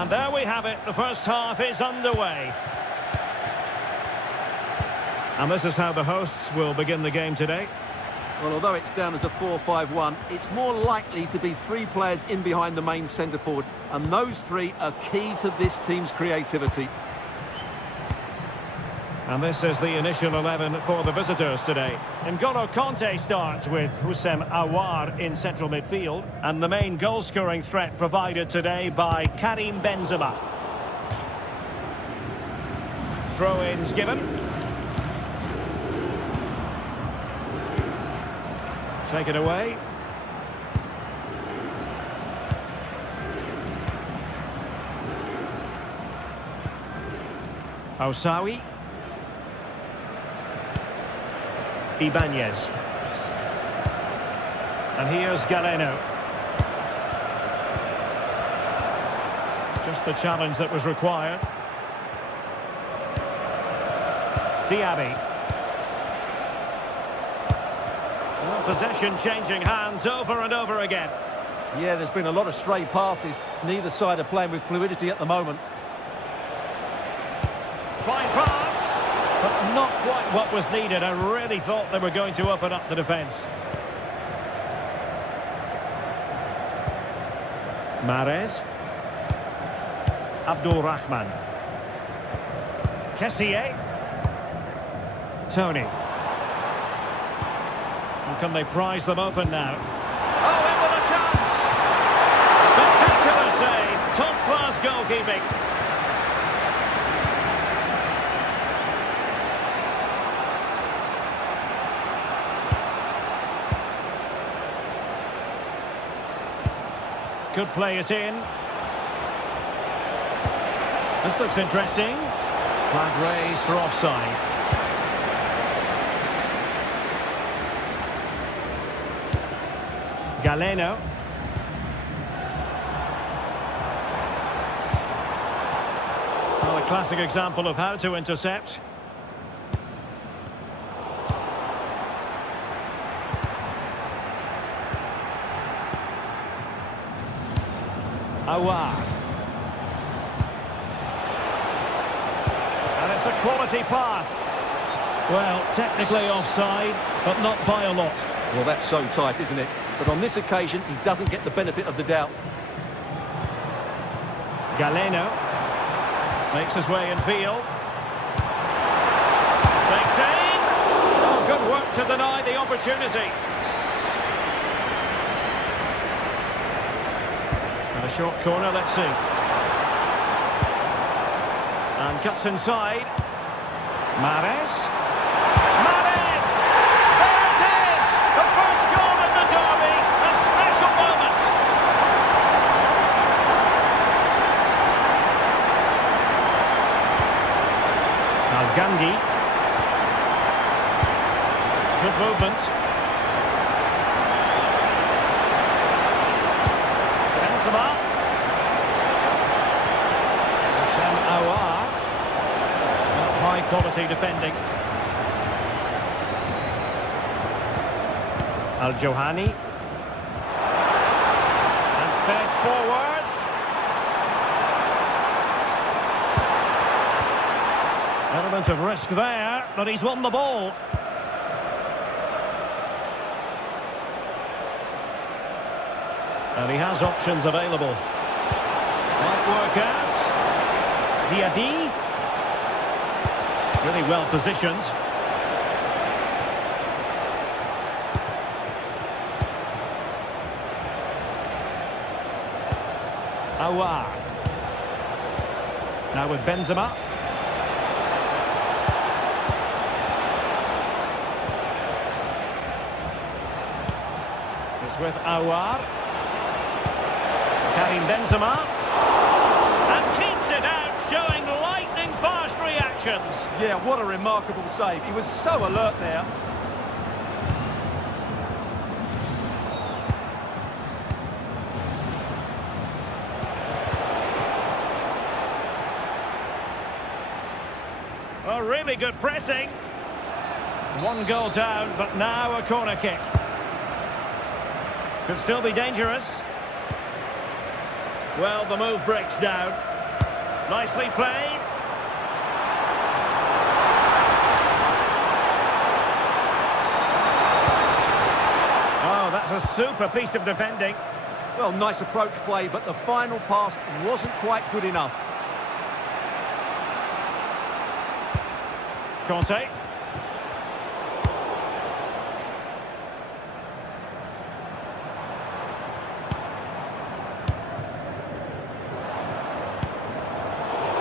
And there we have it. The first half is underway. And this is how the hosts will begin the game today. Well, although it's down as a 4-5-1, it's more likely to be three players in behind the main centre forward. And those three are key to this team's creativity. And this is the initial 11 for the visitors today. N'Golo Kanté starts with Houssem Aouar in central midfield. And the main goal-scoring threat provided today by Karim Benzema. Throw-ins given. Take it away. Housawi. Ibanez. And here's Galeno. Just the challenge that was required. Diaby. Well, possession changing hands over and over again. Yeah, there's been a lot of stray passes. Neither side are playing with fluidity at the moment. Fine pass, but not quite what was needed. I really thought they were going to open up the defence. Mahrez. Abdul Rahman. Kessié. Tony. And can they prize them open now? Oh, in with a chance! Spectacular save. Top-class goalkeeping. Could play it in. This looks interesting. Flag raised for offside. Galeno. Well, a classic example of how to intercept. Aouar. And it's a quality pass. Well, technically offside, but not by a lot. Well, that's so tight, isn't it? But on this occasion, he doesn't get the benefit of the doubt. Galeno makes his way in field. Takes aim. Oh, good work to deny the opportunity. And a short corner, let's see. And cuts inside. Mahrez. Mahrez! There it is! The first goal in the derby. A special moment. Al-Gandhi. Good movement. Benzema. Houssem Aouar. High quality defending. Al-Johani. And fed forwards. Element of risk there, but he's won the ball. And he has options available. Might work out. Diaby. Really well positioned. Aouar. Now with Benzema. It's with Aouar. Karim Benzema. And keeps it out, showing lightning-fast reactions. Yeah, what a remarkable save. He was so alert there. Oh, really good pressing. One goal down, but now a corner kick. Could still be dangerous. Well, the move breaks down. Nicely played. Oh, that's a super piece of defending. Well, nice approach play, but the final pass wasn't quite good enough. Conte.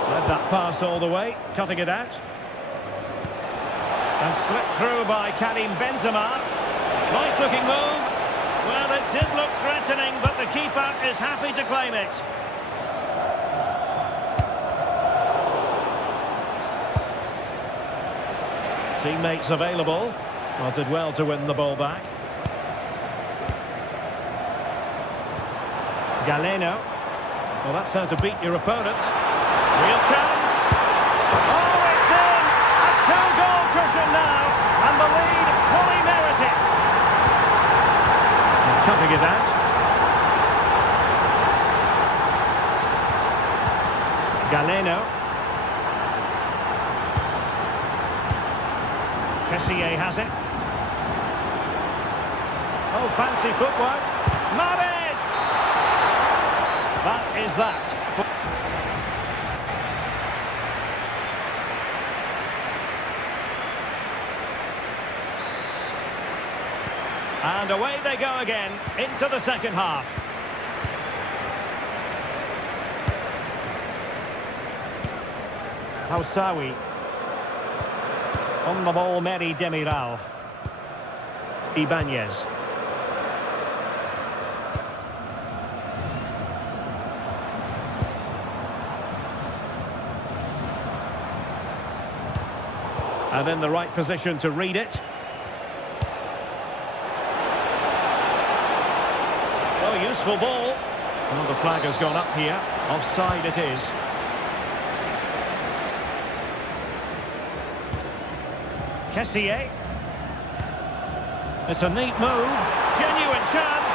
Led that pass all the way, cutting it out. And slipped through by Karim Benzema. Nice looking move. Well, it did look threatening, but the keeper is happy to claim it. Teammates available. Well, did well to win the ball back. Galeno. Well, that's how to beat your opponent. Real chance. Oh, it's in! A two-goal cushion now, and the lead fully merited. And cutting it out. Galeno. Kessié has it. Oh, fancy footwork. Mahrez! That is that. And away they go again, into the second half. Housawi. On the ball, Meri Demiral. Ibanez. And in the right position to read it. Oh, useful ball. Well, the flag has gone up here. Offside it is. Kessié. It's a neat move. Genuine chance.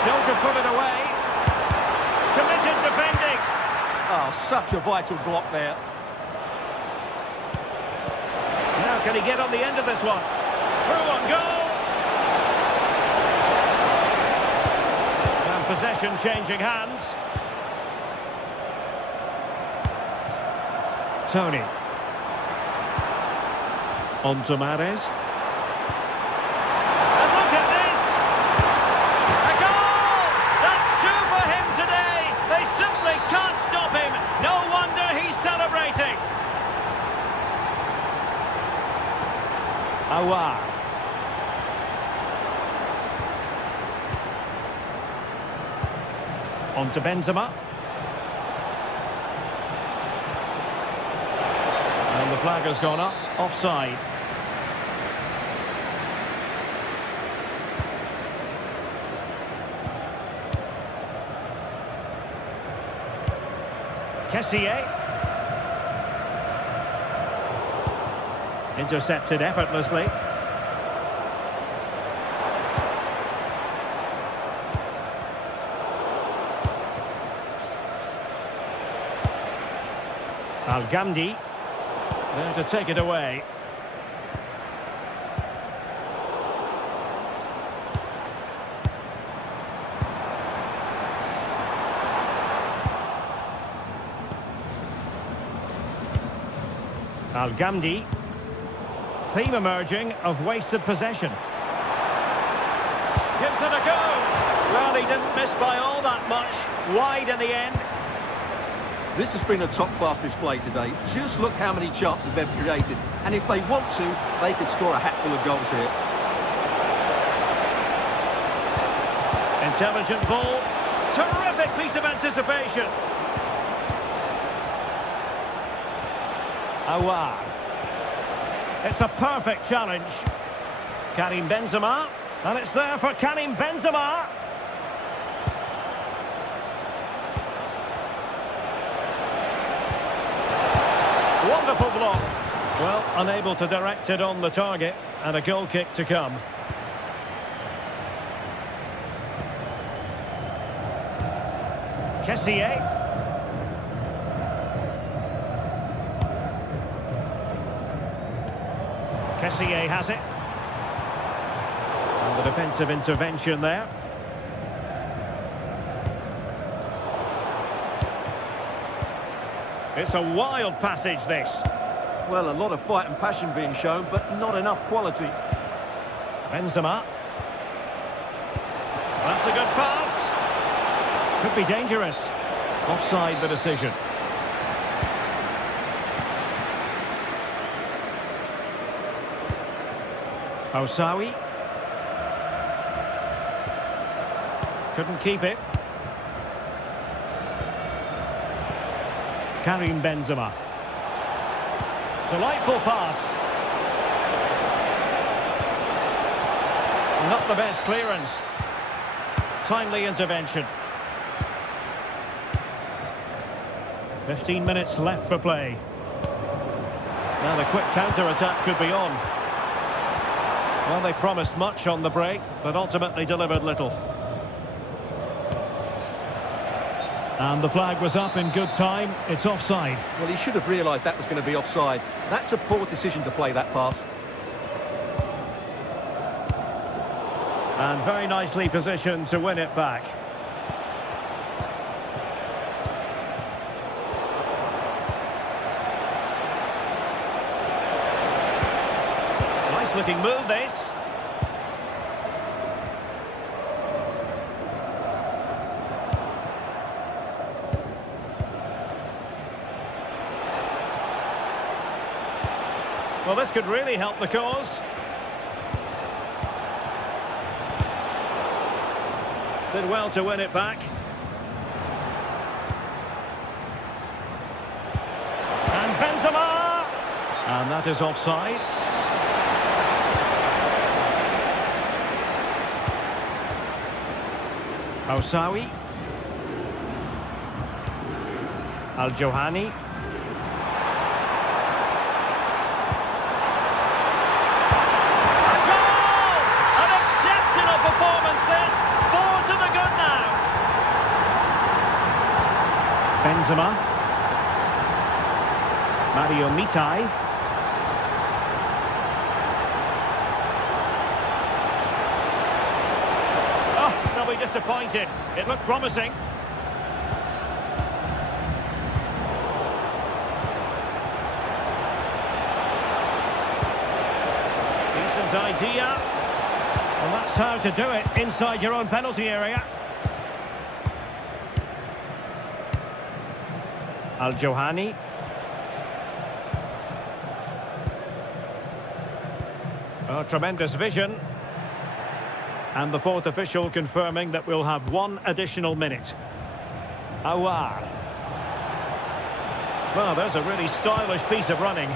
Still could put it away. Committed defending. Oh, such a vital block there. Now can he get on the end of this one? Through on goal. And possession changing hands. Tony. On to Mahrez. And look at this! A goal! That's two for him today! They simply can't stop him! No wonder he's celebrating! Awar. On to Benzema. And the flag has gone up, offside. Kessié. Intercepted effortlessly. Al-Ghamdi. There to take it away. Al-Ghamdi. Theme emerging of wasted possession. Gives it a go. Well, he didn't miss by all that much. Wide in the end. This has been a top-class display today. Just look how many chances they've created. And if they want to, they could score a hatful of goals here. Intelligent ball. Terrific piece of anticipation. Awar. It's a perfect challenge. Karim Benzema. And it's there for Karim Benzema. Wonderful block. Well, unable to direct it on the target, and a goal kick to come. Kessié. Kessié has it. And the defensive intervention there. It's a wild passage, this. Well, a lot of fight and passion being shown, but not enough quality. Benzema. That's a good pass. Could be dangerous. Offside the decision. Housawi. Couldn't keep it. Karim Benzema. Delightful pass. Not the best clearance. Timely intervention. 15 minutes left for play. Now the quick counter-attack could be on. Well, they promised much on the break, but ultimately delivered little. And the flag was up in good time. It's offside. Well, he should have realised that was going to be offside. That's a poor decision to play that pass. And very nicely positioned to win it back. Nice looking move, this. Well, this could really help the cause. Did well to win it back. And Benzema! And that is offside. Housawi. Al-Johani. Benzema. Mario Mitai. Oh, they'll be disappointed. It looked promising. Decent idea. Well, that's how to do it inside your own penalty area. Al-Johani. Oh, tremendous vision. And the fourth official confirming that we'll have one additional minute. Awar. Well, there's a really stylish piece of running.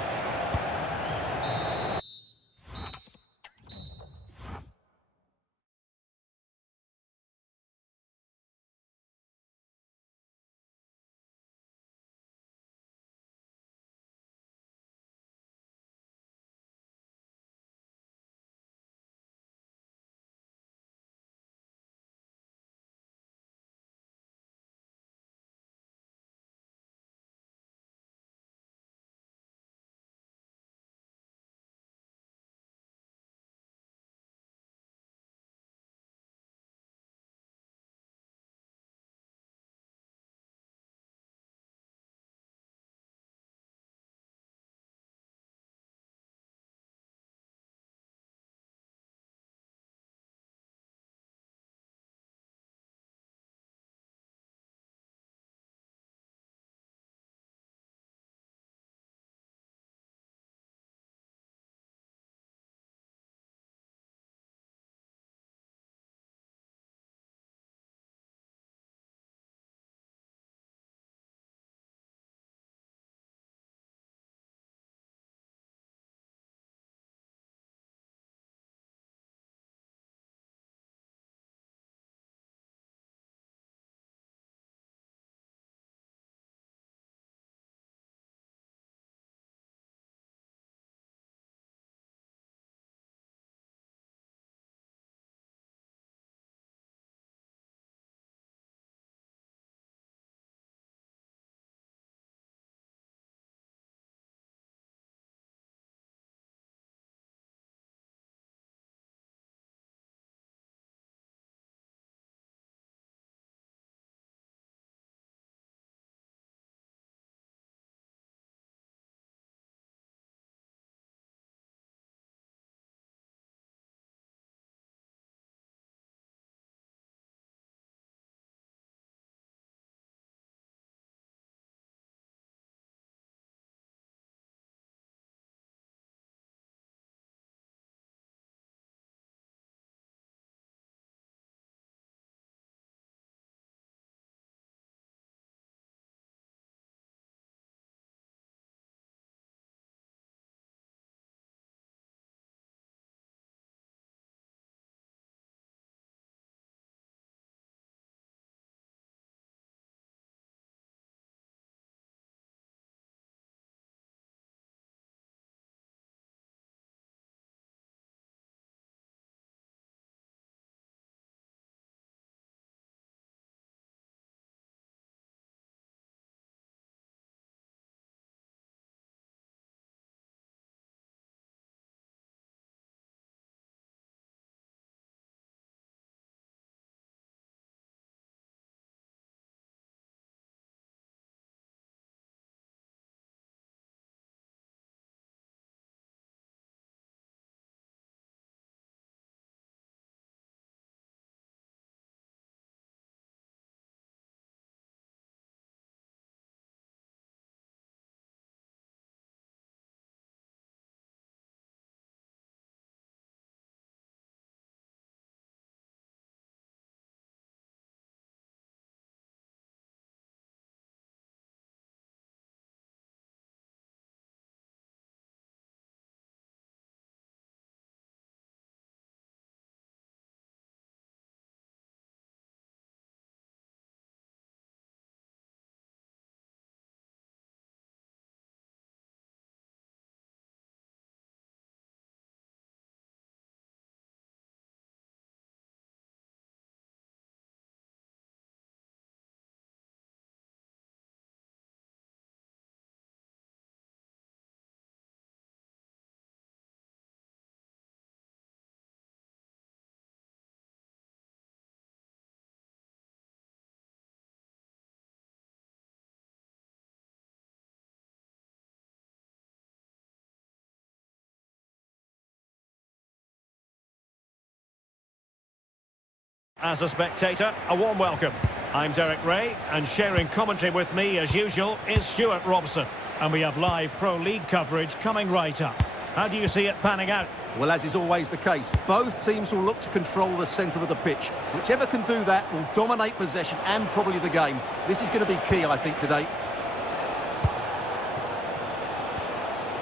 as a spectator, a warm welcome. I'm Derek Ray, and sharing commentary with me, as usual, is Stuart Robson. And we have live Pro League coverage coming right up. How do you see it panning out? Well, as is always the case, both teams will look to control the centre of the pitch. Whichever can do that will dominate possession and probably the game. This is going to be key, I think, today.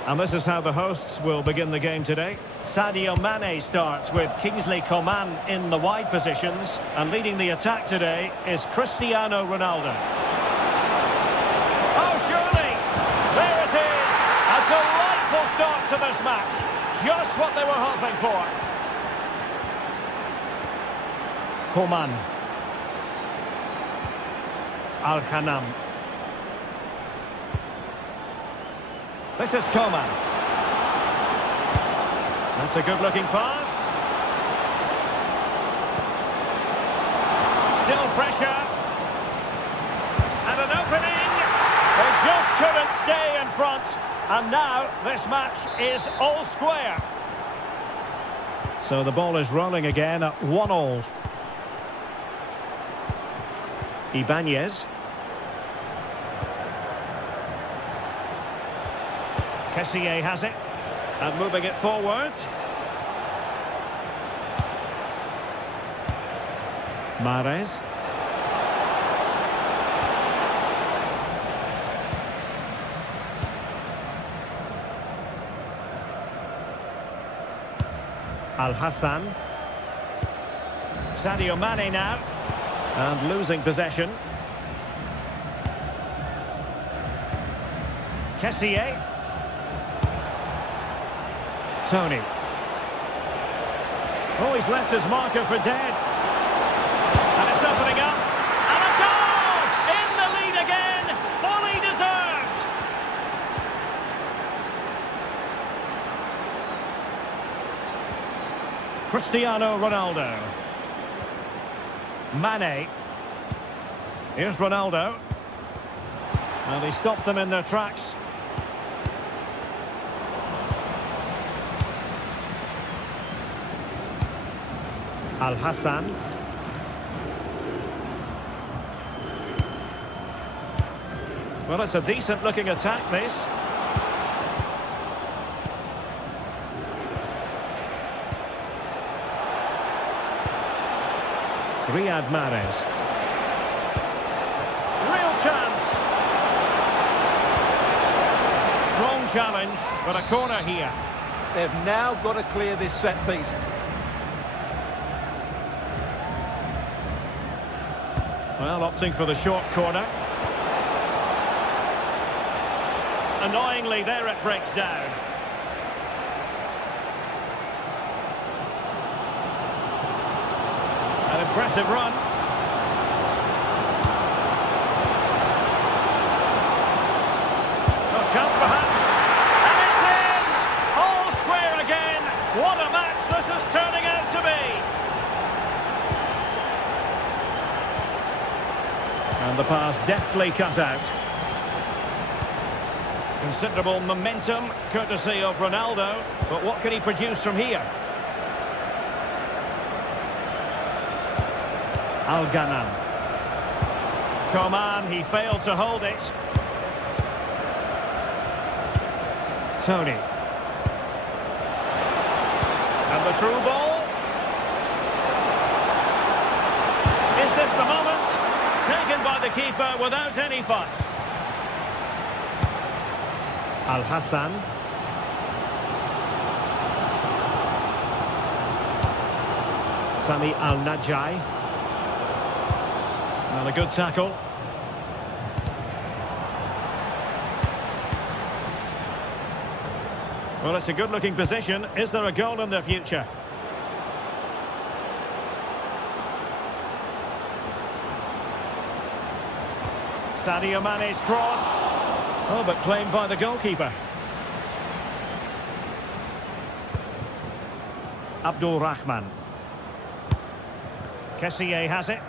And this is how the hosts will begin the game today. Sadio Mane starts with Kingsley Coman in the wide positions. And leading the attack today is Cristiano Ronaldo. Oh, surely! There it is! A delightful start to this match. Just what they were hoping for. Coman. Al-Khanam. This is Coman. That's a good-looking pass. Still pressure. And an opening. They just couldn't stay in front. And now this match is all square. So the ball is rolling again at 1-1. Ibanez. Kessié has it, and moving it forward. Mahrez. Al-Hassan. Sadio Mane now, and losing possession. Kessié. Tony. Oh, he's left his marker for dead. And it's opening up. And a goal! In the lead again! Fully deserved! Cristiano Ronaldo. Mane. Here's Ronaldo. And he stopped them in their tracks. Al-Hassan. Well, it's a decent-looking attack, this. Riyad Mahrez. Real chance. Strong challenge, but a corner here. They've now got to clear this set piece. Well, opting for the short corner. Annoyingly, there it breaks down. An impressive run. No chance perhaps. And it's in! All square again. What a match this is turning out to be. And the pass deftly cut out. Considerable momentum, courtesy of Ronaldo. But what can he produce from here? Al-Ghanam. Coman, he failed to hold it. Tony. And the through ball. Is this the moment? Taken by the keeper without any fuss. Al-Hassan. Sami Al-Najai. And a good tackle. Well, it's a good-looking position. Is there a goal in the future? Sadio Mane's cross. Oh, but claimed by the goalkeeper. Abdul Rahman. Kessié has it.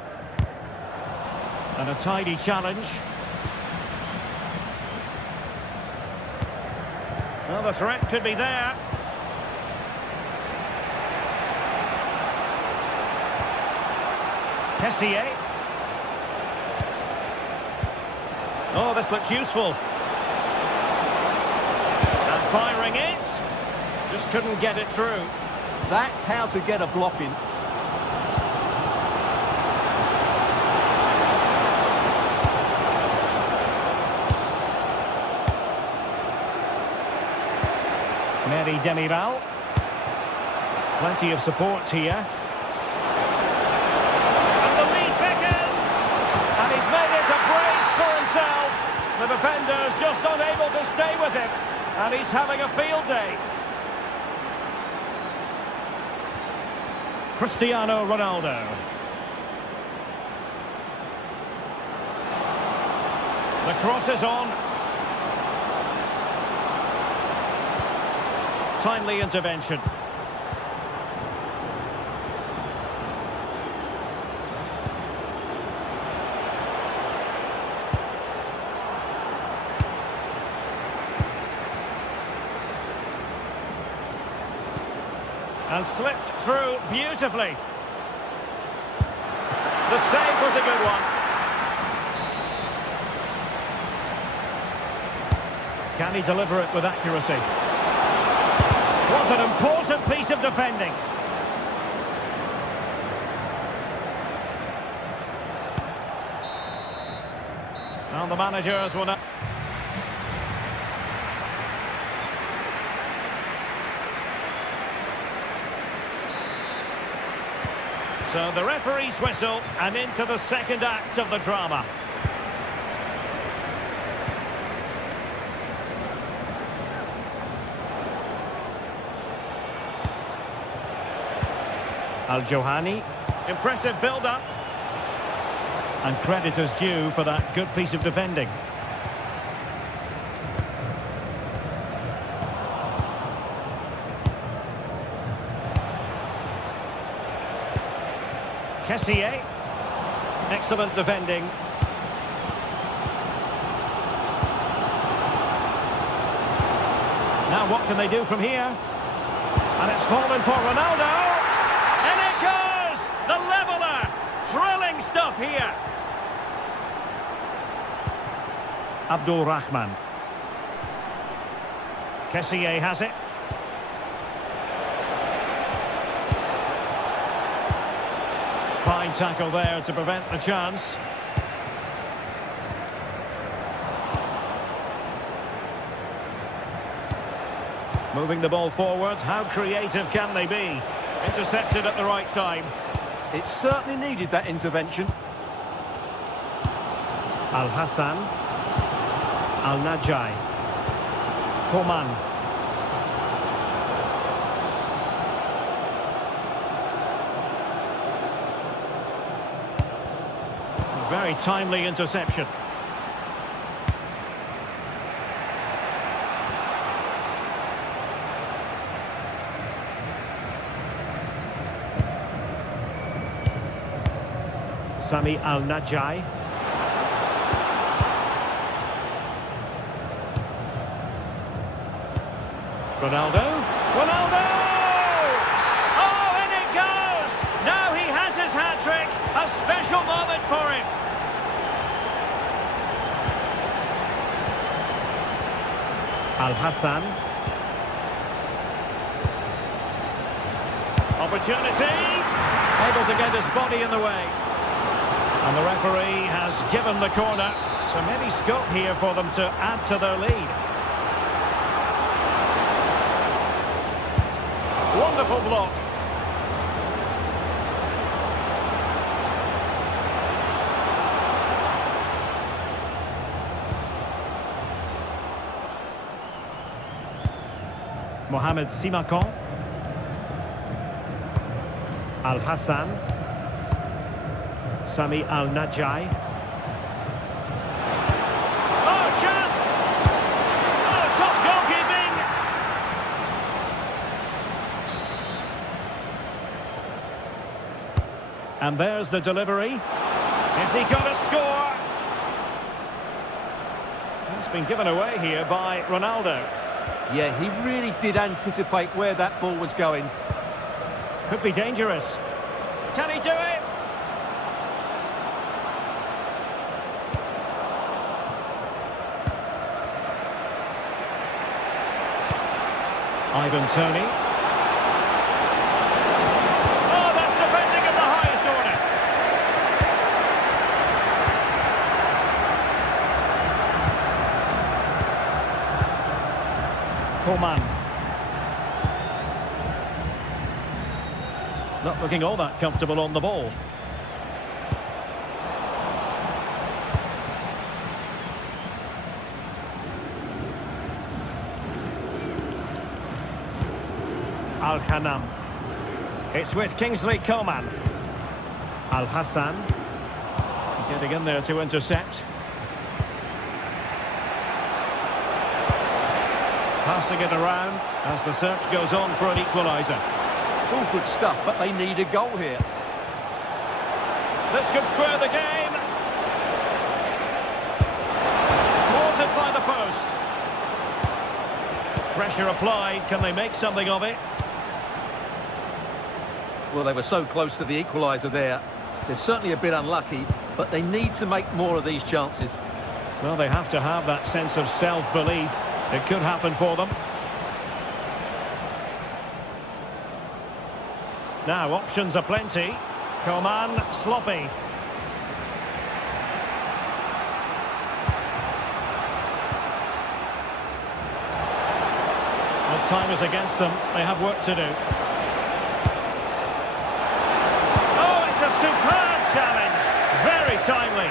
And a tidy challenge. Well, the threat could be there. Kessié. Oh, this looks useful. And firing it. Just couldn't get it through. That's how to get a block in. Mary Demiral. Plenty of support here. And the lead beckons. And he's made it a brace for himself. The defender's just unable to stay with him. And he's having a field day. Cristiano Ronaldo. The cross is on. Timely intervention. And slipped through beautifully. The save was a good one. Can he deliver it with accuracy? Was an important piece of defending. And the managers will now... So the referee's whistle, and into the second act of the drama. Al-Johani, impressive build-up. And credit is due for that good piece of defending. Kessié, excellent defending. Now what can they do from here? And it's fallen for Ronaldo. And it goes! The leveller! Thrilling stuff here. Abdul Rahman. Kessié has it. Fine tackle there to prevent the chance. Moving the ball forward, how creative can they be? Intercepted at the right time. It certainly needed that intervention. Al-Hassan. Al-Najai. Koman. Very timely interception. Sami Al-Najai. Ronaldo. Ronaldo! Oh, and it goes! Now he has his hat-trick. A special moment for him. Al-Hassan. Opportunity. Able to get his body in the way. And the referee has given the corner. So maybe scope here for them to add to their lead. Wonderful block. Mohamed Simakon. Al-Hassan. Sami Al-Najai. Oh, chance! Oh, top goalkeeping! And there's the delivery. Has he got a score? It's been given away here by Ronaldo. Yeah, he really did anticipate where that ball was going. Could be dangerous. Can he do it? Ivan Toney. Oh, that's defending at the highest order. Coman. Not looking all that comfortable on the ball. Al-Khanam. It's with Kingsley Coman. Al-Hassan. Getting in there to intercept. Passing it around as the search goes on for an equaliser. It's all good stuff, but they need a goal here. This could square the game. Thwarted by the post. Pressure applied. Can they make something of it? Well, they were so close to the equaliser there. They're certainly a bit unlucky, but they need to make more of these chances. Well, they have to have that sense of self-belief. It could happen for them. Now, options are plenty. Coman, sloppy. The time is against them. They have work to do. Oh, it's a superb challenge. Very timely.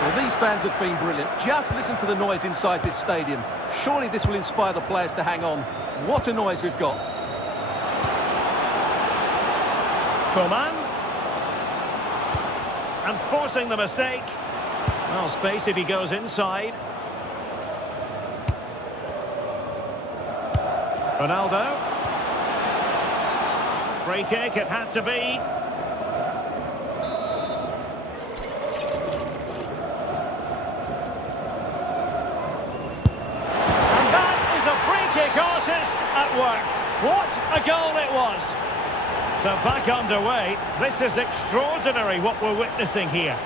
Well, these fans have been brilliant. Just listen to the noise inside this stadium. Surely this will inspire the players to hang on. What a noise we've got. Coman. And forcing the mistake. Well, space if he goes inside. Ronaldo. Free kick, it had to be. And that is a free kick artist at work. What a goal it was. So back underway. This is extraordinary what we're witnessing here.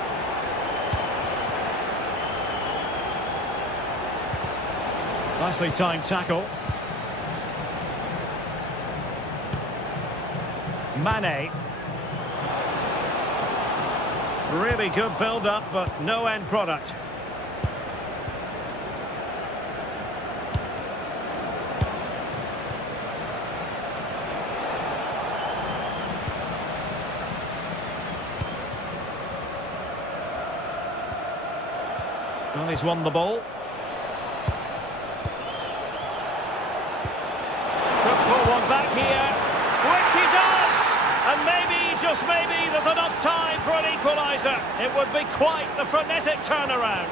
Nicely timed tackle. Mane. Really good build-up, but no end product. Well, he's won the ball. Could pull one back here, which he does! And maybe, just maybe, there's enough time for an equaliser. It would be quite the frenetic turnaround.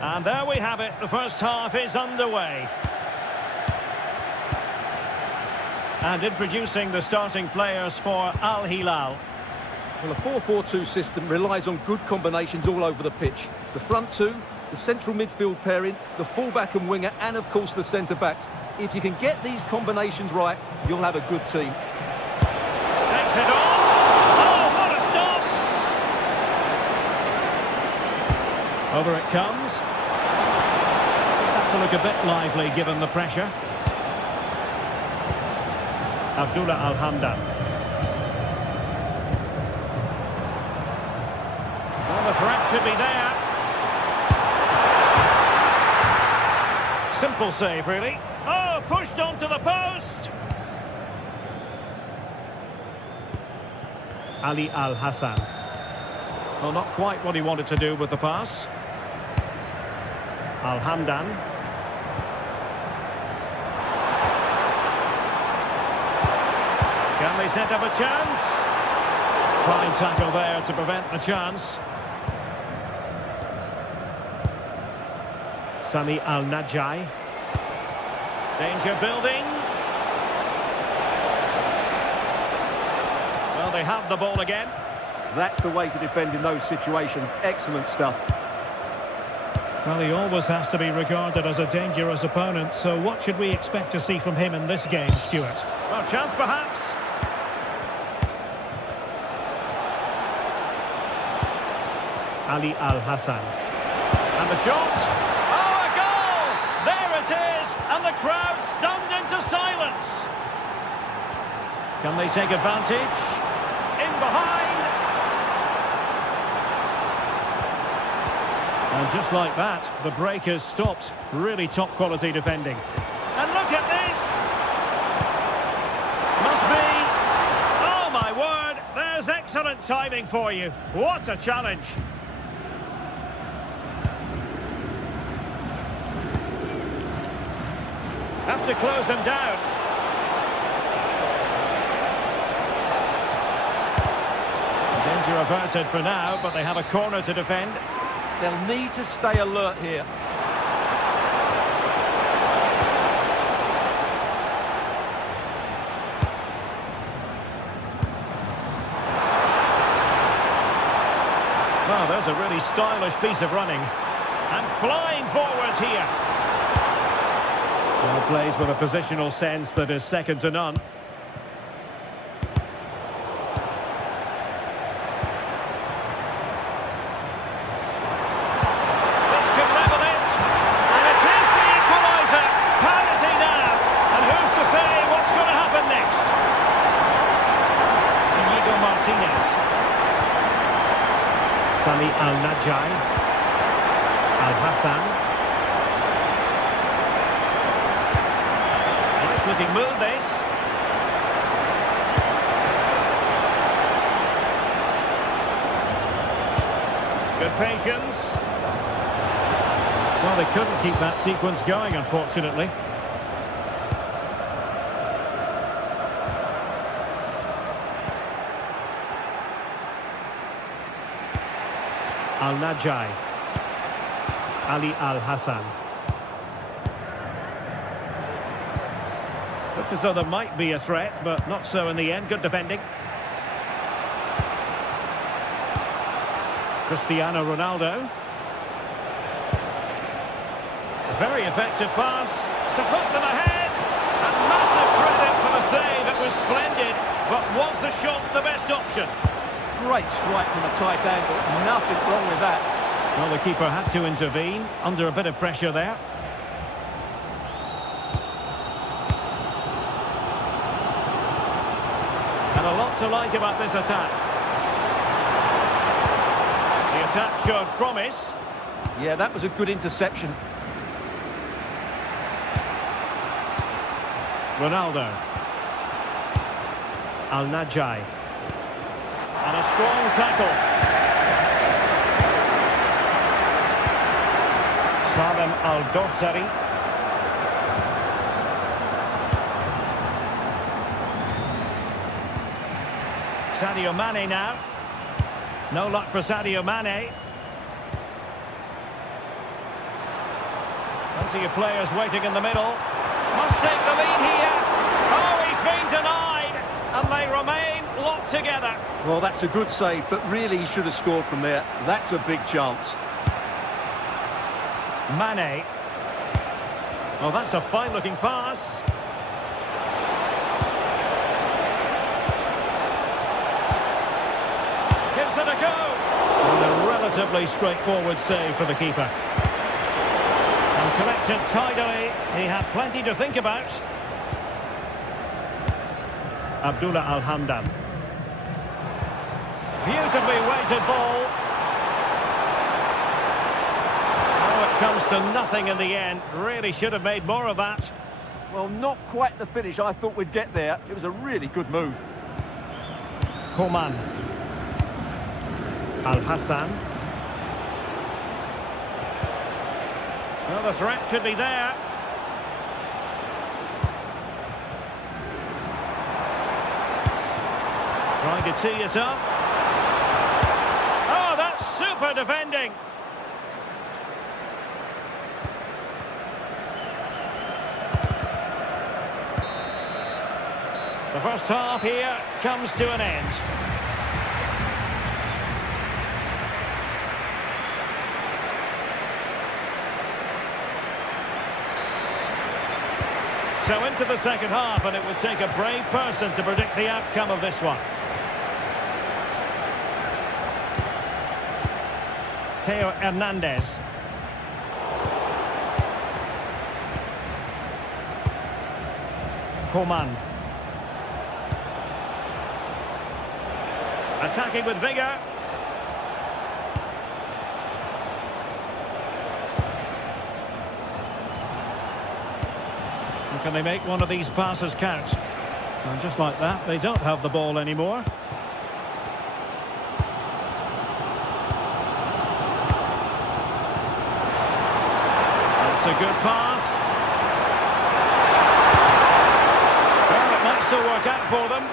And there we have it. The first half is underway. And introducing the starting players for Al Hilal. Well, a 4-4-2 system relies on good combinations all over the pitch. The front two, the central midfield pairing, the fullback and winger, and of course the centre-backs. If you can get these combinations right, you'll have a good team. Takes it on. Oh, what a stop! Over it comes. Just have to look a bit lively given the pressure. Abdullah Al-Hamdan. Well, the threat could be there. Simple save, really. Oh, pushed onto the post. Ali Al-Hassan. Well, not quite what he wanted to do with the pass. Al-Hamdan. Can they set up a chance? Fine tackle there to prevent the chance. Sami Al-Najai. Danger building. Well, they have the ball again. That's the way to defend in those situations. Excellent stuff. Well, he always has to be regarded as a dangerous opponent, so what should we expect to see from him in this game, Stuart? Well, chance perhaps. Ali Al-Hassan. And the shot. Oh, a goal! There it is! And the crowd stunned into silence. Can they take advantage? In behind. And just like that, the break has stopped. Really top quality defending. And look at this! Must be... Oh my word! There's excellent timing for you. What a challenge! Have to close them down. Danger averted for now, but they have a corner to defend. They'll need to stay alert here. Well, there's a really stylish piece of running. And flying forwards here. Well, plays with a positional sense that is second to none. This could level it. And it is the equaliser. Parity now. And who's to say what's going to happen next? Inigo Martinez. Sami Al-Najai. Al-Hassan. Looking move this. Good patience. Well, they couldn't keep that sequence going, unfortunately. Al-Najai. Ali Al-Hassan. Looked as though there might be a threat, but not so in the end. Good defending. Cristiano Ronaldo. A very effective pass to put them ahead. And massive credit for the save. It was splendid. But was the shot the best option? Great strike from a tight angle. Nothing wrong with that. Well, the keeper had to intervene under a bit of pressure there. And a lot to like about this attack. The attack showed promise. Yeah, that was a good interception. Ronaldo. Al-Najai. And a strong tackle. Salem Al-Dossari. Sadio Mane now. No luck for Sadio Mane. Plenty of players waiting in the middle. Must take the lead here. Oh, he's been denied. And they remain locked together. Well, that's a good save, but really he should have scored from there. That's a big chance. Mane. Oh, that's a fine-looking pass. Gives it a go. And a relatively straightforward save for the keeper. And collected tidily. He had plenty to think about. Abdullah Al-Hamdan. Beautifully weighted ball. Oh, it comes to nothing in the end. Really should have made more of that. Well, not quite the finish I thought we'd get there. It was a really good move. Koman. Al-Hassan. Well, the threat could be there. Trying to tee it up. Oh, that's super defending. The first half here comes to an end. So into the second half, and it would take a brave person to predict the outcome of this one. Theo Hernandez. Koman. Attacking with vigour. And can they make one of these passes count? And just like that, they don't have the ball anymore. That's a good pass. Well, it might still work out for them.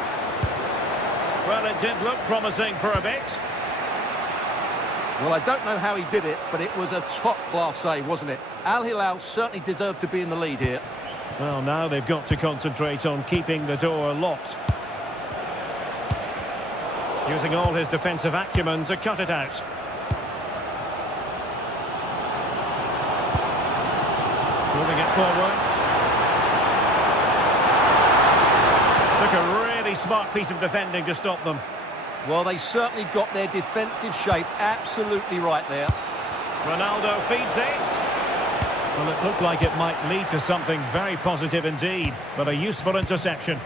Well, it did look promising for a bit. Well, I don't know how he did it, but it was a top-class save, wasn't it? Al Hilal certainly deserved to be in the lead here. Well, now they've got to concentrate on keeping the door locked. Using all his defensive acumen to cut it out. Moving it forward. Took a really smart piece of defending to stop them. Well, they certainly got their defensive shape absolutely right there. Ronaldo feeds it. Well, it looked like it might lead to something very positive indeed, but a useful interception.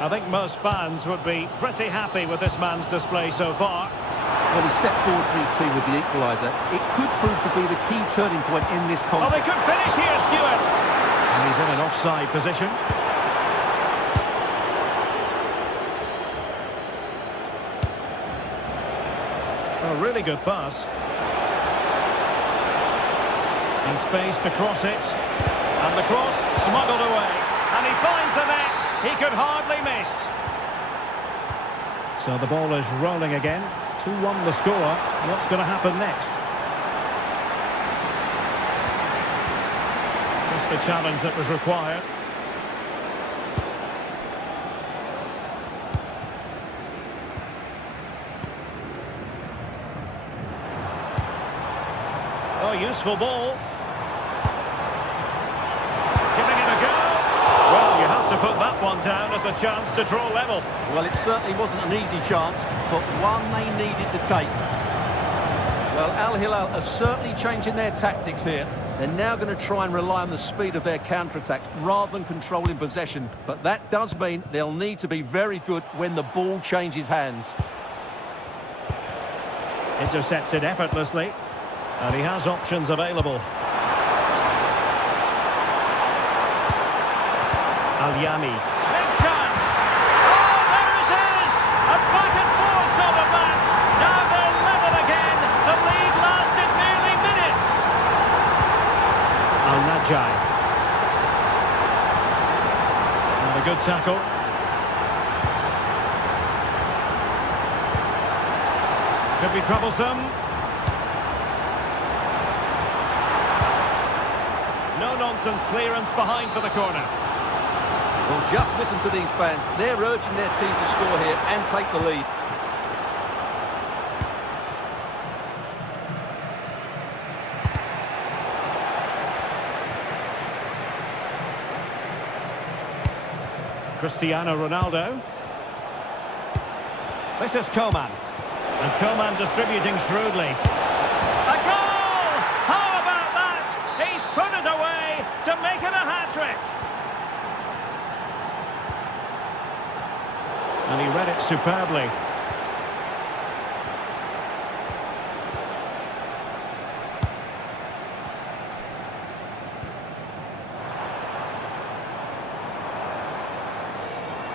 I think most fans would be pretty happy with this man's display so far. Well, he stepped forward for his team with the equaliser. It could prove to be the key turning point in this contest. Oh, they could finish here, Stuart! And he's in an offside position. A really good pass. In space to cross it. And the cross smuggled away. And he finds the net. He could hardly miss. So the ball is rolling again. 2-1 the score. What's going to happen next? Just the challenge that was required. Oh, useful ball. Giving it a go. Well, you have to put that one down as a chance to draw level. Well, it certainly wasn't an easy chance, but one they needed to take. Well, Al Hilal are certainly changing their tactics here. They're now going to try and rely on the speed of their counter-attacks rather than controlling possession. But that does mean they'll need to be very good when the ball changes hands. Intercepted effortlessly. And he has options available. Al-Yami. Big chance! Oh, there it is! A back and forth sort of match! Now they're level again! The lead lasted merely minutes! Al-Najai. And a good tackle. Could be troublesome. Johnson's clearance behind for the corner. Well, just listen to these fans. They're urging their team to score here and take the lead. Cristiano Ronaldo. This is Coman. And Coman distributing shrewdly. A goal! How about that? He's put it away to make it a hat-trick. And he read it superbly.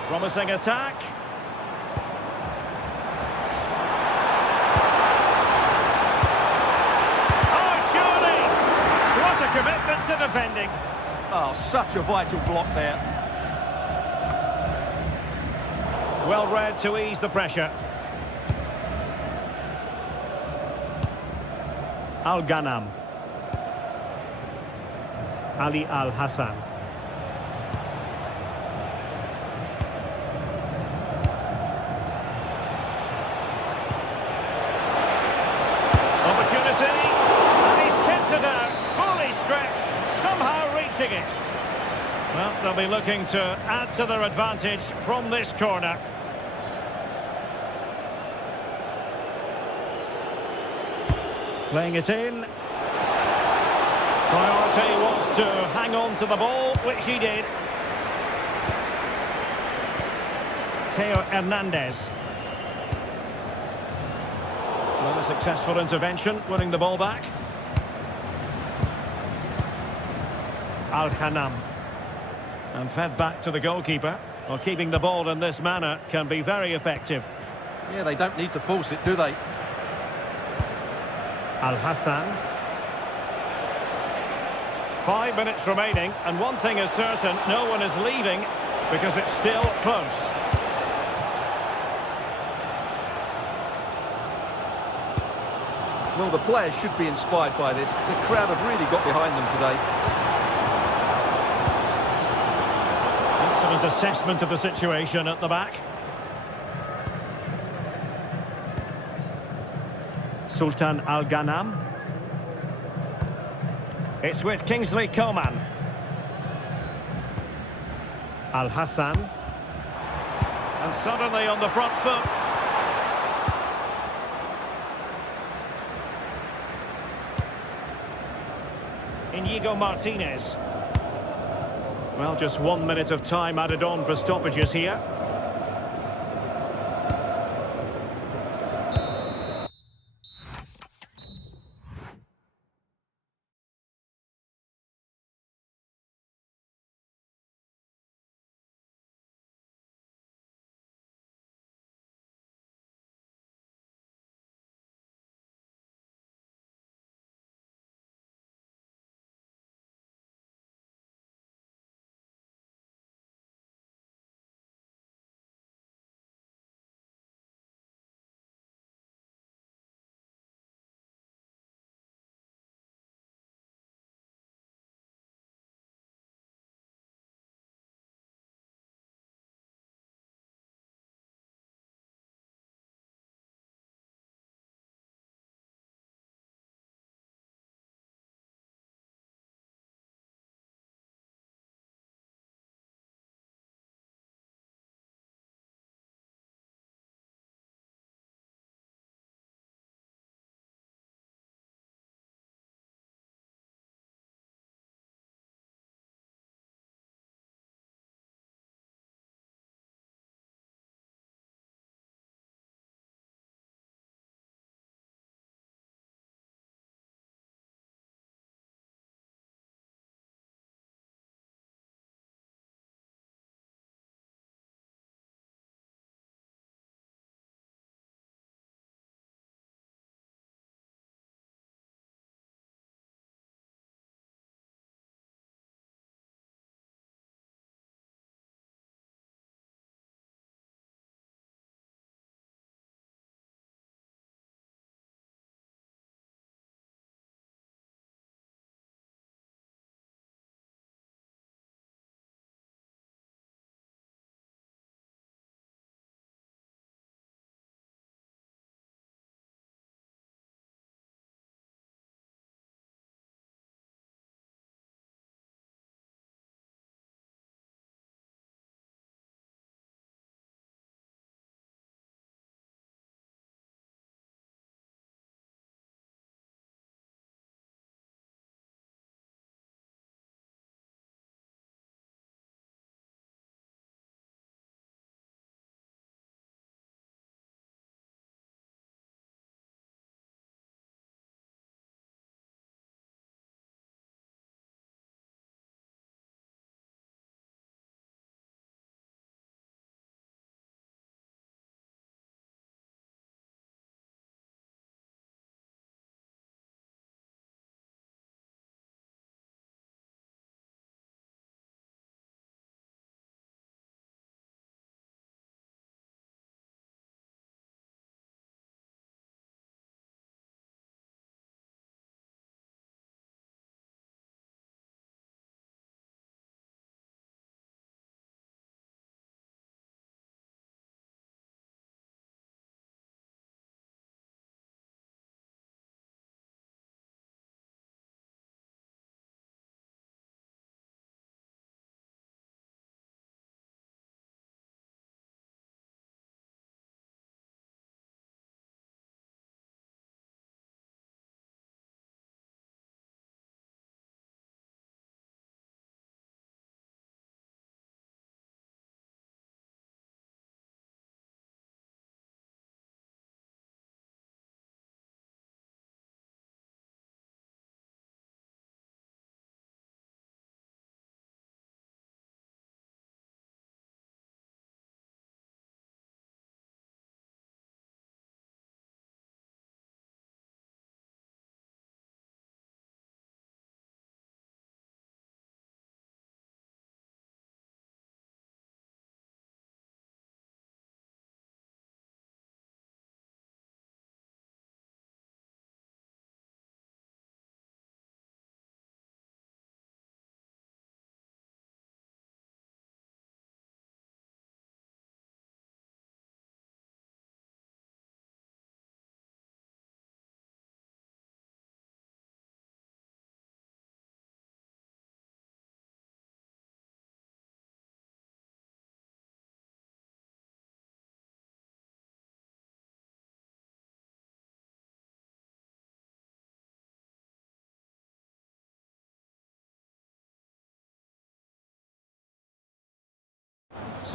Promising attack. Oh, surely! What a commitment to defending. Oh, such a vital block there. Well read to ease the pressure. Al-Ghanam. Ali Al-Hassan. And he's kicked it out, fully stretched, somehow reaching it. Well, they'll be looking to add to their advantage from this corner. Playing it in. Priority was to hang on to the ball, which he did. Theo Hernandez. Well, a successful intervention, winning the ball back. Al-Ghanam. And fed back to the goalkeeper. Well, keeping the ball in this manner can be very effective. Yeah, they don't need to force it, do they? Al-Hassan. 5 minutes remaining, and one thing is certain, no one is leaving because it's still close. Well, the players should be inspired by this. The crowd have really got behind them today. Excellent assessment of the situation at the back. Sultan Al-Ghanam. It's with Kingsley Coman. Al-Hassan. And suddenly on the front foot. Inigo Martinez. Well, just 1 minute of time added on for stoppages here.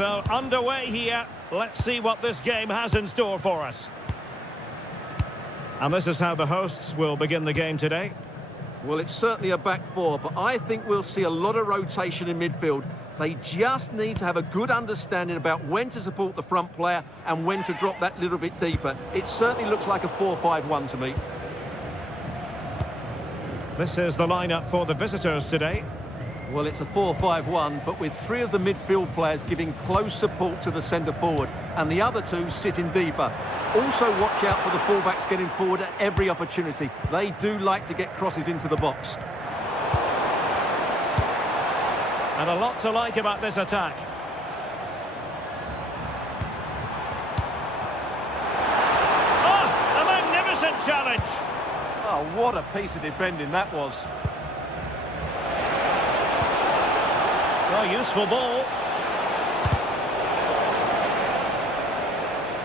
So, underway here. Let's see what this game has in store for us. And this is how the hosts will begin the game today. Well, it's certainly a back four, but I think we'll see a lot of rotation in midfield. They just need to have a good understanding about when to support the front player and when to drop that little bit deeper. It certainly looks like a 4-5-1 to me. This is the lineup for the visitors today. Well, it's a 4-5-1, but with three of the midfield players giving close support to the centre forward and the other two sitting deeper. Also watch out for the fullbacks getting forward at every opportunity. They do like to get crosses into the box. And a lot to like about this attack. Oh, a magnificent challenge. Oh, what a piece of defending that was. Well, useful ball.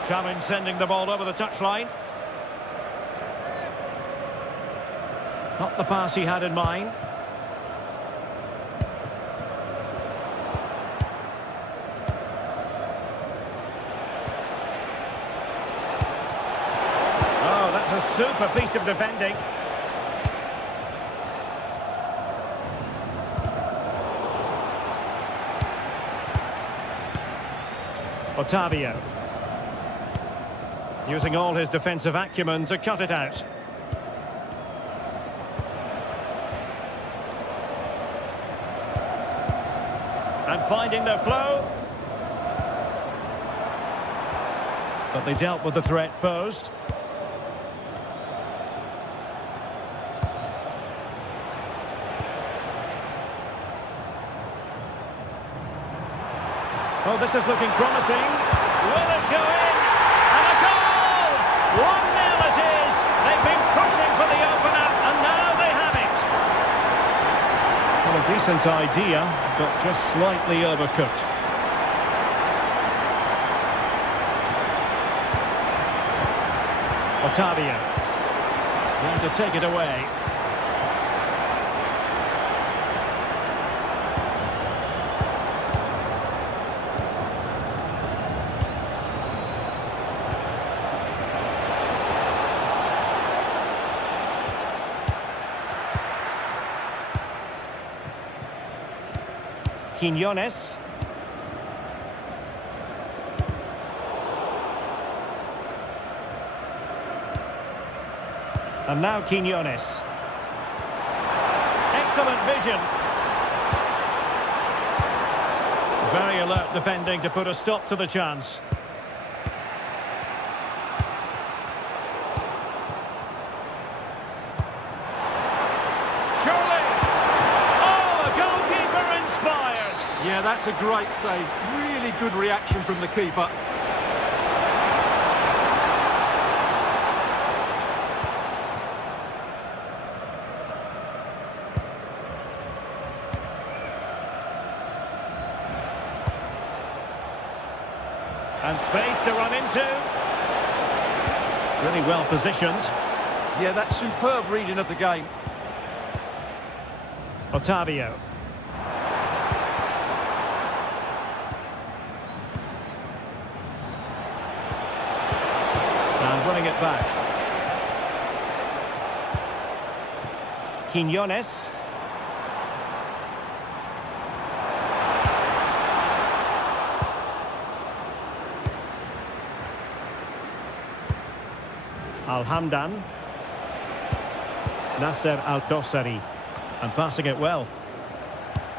Challenge sending the ball over the touchline. Not the pass he had in mind. Oh, that's a super piece of defending. Otavio. Using all his defensive acumen to cut it out. And finding their flow. But they dealt with the threat posed. Oh, this is looking promising. Will it go in? And a goal! 1-0 it is. They've been pushing for the opener, and now they have it. Well, a decent idea, but just slightly overcooked. Otavio. Going to take it away. Quiñones. And now Quiñones. Excellent vision. Very alert defending to put a stop to the chance. Yeah, that's a great save. Really good reaction from the keeper. And space to run into. Really well positioned. Yeah, that's superb reading of the game. Otavio. Winning it back. Quiñones. Alhamdan. Nasser Al-Dossari. And passing it well.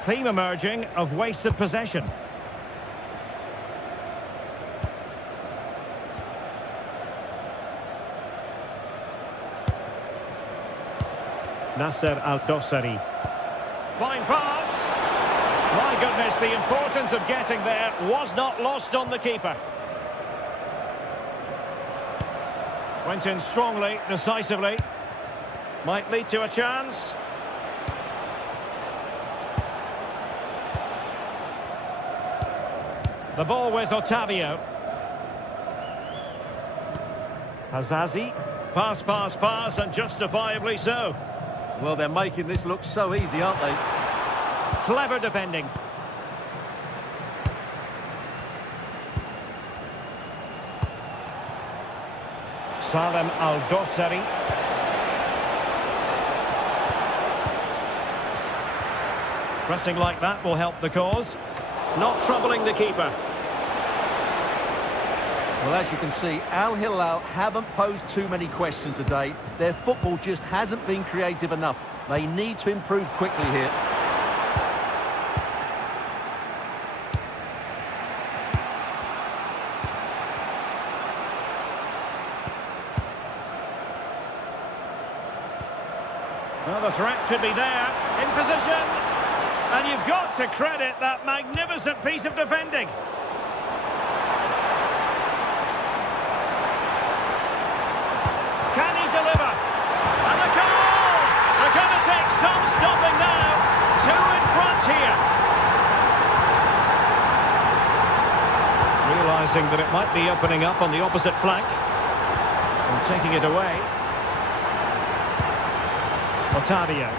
Theme emerging of wasted possession. Nasser Al-Dossari. Fine pass. My goodness, the importance of getting there was not lost on the keeper. Went in strongly, decisively. Might lead to a chance. The ball with Otavio. Hazazi. Pass, pass, pass, and justifiably so. Well, they're making this look so easy, aren't they? Clever defending. Salem Al-Dossari. Pressing like that will help the cause. Not troubling the keeper. Well, as you can see, Al Hilal haven't posed too many questions today. Their football just hasn't been creative enough. They need to improve quickly here. Well, the threat could be there. In position. And you've got to credit that magnificent piece of defending. Can he deliver? And the goal! They're going to take some stopping now. Two in front here. Realising that it might be opening up on the opposite flank. And taking it away. Otavio.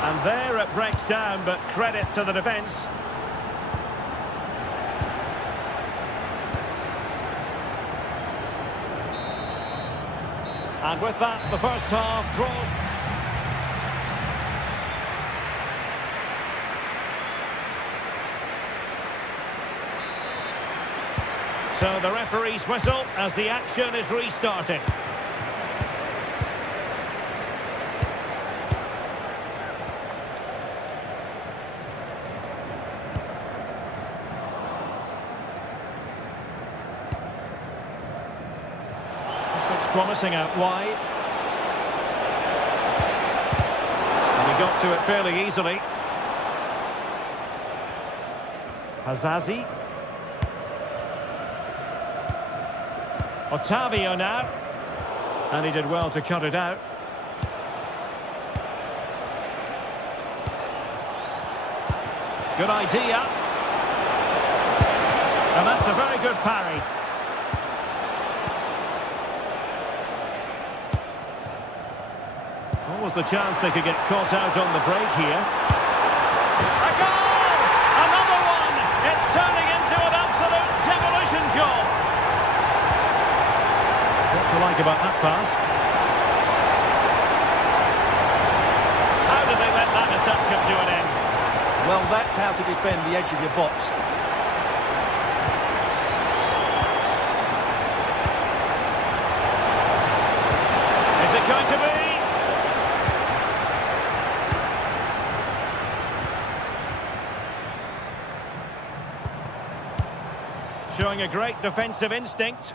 And there it breaks down, but credit to the defence. And with that, the first half draws. So the referee's whistle as the action is restarting. Promising out wide. And he got to it fairly easily. Hazazi. Otavio now. And he did well to cut it out. Good idea. And that's a very good parry. Was the chance they could get caught out on the break here. A goal! Another one! It's turning into an absolute demolition job. What to like about that pass? How did they let that attack come to an end? Well, that's how to defend the edge of your box. Is it going to be? Showing a great defensive instinct.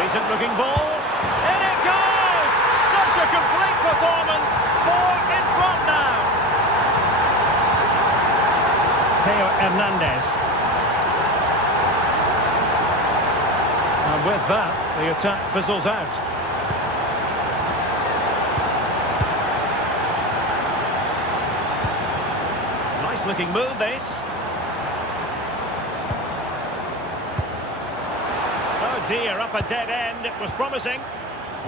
Decent looking ball. In it goes! Such a complete performance. 4 in front now. Theo Hernandez. And with that, the attack fizzles out. Looking move this. Oh dear, up a dead end. It was promising.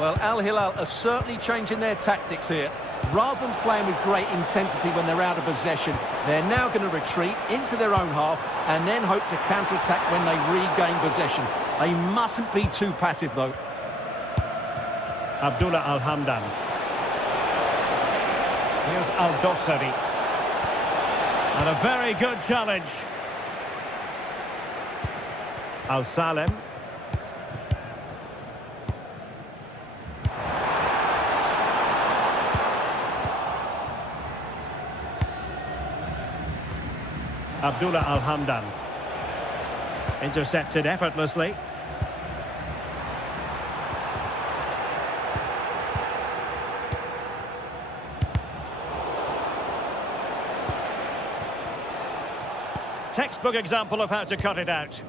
Well, Al Hilal are certainly changing their tactics here. Rather than playing with great intensity when they're out of possession, they're now going to retreat into their own half and then hope to counter-attack when they regain possession. They mustn't be too passive, though. Abdullah Al-Hamdan. Here's Al-Dossari. And a very good challenge. Al-Salem. Abdullah Al-Hamdan. Intercepted effortlessly. Textbook example of how to cut it out.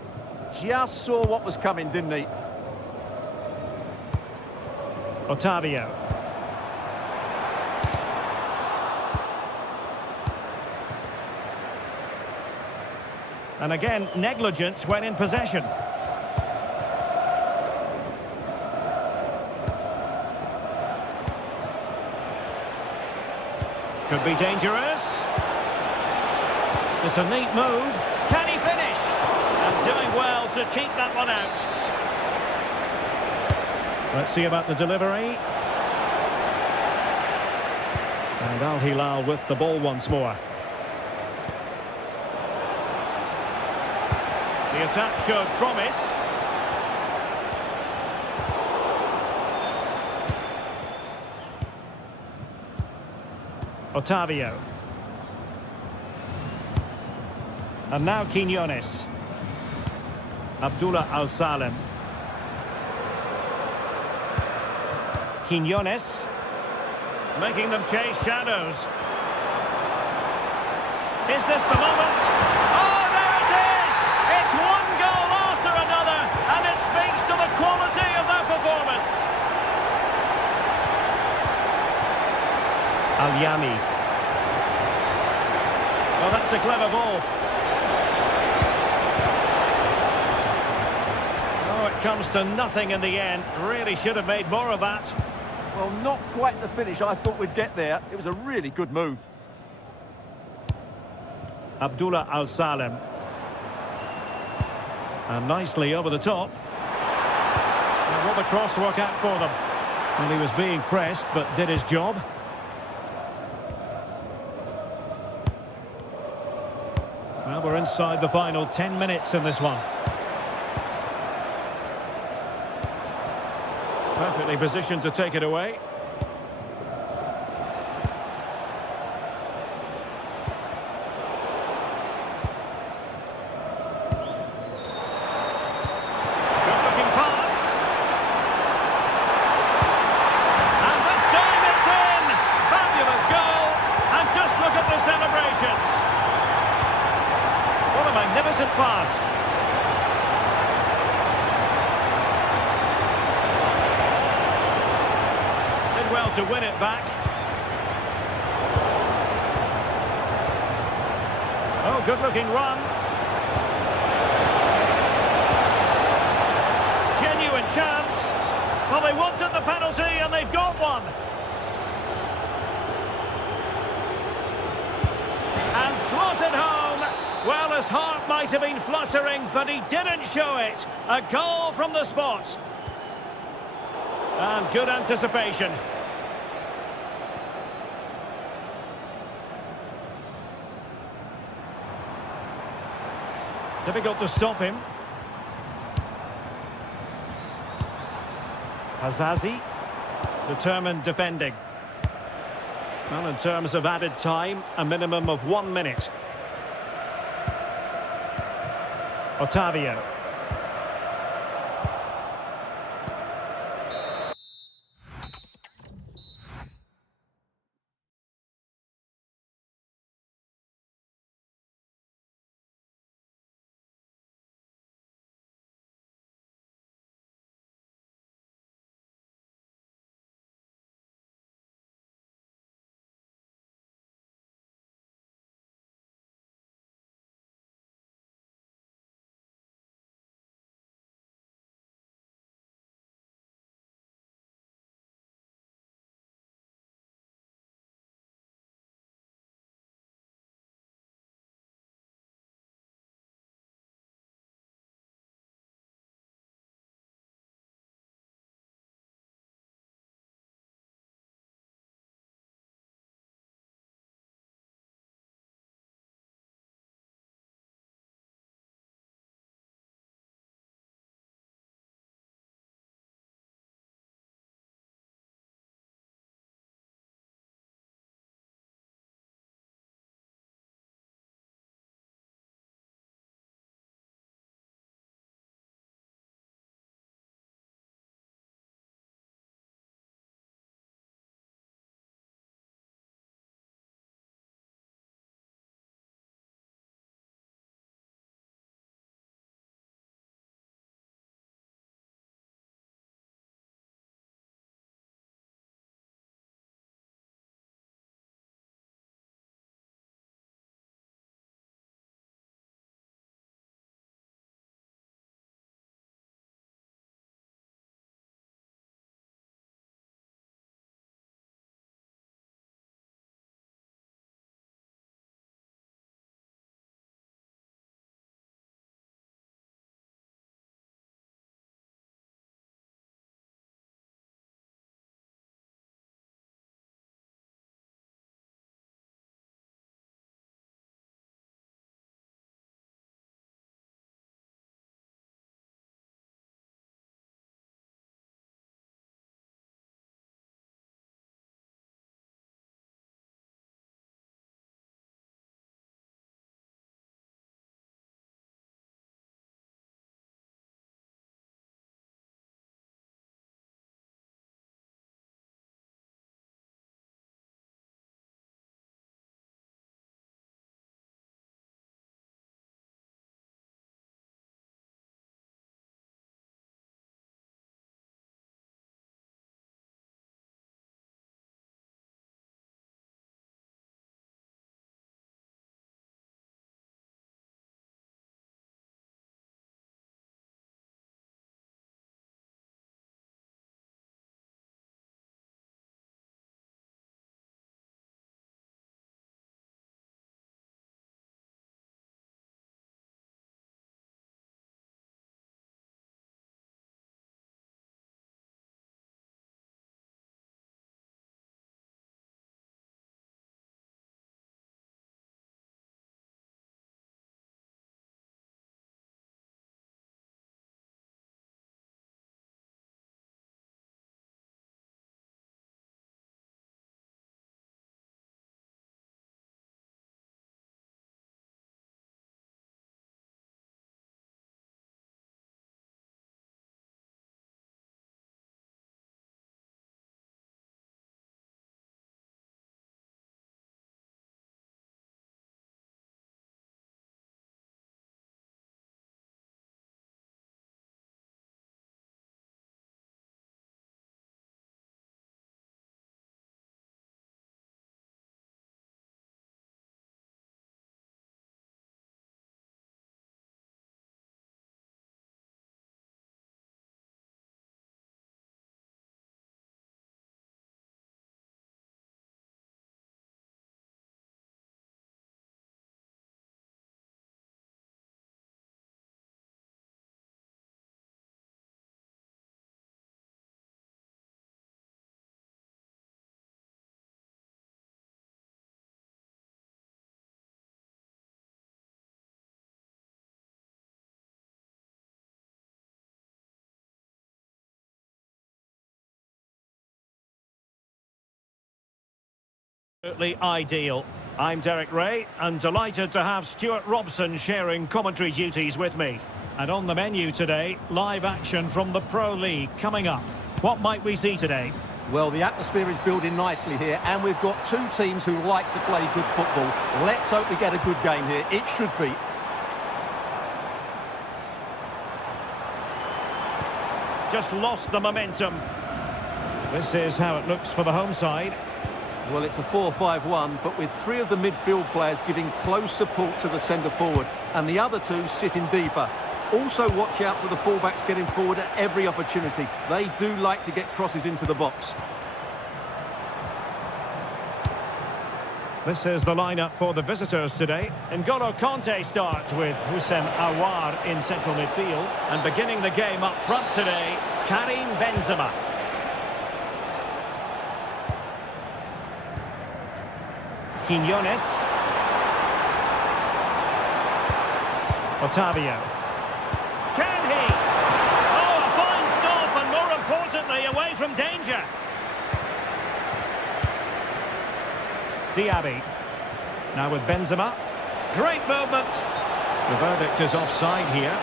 Just saw what was coming, didn't he? Otavio. And again, negligence when in possession. Could be dangerous. It's a neat move. Can he finish? And doing well to keep that one out. Let's see about the delivery. And Al Hilal with the ball once more. The attack showed promise. Otavio. And now Quinones. Abdullah Al-Salem. Quinones. Making them chase shadows. Is this the moment? Oh, there it is! It's one goal after another, and it speaks to the quality of their performance. Al-Yami. Oh, that's a clever ball. Oh, it comes to nothing in the end. Really should have made more of that. Well, not quite the finish I thought we'd get there. It was a really good move. Abdullah Al-Salem. And nicely over the top. And will the cross work out for them? And he was being pressed, but did his job. Well, we're inside the final 10 minutes in this one. Perfectly positioned to take it away. Good-looking pass. And this time it's in! Fabulous goal! And just look at the celebrations. What a magnificent pass. Well to win it back. Oh, good-looking run. Genuine chance. Well, they wanted the penalty and they've got one. And slotted home. Well, his heart might have been fluttering, but he didn't show it. A goal from the spot. And good anticipation. Difficult to stop him. Hazazi, determined defending. Well, in terms of added time, a minimum of 1 minute. Otavio. Absolutely ideal. I'm Derek Ray and delighted to have Stuart Robson sharing commentary duties with me. And on the menu today, live action from the Pro League coming up. What might we see today? Well, the atmosphere is building nicely here, and we've got two teams who like to play good football. Let's hope we get a good game here. It should be. Just lost the momentum. This is how it looks for the home side. Well, it's a 4-5-1, but with three of the midfield players giving close support to the centre forward, and the other two sitting deeper. Also watch out for the fullbacks getting forward at every opportunity. They do like to get crosses into the box. This is the lineup for the visitors today. N'Golo Kanté starts with Houssem Aouar in central midfield. And beginning the game up front today, Karim Benzema. Quinones. Otavio. Can he? Oh, a fine stop, and more importantly, away from danger. Diaby. Now with Benzema. Great movement. The verdict is offside here.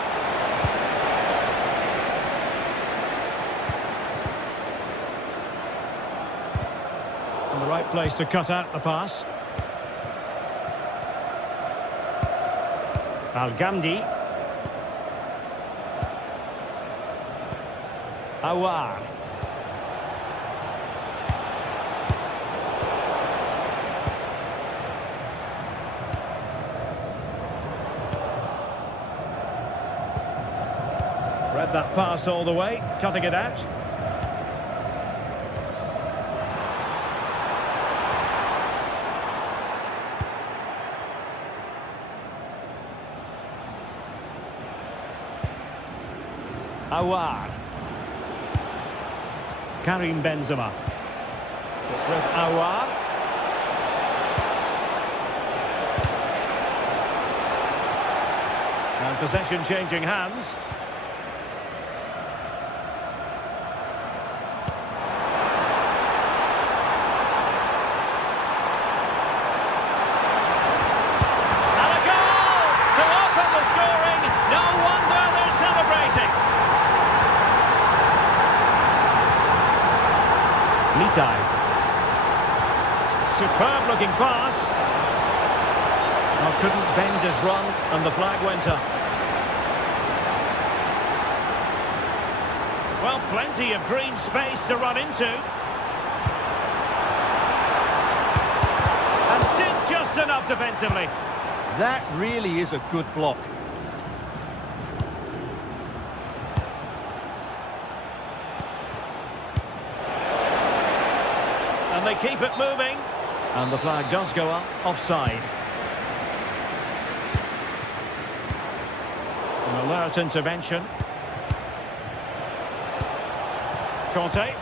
In the right place to cut out the pass. Al-Ghamdi. Aouar. Read that pass all the way, cutting it out. Aouar. Karim Benzema. It's with Aouar. And possession changing hands. And a goal to open the scoring. No wonder they're celebrating. Mitai. Superb looking pass. Oh, couldn't bend his run and the flag went up. Well, plenty of green space to run into. And did just enough defensively. That really is a good block. And they keep it moving. And the flag does go up, offside. An alert intervention. Kanté.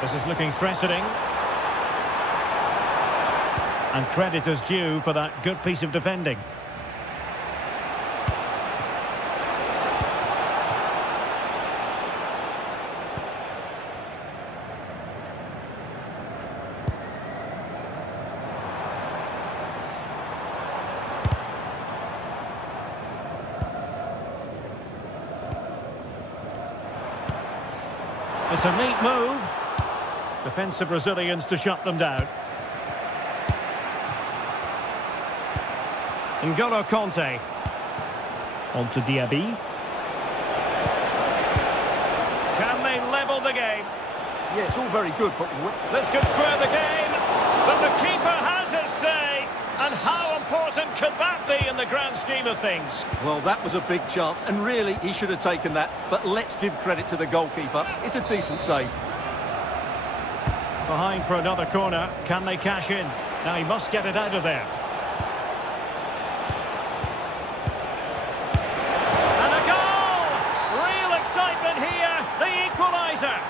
This is looking threatening. And credit is due for that good piece of defending. It's a neat move. Defensive Brazilians to shut them down. N'Golo Kanté. On to Diaby. Can they level the game? Yeah, it's all very good, but... This could square the game, but the keeper has his say. And how important could that be in the grand scheme of things? Well, that was a big chance, and really, he should have taken that. But let's give credit to the goalkeeper. It's a decent save. Behind for another corner. Can they cash in? Now he must get it out of there. And a goal! Real excitement here. The equaliser.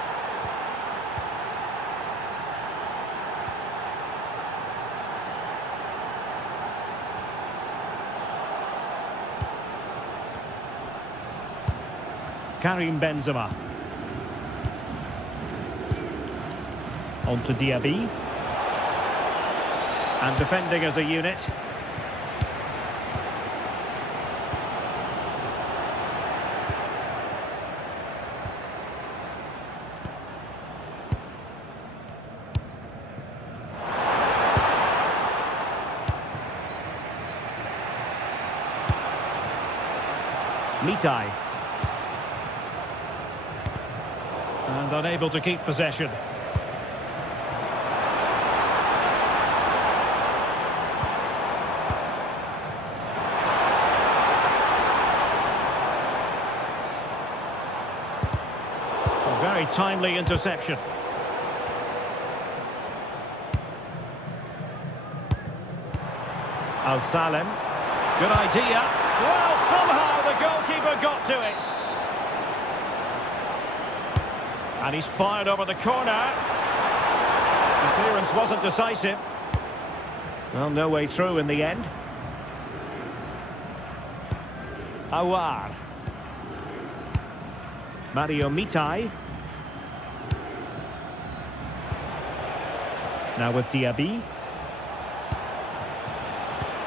Karim Benzema. On to Diaby. And defending as a unit. Mitai. And unable to keep possession. A very timely interception. Al-Salem. Good idea. Well, somehow the goalkeeper got to it. And he's fired over the corner. The clearance wasn't decisive. Well, no way through in the end. Awar. Mario Mitai. Now with Diaby.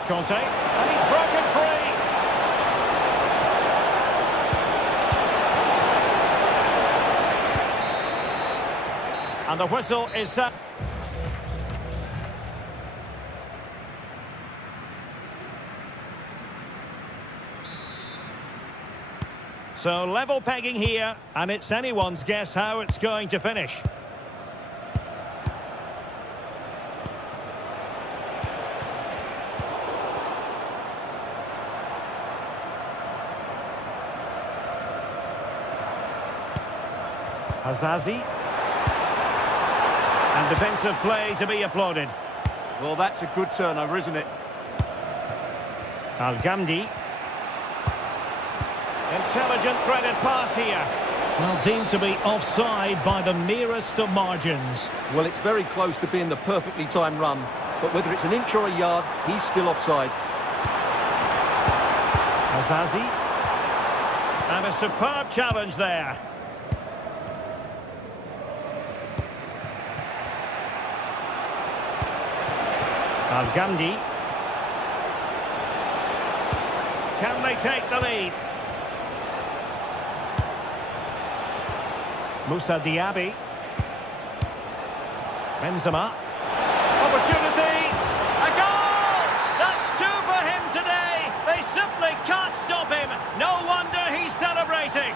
Conte. And he's broken free. And the whistle is set. So level pegging here, and it's anyone's guess how it's going to finish. Azazi. And defensive play to be applauded. Well, that's a good turnover, isn't it? Al-Gamdi. Intelligent threaded pass here. Well, deemed to be offside by the merest of margins. Well, it's very close to being the perfectly timed run, but whether it's an inch or a yard, he's still offside. Azazi. And a superb challenge there. Al-Gamdi. Can they take the lead? Moussa Diaby. Benzema. Opportunity. A goal! That's two for him today. They simply can't stop him. No wonder he's celebrating.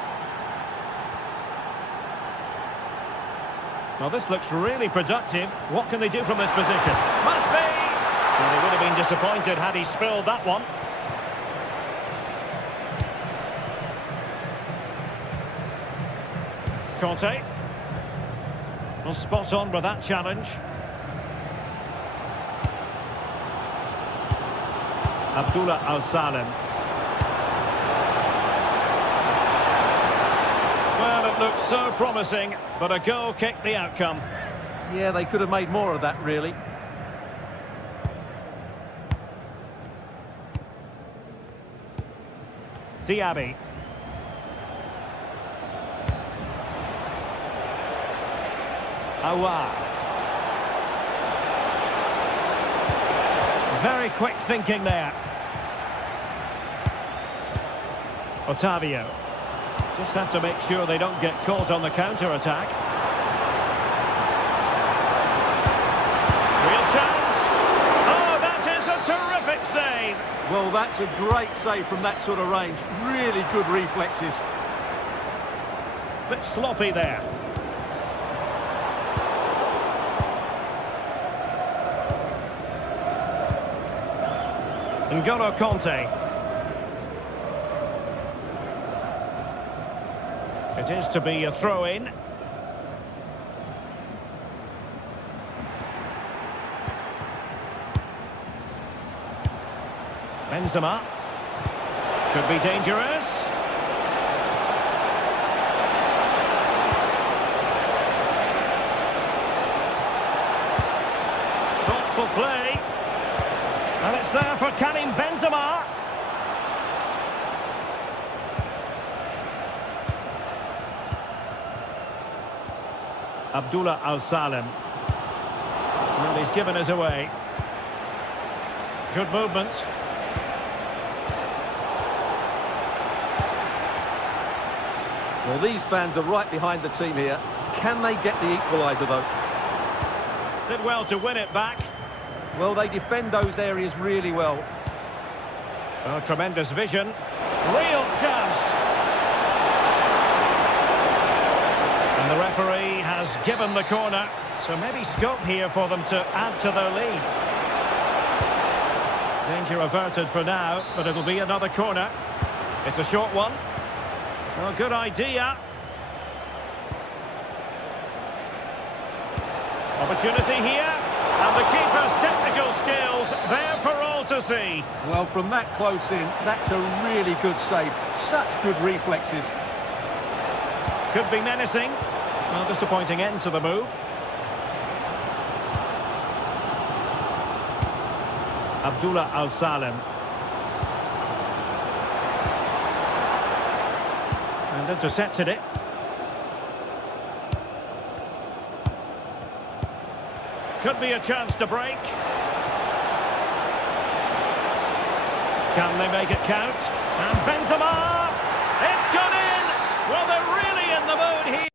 Well, this looks really productive. What can they do from this position? Must be! Well, they would have been disappointed had he spilled that one. Conte. Well, spot on with that challenge. Abdullah Al-Salem. Well, it looked so promising, but a goal kicked the outcome. Yeah, they could have made more of that, really. Diaby. Awar. Very quick thinking there. Otavio. Just have to make sure they don't get caught on the counter-attack. Real chance. Oh, that is a terrific save. Well, that's a great save from that sort of range. Really good reflexes. Bit sloppy there. N'Golo Conte. It is to be a throw-in. Benzema. Could be dangerous. Thoughtful play. And it's there for Karim Benzema. Abdullah Al-Salem. given us away. Good movement. Well, these fans are right behind the team here. Can they get the equaliser, though? Did well to win it back. Well, they defend those areas really well. Oh, tremendous vision. Real chance. And the referee has given the corner. So maybe scope here for them to add to their lead. Danger averted for now, but it'll be another corner. It's a short one. Well, good idea. Opportunity here. And the keeper's technical skills there for all to see. Well, from that close in, that's a really good save. Such good reflexes. Could be menacing. Well, disappointing end to the move. Abdullah Al-Salem. And intercepted it. Could be a chance to break. Can they make it count? And Benzema! It's gone in! Well, they're really in the mood here.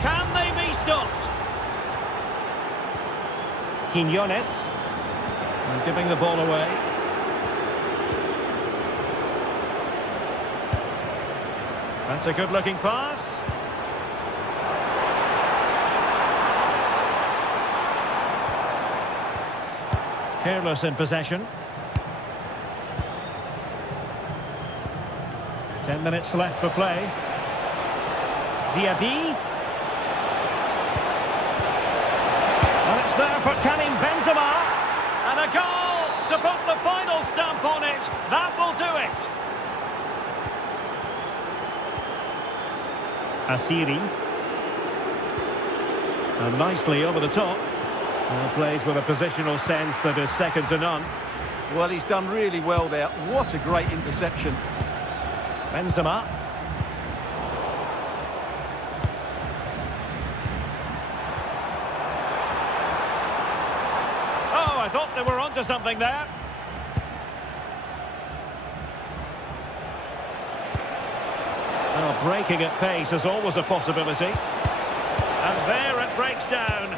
Can they be stopped? Quinones. And giving the ball away. That's a good-looking pass. Careless in possession. 10 minutes left for play. Diaby. And it's there for Karim Benzema. And a goal to put the final stamp on it. That will do it. Asiri. And nicely over the top. And plays with a positional sense that is second to none. Well, he's done really well there. What a great interception. Benzema. Oh, I thought they were onto something there. Oh, breaking at pace is always a possibility. And there it breaks down.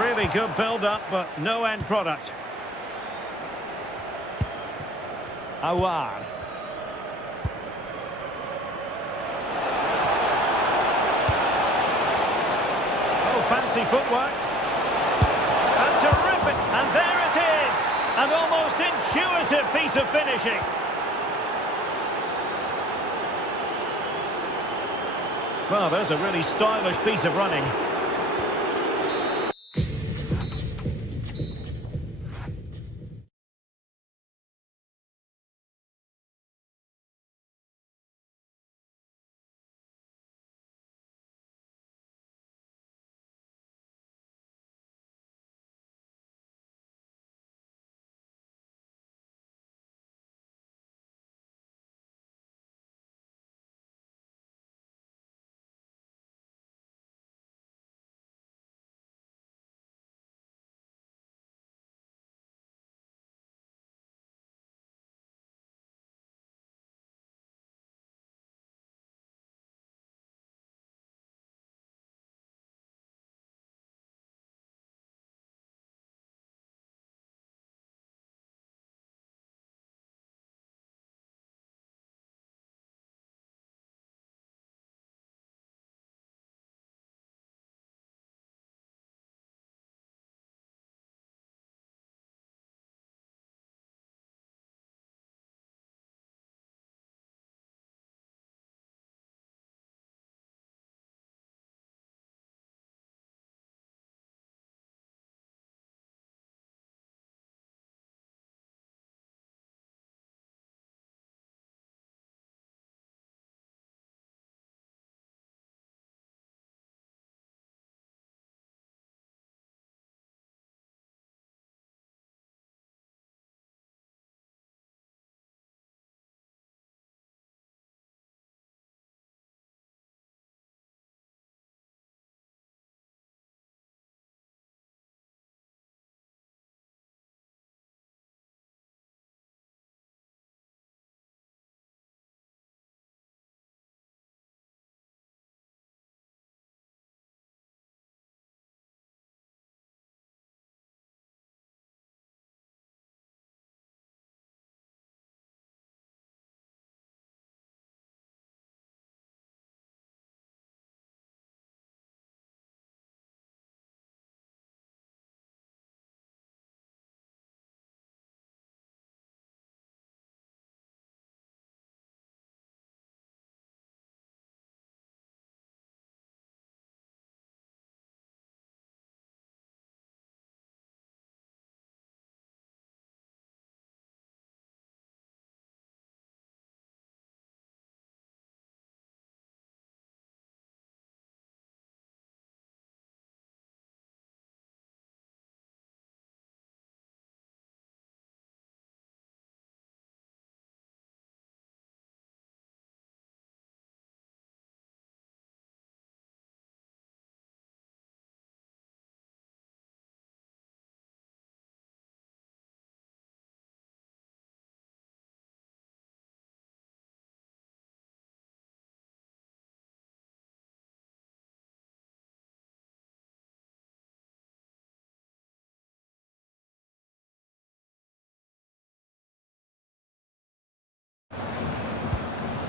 Really good build-up, but no end product. Awar. Oh, fancy footwork. And terrific. And there it is. An almost intuitive piece of finishing. Well, there's a really stylish piece of running.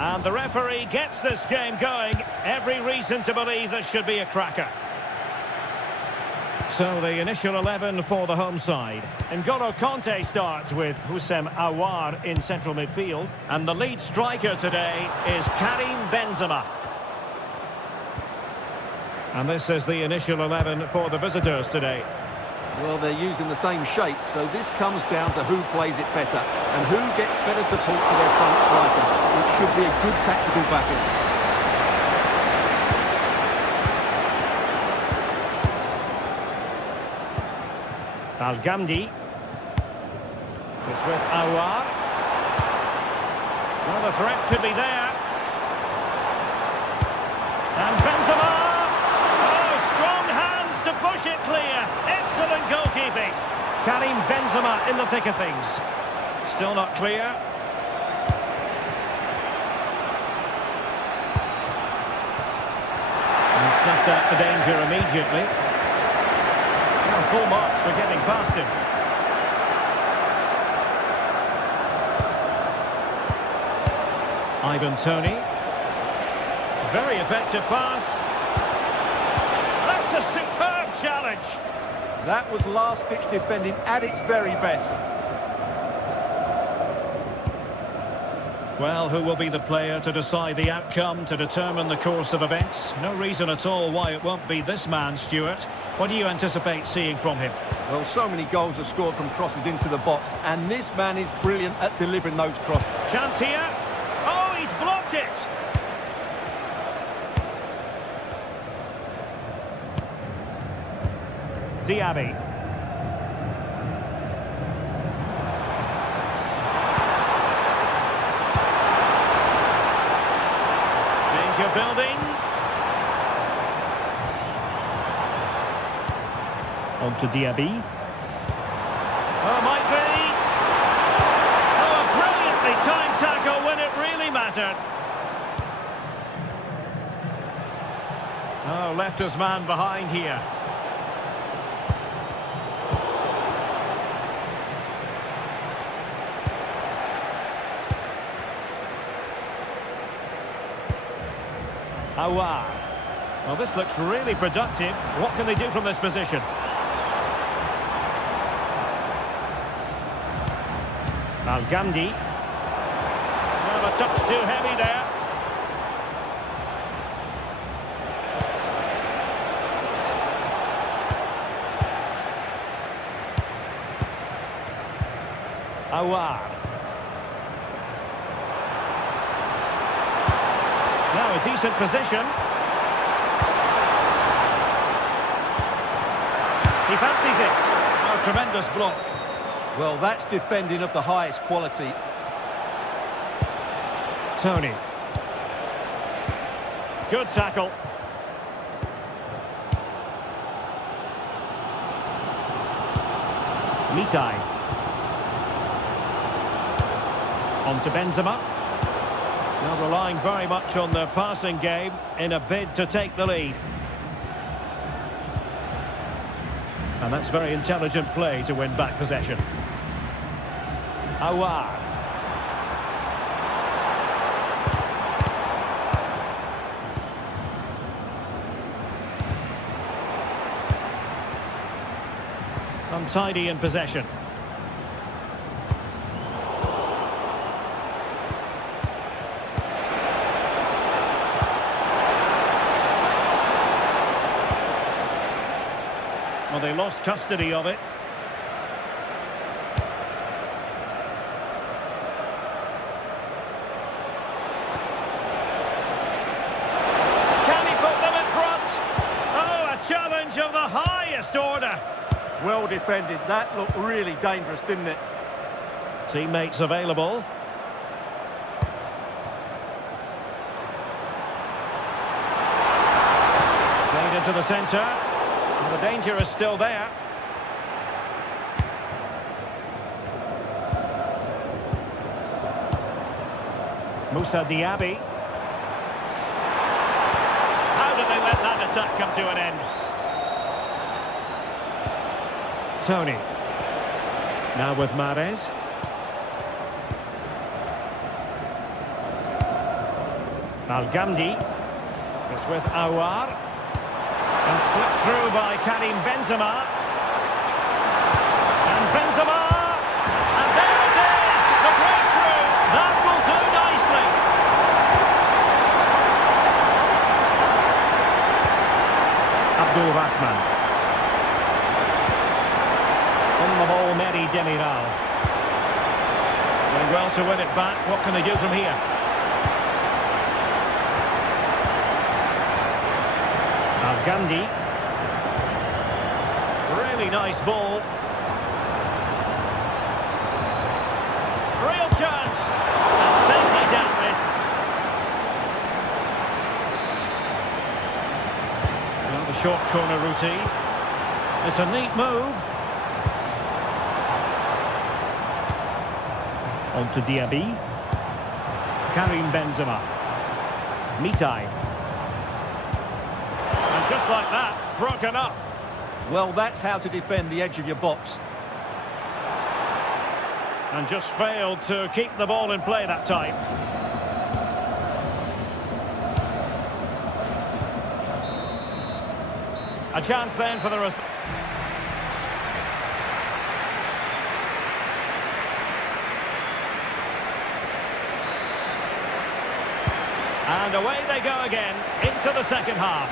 And the referee gets this game going. Every reason to believe this should be a cracker. So the initial 11 for the home side. N'Golo Kanté starts with Houssem Aouar in central midfield. And the lead striker today is Karim Benzema. And this is the initial 11 for the visitors today. Well, they're using the same shape, so this comes down to who plays it better and who gets better support to their front striker. It should be a good tactical battle. Al-Ghamdi. It's with Aouar. Well, the threat could be there. And Benzema! Oh, strong hands to push it clear. Excellent goalkeeping. Karim Benzema in the thick of things. Still not clear. And snuffed out the danger immediately. Well, full marks for getting past him. Ivan Toney. Very effective pass. That's a superb challenge. That was last-ditch defending at its very best. Well, who will be the player to decide the outcome, to determine the course of events? No reason at all why it won't be this man, Stuart. What do you anticipate seeing from him? Well, so many goals are scored from crosses into the box, and this man is brilliant at delivering those crosses. Chance here. Oh, he's blocked it. Diaby. Danger building. On to Diaby. Oh, might be. Oh, a brilliantly timed tackle when it really mattered. Oh, left his man behind here. Aouar. Well, this looks really productive. What can they do from this position? Al-Ghamdi. Well, a touch too heavy there. Aouar. Now a decent position. He fancies it. Oh, tremendous block. Well, that's defending of the highest quality. Toney. Good tackle. Mitai. On to Benzema. Now relying very much on their passing game in a bid to take the lead. And that's very intelligent play to win back possession. Aouar. Untidy in possession. Well, they lost custody of it. Can he put them in front? Oh, a challenge of the highest order. Well defended. That looked really dangerous, didn't it? Teammates available. Played into the centre. And the danger is still there. Moussa Diaby. How did they let that attack come to an end? Toney. Now with Mahrez. Al-Ghamdi. It's with Awar. And slipped through by Karim Benzema. And Benzema! And there it is! The breakthrough! That will do nicely! Abdul Rahman. On the ball, Mehdi Demiral. Doing well to win it back. What can they do from here? Al-Ghamdi. Really nice ball. Real chance. And safely dealt with. Well, the short corner routine. It's a neat move. On to Diaby. Karim Benzema. Mitai. And just like that, broken up. Well, that's how to defend the edge of your box. And just failed to keep the ball in play that time. A chance then for the... And away they go again, into the second half.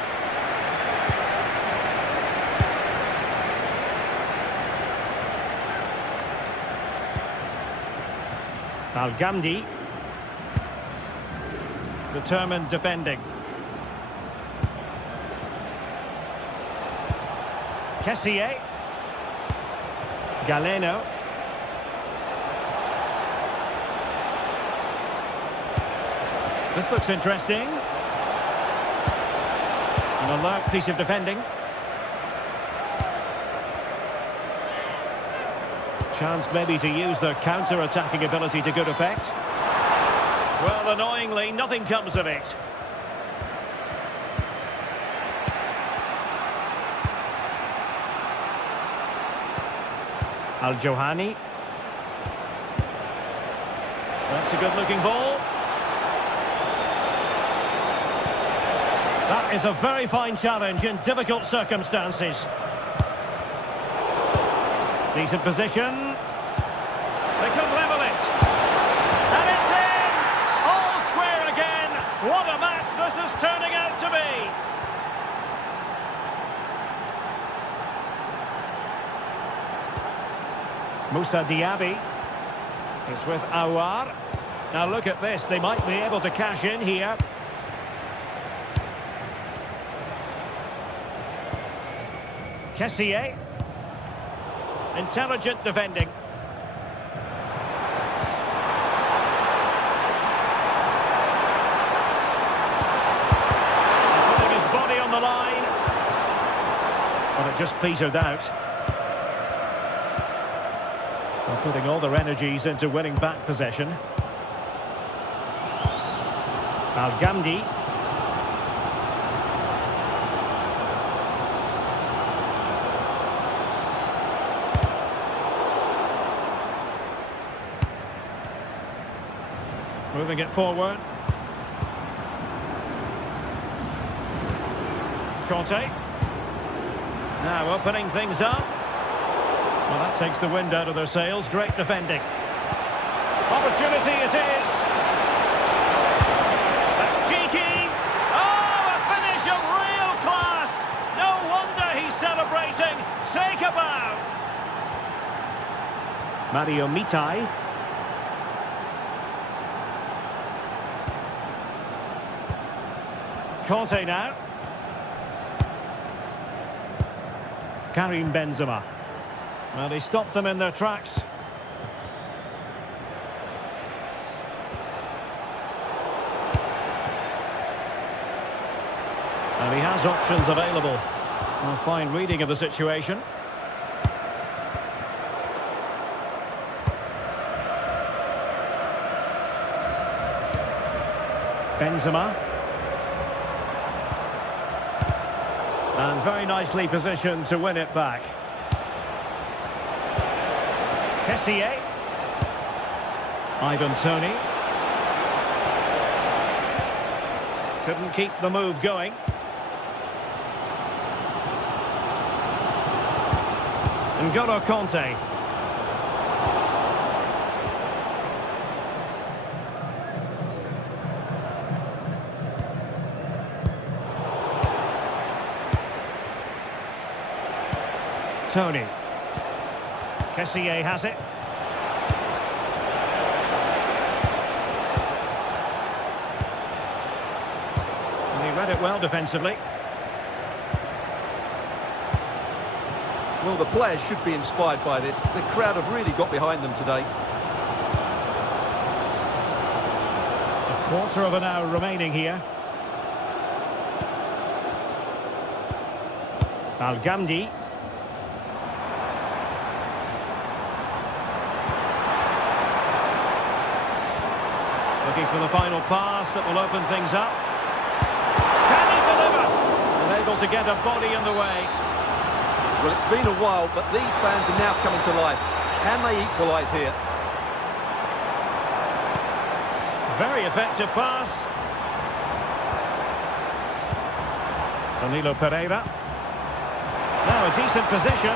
Al-Ghamdi. Determined defending. Kessié. Galeno. This looks interesting. An alert piece of defending. Chance maybe to use their counter-attacking ability to good effect. Well, annoyingly, nothing comes of it. Al-Johani. That's a good-looking ball. That is a very fine challenge in difficult circumstances. Decent position. They could level it. And it's in! All square again. What a match this is turning out to be. Moussa Diaby. It's with Awar. Now look at this. They might be able to cash in here. Kessié. Intelligent defending. Putting his body on the line. But it just petered out. They're putting all their energies into winning back possession. Al-Ghamdi. Moving it forward. Conte. Now opening things up. Well, that takes the wind out of their sails. Great defending. Opportunity it is. That's cheeky. Oh, a finish of real class. No wonder he's celebrating. Take a bow. Mario Mitai. Conte now. Karim Benzema. Well, he stopped them in their tracks. And he has options available. A fine reading of the situation. Benzema. And very nicely positioned to win it back. Kessié. Ivan Toney. Couldn't keep the move going. N'Golo Conte. Tony. Kessié has it. And he read it well defensively. Well, the players should be inspired by this. The crowd have really got behind them today. A quarter of an hour remaining here. Al-Ghamdi. Looking for the final pass that will open things up. Can he deliver? Unable to get a body in the way. Well, it's been a while, but these fans are now coming to life. Can they equalise here? Very effective pass. Danilo Pereira. Now a decent position.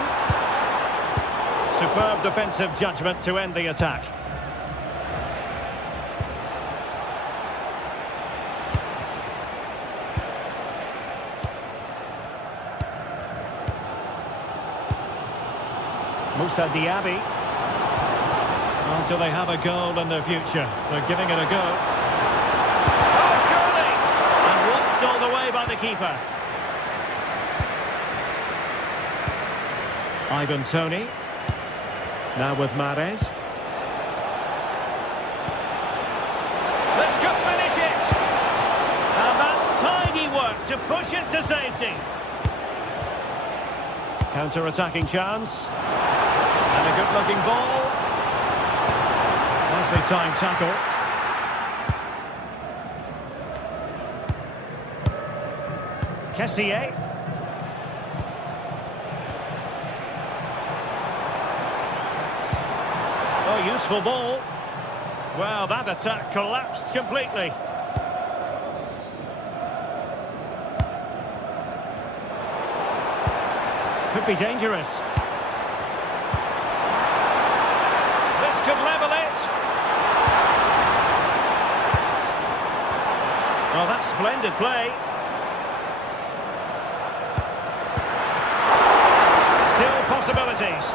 Superb defensive judgment to end the attack. Moussa Diaby. Oh, do they have a goal in their future? They're giving it a go. Oh, surely! And watched all the way by the keeper. Ivan Toney. Now with Mahrez. This could finish it! And that's tidy work to push it to safety. Counter-attacking chance. And a good-looking ball. Nicely timed tackle. Kessié. Oh, useful ball. Well, that attack collapsed completely. Could be dangerous. Could level it. Oh, that's splendid play. Still possibilities.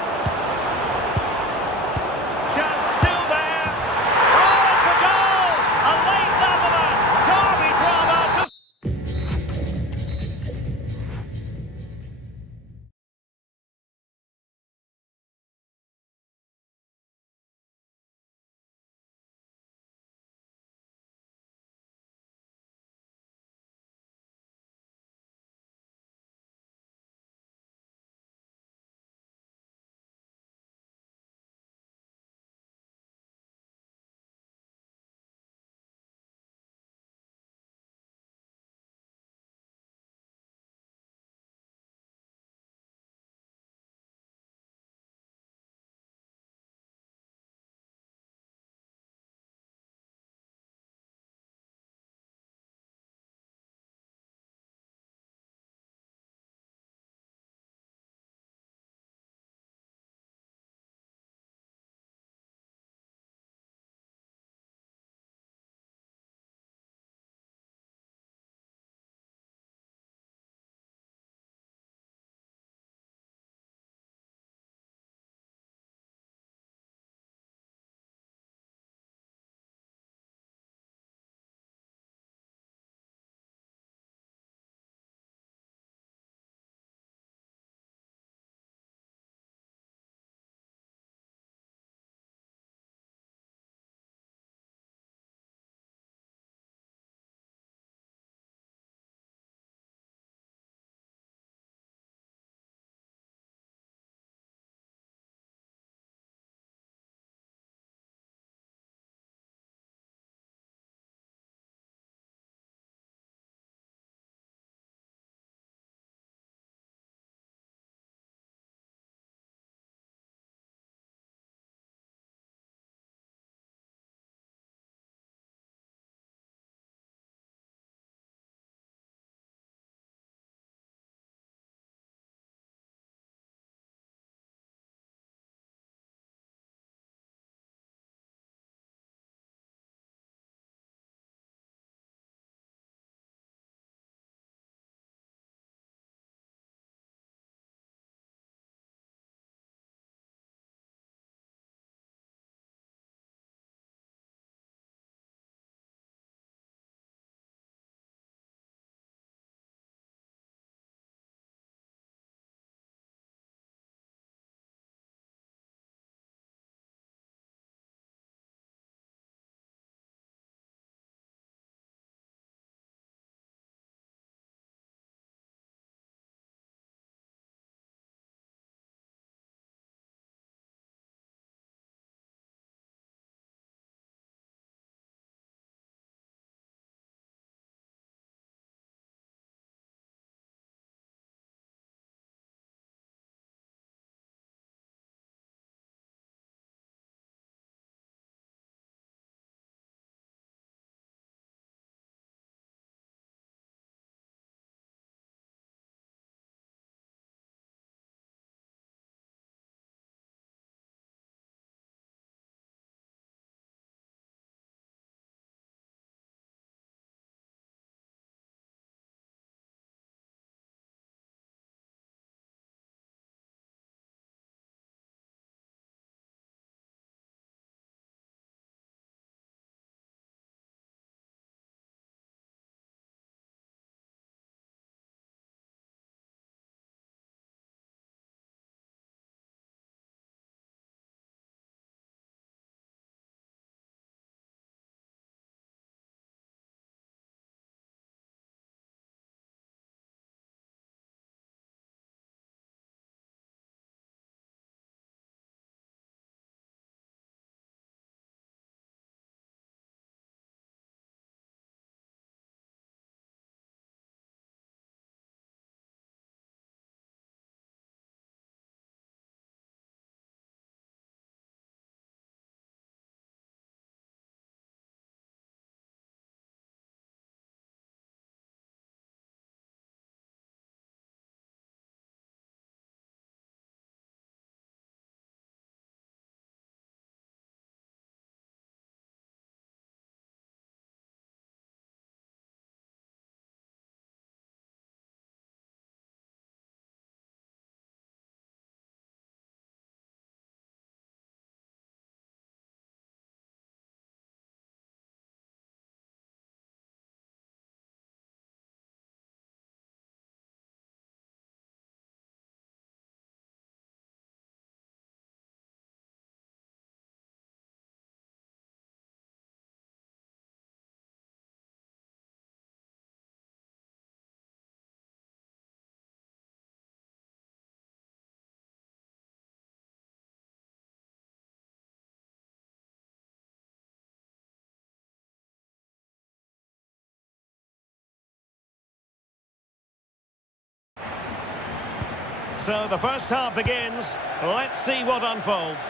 So the first half begins. Let's see what unfolds.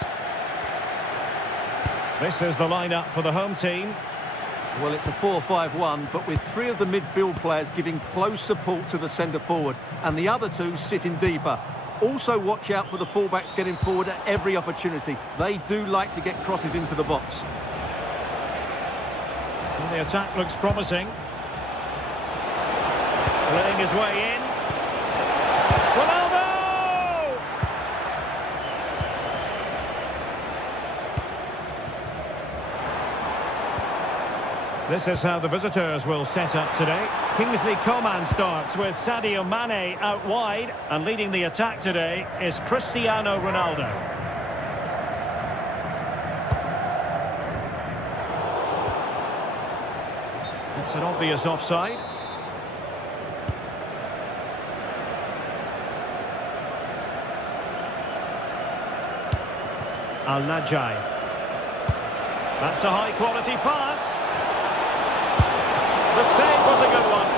This is the lineup for the home team. Well, it's a 4-5-1, but with three of the midfield players giving close support to the centre forward, and the other two sitting deeper. Also watch out for the fullbacks getting forward at every opportunity. They do like to get crosses into the box. Well, the attack looks promising. Playing his way in. Ronaldo! This is how the visitors will set up today. Kingsley Coman starts with Sadio Mane out wide, and leading the attack today is Cristiano Ronaldo. It's an obvious offside. Al-Najai. That's a high-quality pass. The save was a good one.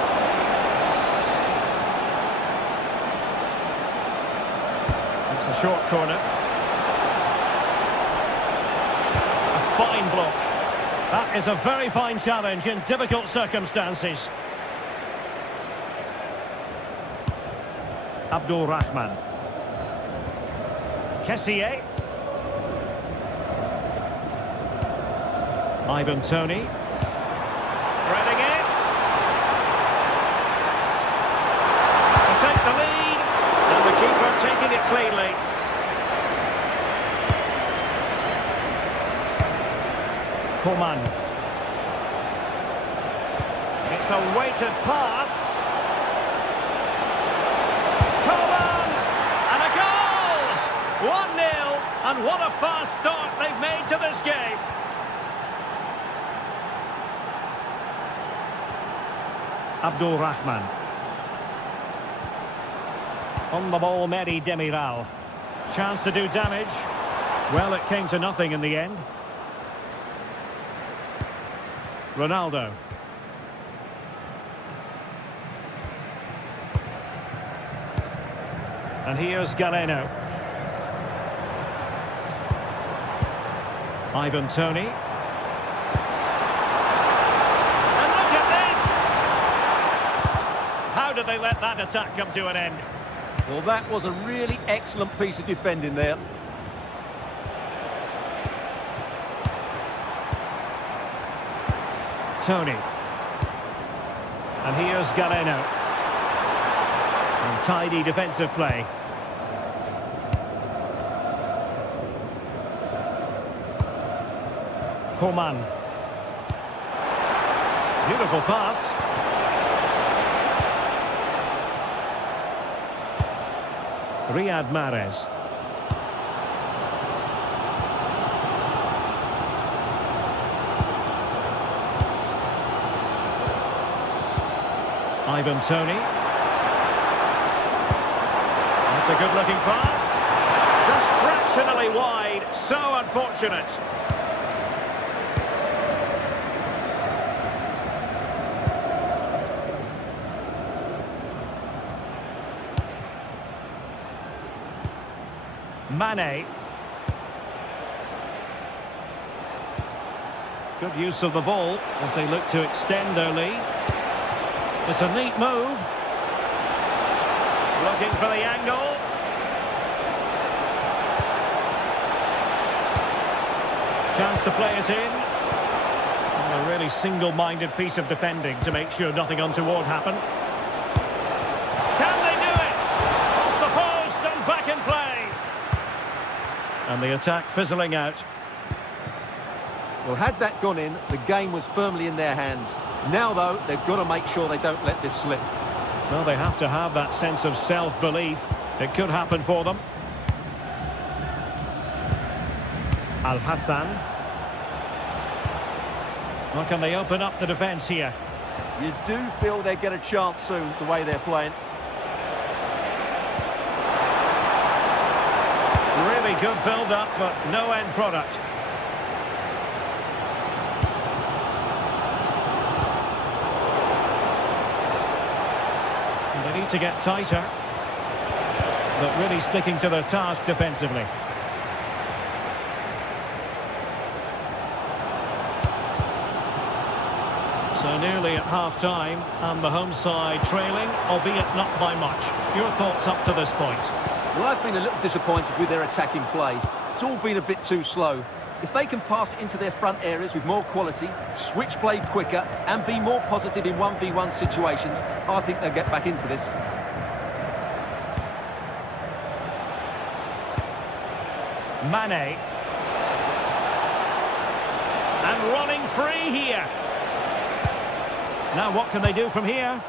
It's a short corner. A fine block. That is a very fine challenge in difficult circumstances. Abdul Rahman. Kessié. Ivan Toney. Threading it. To take the lead. And the keeper taking it cleanly. Coman. It's a weighted pass. Coman! And a goal! 1-0. And what a fast start they've made to this game. Abdul Rahman. On the ball, Mehdi Demiral. Chance to do damage. Well, it came to nothing in the end. Ronaldo. And here's Galeno. Ivan Toney. How did they let that attack come to an end? Well, that was a really excellent piece of defending there. Toney. And here's Galeno. And tidy defensive play. Coman. Beautiful pass. Riyad Mahrez. Ivan Toney. That's a good-looking pass. Just fractionally wide. So unfortunate. Mane. Good use of the ball as they look to extend their lead. It's a neat move. Looking for the angle. Chance to play it in. And a really single-minded piece of defending to make sure nothing untoward happened. Can they do it? Off the post and back in play. And the attack fizzling out. Well, had that gone in, the game was firmly in their hands. Now, though, they've got to make sure they don't let this slip. Well, they have to have that sense of self-belief. It could happen for them. Al-Hassan. Well, can they open up the defence here? You do feel they get a chance soon, the way they're playing. Really good build-up, but no end product. And they need to get tighter. but really sticking to their task defensively. So nearly at half-time, and the home side trailing, albeit not by much. Your thoughts up to this point? Well, I've been a little disappointed with their attacking play. It's all been a bit too slow. If they can pass it into their front areas with more quality, switch play quicker, and be more positive in 1v1 situations, I think they'll get back into this. Mane. And running free here. Now what can they do from here?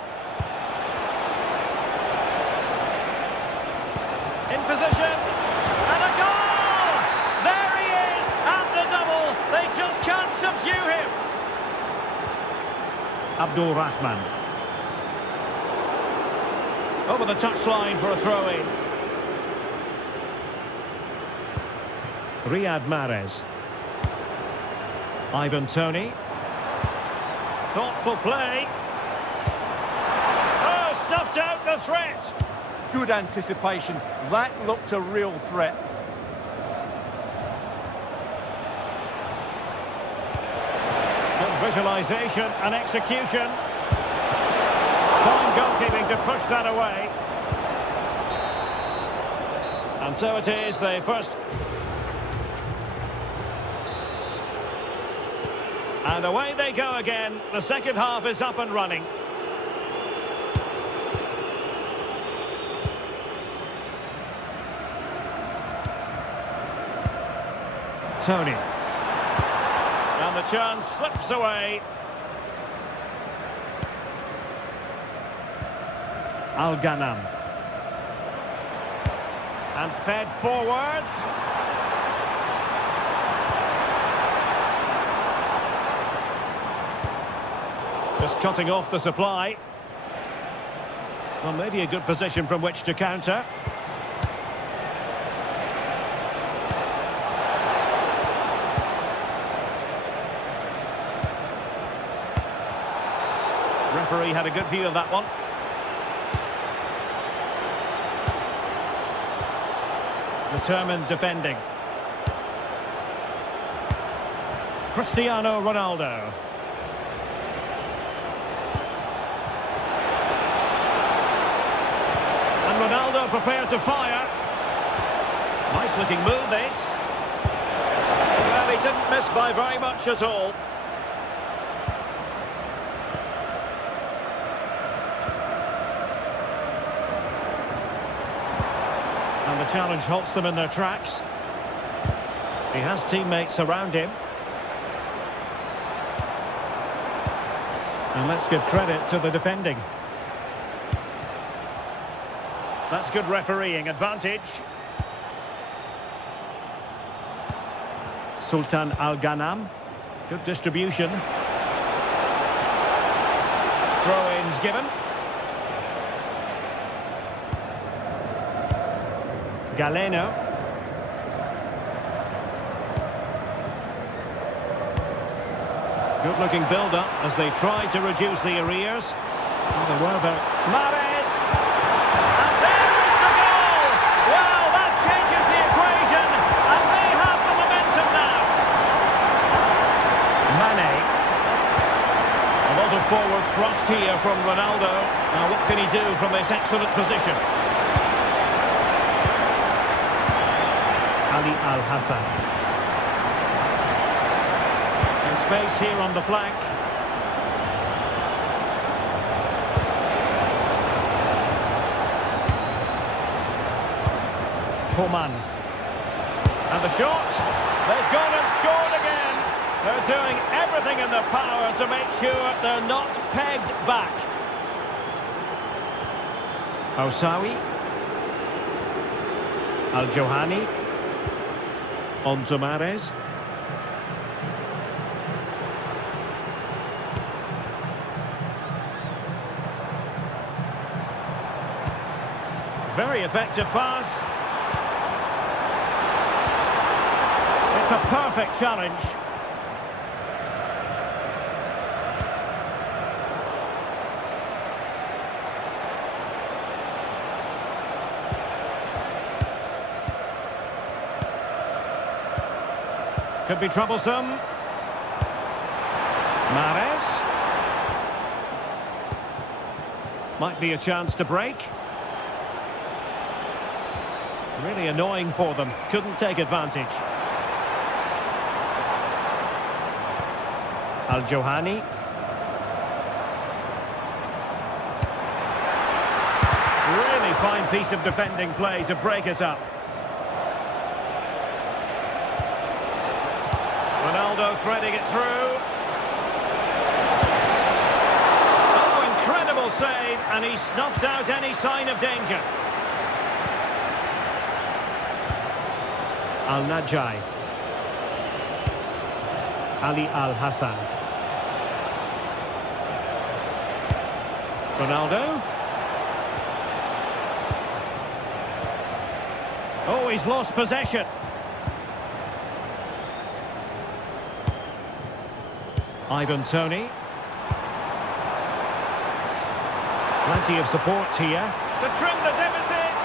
In position. And a goal! There he is! And the double! They just can't subdue him! Abdul Rahman. Over the touchline for a throw-in. Riyad Mahrez. Ivan Toney. Thoughtful play. Oh, stuffed out the threat. Good anticipation. That looked a real threat. Good visualisation and execution. Fine goalkeeping to push that away. And so it is, the first... And away they go again. The second half is up and running. Tony. And the chance slips away. Al-Ghanam. And fed forwards. Just cutting off the supply. Well, maybe a good position from which to counter. Referee had a good view of that one. Determined defending. Cristiano Ronaldo. Ronaldo prepared to fire. Nice looking move this. Well, he didn't miss by very much at all. And the challenge halts them in their tracks. He has teammates around him. And let's give credit to the defending. That's good refereeing advantage. Sultan Al-Ghanam. Good distribution. Throw-ins given. Galeno. Good looking build-up as they try to reduce the arrears. Oh, they were about Mahrez! And there is the goal! Well, that changes the equation, and they have the momentum now. Mane. A lot of forward thrust here from Ronaldo. Now what can he do from this excellent position? Ali Al-Hassan. In space here on the flank. Coman. And the shot. They've gone and scored again. They're doing everything in their power to make sure they're not pegged back. Ousawi. Al-Johani. On to Mahrez. Very effective pass. It's a perfect challenge. Could be troublesome. Mahrez. Might be a chance to break. Really annoying for them. Couldn't take advantage. Al-Johani. Really fine piece of defending play to break us up. Ronaldo threading it through. Oh, incredible save, and he snuffed out any sign of danger. Al-Najai. Ali Al-Hassan. Ronaldo. Oh, he's lost possession. Ivan Toney. Plenty of support here. To trim the deficit.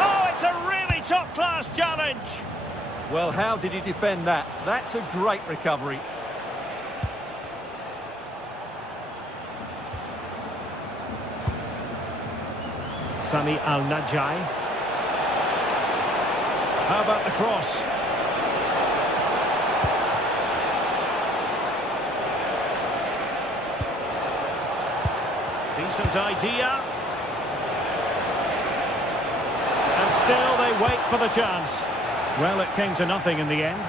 Oh, it's a really top-class challenge. Well, how did he defend that? That's a great recovery. Sami Al-Najai. How about the cross? Decent idea. And still they wait for the chance. Well, it came to nothing in the end.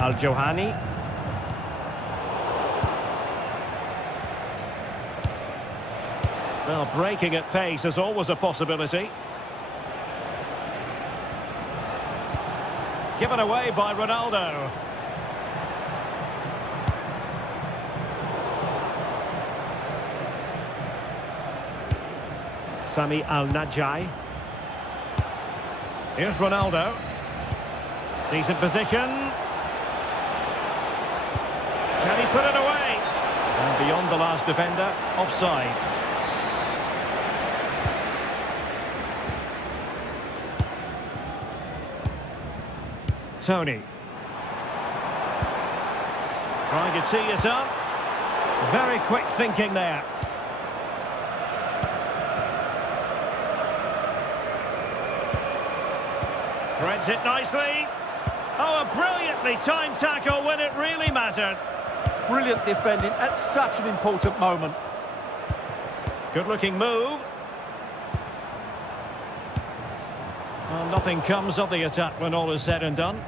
Al-Johani. Well, breaking at pace is always a possibility. Given away by Ronaldo. Sami Al-Najai. Here's Ronaldo. Decent position. Can he put it away? And beyond the last defender, offside. Toney. Trying to tee it up. Very quick thinking there. Threads it nicely. Oh, a brilliantly timed tackle when it really mattered. Brilliant defending at such an important moment. Good-looking move. Well, nothing comes of the attack when all is said and done.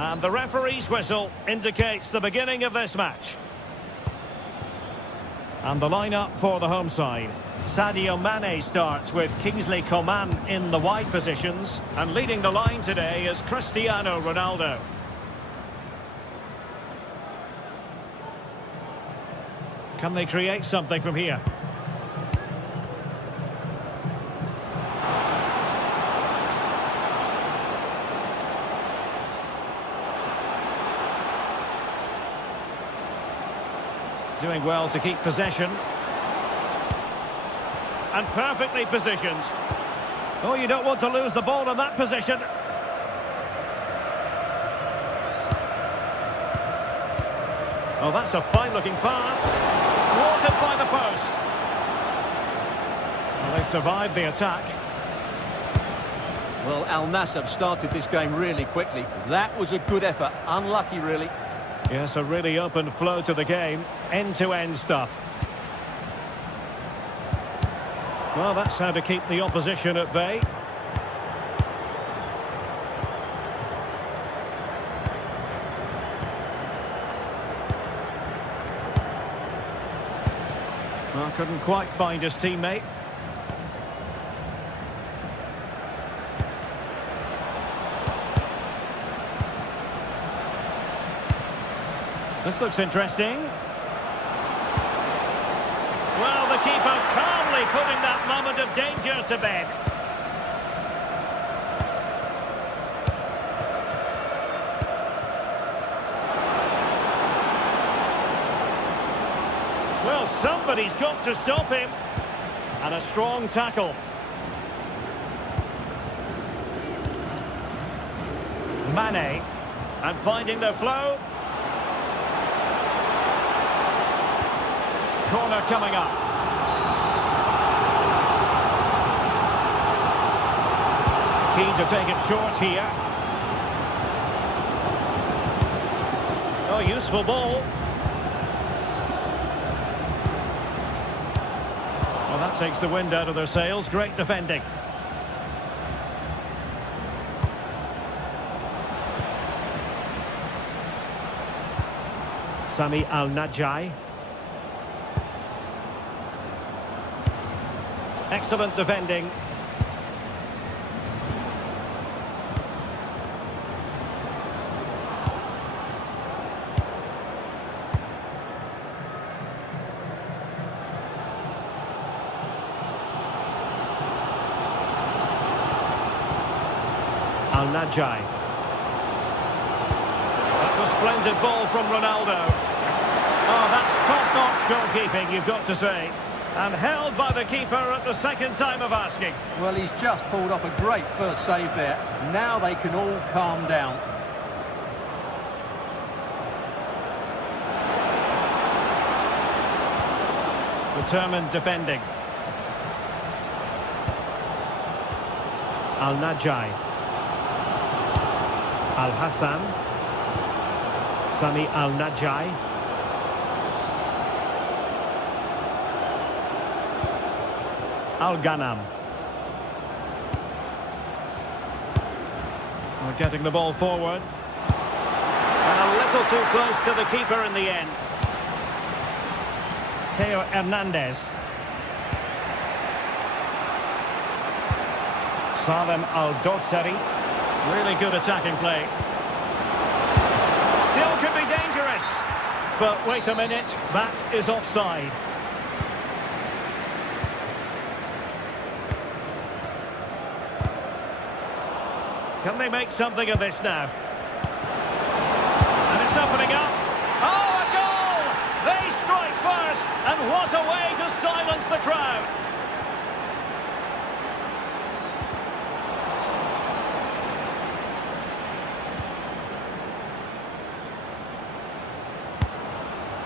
And the referee's whistle indicates the beginning of this match. And the lineup for the home side. Sadio Mane starts with Kingsley Coman in the wide positions. And leading the line today is Cristiano Ronaldo. Can they create something from here? Doing well to keep possession. And perfectly positioned. Oh, you don't want to lose the ball in that position. Oh, that's a fine-looking pass. Thwarted by the post. Well, they survived the attack. Well, Al Nassr started this game really quickly. That was a good effort. Unlucky, really. Yes, a really open flow to the game. End-to-end stuff. Well, that's how to keep the opposition at bay. Well, couldn't quite find his teammate. This looks interesting. Well, the keeper calmly putting that moment of danger to bed. Well, somebody's got to stop him. And a strong tackle. Mane. And finding the flow. Corner coming up. Keen to take it short here. Oh, useful ball. Well, that takes the wind out of their sails. Great defending. Sami Al-Najai. Excellent defending. Al-Najai. That's a splendid ball from Ronaldo. Oh, that's top-notch goalkeeping, you've got to say. And held by the keeper at the second time of asking. Well, he's just pulled off a great first save there. Now they can all calm down. Determined defending. Al-Najai. Al-Hassan. Sami Al-Najai. Al-Ghanam. We're getting the ball forward. And a little too close to the keeper in the end. Theo Hernandez. Salem Al-Dossari. Really good attacking play. Still could be dangerous. But wait a minute, that is offside. Can they make something of this now? And it's opening up. Oh, a goal! They strike first, and what a way to silence the crowd.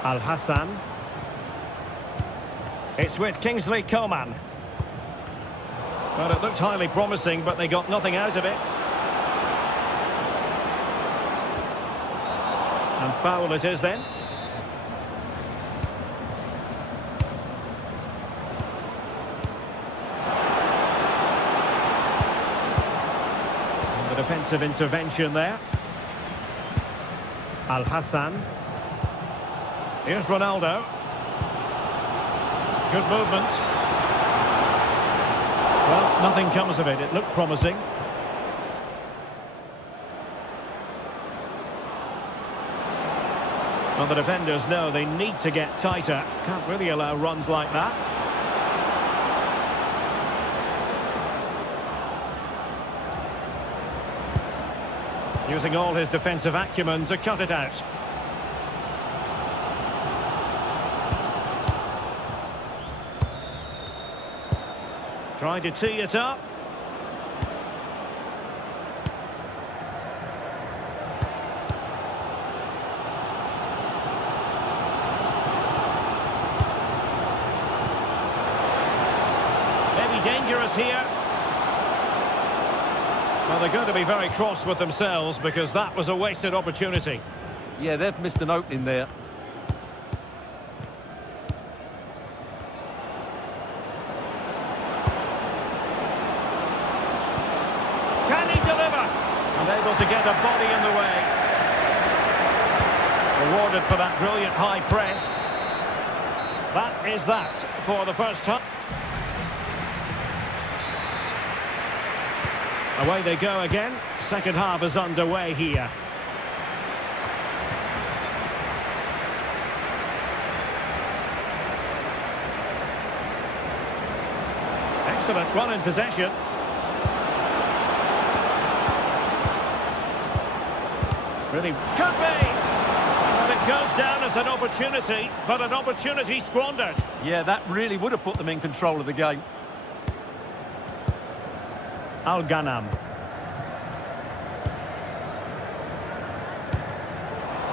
Al-Hassan. It's with Kingsley Coman. Well, it looked highly promising, but they got nothing out of it. And foul it is then. And the defensive intervention there. Al-Hassan. Here's Ronaldo. Good movement. Well, nothing comes of it. It looked promising. Well, the defenders know they need to get tighter. Can't really allow runs like that. Using all his defensive acumen to cut it out. Trying to tee it up. Maybe dangerous here. Well, they're going to be very cross with themselves because that was a wasted opportunity. Yeah, they've missed an opening there. Can he deliver? Unable to get a body in the way. Rewarded for that brilliant high press. That is that for the first time. Away they go again. Second half is underway here. Excellent run in possession. Really could be. Well, it goes down as an opportunity, but an opportunity squandered. Yeah, that really would have put them in control of the game. Al-Ghanam.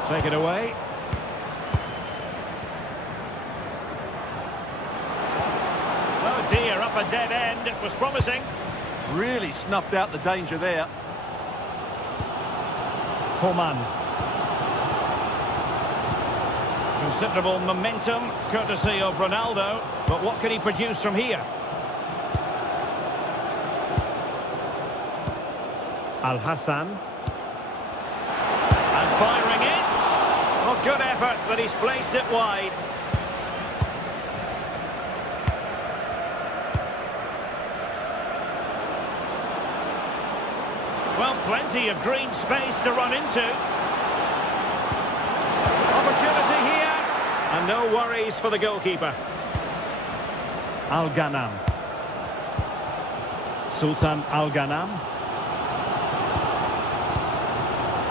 Take it away. Oh dear, up a dead end. It was promising. Really snuffed out the danger there. Coman. Considerable momentum, courtesy of Ronaldo. But what can he produce from here? Al-Hassan. And firing it. Oh, good effort, but he's placed it wide. Well, plenty of green space to run into. Opportunity here. And no worries for the goalkeeper. Al-Ghanam. Sultan Al-Ghanam.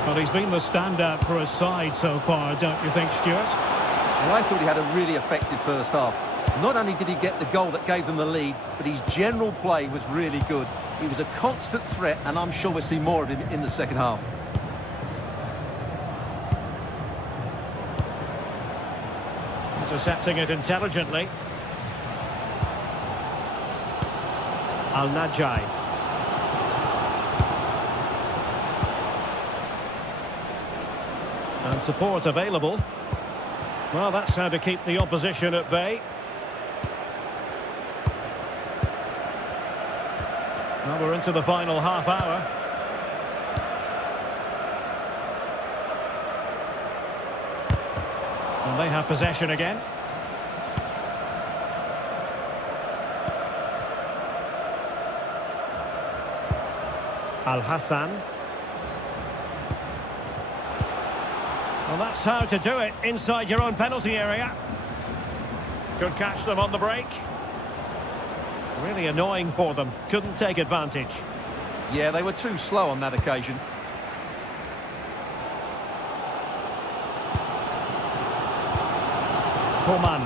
Well, he's been the standout for his side so far, don't you think, Stuart? Well, I thought he had a really effective first half. Not only did he get the goal that gave them the lead, but his general play was really good. He was a constant threat, and I'm sure we'll see more of him in the second half. Intercepting it intelligently. Al-Najai. And support available. Well, that's how to keep the opposition at bay. Well, we're into the final half hour. And they have possession again. Al-Hassan. Well, that's how to do it inside your own penalty area. Could catch them on the break. Really annoying for them. Couldn't take advantage. Yeah, they were too slow on that occasion. Coman.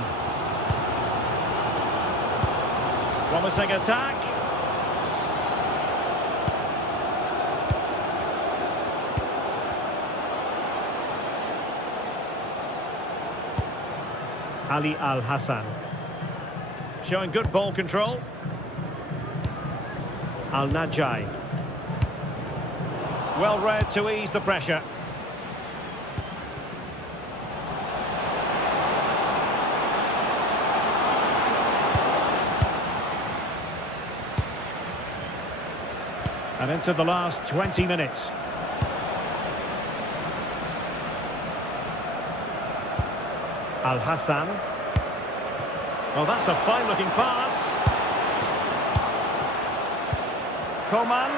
Promising attack. Ali Al-Hassan. Showing good ball control. Al-Najai. Well read to ease the pressure. And into the last 20 minutes. Al-Hassan. Well, that's a fine-looking pass. Coman.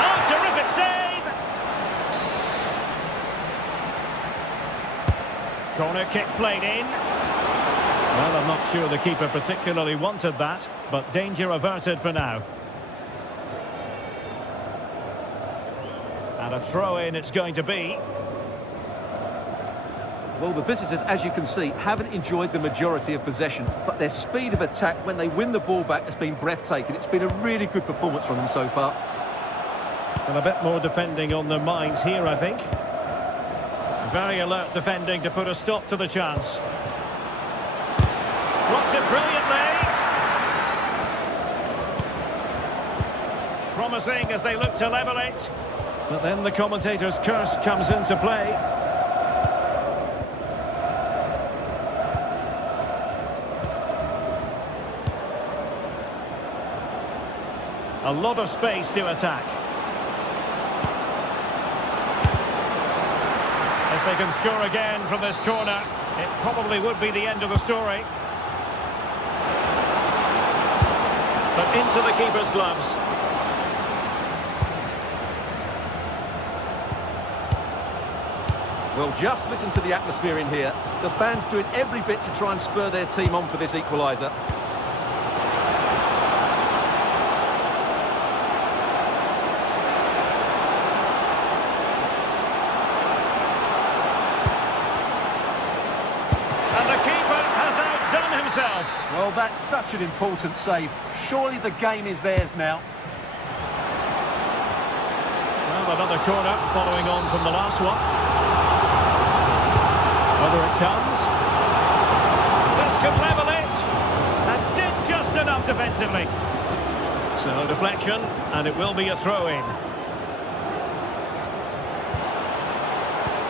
Oh, terrific save! Corner kick played in. Well, I'm not sure the keeper particularly wanted that, but danger averted for now. And a throw-in it's going to be. Well, the visitors, as you can see, haven't enjoyed the majority of possession, but their speed of attack when they win the ball back has been breathtaking. It's been a really good performance from them so far. And a bit more defending on their minds here, I think. Very alert defending to put a stop to the chance. Blocks it brilliantly. Promising as they look to level it. But then the commentator's curse comes into play. A lot of space to attack. If they can score again from this corner, it probably would be the end of the story. But into the keeper's gloves. Well, just listen to the atmosphere in here. The fans doing every bit to try and spur their team on for this equaliser. Well, that's such an important save. Surely the game is theirs now. Well, another corner following on from the last one. Whether it comes. This could level it. And did just enough defensively. So deflection, and it will be a throw-in.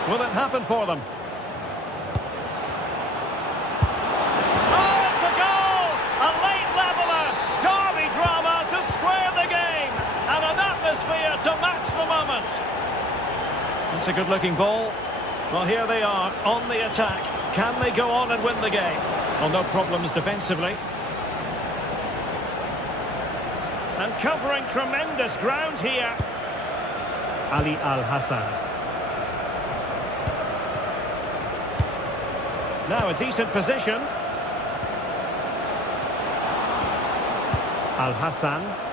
Will it happen for them? To match the moment. It's a good-looking ball. Well, here they are on the attack. Can they go on and win the game? Well, no problems defensively. And covering tremendous ground here. Ali Al-Hassan. Now a decent position. Al-Hassan.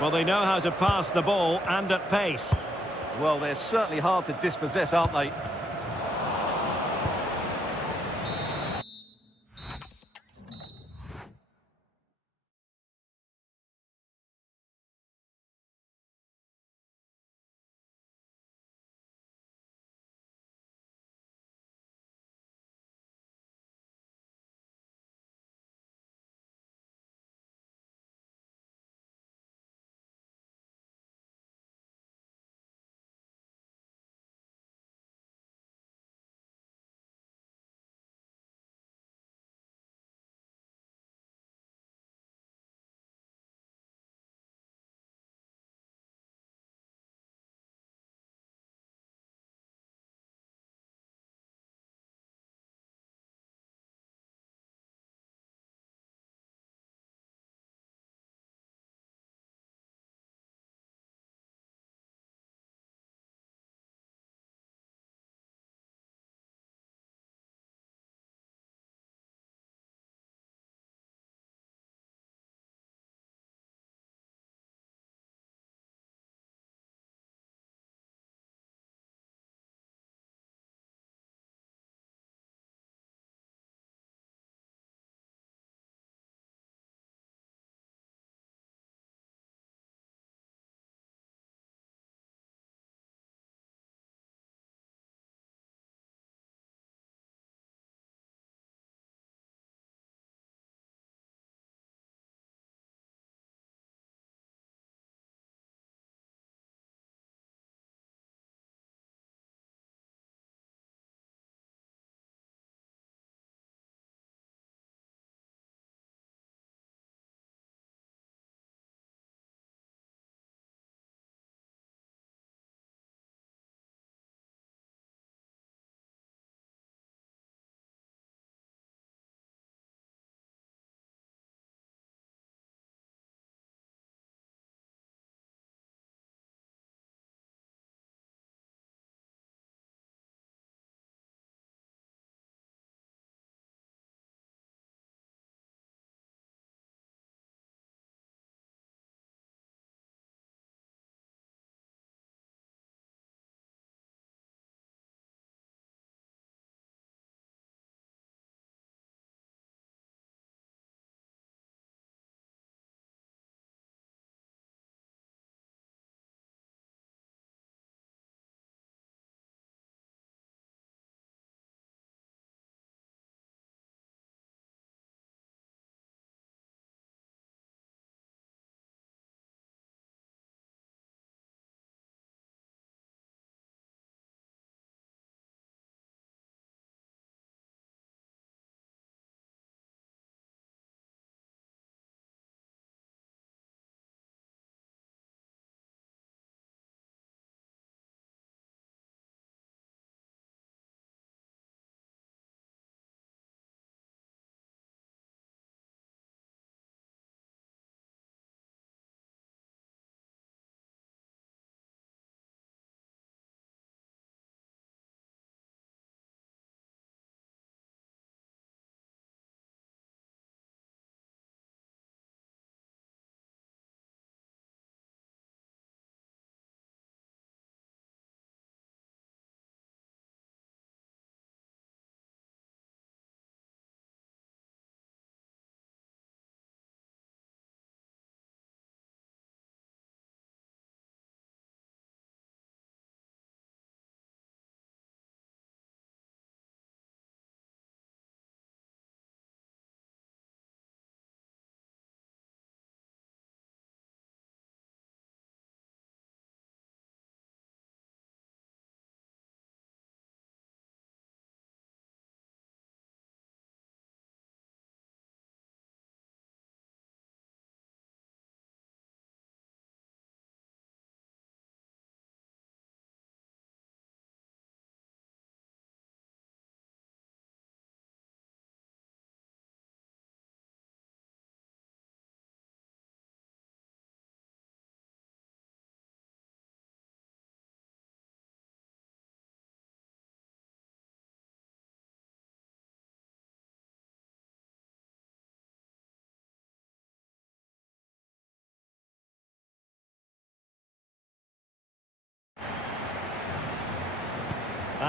Well, they know how to pass the ball and at pace. Well, they're certainly hard to dispossess, aren't they?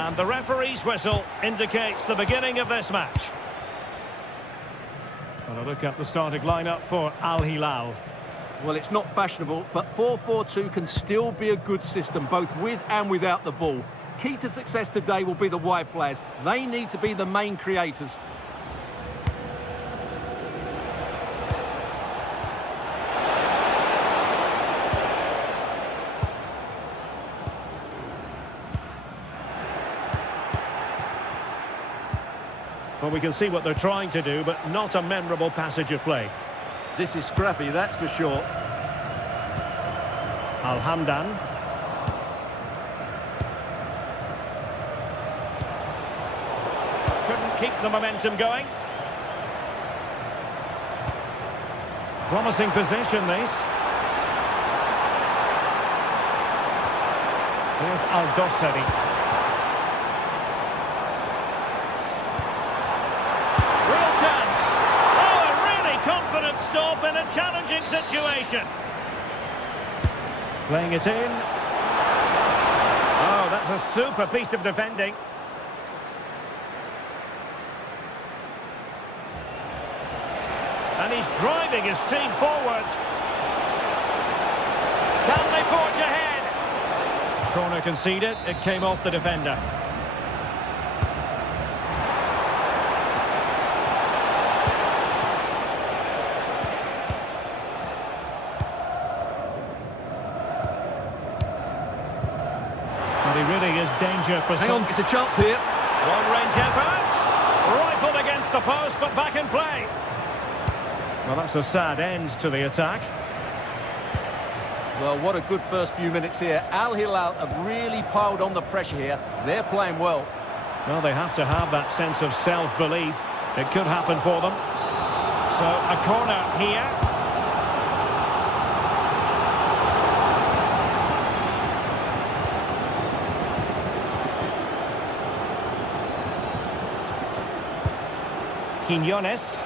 And the referee's whistle indicates the beginning of this match. And a look at the starting lineup for Al Hilal. Well, it's not fashionable, but 4-4-2 can still be a good system, both with and without the ball. Key to success today will be the wide players. They need to be the main creators. Well, we can see what they're trying to do, but not a memorable passage of play. This is scrappy, that's for sure. Al-Hamdan. Couldn't keep the momentum going. Promising position, this. Here's Al-Dossari. Stop in a challenging situation. Playing it in. Oh, that's a super piece of defending. And he's driving his team forward. Can they forge ahead? Corner conceded. It came off the defender. He really is danger for Hang on, it's a chance here. Long-range effort. Rifled against the post, but back in play. Well, that's a sad end to the attack. Well, what a good first few minutes here. Al Hilal have really piled on the pressure here. They're playing well. Well, they have to have that sense of self-belief. It could happen for them. So, a corner here. Quinones.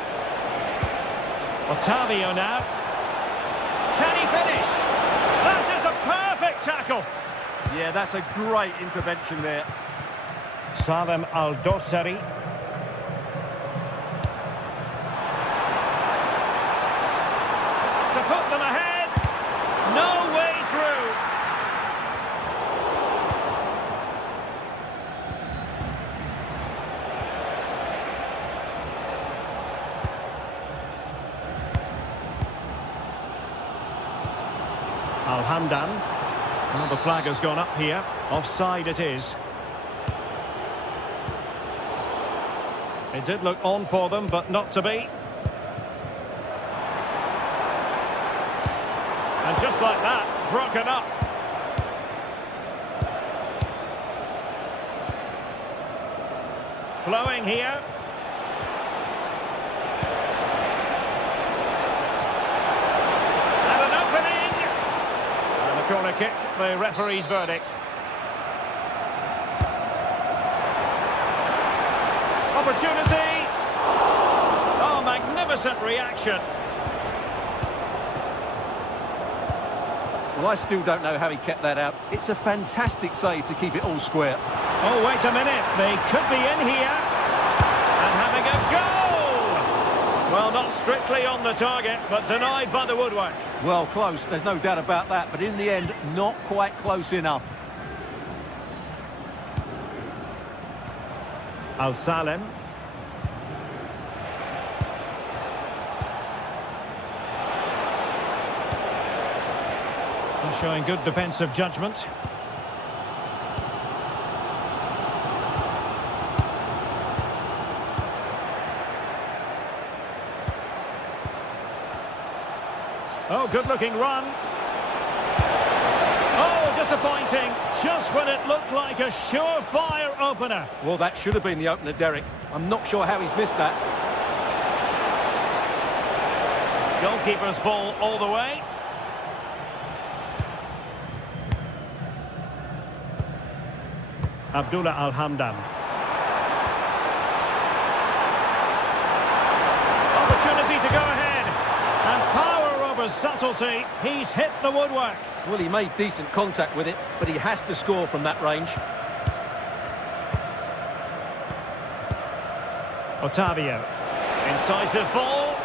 Otavio now. Can he finish? That is a perfect tackle. Yeah, that's a great intervention there. Salem Al-Dossari. To put them ahead. No way through. Al-Hamdan. Well, the flag has gone up here. Offside it is. It did look on for them, but not to be. And just like that, broken up. Flowing here. Corner kick, the referee's verdict. Opportunity. Oh, magnificent reaction. Well, I still don't know how he kept that out. It's a fantastic save to keep it all square. Oh, wait a minute. They could be in here. And having a goal. Well, not strictly on the target, but denied by the woodwork. Well, close, there's no doubt about that, but in the end, not quite close enough. Al-Salem. He's showing good defensive judgment. Oh, good-looking run. Oh, disappointing. Just when it looked like a surefire opener. Well, that should have been the opener, Derek. I'm not sure how he's missed that. Goalkeeper's ball all the way. Abdullah Al-Hamdan. Opportunity to go ahead. And power over subtlety. He's hit the woodwork. Well, he made decent contact with it, but he has to score from that range. Otavio. Incisive ball.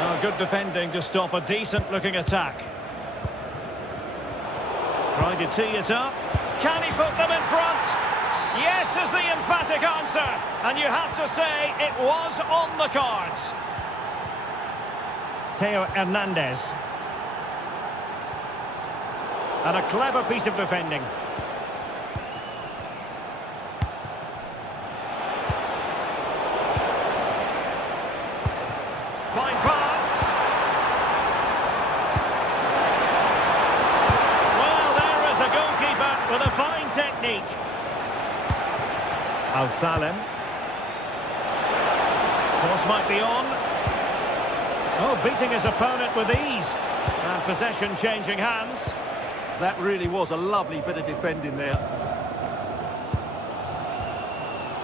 Oh, good defending to stop a decent-looking attack. Trying to tee it up. Can he put them in front? Yes is the emphatic answer. And you have to say it was on the cards. Teo Hernandez. And a clever piece of defending. Fine pass. Well, there is a goalkeeper with a fine technique. Al-Salem. Cross might be on. Oh, beating his opponent with ease. And possession changing hands. That really was a lovely bit of defending there.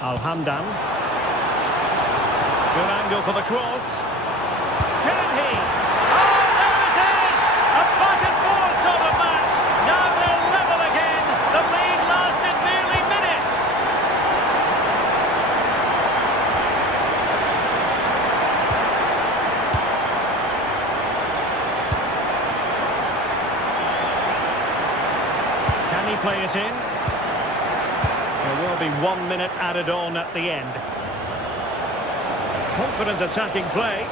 Al-Hamdan. Good angle for the cross. Can he? Oh, there it is! A back and forth sort of match. Now they're level again. The lead lasted nearly minutes. Can he play it in? There will be 1 minute added on at the end. Confident attacking play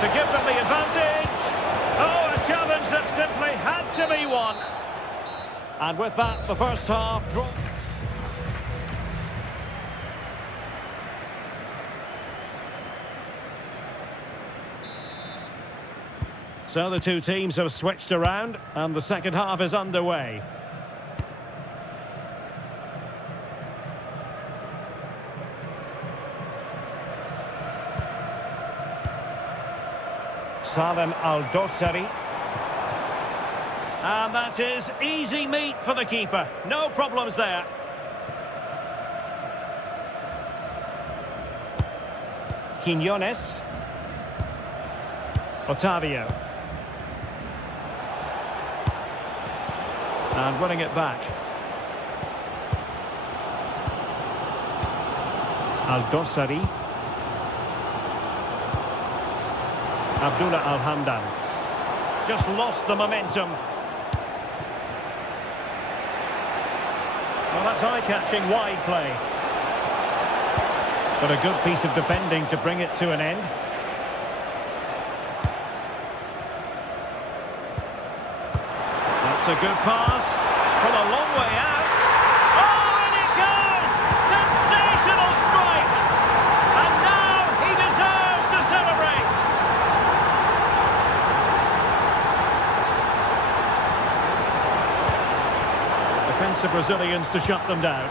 to give them the advantage. Oh, a challenge that simply had to be won. And with that, the first half drawn. So the two teams have switched around and the second half is underway. Salem Al-Dossari. And that is easy meat for the keeper. No problems there. Quiñones. Otavio. And winning it back. Al-Dossari. Abdullah Al-Hamdan. Just lost the momentum. Well, that's eye-catching wide play. But a good piece of defending to bring it to an end. That's a good pass. From a long way out. Oh, and it goes! Sensational strike! And now he deserves to celebrate. Defensive Brazilians to shut them down.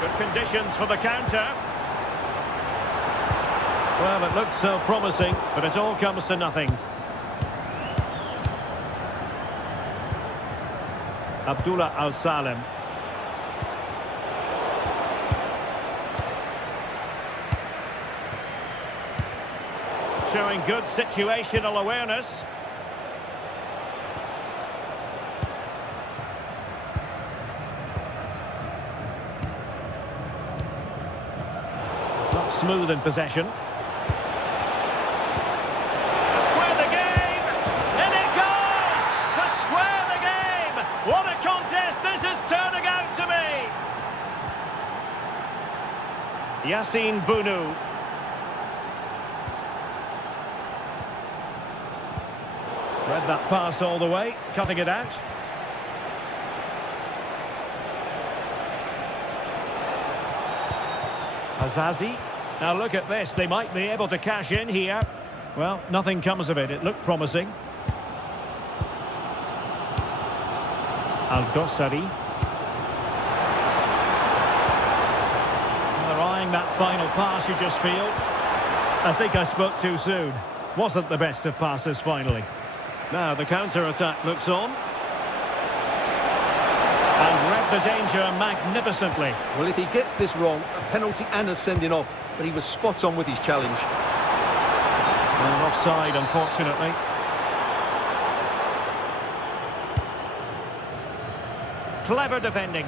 Good conditions for the counter. Well, it looked so promising, but it all comes to nothing. Abdullah Al-Salem. Showing good situational awareness. Not smooth in possession. What a contest this is turning out to be! Yassine Bounou. Read that pass all the way, cutting it out. Azazi. Now look at this, they might be able to cash in here. Well, nothing comes of it, it looked promising. Al-Dossari. They're eyeing that final pass, you just feel. I think I spoke too soon. Wasn't the best of passes finally. Now the counter-attack looks on. And read the danger magnificently. Well, if he gets this wrong, a penalty and a sending off, but he was spot on with his challenge. And offside, Clever defending.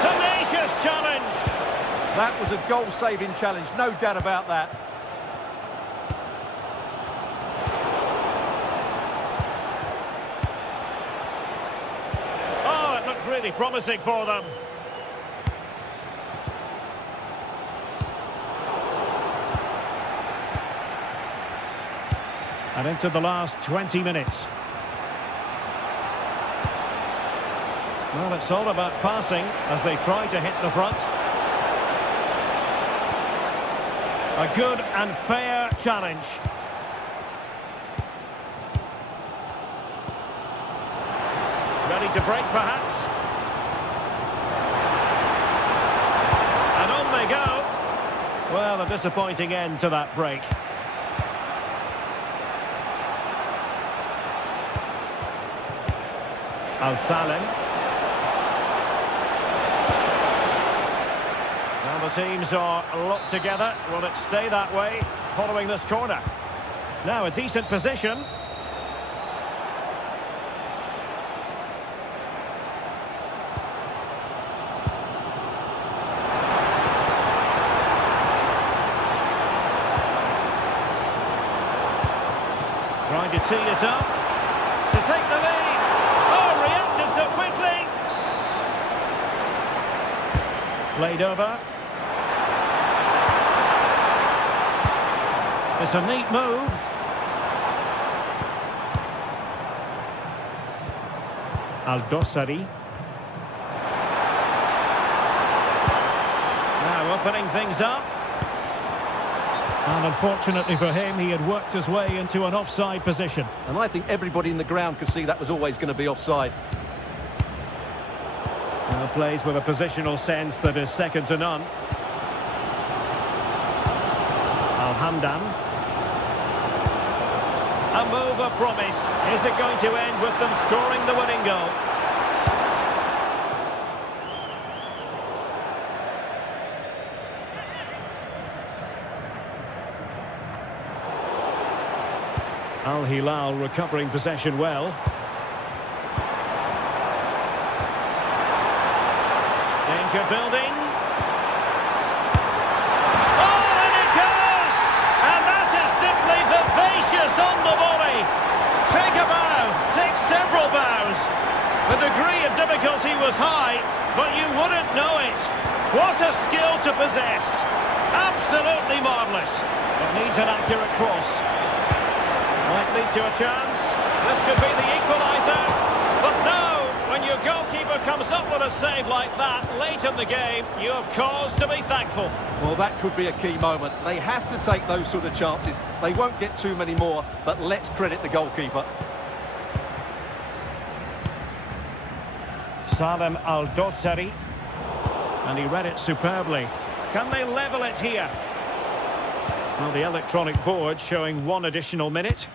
Tenacious challenge. That was a goal-saving challenge, no doubt about that. Oh, it looked really promising for them. And into the last 20 minutes. Well, it's all about passing as they try to hit the front. A good and fair challenge. Ready to break, perhaps. And on they go. Well, a disappointing end to that break. Al-Salem. Now the teams are locked together. Will it stay that way following this corner? Now a decent position. Trying to tee it up to take the lead. Oh, reacted so quickly. Played over. It's a neat move. Al-Dossari. Now opening things up. And unfortunately for him, he had worked his way into an offside position. And I think everybody in the ground could see that was always going to be offside. Now plays with a positional sense that is second to none. Al-Hamdan. A move of promise. Is it going to end with them scoring the winning goal? Al-Hilal recovering possession well. Danger building. Oh, and it goes! And that is simply vivacious on the volley. Take a bow, take several bows. The degree of difficulty was high, but you wouldn't know it. What a skill to possess. Absolutely marvellous. It needs an accurate cross. Might lead to a chance. This could be the equaliser. But no, when your goalkeeper comes up with a save like that late in the game, you have cause to be thankful. Well, that could be a key moment. They have to take those sort of chances. They won't get too many more, but let's credit the goalkeeper. Salem Al-Dossari. And he read it superbly. Can they level it here? Well, the electronic board showing one additional minute.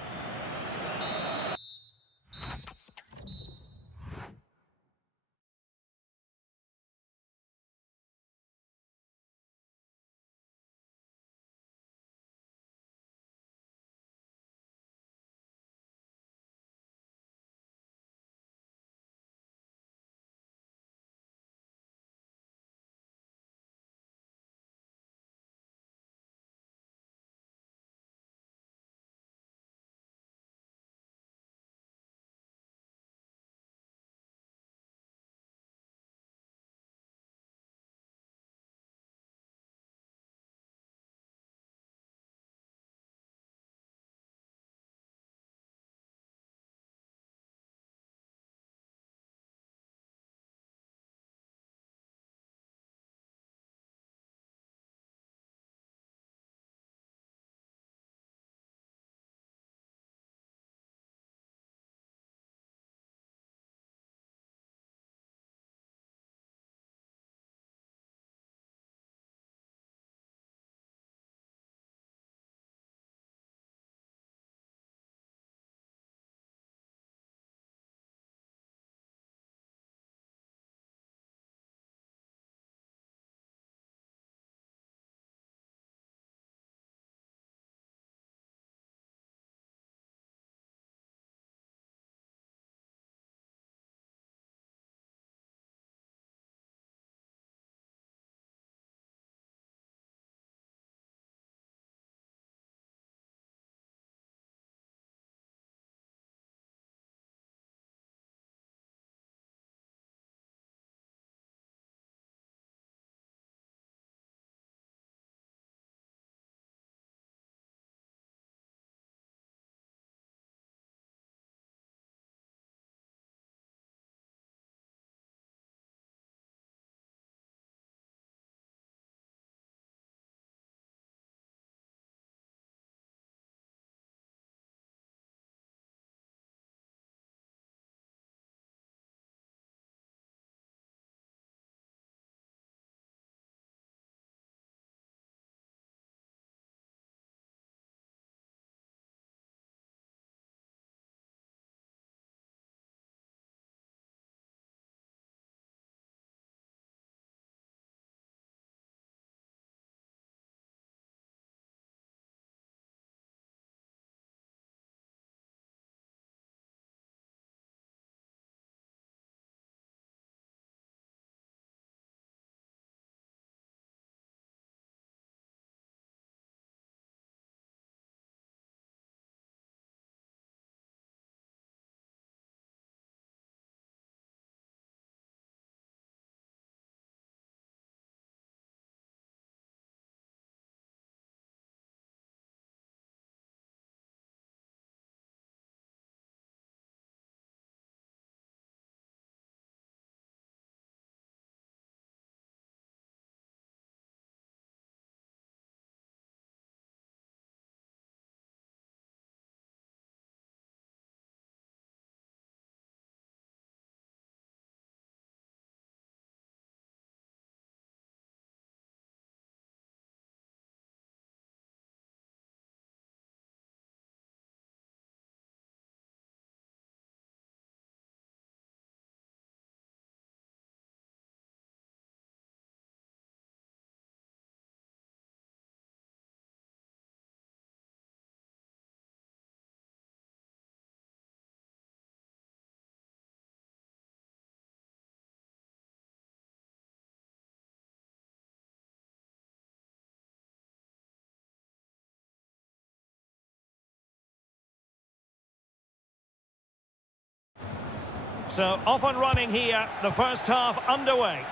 So off and running here, the first half underway.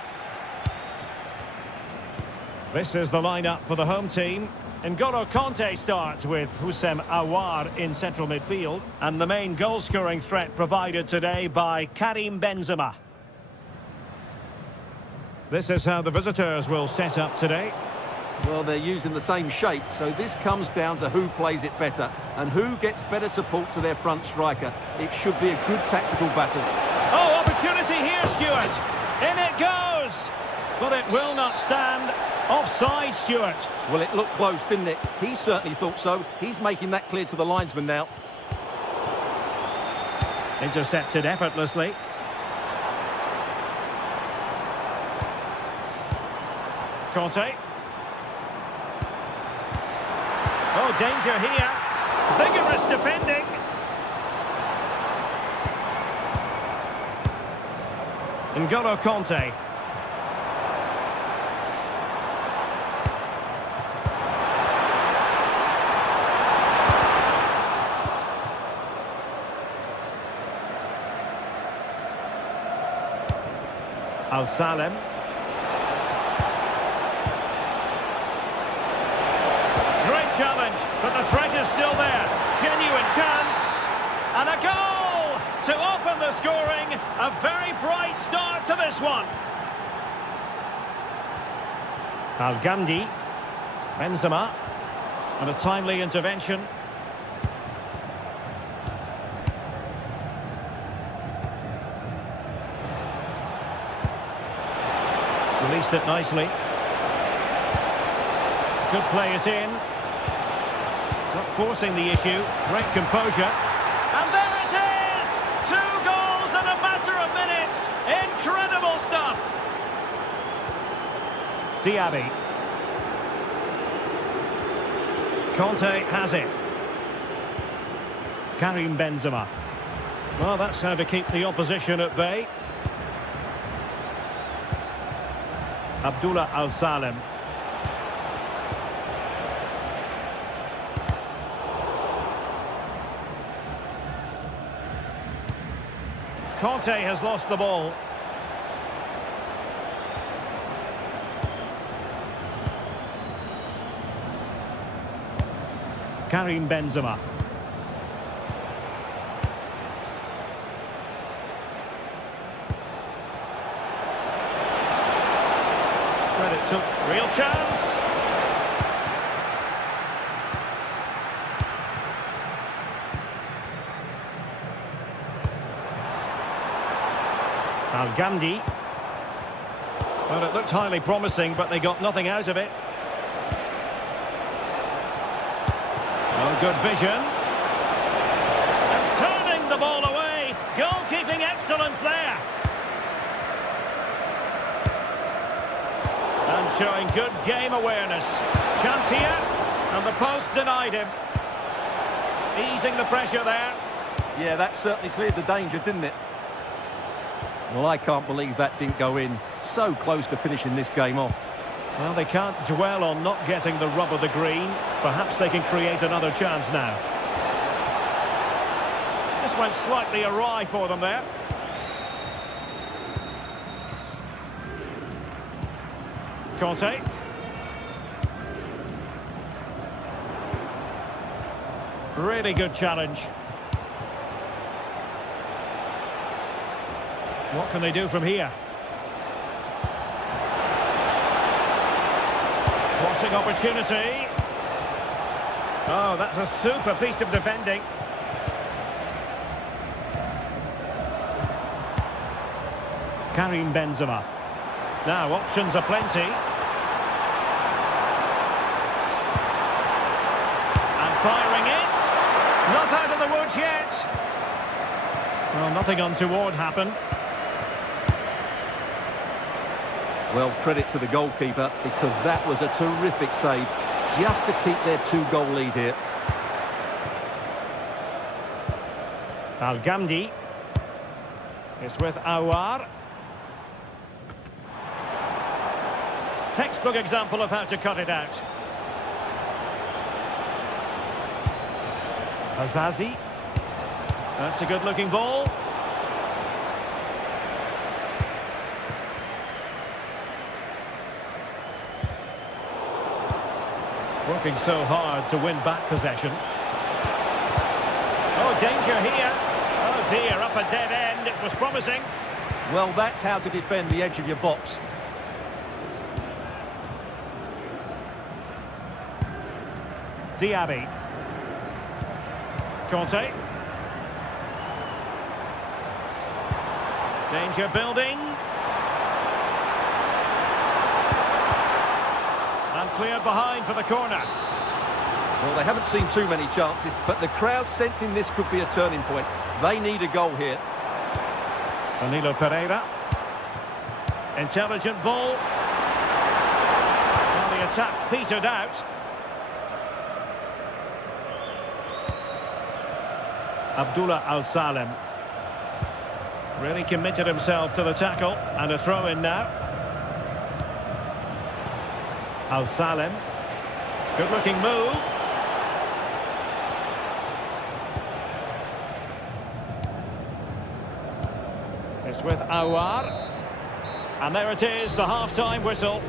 This is the lineup for the home team. N'Golo Kanté starts with Houssem Aouar in central midfield. And the main goal-scoring threat provided today by Karim Benzema. This is how the visitors will set up today. Well, they're using the same shape, so this comes down to who plays it better and who gets better support to their front striker. It should be a good tactical battle. Oh, opportunity here, Stuart. In it goes. But it will not stand. Offside, Stuart. Well, it looked close, didn't it? He certainly thought so. He's making that clear to the linesman now. Intercepted effortlessly. Kanté. Oh, danger here. Vigorous defending. N'Golo Kanté. Al-Salem. Great challenge, but the threat is still there. Genuine chance. And a goal to open the scoring. A very bright start to this one. Al-Ghamdi. Benzema. And a timely intervention. Released it nicely. Could play it in. Not forcing the issue. Great composure. And there it is! 2 goals in a matter of minutes. Incredible stuff. Diaby. Kanté has it. Karim Benzema. Well, that's how to keep the opposition at bay. Abdullah Al-Salem. Kanté has lost the ball. Karim Benzema. Credit took real chance. Al-Ghamdi. Well, it looked highly promising, but they got nothing out of it. Oh, good vision. And turning the ball away. Goalkeeping excellence there. And showing good game awareness. Chance here, and the post denied him. Easing the pressure there. Yeah, that certainly cleared the danger, didn't it? Well, I can't believe that didn't go in. So close to finishing this game off. Well, they can't dwell on not getting the rub of the green. Perhaps they can create another chance now. This went slightly awry for them there. Kanté. Really good challenge. What can they do from here? Crossing opportunity. Oh, that's a super piece of defending. Karim Benzema. Now, options are plenty. And firing it. Not out of the woods yet. Well, nothing untoward happened. Well, credit to the goalkeeper, because that was a terrific save, just to keep their 2-goal lead here. Al-Ghamdi. It's with Aouar. Textbook example of how to cut it out. Azazi. That's a good-looking ball. Working so hard to win back possession. Oh, danger here. Oh dear, up a dead end. It was promising. Well, that's how to defend the edge of your box. Diaby. Conte. Danger building. And cleared behind for the corner. Well, they haven't seen too many chances, but the crowd sensing this could be a turning point. They need a goal here. Danilo Pereira. Intelligent ball. Well, the attack petered out. Abdullah Al-Salem. Really committed himself to the tackle. And a throw-in now. Al-Salem. Good-looking move. It's with Awar. And there it is, the half-time whistle.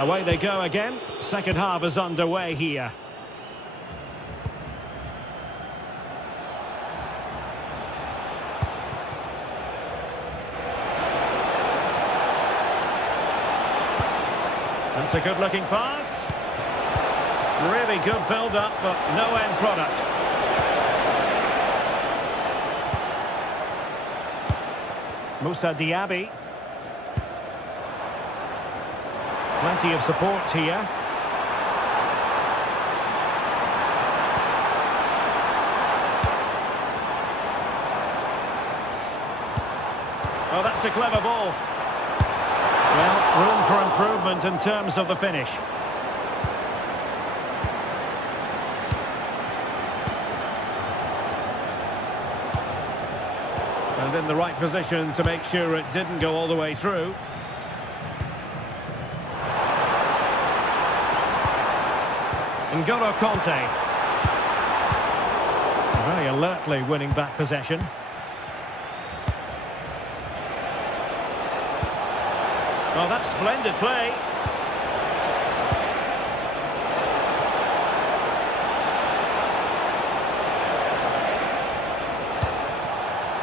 Away they go again. Second half is underway here. That's a good-looking pass. Really good build-up, but no end product. Moussa Diaby. Plenty of support here. Oh, that's a clever ball. Well, room for improvement in terms of the finish. And in the right position to make sure it didn't go all the way through. N'Golo Conte. Very alertly winning back possession. Oh, that's splendid play.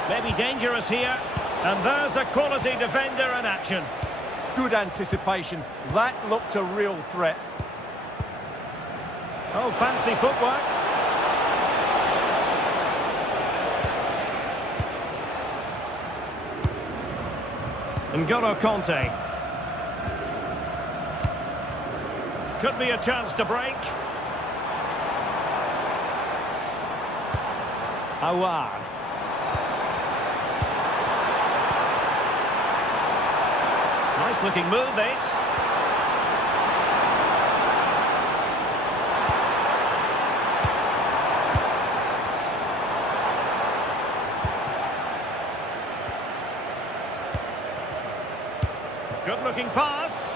Maybe dangerous here. And there's a quality defender in action. Good anticipation. That looked a real threat. Oh, fancy footwork. N'Golo Conte. Could be a chance to break. Awar. Nice looking move, this. Good looking pass.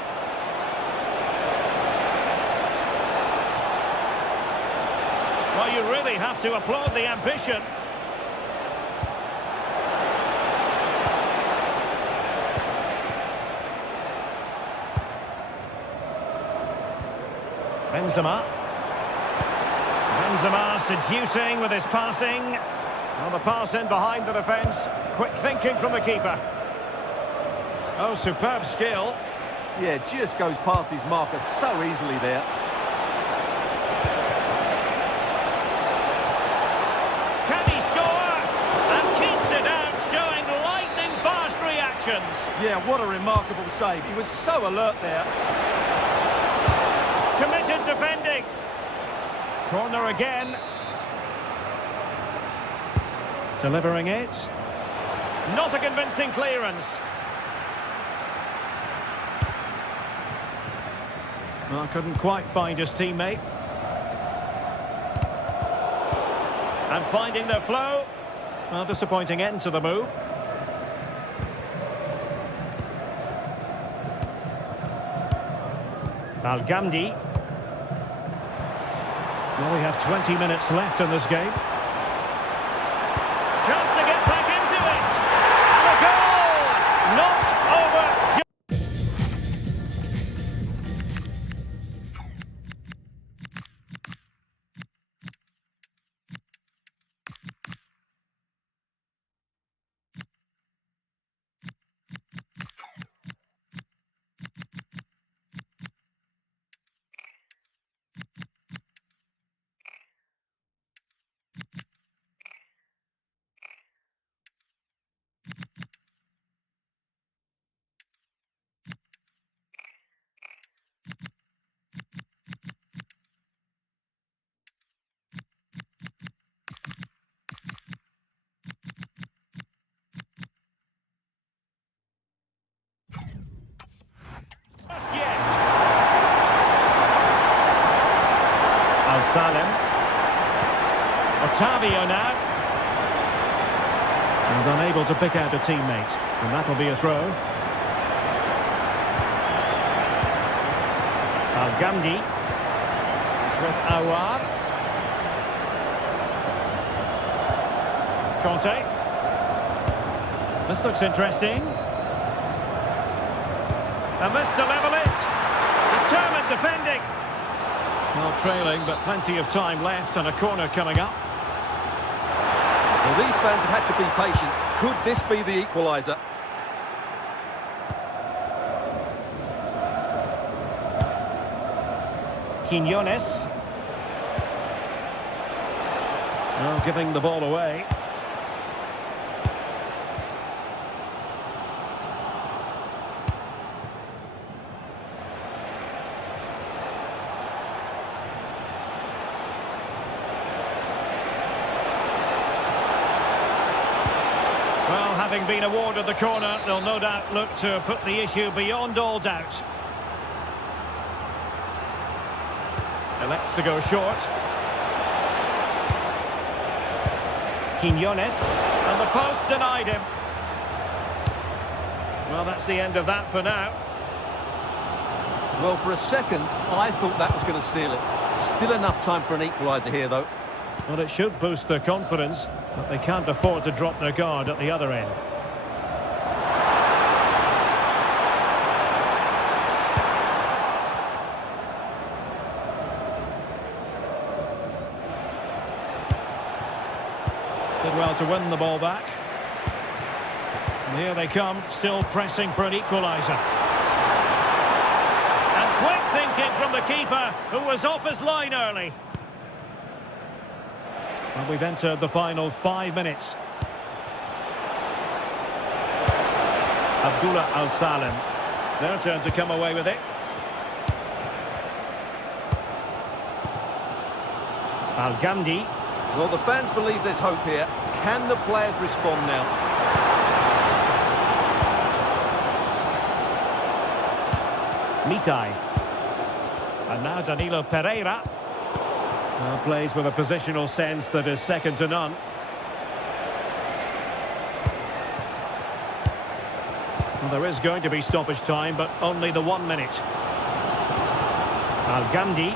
Well, you really have to applaud the ambition. Benzema seducing with his passing. Well, the pass in behind the defence. Quick thinking from the keeper. Oh, superb skill. Yeah, just goes past his marker so easily there. Can he score? And keeps it out, showing lightning-fast reactions. Yeah, what a remarkable save. He was so alert there. Committed defending. Corner again. Delivering it. Not a convincing clearance. Well, couldn't quite find his teammate. And finding the flow. Well, disappointing end to the move. Al-Ghamdi. Well, we have 20 minutes left in this game. Chance to get back in Otavio now. And unable to pick out a teammate. And that'll be a throw. Al-Ghamdi. With Awar. Conte. This looks interesting. And this to level it. Determined defending. Well, trailing, but plenty of time left and a corner coming up. Well, these fans have had to be patient. Could this be the equaliser? Quinones. Well, giving the ball away. Well, having been awarded the corner, they'll no doubt look to put the issue beyond all doubt. Elects to go short. Quinones, and the post denied him. Well, that's the end of that for now. Well, for a second, I thought that was going to seal it. Still enough time for an equaliser here, though. Well, it should boost their confidence, but they can't afford to drop their guard at the other end. Did well to win the ball back. And here they come, still pressing for an equaliser. And quick thinking from the keeper, who was off his line early. And we've entered the final 5 minutes. Abdullah Al-Salim. Their turn to come away with it. Al-Ghamdi. Well, the fans believe there's hope here. Can the players respond now? Mitai. And now Danilo Pereira. Now plays with a positional sense that is second to none. Well, there is going to be stoppage time, but only the 1 minute. Al-Ghamdi.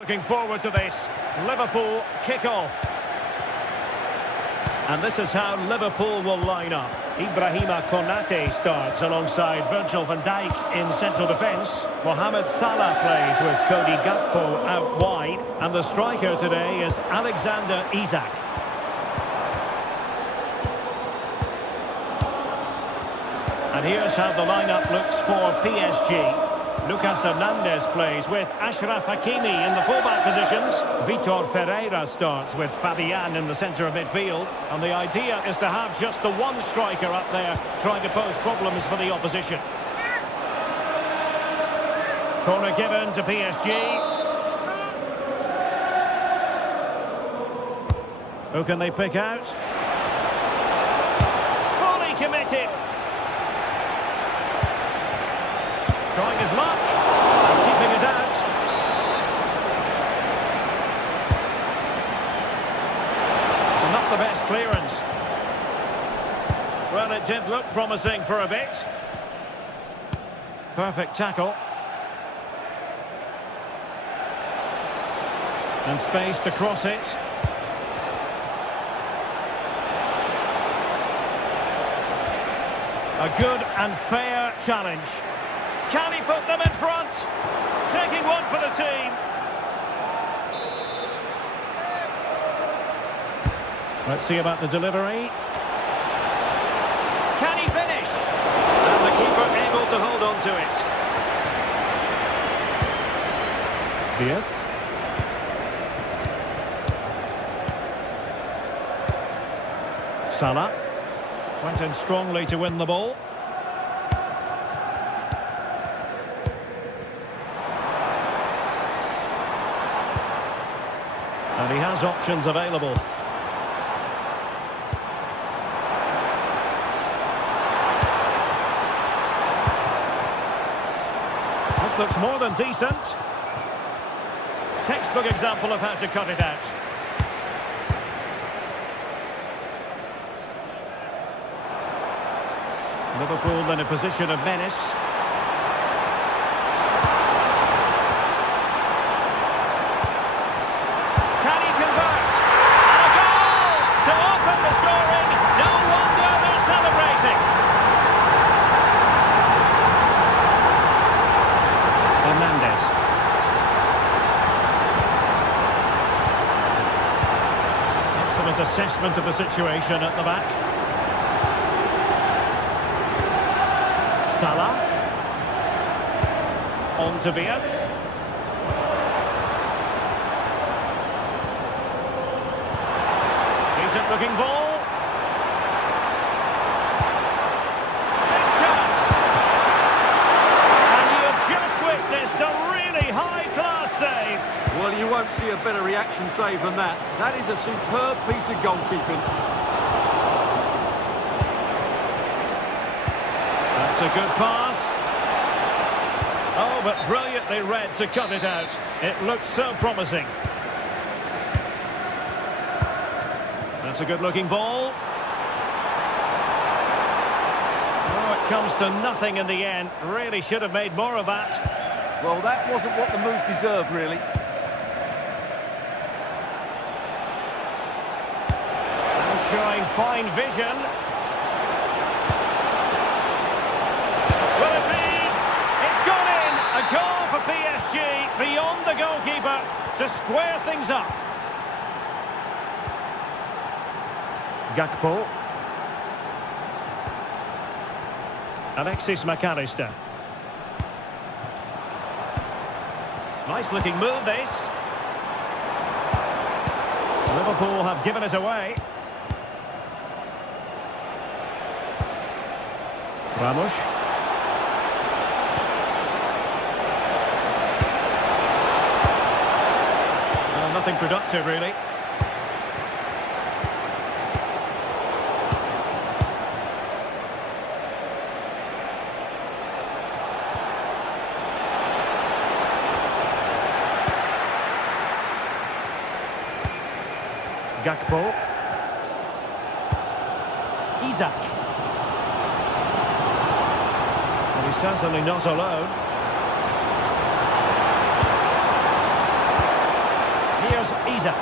Looking forward to this. Liverpool kick-off. And this is how Liverpool will line up. Ibrahima Konate starts alongside Virgil van Dijk in central defence. Mohamed Salah plays with Cody Gakpo out wide. And the striker today is Alexander Isak. And here's how the lineup looks for PSG. Lucas Hernandez plays with Ashraf Hakimi in the fullback positions. Vitor Ferreira starts with Fabian in the centre of midfield. And the idea is to have just the one striker up there trying to pose problems for the opposition. Corner given to PSG. Who can they pick out? Fully committed. Trying his luck, keeping it out. And not the best clearance. Well, it did look promising for a bit. Perfect tackle. And space to cross it. A good and fair challenge. Can he put them in front? Taking one for the team. Let's see about the delivery. Can he finish? And the keeper able to hold on to it. Beats. Salah. Went in strongly to win the ball. And he has options available. This looks more than decent. Textbook example of how to cut it out. Liverpool in a position of menace. Assessment of the situation at the back. Salah. On to Beats. Decent looking ball. Big chance. And you have just witnessed a really high-class save. Well, you won't see a better reaction save than that. That is a superb piece of goalkeeping. That's a good pass. Oh, but brilliantly read to cut it out. It looked so promising. That's a good-looking ball. Oh, it comes to nothing in the end. Really should have made more of that. Well, that wasn't what the move deserved, really. Showing fine vision. Will it be? It's gone in. A goal for PSG beyond the goalkeeper to square things up. Gakpo. Alexis McAllister. Nice looking move this. Liverpool have given us away. Ramos. Well, nothing productive, really. Gakpo. Isak. And he's certainly not alone. Isak.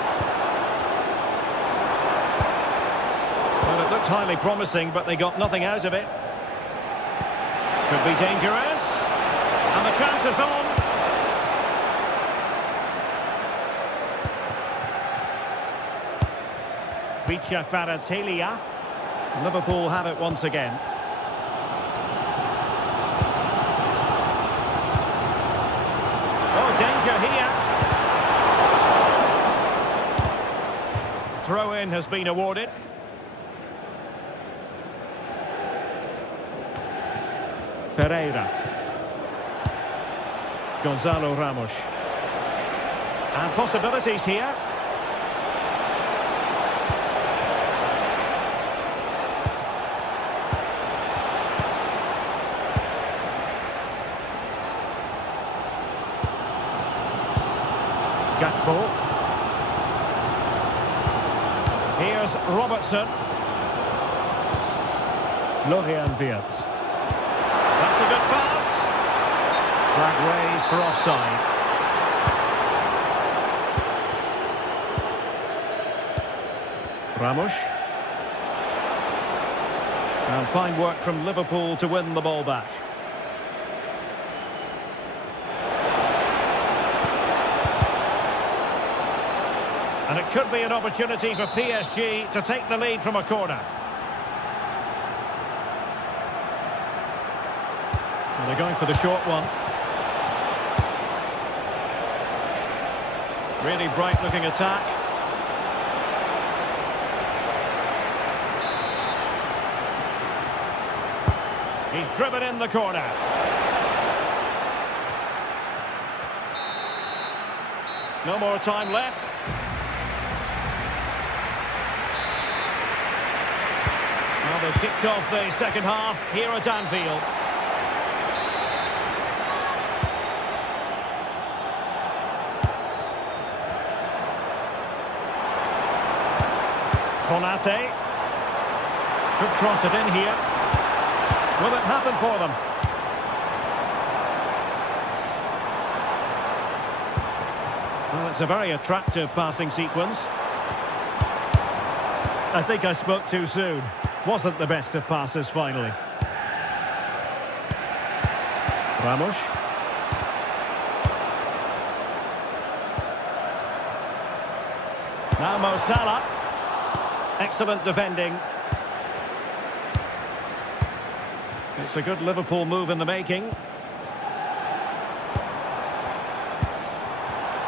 Well, it looked highly promising, but they got nothing out of it. Could be dangerous. And the chance is on. Bільше. Liverpool have it once again. Oh, danger here. Throw-in has been awarded. Ferreira. Gonzalo Ramos. And possibilities here. Gakpo. Here's Robertson. Florian Wirtz. That's a good pass. Flag raised for offside. Ramos. And fine work from Liverpool to win the ball back. And it could be an opportunity for PSG to take the lead from a corner. And they're going for the short one. Really bright-looking attack. He's driven in the corner. No more time left. Well, they've kicked off the second half here at Anfield. Konate. Could cross it in here. Will it happen for them? Well, it's a very attractive passing sequence. I think I spoke too soon. Wasn't the best of passes finally. Ramos. Now Mo Salah. Excellent defending. It's a good Liverpool move in the making.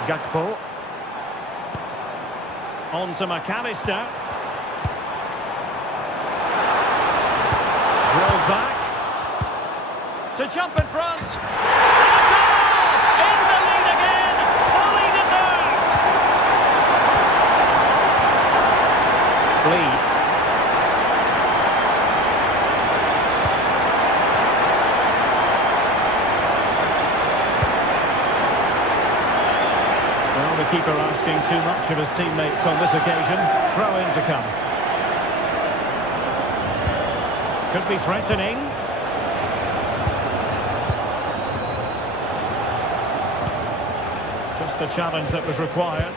Gakpo. On to McAllister. Drilled back. To jump in front. And a goal! In the lead again! Fully deserved! Lead. Well, the keeper asking too much of his teammates on this occasion. Throw in to come. Could be threatening. Just the challenge that was required.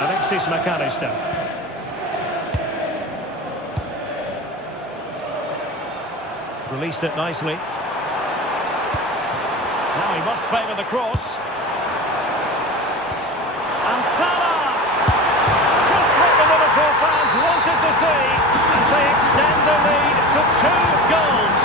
Alexis McAllister. Released it nicely. Now he must favour the cross. And Salah! Just what the Liverpool fans wanted to see as they extend the lead to 2 goals.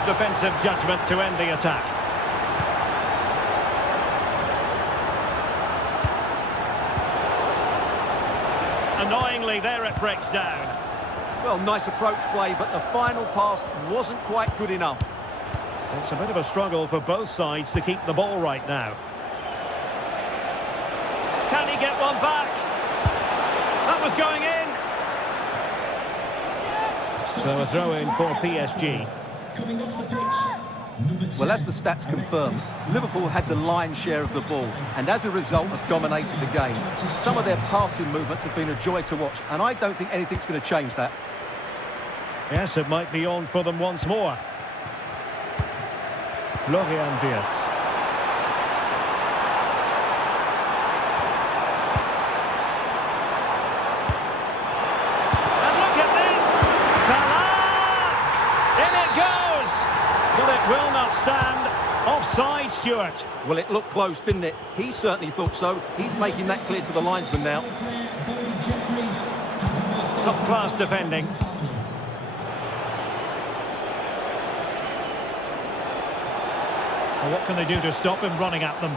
Superb defensive judgment to end the attack. Annoyingly, there it breaks down. Well, nice approach play, but the final pass wasn't quite good enough. It's a bit of a struggle for both sides to keep the ball right now. Can he get one back? That was going in. So a throw-in for PSG. Coming off the pitch. Well, as the stats confirm, Liverpool had the lion's share of the ball, and as a result have dominated the game. Some of their passing movements have been a joy to watch, and I don't think anything's going to change that. Yes, it might be on for them once more. Florian Wirtz. And look at this! Salah! In it goes! But it will not stand. Offside, Stuart. Well, it looked close, didn't it? He certainly thought so. He's making that clear to the linesman now. Top-class defending. Well, what can they do to stop him running at them?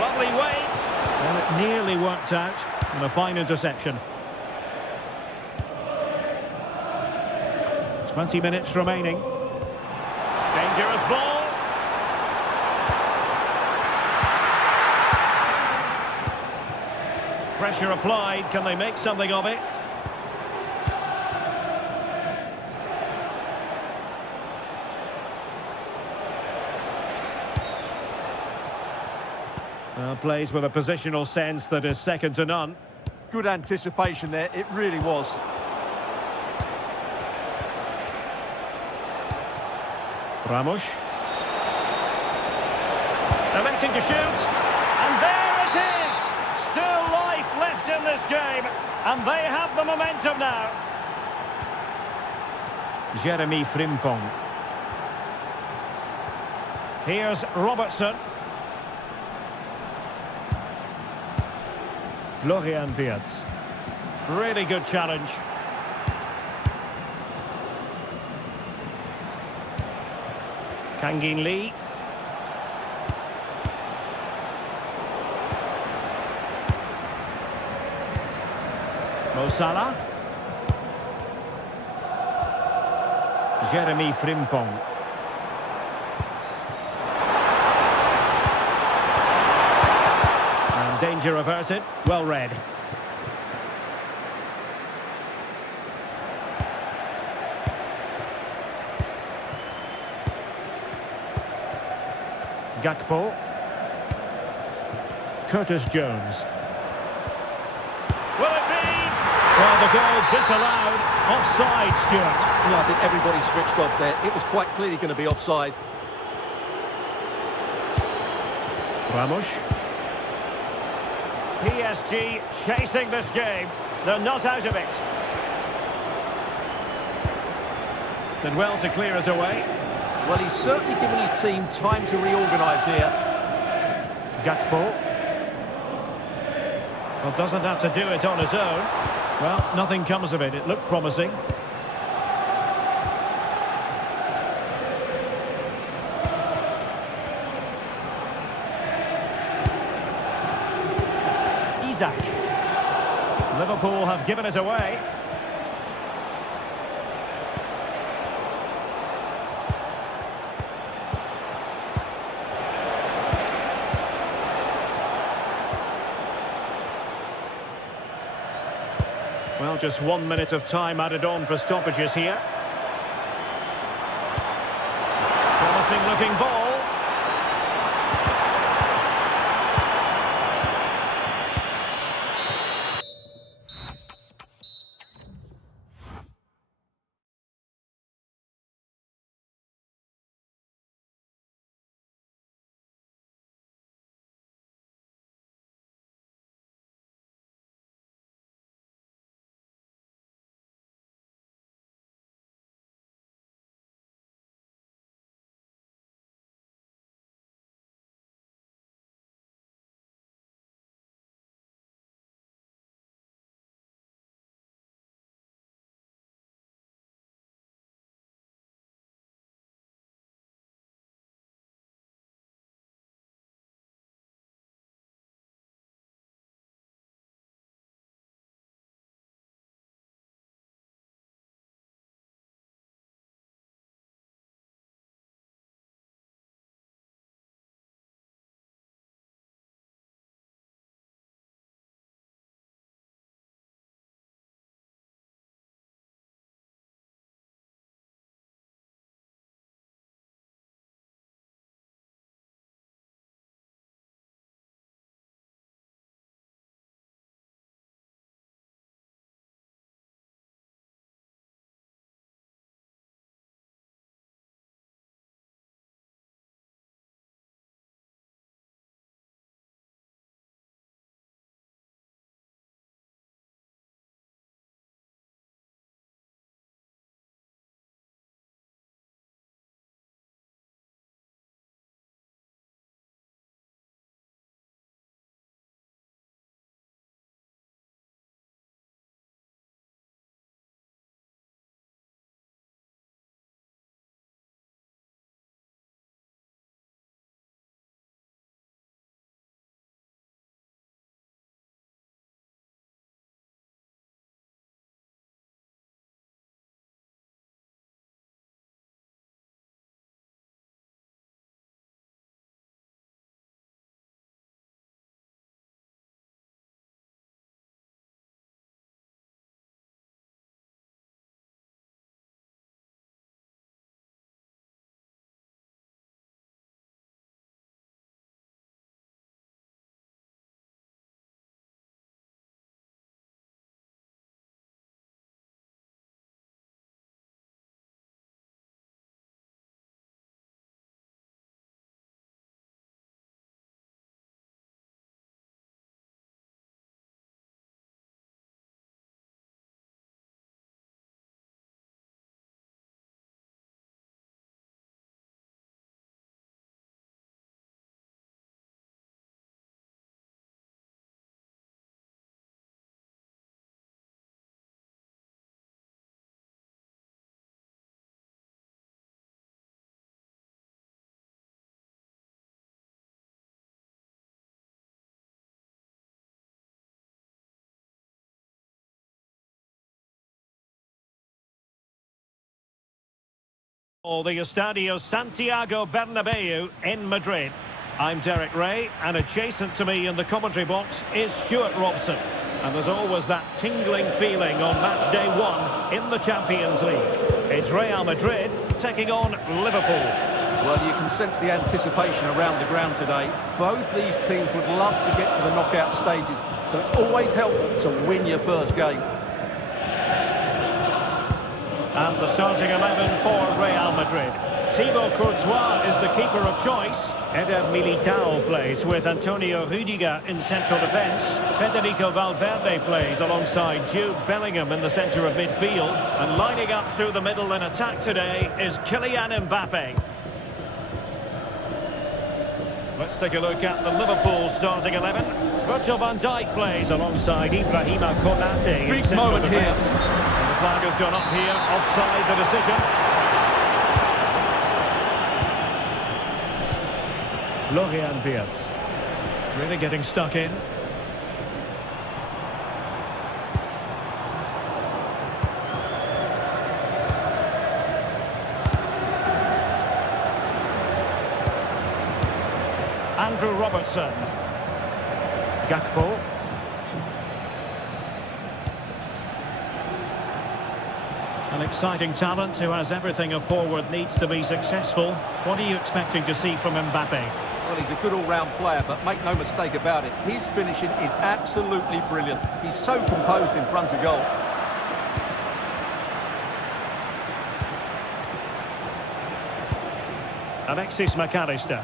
Lovely weight. Well, it nearly worked out. And a fine interception. 20 minutes remaining. Dangerous ball. Pressure applied. Can they make something of it? Plays with a positional sense that is second to none. Good anticipation there, it really was. Ramos. Electing to shoot. And there it is! Still life left in this game. And they have the momentum now. Jeremy Frimpong. Here's Robertson. Florian Wirtz. Really good challenge. Kangin Lee. Mo Salah. Jeremy Frimpong. And danger averted. Well read. Gakpo. Curtis Jones. Will it be? Well, the goal disallowed. Offside, Stuart. Yeah, I think everybody switched off there. It was quite clearly going to be offside. Ramos. PSG chasing this game. They're not out of it. Did well to clear it away. Well, he's certainly given his team time to reorganise here. Gakpo. Well, doesn't have to do it on his own. Well, nothing comes of it. It looked promising. Isaac. Liverpool have given it away. Well, just 1 minute of time added on for stoppages here. Promising looking ball. The Estadio Santiago Bernabeu in Madrid. I'm Derek Ray, and adjacent to me in the commentary box is Stuart Robson. And there's always that tingling feeling on match day one in the Champions League. It's Real Madrid taking on Liverpool. Well, you can sense the anticipation around the ground today. Both these teams would love to get to the knockout stages, so it's always helpful to win your first game. And the starting 11 for Real Madrid. Thibaut Courtois is the keeper of choice. Eder Militao plays with Antonio Rüdiger in central defence. Federico Valverde plays alongside Jude Bellingham in the centre of midfield. And lining up through the middle in attack today is Kylian Mbappe. Let's take a look at the Liverpool starting 11. Virgil van Dijk plays alongside Ibrahima Konate in Big central moment here. defence. And the flag has gone up here, offside the decision. Florian Wirtz. Really getting stuck in. Andrew Robertson. Gakpo. An exciting talent who has everything a forward needs to be successful. What are you expecting to see from Mbappe? Well, he's a good all-round player, but make no mistake about it, his finishing is absolutely brilliant. He's so composed in front of goal. Alexis McAllister.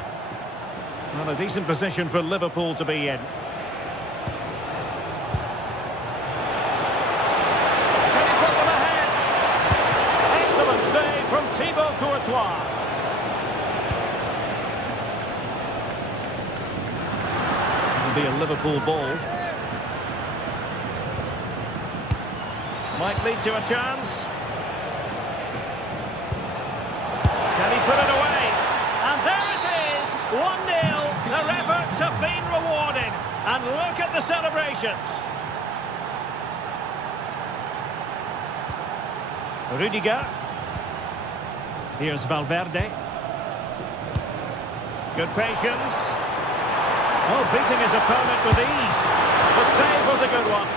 Well, a decent position for Liverpool to be in. Can he put them ahead? Excellent save from Thibaut Courtois. It'll be a Liverpool ball. Might lead to a chance. Can he put it away? And there it is, 1-0. Their efforts have been rewarded. And look at the celebrations. Rüdiger. Here's Valverde. Good patience. Oh, beating his opponent with ease. The save was a good one.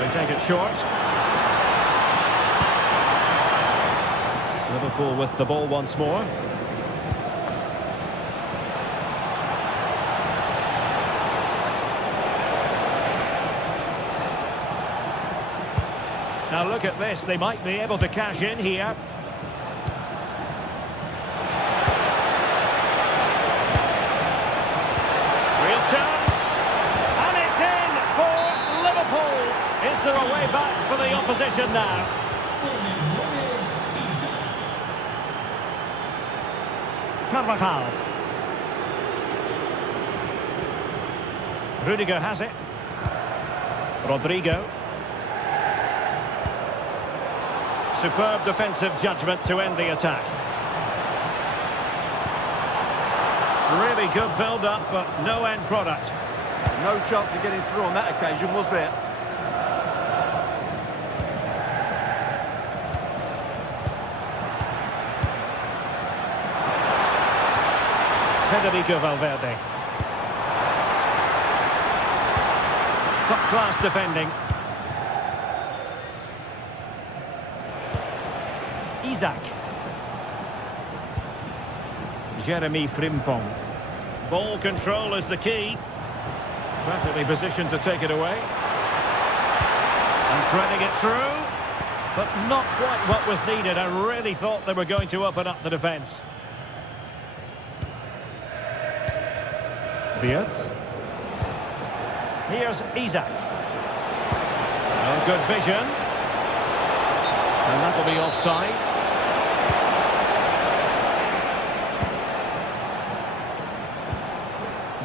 They take it short. Liverpool with the ball once more. Now look at this, they might be able to cash in here. Real chance. And it's in for Liverpool. Is there a way back for the opposition now? Carvajal. Rüdiger has it. Rodrigo. Superb defensive judgment to end the attack. Really good build-up, but no end product. No chance of getting through on that occasion, was there? Federico Valverde. Top-class defending. Isaac. Jeremy Frimpong. Ball control is the key. Perfectly positioned to take it away. And threading it through. But not quite what was needed. I really thought they were going to open up the defence. Wirtz. Here's Isaac. Oh, good vision. And that'll be offside.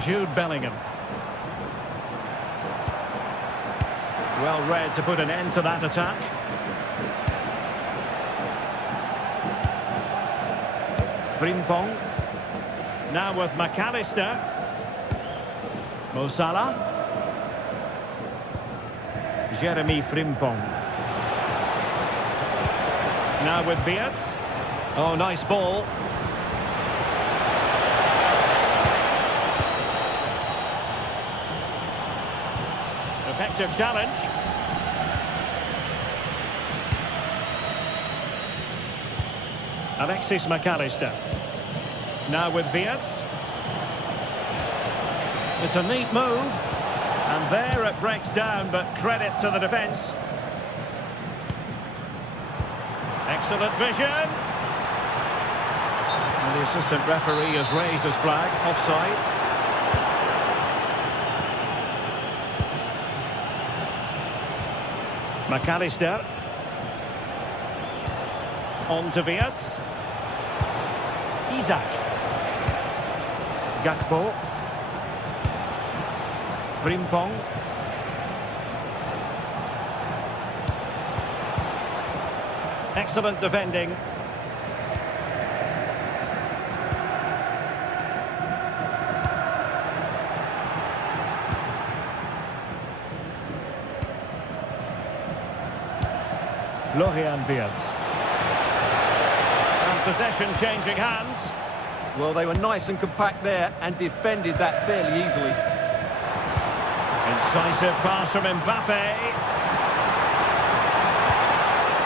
Jude Bellingham. Well read to put an end to that attack. Frimpong. Now with McAllister. Mo Salah. Jeremy Frimpong. Now with Wirtz. Oh, nice ball. Effective challenge. Alexis McAllister. Now with Wirtz. It's a neat move. And there it breaks down, but credit to the defence. Excellent vision. And the assistant referee has raised his flag. Offside. McAllister. On to Wirtz. Isaac. Gakpo. Frimpong. Excellent defending. Florian Wirtz. And possession changing hands. Well, they were nice and compact there and defended that fairly easily. Incisive pass from Mbappe.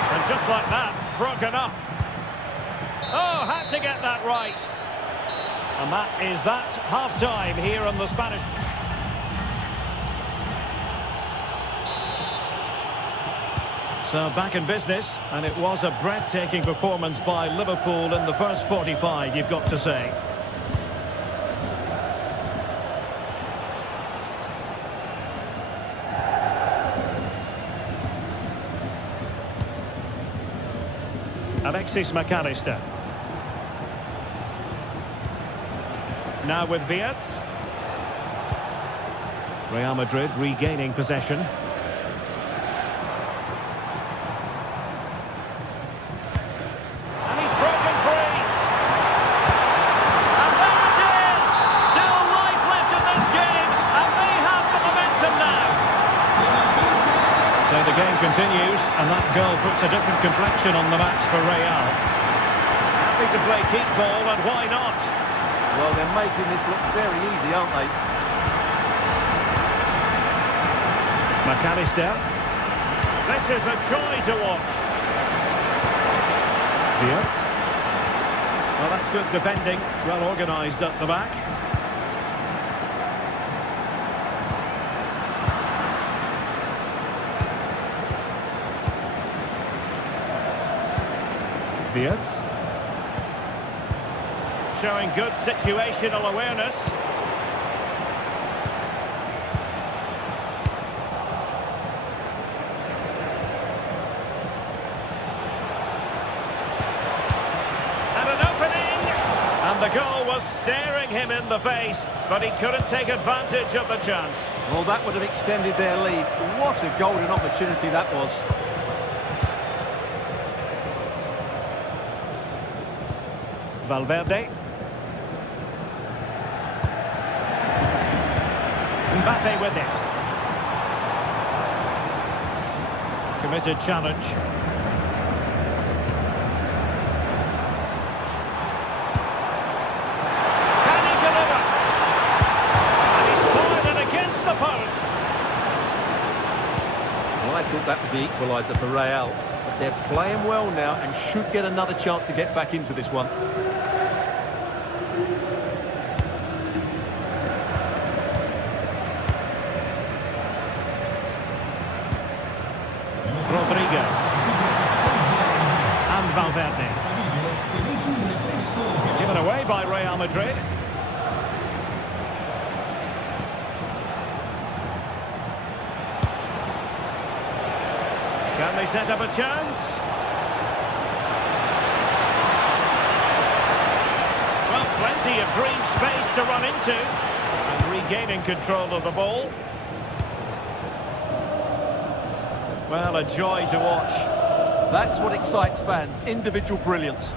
And just like that, broken up. Oh, had to get that right. And that is that. Half-time here on the Spanish. So back in business, and it was a breathtaking performance by Liverpool in the first 45, you've got to say. Alexis McAllister. Now with Wirtz. Real Madrid regaining possession. And he's broken free. And there it is! Still life left in this game, and they have the momentum now. So the game continues, and that goal puts a different complexion on the match for Real. Happy to play keep ball, and why not? Well, they're making this look very easy, aren't they? McAllister. This is a joy to watch. Wirtz. Well, that's good defending. Well organised at the back. Wirtz. Showing good situational awareness. And an opening! And the goal was staring him in the face, but he couldn't take advantage of the chance. Well, that would have extended their lead. What a golden opportunity that was. Valverde. Mbappe with it. Committed challenge. Can he deliver? And he's fired it against the post. Well, I thought that was the equaliser for Real. But they're playing well now and should get another chance to get back into this one. Rodrigo. And Valverde. Given away by Real Madrid. Can they set up a chance? Well, plenty of green space to run into. And regaining control of the ball. Well, a joy to watch. That's what excites fans, individual brilliance.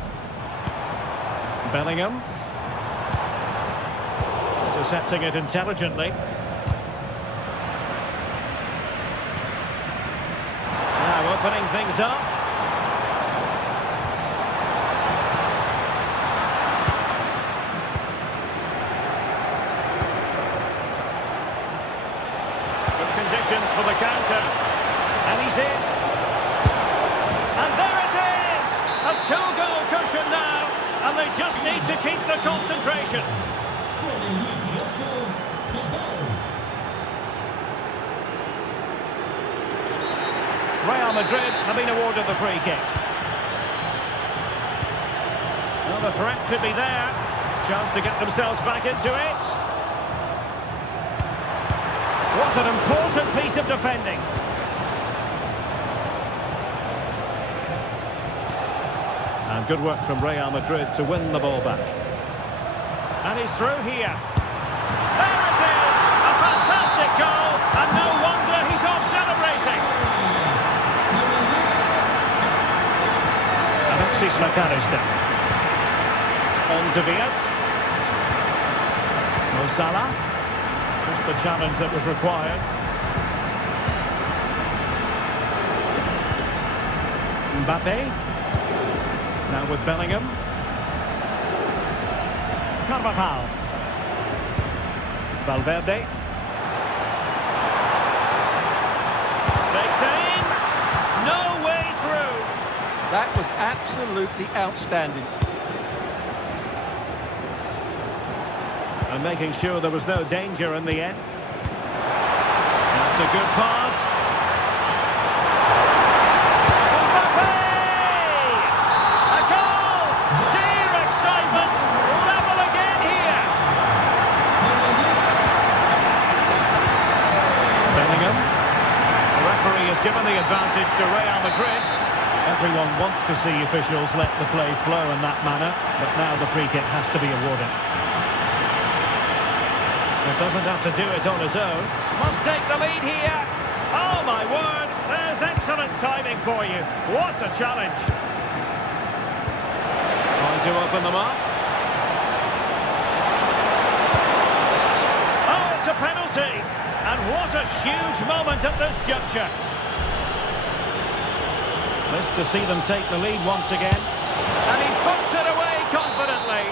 Bellingham. Intercepting it intelligently. Now opening things up. counter. And he's in. And there it is! A two-goal cushion now. And they just need to keep the concentration. Real Madrid have been awarded the free kick. Well, the threat could be there. Chance to get themselves back into it. What an important piece of defending. And good work from Real Madrid to win the ball back. And he's through here. There it is! A fantastic goal, and no wonder he's off celebrating. Alexis McAllister. On to Viets. Mo Salah. Just the challenge that was required. Mbappe. Now with Bellingham. Carvajal. Valverde. Takes aim. No way through. That was absolutely outstanding. And making sure there was no danger in the end. That's a good pass. Mbappe! A goal! Sheer excitement! Level again here! Bellingham. The referee has given the advantage to Real Madrid. Everyone wants to see officials let the play flow in that manner, but now the free kick has to be awarded. It doesn't have to do it on his own. Must take the lead here. Oh, my word. There's excellent timing for you. What a challenge. Trying to open them up. Oh, it's a penalty. And what a huge moment at this juncture. This to see them take the lead once again. And he puts it away confidently.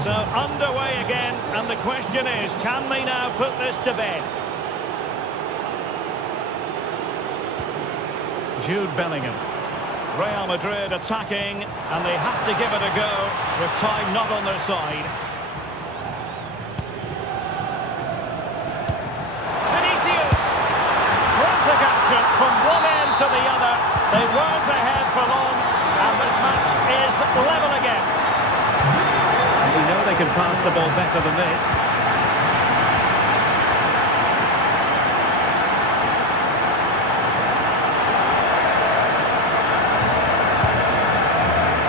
So underway again, and the question is, can they now put this to bed? Jude Bellingham. Real Madrid attacking, and they have to give it a go, with time not on their side. Vinicius! Frantic action from one end to the other. They weren't ahead for long, and this match is level again. We know they can pass the ball better than this.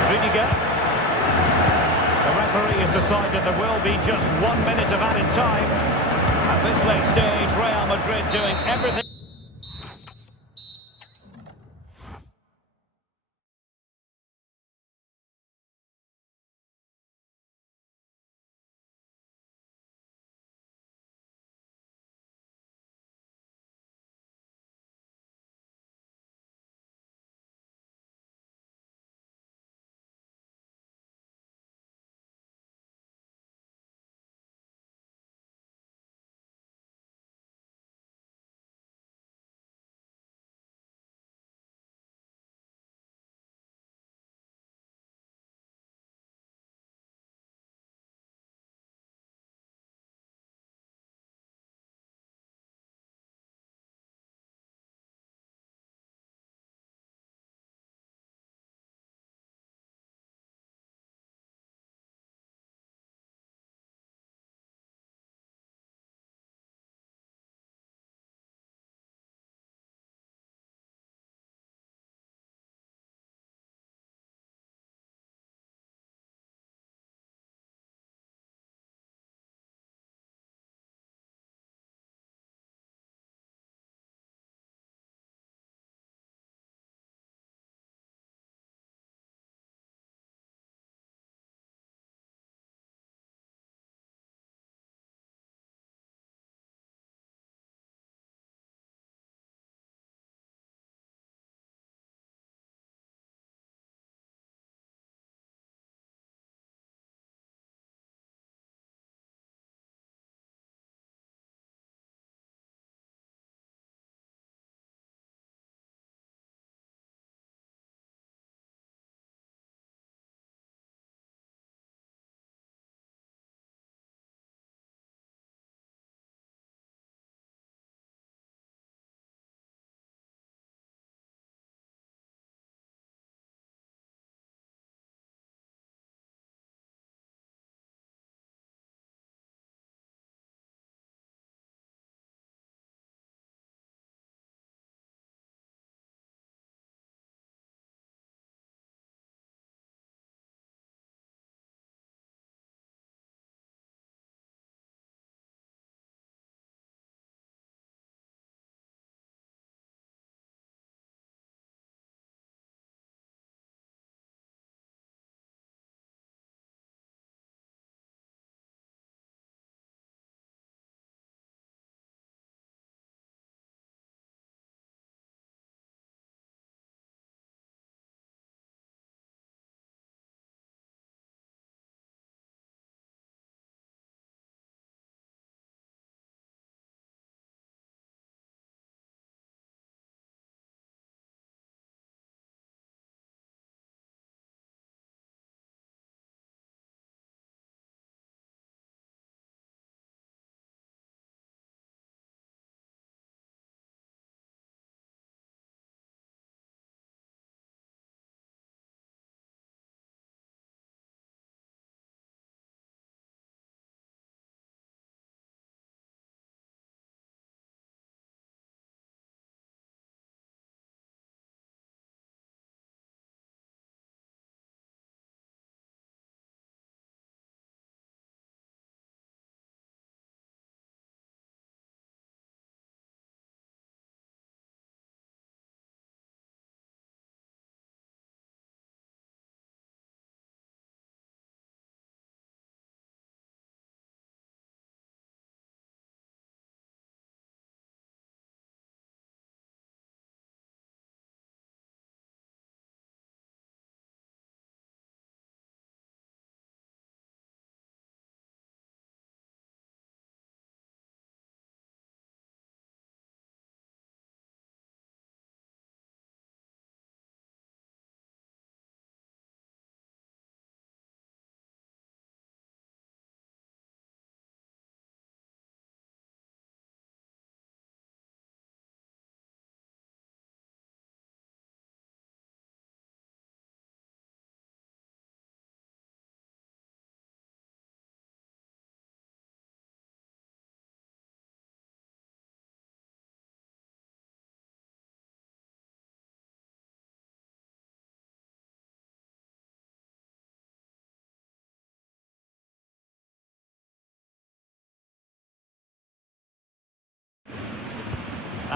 Rudiger. The referee has decided there will be just 1 minute of added time. At this late stage, Real Madrid doing everything.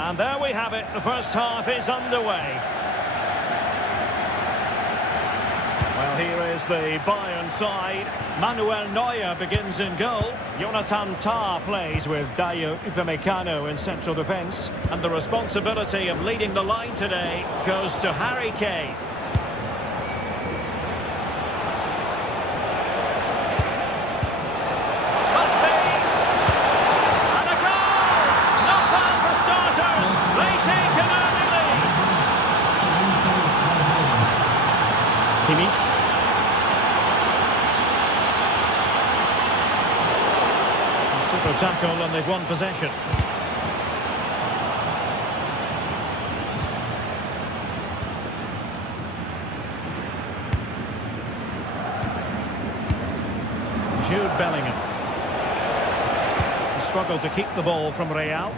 And there we have it. The first half is underway. Well, here is the Bayern side. Manuel Neuer begins in goal. Jonathan Tah plays with Dayo Upamecano in central defence. And the responsibility of leading the line today goes to Harry Kane. Must be! And a goal! Not bad for starters. They take an early lead. Kimmich. Super tackle and they've won possession. Jude Bellingham. He struggled to keep the ball from Real.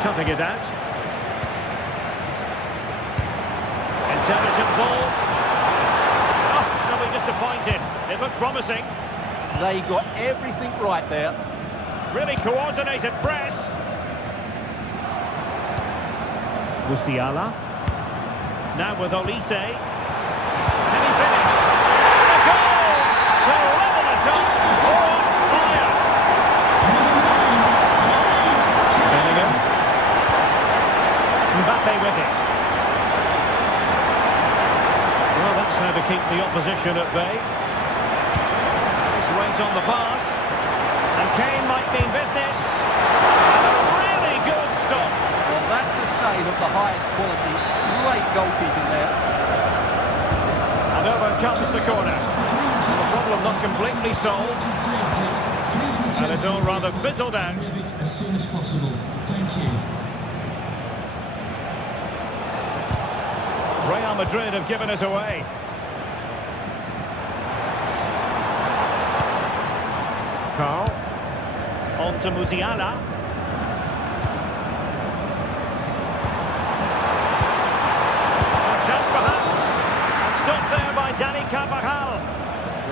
Cutting it out. Intelligent ball. Oh, they'll be disappointed. It looked promising. They got everything right there. Really coordinated press. Musiala. Now with Olise. Can he finish? And a goal to level it up for Bayern. Bellingham. Mbappe with it. Well, that's how to keep the opposition at bay. Nice weight on the pass. And Kane might mean business. And a really good stop. Well, that's a save of the highest quality. Great goalkeeping there. And over comes the corner. And the problem not completely solved. And it's all rather fizzled out. As soon as possible. Thank you. Real Madrid have given it away. Carl. On to Musiala. A chance perhaps. And stopped there by Dani Carvajal.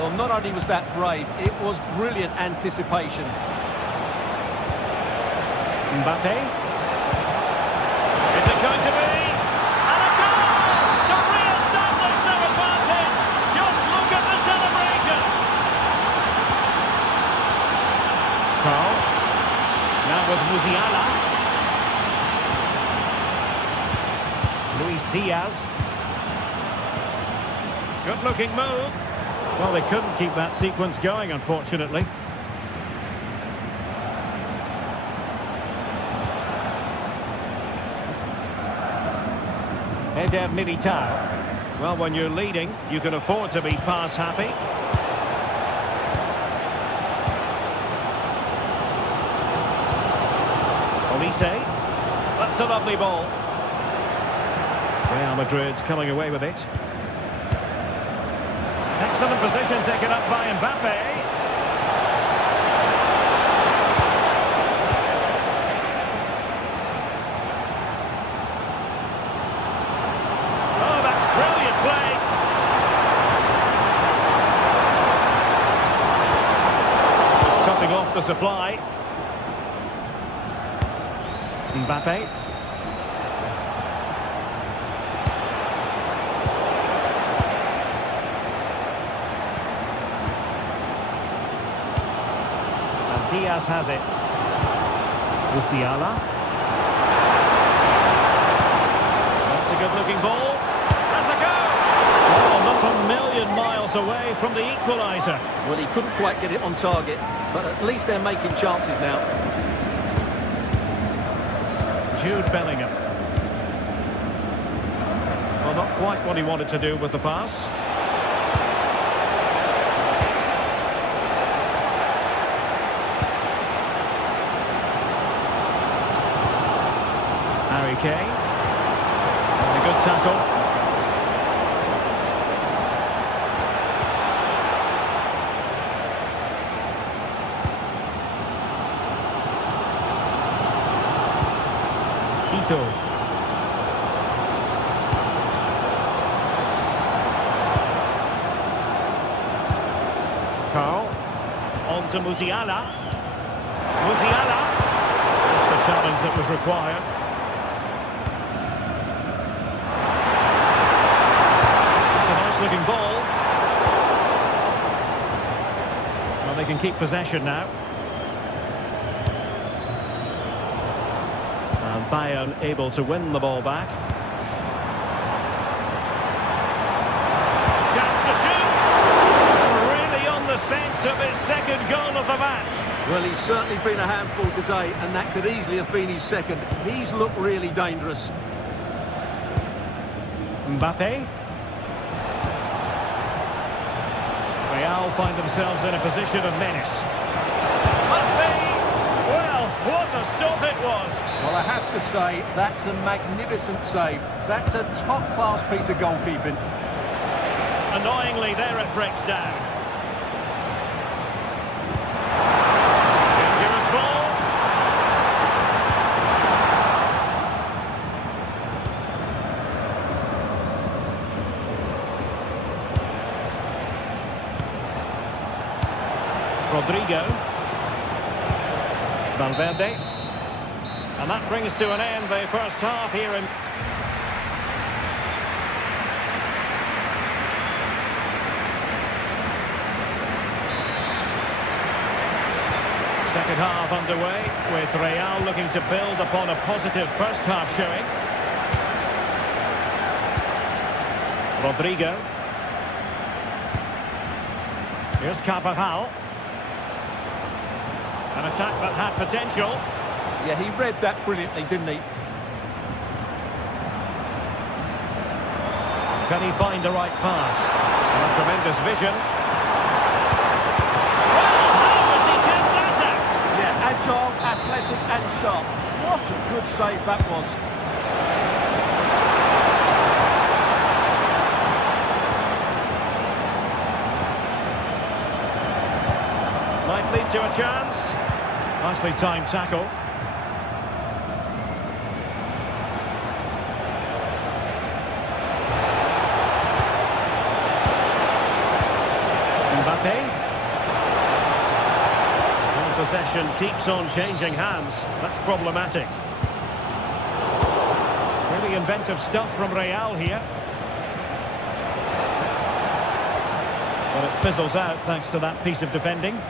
Well, not only was that brave, it was brilliant anticipation. Mbappe. Is it going to be? And a goal to re-establish their advantage. Just look at the celebrations. Carl. Now with Musiala. Luis Diaz. Good looking move. Well, they couldn't keep that sequence going, unfortunately. Eder Militao. Well, when you're leading, you can afford to be pass happy. Olise. That's a lovely ball. Real Madrid's coming away with it. Excellent position taken up by Mbappe. Oh, that's brilliant play. Just cutting off the supply. Mbappe. Diaz has it. Musiala. That's a good-looking ball. That's a goal! Oh, not a million miles away from the equaliser. Well, he couldn't quite get it on target, but at least they're making chances now. Jude Bellingham. Well, not quite what he wanted to do with the pass. Harry Kane. And a good tackle. Carl. On to Musiala. Musiala. That's the challenge that was required. It's a nice looking ball. Well, they can keep possession now. And Bayern able to win the ball back. Chance to shoot. Really on the scent of his second goal of the match. Well, he's certainly been a handful today, and that could easily have been his second. He's looked really dangerous. Mbappe. Real find themselves in a position of menace. Must be. Well, what a stop it was. Well, I have to say, that's a magnificent save. That's a top-class piece of goalkeeping. Annoyingly, there it breaks down. Dangerous ball. Rodrigo. Valverde. And that brings to an end the first half here in... Second half underway, with Real looking to build upon a positive first half showing. Rodrigo. Here's Carvajal. An attack that had potential. Yeah, he read that brilliantly, didn't he? Can he find the right pass? And a tremendous vision. Well, how has he kept that out? Yeah, agile, athletic and sharp. What a good save that was. Might lead to a chance. Nicely timed tackle. Mbappe. Well, possession keeps on changing hands. That's problematic. Really inventive stuff from Real here. But it fizzles out thanks to that piece of defending.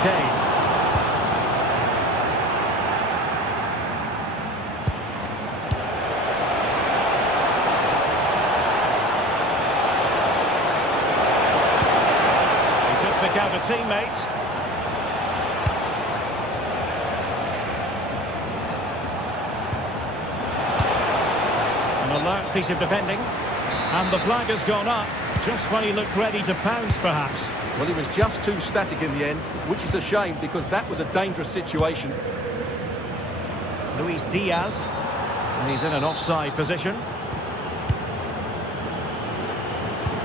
Kane. He could pick out a teammate. An alert piece of defending. And the flag has gone up, just when he looked ready to pounce, perhaps. Well, he was just too static in the end, which is a shame because that was a dangerous situation. Luis Diaz. And he's in an offside position.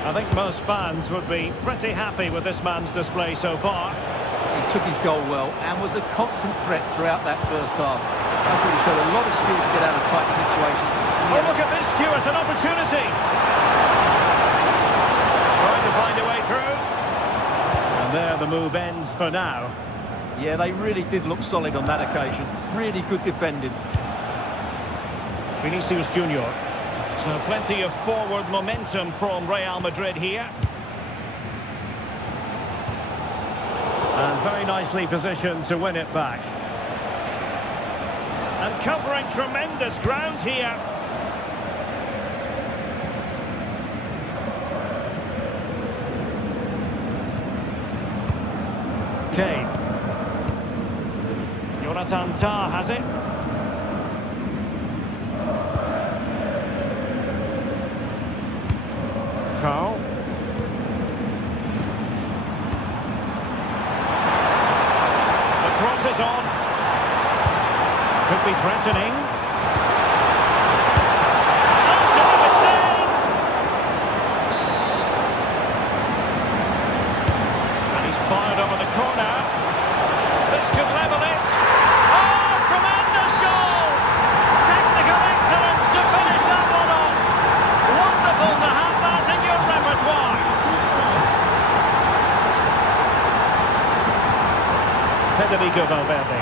I think most fans would be pretty happy with this man's display so far. He took his goal well and was a constant threat throughout that first half. I thought he showed a lot of skill to get out of tight situations. Oh, look at this, Stuart, an opportunity. Trying to find a way through. And there the move ends for now. Yeah, they really did look solid on that occasion. Really good defending. Vinicius Junior. So plenty of forward momentum from Real Madrid here. And very nicely positioned to win it back. And covering tremendous ground here. Kane. Jonathan Tah has it. Carl. The cross is on. Could be threatening. Oh, terrific save! And he's fired over the corner. This could level it. Oh, tremendous goal! Technical excellence to finish that one off. Wonderful to have that in your repertoire. Federico Valverde.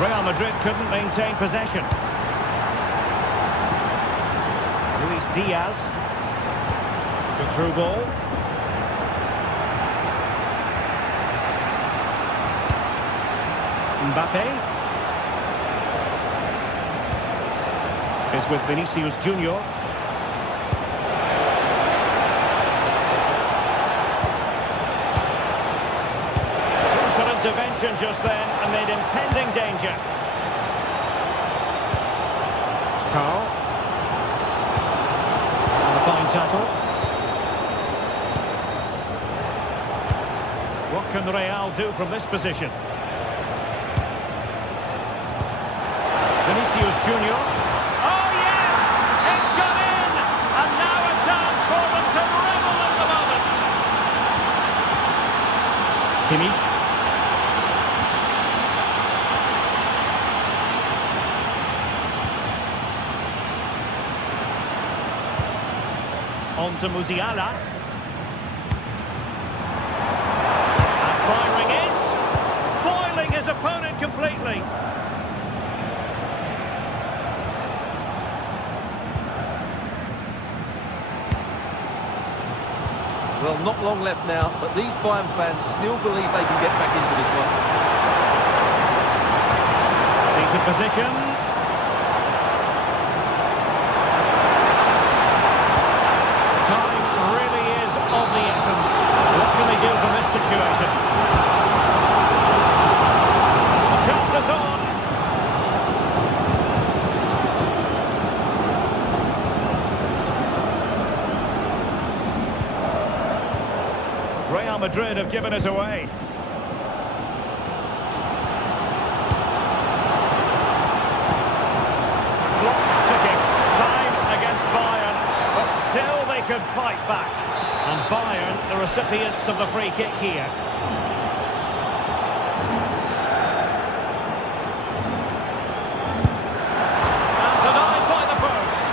Real Madrid couldn't maintain possession. Luis Diaz. Good through ball. Mbappe is with Vinicius Junior. Crucial intervention just then amid impending danger. Carl. And a fine tackle. What can Real do from this position? Vinicius Junior. Oh yes! It's gone in! And now a chance for them to revel in the moment. Kimmich. On to Musiala. And firing it. Foiling his opponent completely. Well, not long left now, but these Bayern fans still believe they can get back into this one. Decent position. Time really is of the essence. What can they do from this situation? Chances on. Real Madrid have given us away. Clock ticking. Time against Bayern, but still they could fight back. And Bayern, the recipients of the free kick here. And denied by the post.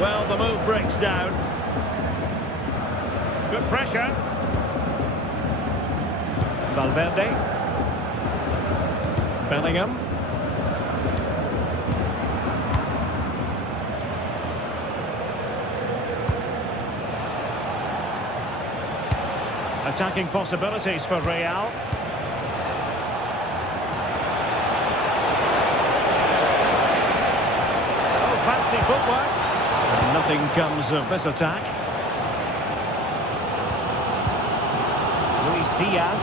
Well, the move breaks down. Good pressure. Valverde. Bellingham. Attacking possibilities for Real. Oh, fancy footwork. And nothing comes of this attack. Luis Diaz.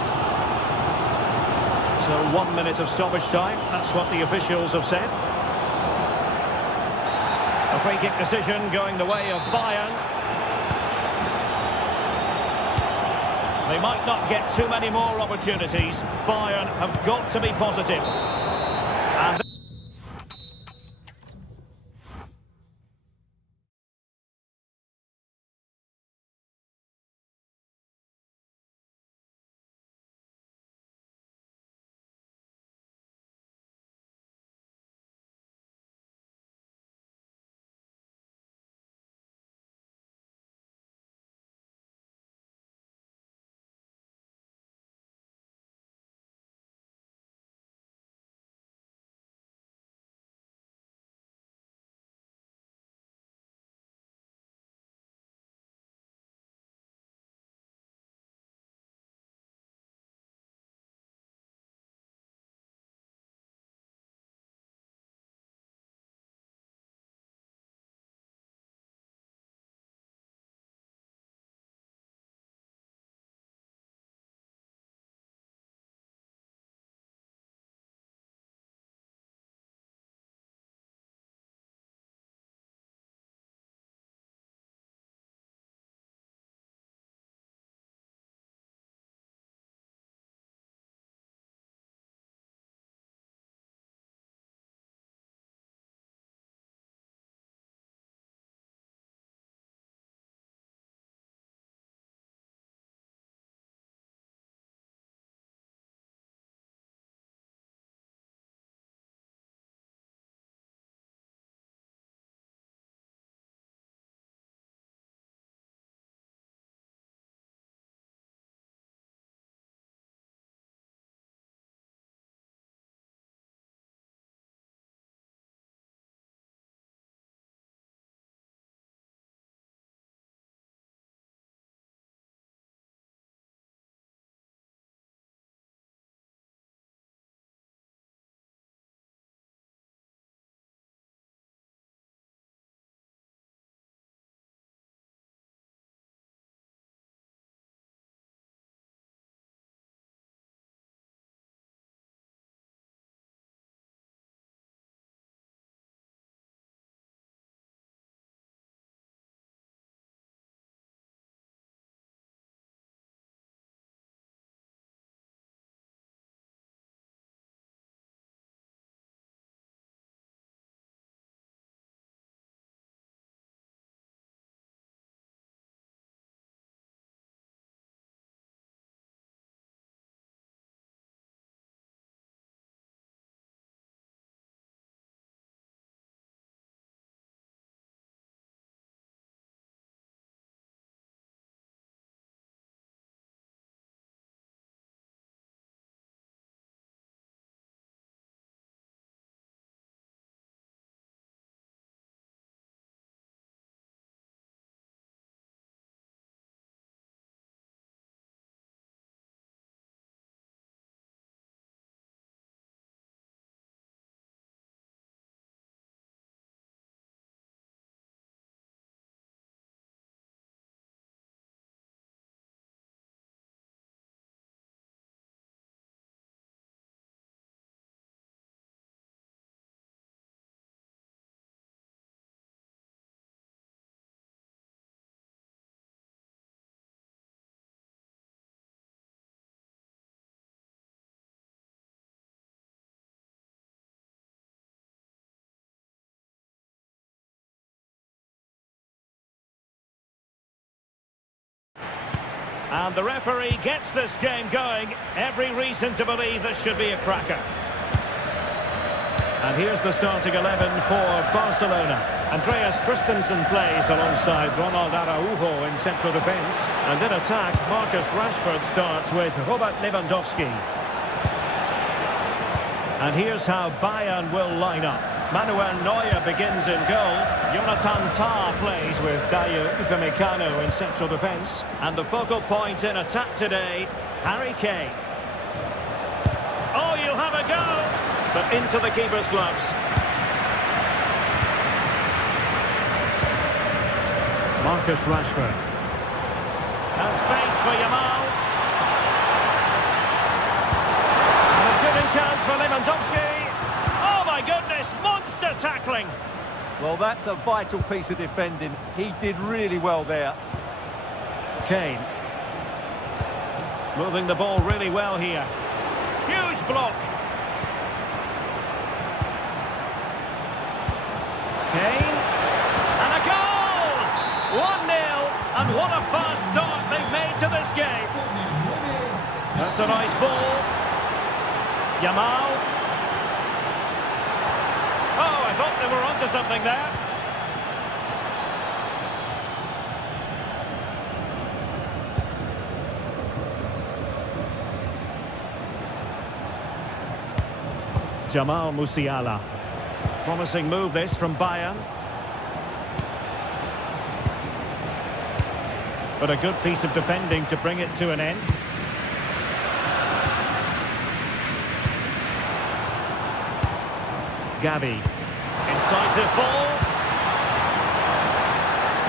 So 1 minute of stoppage time. That's what the officials have said. A free kick decision going the way of Bayern. They might not get too many more opportunities. Bayern have got to be positive. And And the referee gets this game going. Every reason to believe this should be a cracker. And here's the starting 11 for Barcelona. Andreas Christensen plays alongside Ronald Araujo in central defence. And in attack, Marcus Rashford starts with Robert Lewandowski. And here's how Bayern will line up. Manuel Neuer begins in goal. Jonathan Tah plays with Dayo Upamecano in central defence. And the focal point in attack today, Harry Kane. Oh, you'll have a go! But into the keeper's gloves. Marcus Rashford. And space for Yamal. And a shooting chance for Lewandowski. Oh my goodness, monster tackling. Well, that's a vital piece of defending. He did really well there. Kane. Moving the ball really well here. Huge block. Kane. And a goal! 1-0. And what a fast start they've made to this game. That's a nice ball. Yamal. Oh, I thought they were onto something there. Jamal Musiala. Promising move this from Bayern. But a good piece of defending to bring it to an end. Gavi. Incisive ball.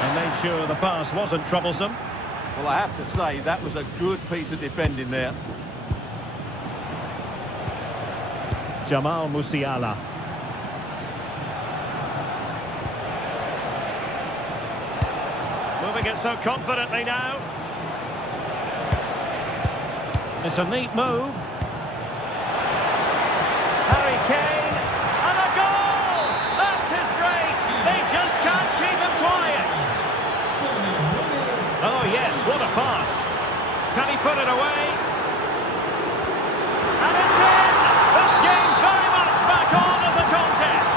And made sure the pass wasn't troublesome. Well, I have to say, that was a good piece of defending there. Jamal Musiala. Moving it so confidently now. It's a neat move. Harry Kane. And a goal! That's his grace. They just can't keep him quiet. Oh yes, what a pass. Can he put it away? And it's in! This game very much back on as a contest.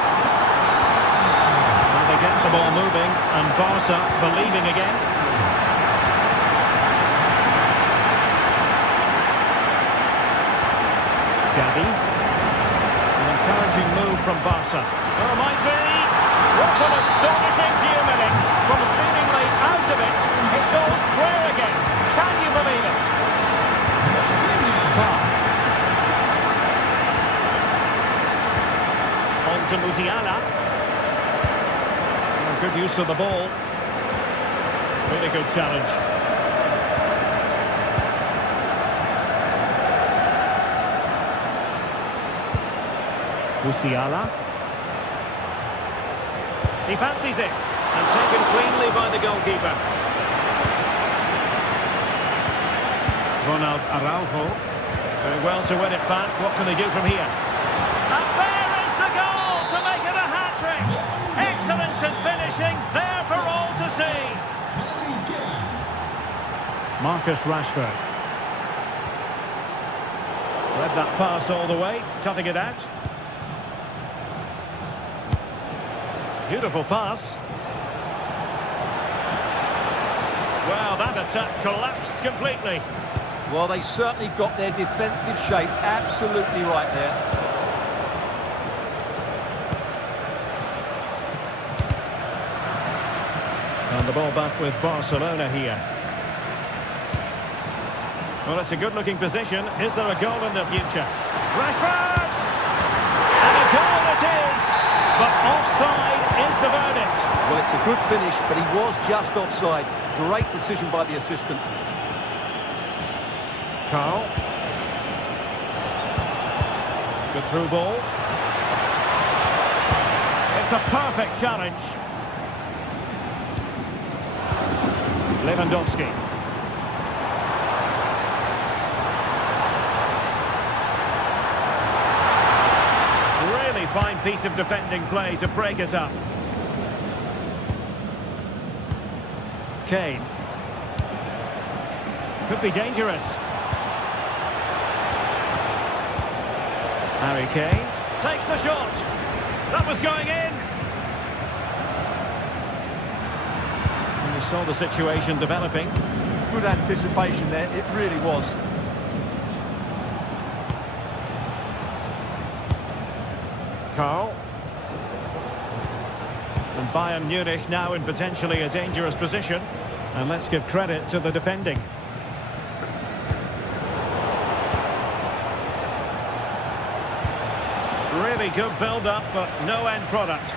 And they get the ball moving, and Barca believing again. Gavi. An encouraging move from Barca. Oh, might be. What an astonishing few minutes. From seemingly out of it, it's all square again. Can you believe it? On to Musiala. Good use of the ball. Really good challenge. Musiala. He fancies it. And taken cleanly by the goalkeeper. Ronald Araujo. Doing well to win it back. What can they do from here? And there is the goal to make it a hat-trick. Excellence in finishing. There for all to see. Marcus Rashford. Read that pass all the way. Cutting it out. Beautiful pass. Well, that attack collapsed completely. Well, they certainly got their defensive shape absolutely right there. And the ball back with Barcelona here. Well, it's a good-looking position. Is there a goal in the future? Rashford! And a goal it is! But offside is the verdict. Well, it's a good finish, but he was just offside. Great decision by the assistant. Carl. Good through ball. It's a perfect challenge. Lewandowski. Really fine piece of defending play to break us up. Kane. Could be dangerous. Harry Kane takes the shot. That was going in. And we saw the situation developing. Good anticipation there, it really was. Carl. And Bayern Munich now in potentially a dangerous position. And let's give credit to the defending. Really good build-up, but no end product.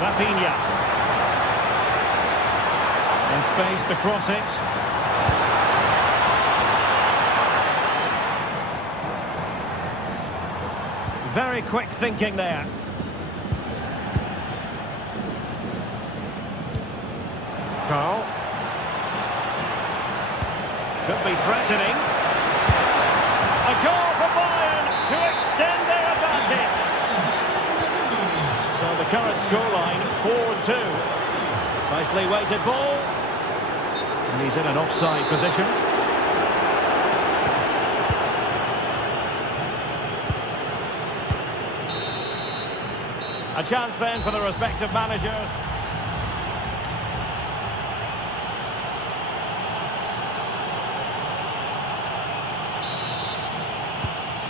Rafinha. In space to cross it. Very quick thinking there. Carl. Could be threatening. A goal for Bayern to extend their advantage. So the current scoreline, 4-2. Nicely weighted ball. And he's in an offside position. A chance then for the respective managers.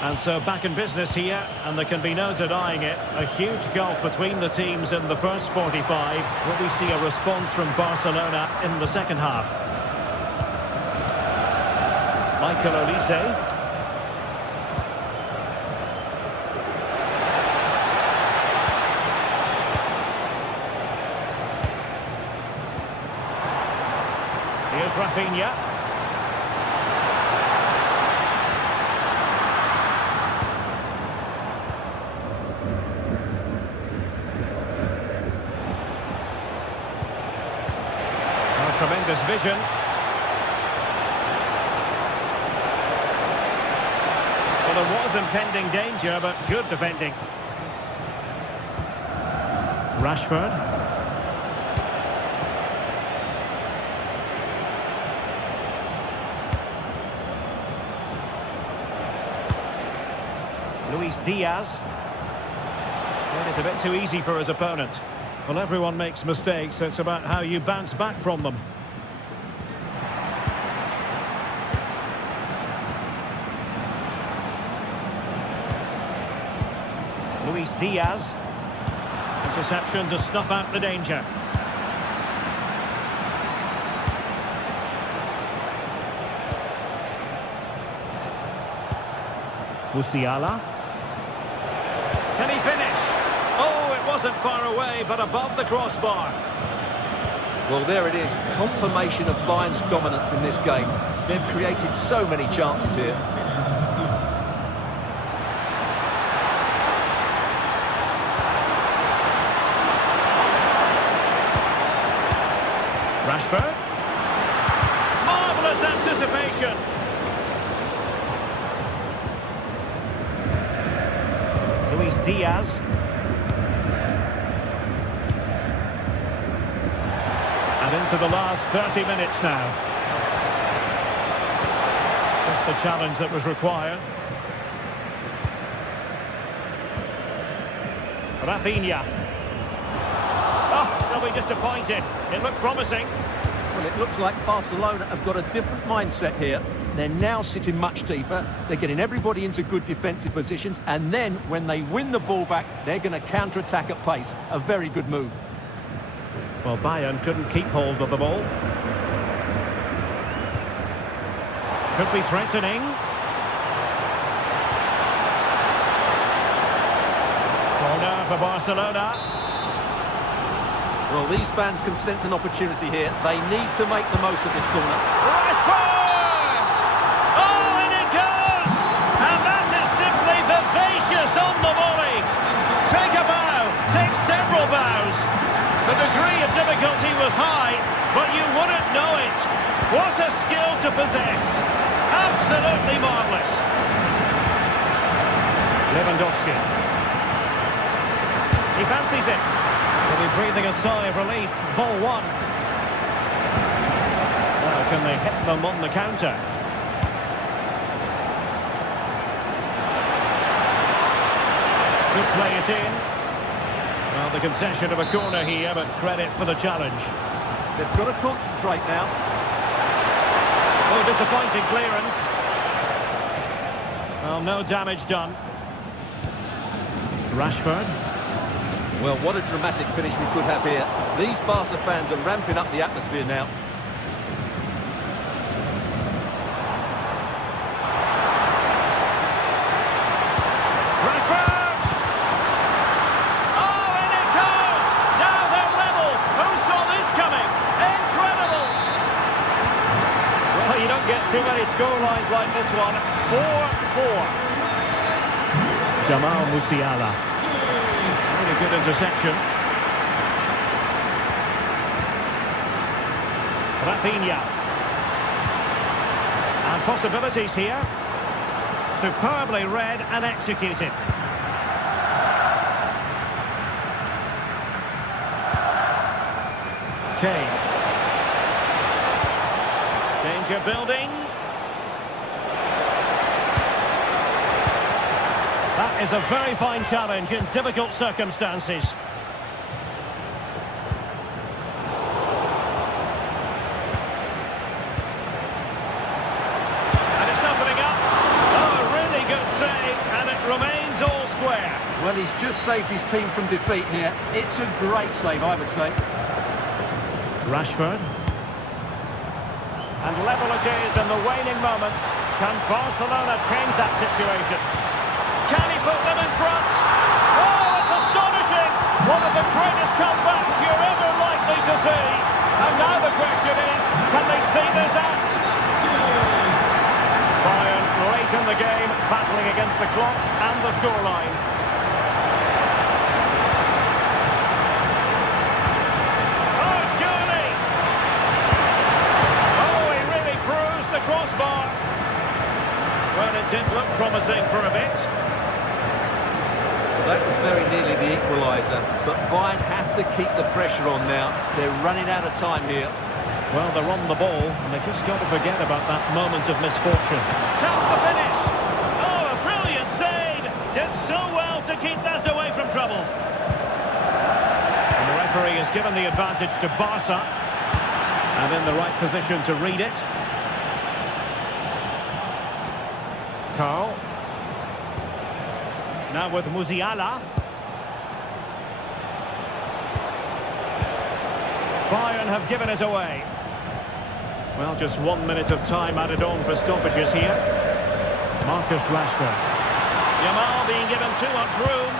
And so back in business here, and there can be no denying it. A huge gulf between the teams in the first 45. Will we see a response from Barcelona in the second half? Michael Olise. Here's Rafinha. Tremendous vision. Well, there was impending danger, but good defending. Rashford. Luis Diaz. Made it a bit too easy for his opponent. Well, everyone makes mistakes. It's about how you bounce back from them. Luis Diaz. Interception to snuff out the danger. Musiala. Can he finish? Oh, it wasn't far away, but above the crossbar. Well, there it is. Confirmation of Bayern's dominance in this game. They've created so many chances here. Rashford. Marvellous anticipation. Luis Diaz. And into the last 30 minutes now. Just the challenge that was required. Rafinha. Oh, they'll be disappointed. It looked promising. Well, it looks like Barcelona have got a different mindset here. They're now sitting much deeper. They're getting everybody into good defensive positions. And then, when they win the ball back, they're going to counter-attack at pace. A very good move. Well, Bayern couldn't keep hold of the ball. Could be threatening. Corner for Barcelona. Well, these fans can sense an opportunity here. They need to make the most of this corner. Rashford! Oh, and it goes! And that is simply vivacious on the volley. Take a bow, take several bows. The degree of difficulty was high, but you wouldn't know it. What a skill to possess. Absolutely marvellous. Lewandowski. He fancies it. But be breathing a sigh of relief. Ball one. Well, can they hit them on the counter? Could play it in. Well, the concession of a corner here, but credit for the challenge. They've got to concentrate now. Oh, disappointing clearance. Well, no damage done. Rashford. Well, what a dramatic finish we could have here. These Barca fans are ramping up the atmosphere now. Rashford! Oh, in it goes! Now they're level. Who saw this coming? Incredible! Well, you don't get too many scorelines like this one. 4-4. Jamal Musiala. Really good interception. Rafinha. And possibilities here. Superbly read and executed. Kane. Danger building. That is a very fine challenge in difficult circumstances. And it's opening up. Oh, a really good save, and it remains all square. Well, he's just saved his team from defeat here. It's a great save, I would say. Rashford. And level it is in the waning moments. Can Barcelona change that situation? Can he put them in front? Oh, it's astonishing! One of the greatest comebacks you're ever likely to see. And now the question is, can they see this out? Bayern late in the game, battling against the clock and the scoreline. Oh, surely! Oh, he really bruised the crossbar. Well, it did look promising for a bit. That was very nearly the equaliser, but Bayern have to keep the pressure on now. They're running out of time here. Well, they're on the ball, and they've just got to forget about that moment of misfortune. Chance to finish! Oh, a brilliant save! Did so well to keep that away from trouble. And the referee has given the advantage to Barca, and in the right position to read it. Carl. Now with Musiala. Bayern have given us away. Well, just 1 minute of time added on for stoppages here. Marcus Rashford. Yamal being given too much room.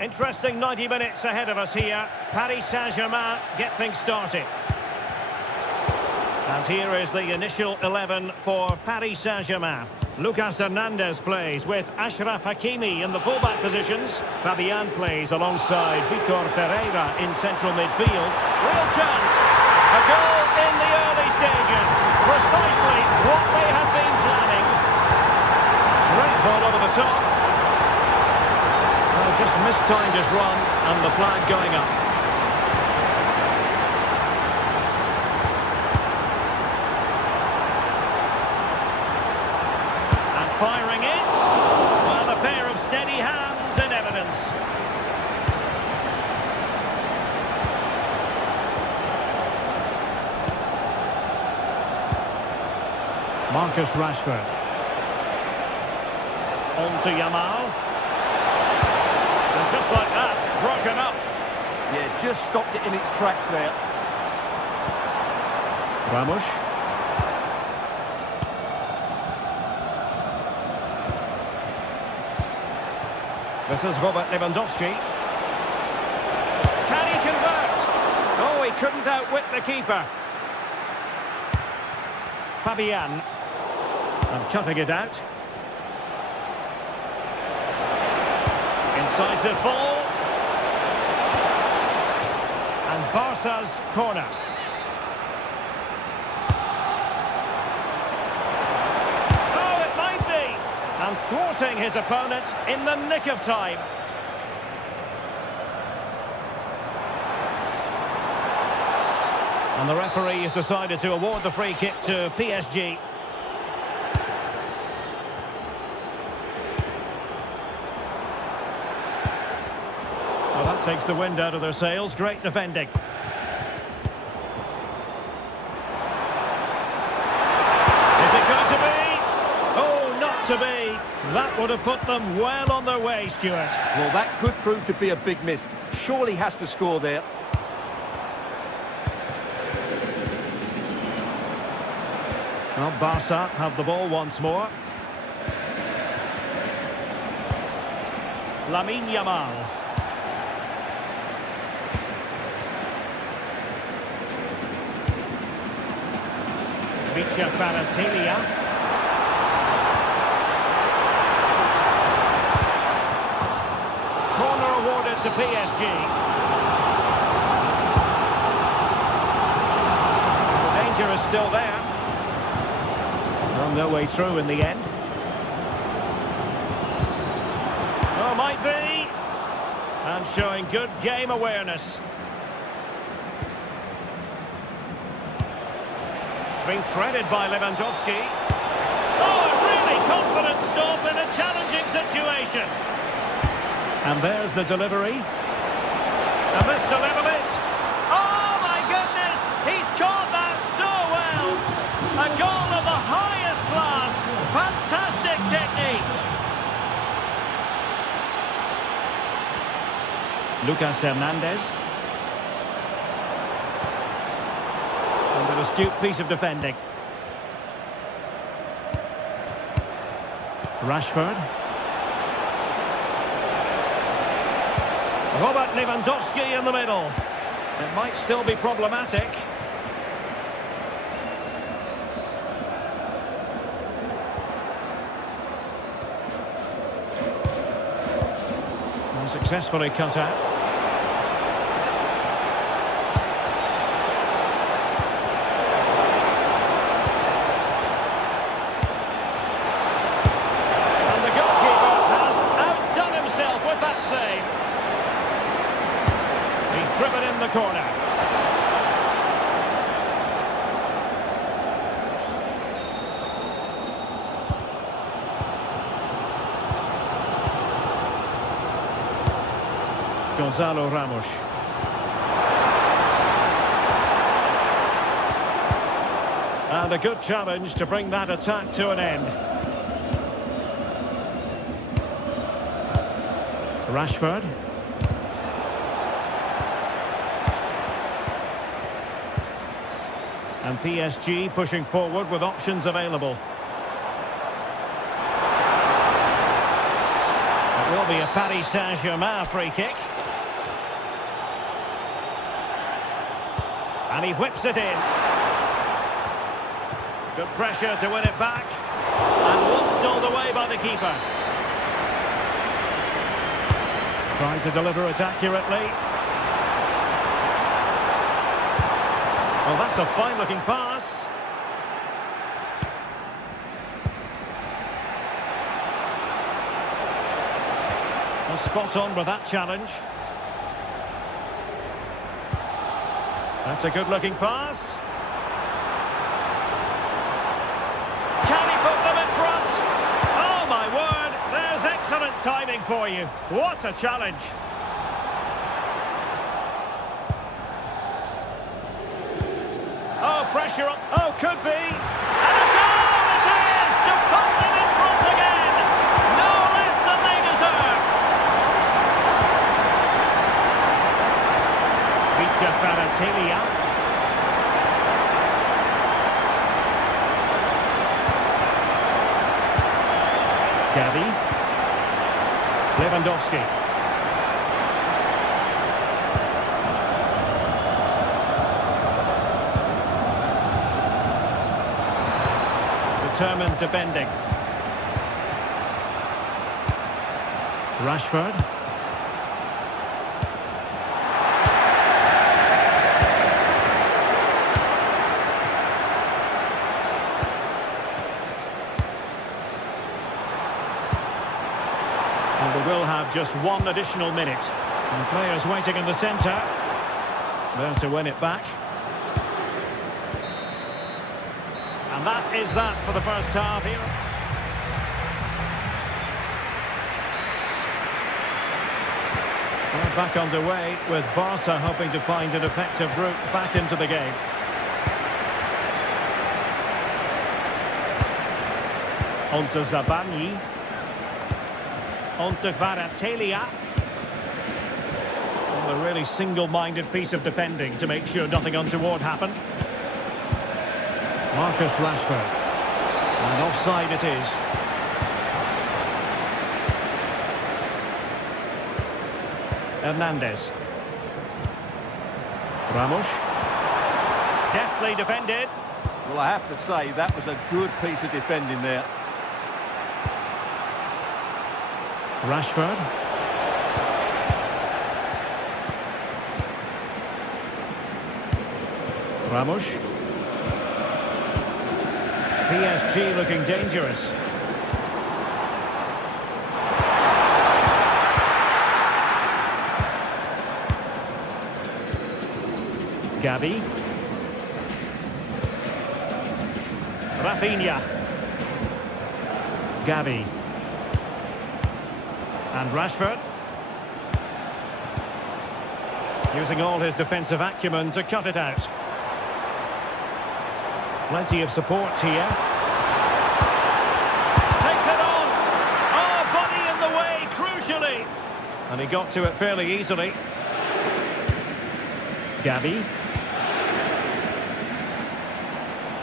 Interesting 90 minutes ahead of us here. Paris Saint-Germain get things started. And here is the initial 11 for Paris Saint-Germain. Lucas Hernandez plays with Achraf Hakimi in the fullback positions. Fabian plays alongside Vitor Pereira in central midfield. Real chance. A goal in the early stages. Precisely what they had been planning. Great ball over the top. Well, just mistimed his run and the flag going up. And firing it. Well, a pair of steady hands in evidence. Marcus Rashford. On to Yamal. And just like that, broken up. Yeah, just stopped it in its tracks there. Ramos. This is Robert Lewandowski. Can he convert? Oh, he couldn't outwit the keeper. Fabian. And cutting it out. Incisive ball. And Barca's corner. Oh, it might be. And thwarting his opponent in the nick of time. And the referee has decided to award the free kick to PSG. Well, that takes the wind out of their sails. Great defending. Is it going to be? Oh, not to be. That would have put them well on their way, Stuart. Well, that could prove to be a big miss. Surely has to score there. Well, Barca have the ball once more. Lamine Yamal. Vicha Kvaratskhelia. Corner awarded to PSG. The danger is still there. Well, no way through in the end. Oh, might be. And showing good game awareness. It's been threaded by Lewandowski. Oh, a really confident stop in a challenging situation. And there's the delivery. And this to level it. Oh, my goodness! He's caught that so well. A goal of the highest class. Fantastic technique. Lucas Hernandez. And an astute piece of defending. Rashford. Robert Lewandowski in the middle. It might still be problematic. Successfully cut out. And the goalkeeper has outdone himself with that save. He's driven in the corner. Gonzalo Ramos. And a good challenge to bring that attack to an end. Rashford. And PSG pushing forward with options available. It will Will be a Paris Saint-Germain free kick. And he whips it in. Good pressure to win it back. And one stole away by the keeper. Trying to deliver it accurately. Well, that's a fine-looking pass. Well, spot on with that challenge. That's a good-looking pass. Can he put them in front? Oh, my word. There's excellent timing for you. What a challenge. Oh, pressure up. Oh, could be. And a goal it is to put them in front again. No less than they deserve. Kvaratskhelia. Gavi. Lewandowski. Determined defending. Rashford. And we will have just one additional minute. And players waiting in the centre. There to win it back. And that is that for the first half here. We're back underway with Barca hoping to find an effective route back into the game. On to Zabani. On to Kvaratskhelia. Well, a really single-minded piece of defending to make sure nothing untoward happened. Marcus Rashford. And offside it is. Hernandez. Ramos. Deftly defended. Well, I have to say, that was a good piece of defending there. Rashford. Ramos. PSG looking dangerous. Gavi. Rafinha. Gavi. And Rashford. Using all his defensive acumen to cut it out. Plenty of support here. Takes it on. Oh, body in the way, crucially. And he got to it fairly easily. Gavi.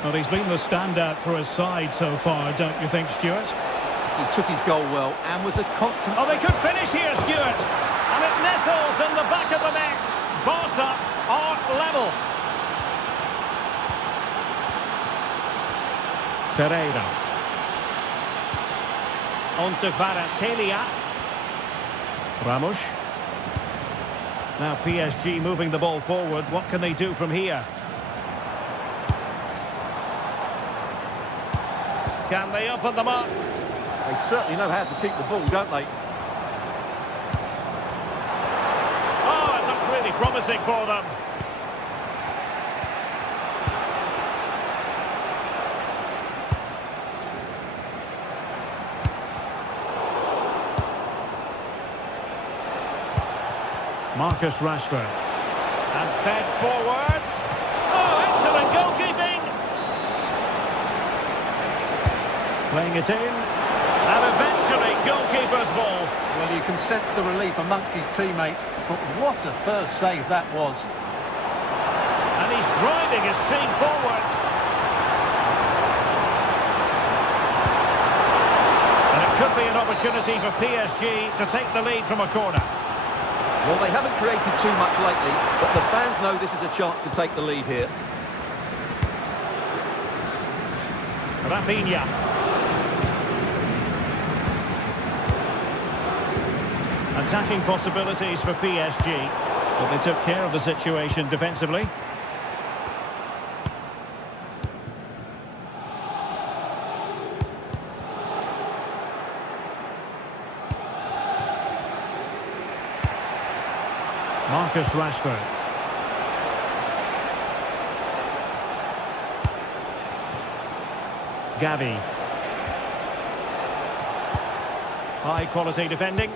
Well, he's been the standout for his side so far, don't you think, Stuart? He took his goal well and was a constant... Oh, they could finish here, Stuart. And it nestles in the back of the net. Barca are level. Ferreira. On to Kvaratskhelia. Ramos. Now PSG moving the ball forward. What can they do from here? Can they open them up? They certainly know how to keep the ball, don't they? Oh, it looked really promising for them. Marcus Rashford. And fed forwards. Oh, excellent goalkeeping. Playing it in. And eventually, goalkeeper's ball. Well, you can sense the relief amongst his teammates, but what a first save that was. And he's driving his team forward. And it Could be an opportunity for PSG to take the lead from a corner. Well, they haven't created too much lately, but the fans know this is a chance to take the lead here. Rafinha. Attacking possibilities for PSG, but they took care of the situation defensively. Marcus Rashford. Gavi. High quality defending.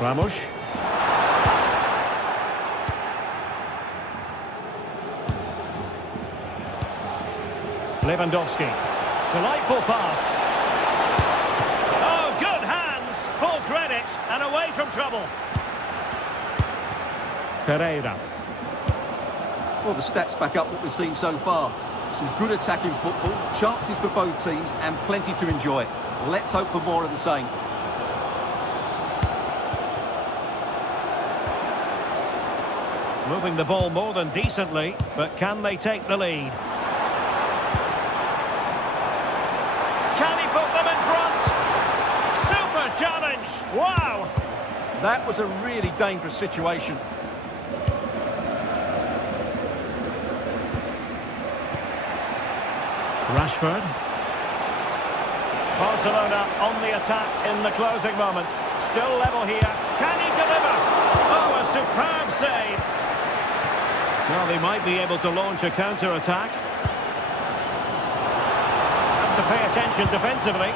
Ramos. Lewandowski. Delightful pass. Oh, good hands. Full credit and away from trouble. Ferreira. Well, the stats back up what we've seen so far. Some good attacking football, chances for both teams, and plenty to enjoy. Let's hope for more of the same. Moving the ball more than decently, but can they take the lead? Can he put them in front? Super challenge! Wow! That was a really dangerous situation. Rashford. Barcelona on the attack in the closing moments. Still level here. Can he deliver? Oh, a superb save. Well, they might be able to launch a counter-attack. Have to pay attention defensively.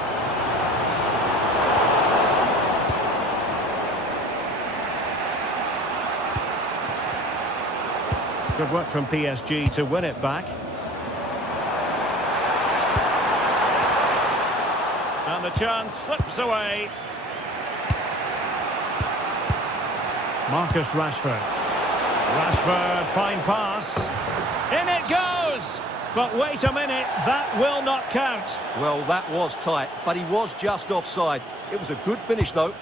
Good work from PSG to win it back. And the chance slips away. Marcus Rashford. Rashford, fine pass. In it goes! But wait a minute, that will not count. Well, that was tight, but he was just offside. It was a good finish, though.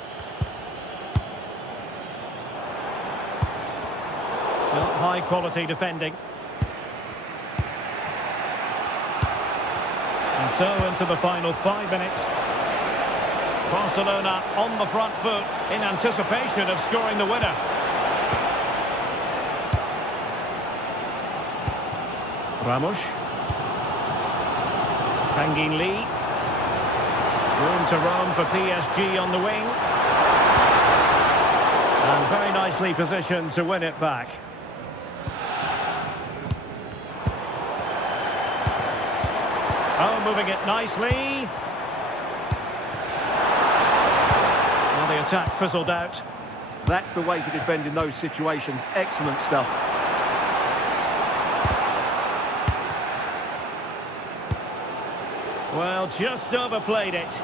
Well, high-quality defending. And so into the final 5 minutes. Barcelona on the front foot in anticipation of scoring the winner. Ramos. Kangin Lee. Room to roam for PSG on the wing. And very nicely positioned to win it back. Oh, moving it nicely. Well, the attack fizzled out. That's the way to defend in those situations. Excellent stuff. Well, just overplayed it.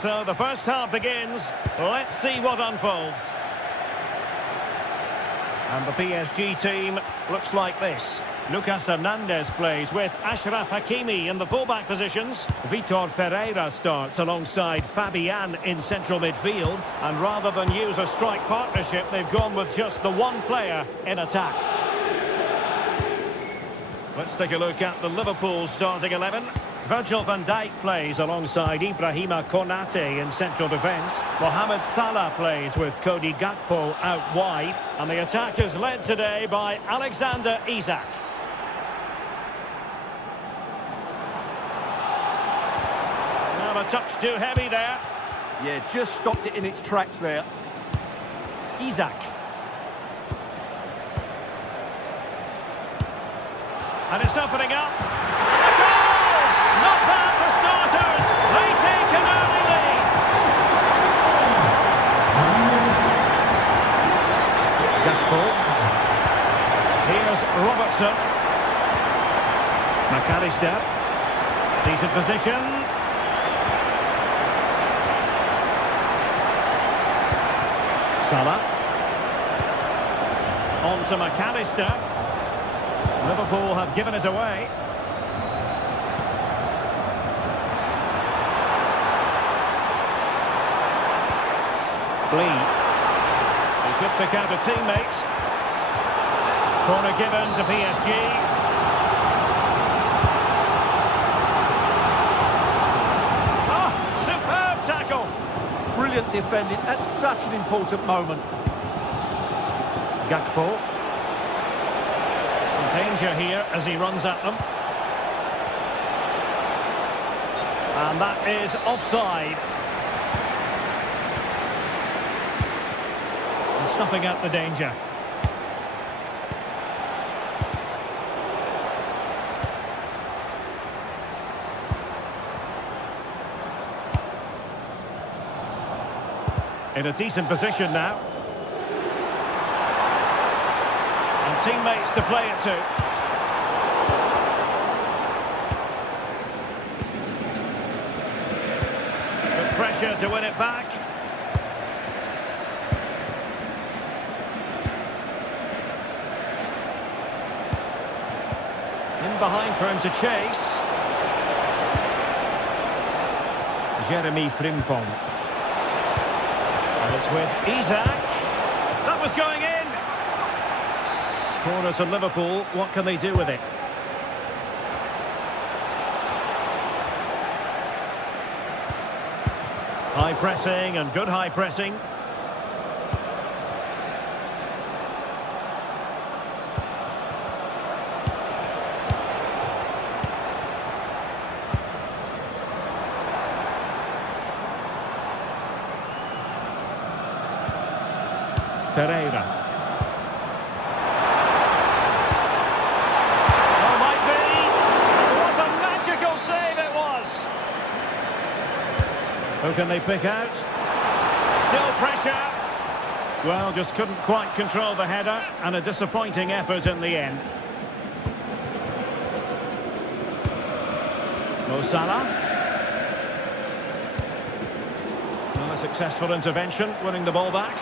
So the first half begins. Let's see what unfolds. And the PSG team looks like this. Lucas Hernandez plays with Ashraf Hakimi in the fullback positions. Vitor Ferreira starts alongside Fabian in central midfield. And rather than use a strike partnership, they've gone with just the one player in attack. Let's take a look at the Liverpool starting 11. Virgil van Dijk plays alongside Ibrahima Konate in central defence. Mohamed Salah plays with Cody Gakpo out wide. And the attack is led today by Alexander Isak. Now a touch too heavy there. Yeah, just stopped it in its tracks there. Isak. And it's opening up. And a goal! Not bad for starters. They take an early lead. Gakpo. Here's Robertson. McAllister. Decent position. Salah. On to McAllister. Liverpool have given us away. Lee. He could pick out a teammate. Corner given to PSG. Oh, superb tackle. Brilliant defending at such an important moment. Gakpo. Danger here as he runs at them. And that is offside. And snuffing out the danger. In a decent position now. Teammates to play it to. Good pressure to win it back. In behind for him to chase. Jeremy Frimpong. And it's with Isak. That was going in. Corner to Liverpool, what can they do with it? High pressing and good high pressing. Ferreira. Who can they pick out? Still pressure. Well, just couldn't quite control the header, and a disappointing effort in the end. Mo Salah. Well, a successful intervention, winning the ball back.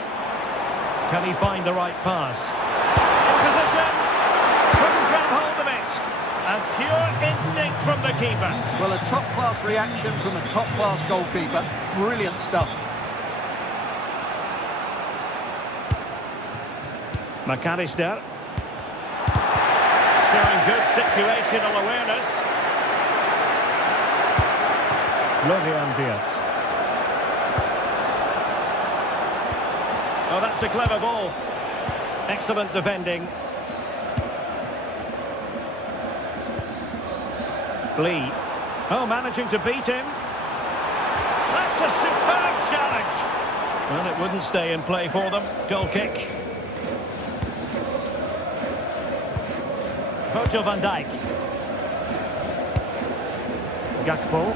Can he find the right pass? In position. Couldn't grab hold of it. And pure instinct from the keeper. Well, a top-class reaction from a top-class goalkeeper. Brilliant stuff. McAllister. Showing good situational awareness. Florian Wirtz. Oh, that's a clever ball. Excellent defending. Lee. Oh, managing to beat him. That's a superb challenge. Well, it wouldn't stay in play for them. Goal kick. Virgil van Dijk. Gakpo.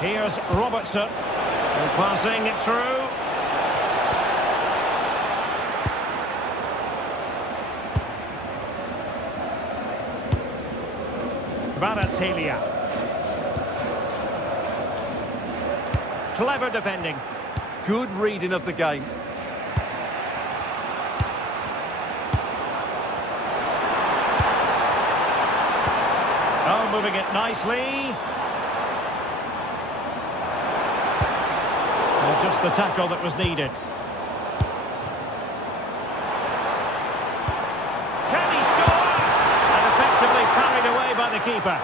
Here's Robertson. And passing it through. Kvaratskhelia. Clever defending. Good reading of the game. Oh, moving it nicely. Well, just the tackle that was needed. Can he score? And effectively parried away by the keeper.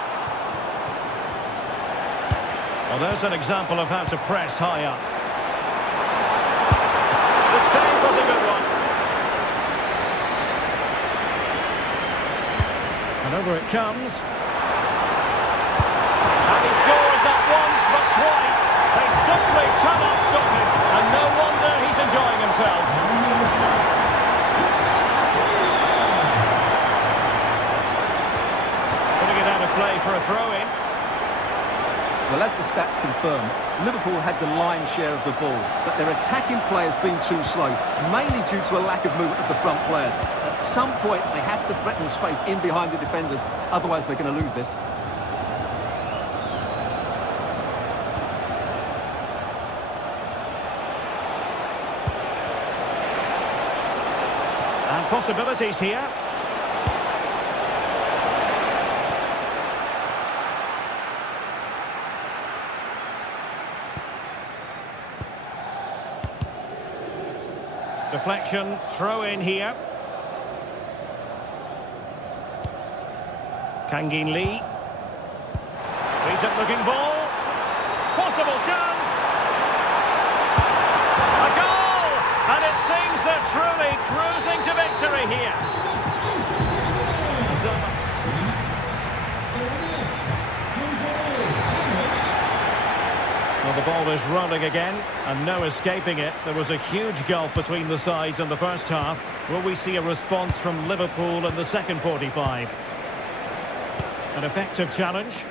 Well, there's an example of how to press high up. The save was a good one. And over it comes. And he scored not once but twice. They simply cannot stop him. And no wonder he's enjoying himself. Putting it out of play for a throw-in. Well, as the stats confirm, Liverpool had the lion's share of the ball, but their attacking players been too slow, mainly due to a lack of movement of the front players. At some point, they have to threaten the space in behind the defenders, otherwise they're going to lose this. And possibilities here. Deflection, throw in here. Kangin Lee. Decent looking ball. Possible chance. A goal! And it seems they're truly cruising to victory here. Well, the ball is rolling again, and no escaping it. There was a huge gulf between the sides in the first half. Will we see a response from Liverpool in the second 45? An effective challenge.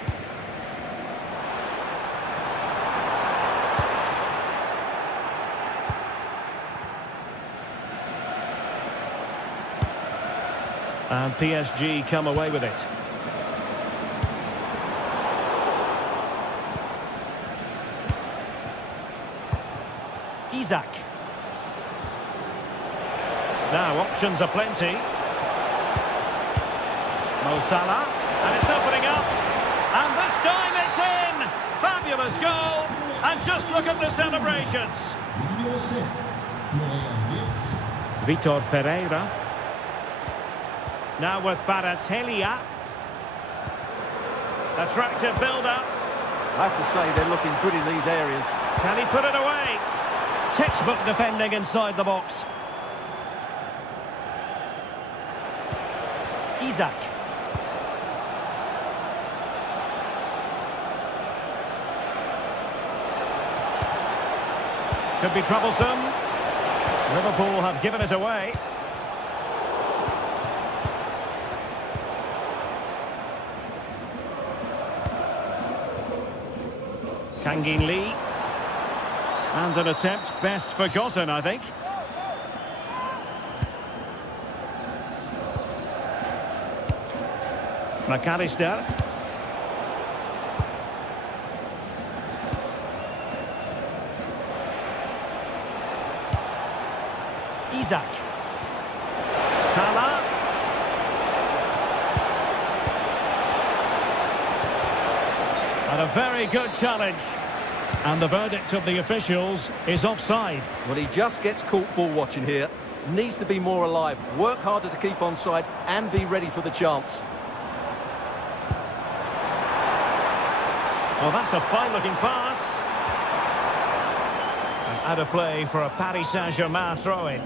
And PSG come away with it. Isaac. Now options are plenty. Mo Salah, and it's opening up, and this time it's in. Fabulous goal, and just look at the celebrations. Vitor Ferreira. Now with Baratelia. Attractive build-up. I have to say they're looking good in these areas. Can he put it away? Textbook defending inside the box. Isaac. Could be troublesome. Liverpool have given it away. Kangin Lee. And an attempt best forgotten, I think. McAllister. Isaac. Salah. And a very good challenge. And the verdict of the officials is offside. Well, he just gets caught ball watching here. Needs to be more alive, work harder to keep onside and be ready for the chance. Well, that's a fine-looking pass. And out of play for a Paris Saint-Germain throw-in.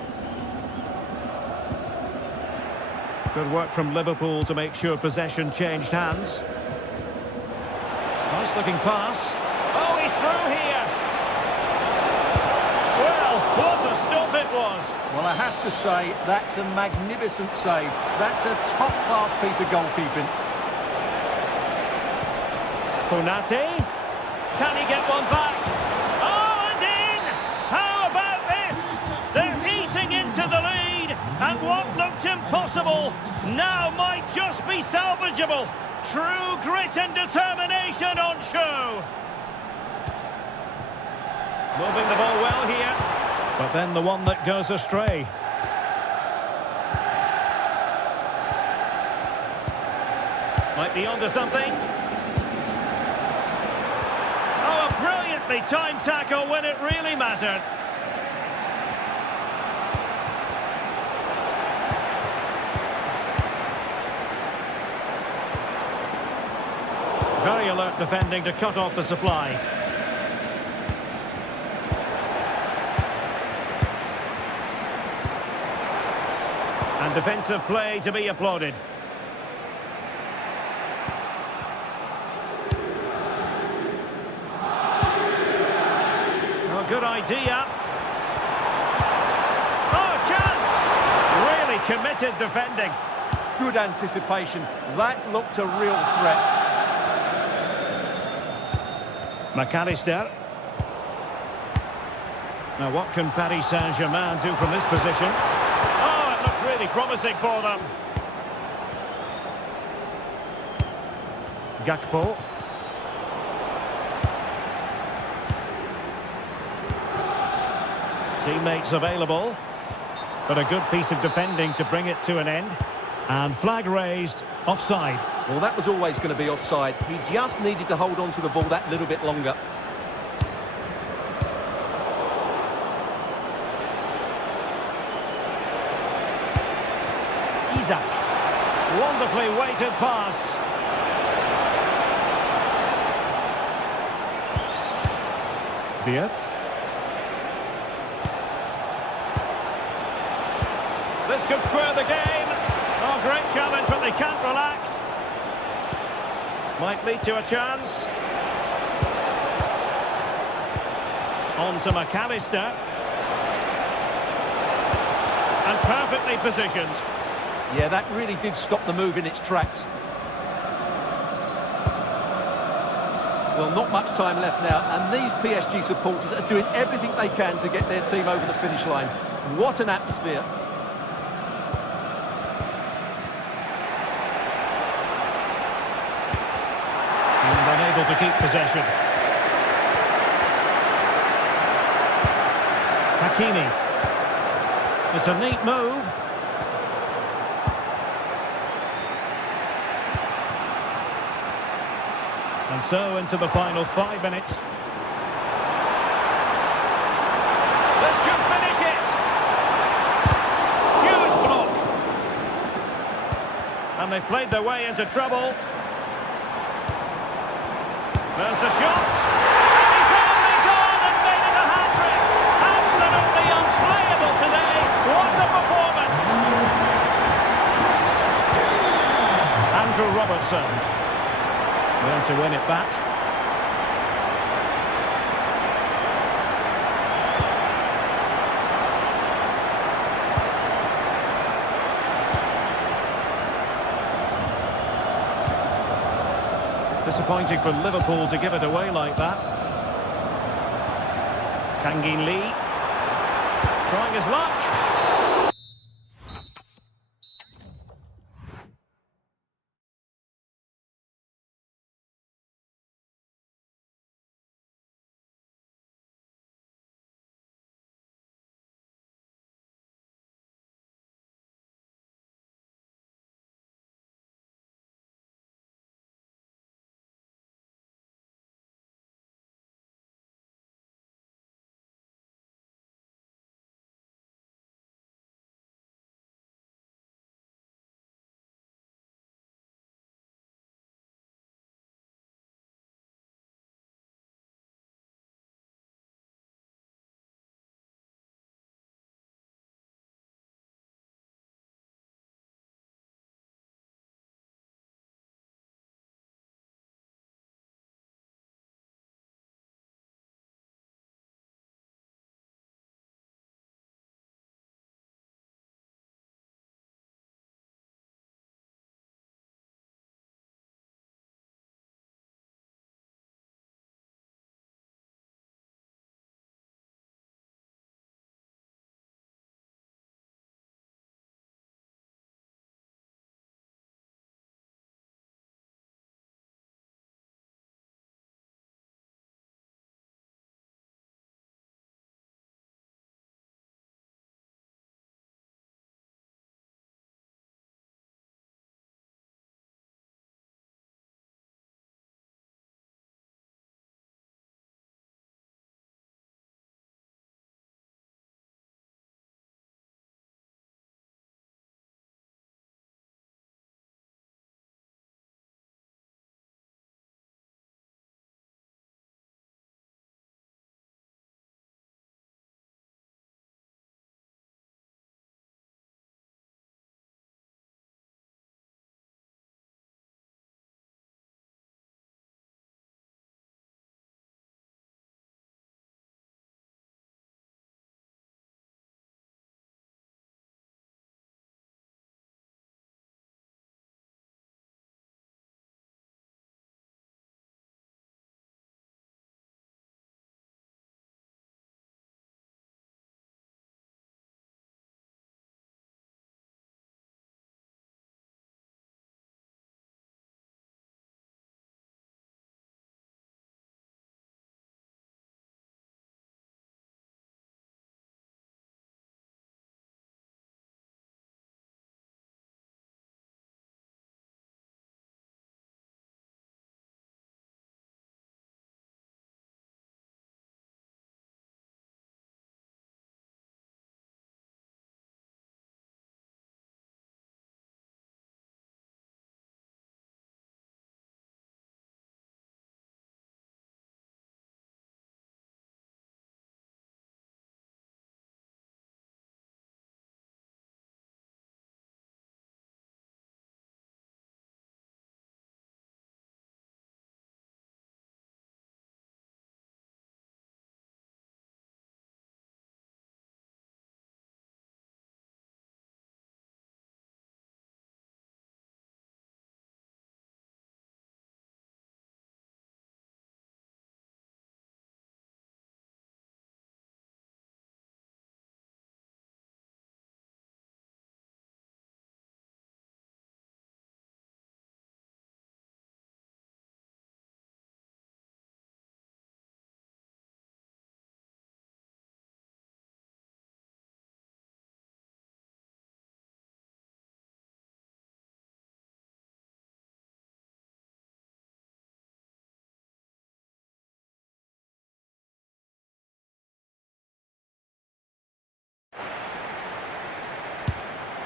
Good work from Liverpool to make sure possession changed hands. Nice-looking pass. Oh, he's through here. Well, what a stop it was. Well, I have to say, that's a magnificent save. That's a top-class piece of goalkeeping. Konate. Can he get one back? Oh, and in! How about this? They're eating into the lead, and what looked impossible now might just be salvageable. True grit and determination on show. Moving the ball well here. But then the one that goes astray. Might be onto something. Oh, a brilliantly timed tackle when it really mattered. Very alert defending to cut off the supply. And defensive play to be applauded. Oh, good idea. Oh, chance! Really committed defending. Good anticipation. That looked a real threat. McAllister. Now what can Paris Saint-Germain do from this position? Oh, it looked really promising for them. Gakpo. Teammates available. But a good piece of defending to bring it to an end. And flag raised, offside. Well, that was always going to be offside. He just needed to hold on to the ball that little bit longer. Isaac. Wonderfully weighted pass. Diaz. This could square the game. Oh, great challenge, but they can't relax. Might lead to a chance. On to McAllister. And perfectly positioned. Yeah, that really did stop the move in its tracks. Well, not much time left now, and these PSG supporters are doing everything they can to get their team over the finish line. What an atmosphere. Unable to keep possession. Hakimi. It's a neat move. And so into the final 5 minutes. This could finish it. Huge block. And they've played their way into trouble. There's the shot. And he's only gone and made it a hat-trick. Absolutely unplayable today. What a performance. Andrew Robertson. Well, to win it back. Disappointing for Liverpool to give it away like that. Kangin Lee trying his luck.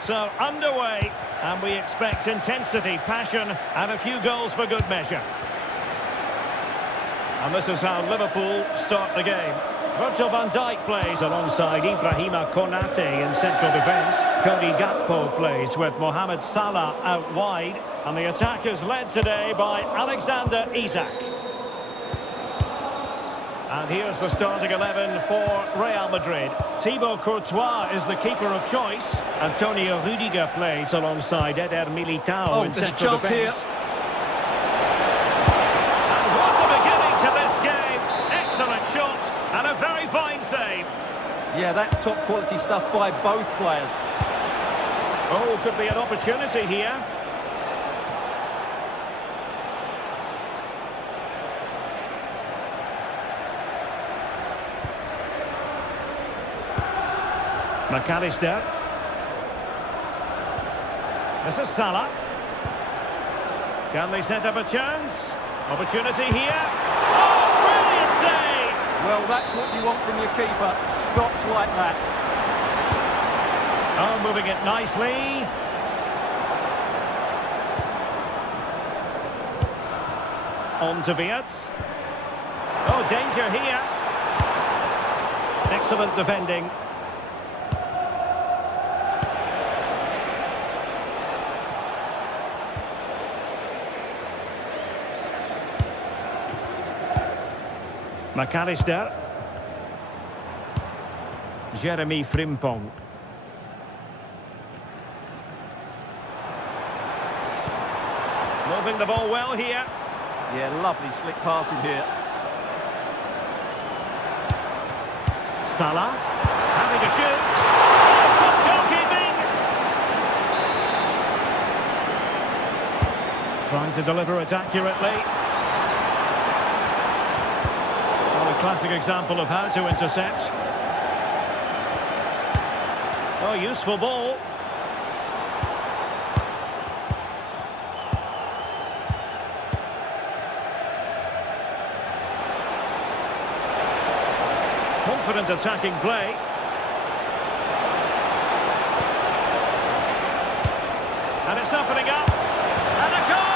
So, underway, and we expect intensity, passion, and a few goals for good measure. And this is how Liverpool start the game. Virgil van Dijk plays alongside Ibrahima Konate in central defence. Cody Gakpo plays with Mohamed Salah out wide. And the attack is led today by Alexander Isak. And here's the starting 11 for Real Madrid. Thibaut Courtois is the keeper of choice. Antonio Rudiger plays alongside Eder Militao in central defence. And what a beginning to this game. Excellent shot and a very fine save. Yeah, that's top quality stuff by both players. Oh, could be an opportunity here. McAllister. This is Salah. Can they set up a chance? Opportunity here. Oh, brilliant save! Well, that's what you want from your keeper. Stops like that. Oh, moving it nicely. On to Wirtz. Oh, danger here. Excellent defending. McAllister. Jeremy Frimpong. Moving the ball well here. Yeah, lovely slick passing here. Salah. Having a shoot. Top goalkeeping. Trying to deliver it accurately. Classic example of how to intercept. Oh, useful ball. Confident attacking play. And it's opening up. And a goal!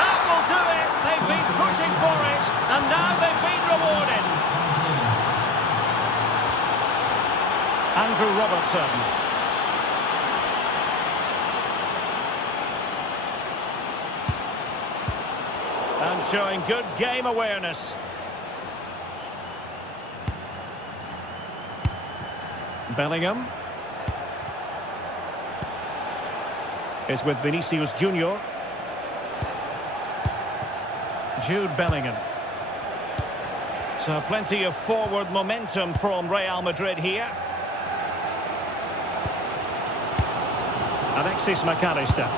That will do it. They've been pushing for it. And now they've been rewarded. Andrew Robertson. And showing good game awareness. Bellingham. Is with Vinicius Junior. Jude Bellingham. So plenty of forward momentum from Real Madrid here. Alexis McAllister.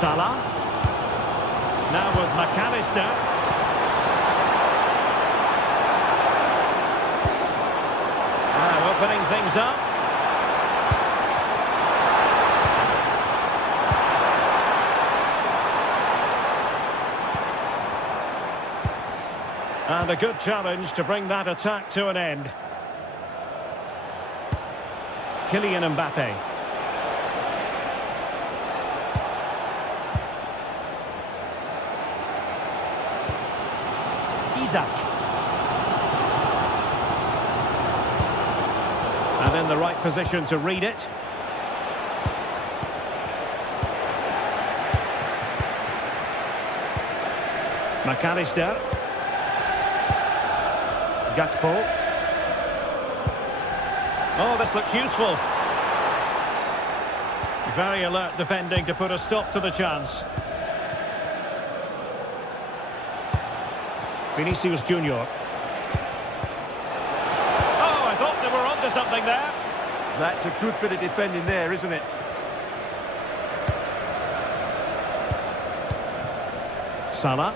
Salah. Now with McAllister. Now opening things up. And a good challenge to bring that attack to an end. Kylian Mbappe. Isak. And in the right position to read it. McAllister. Gakpo. Oh, this looks useful. Very alert defending to put a stop to the chance. Vinicius Junior. Oh, I thought they were onto something there. That's a good bit of defending there, isn't it? Salah.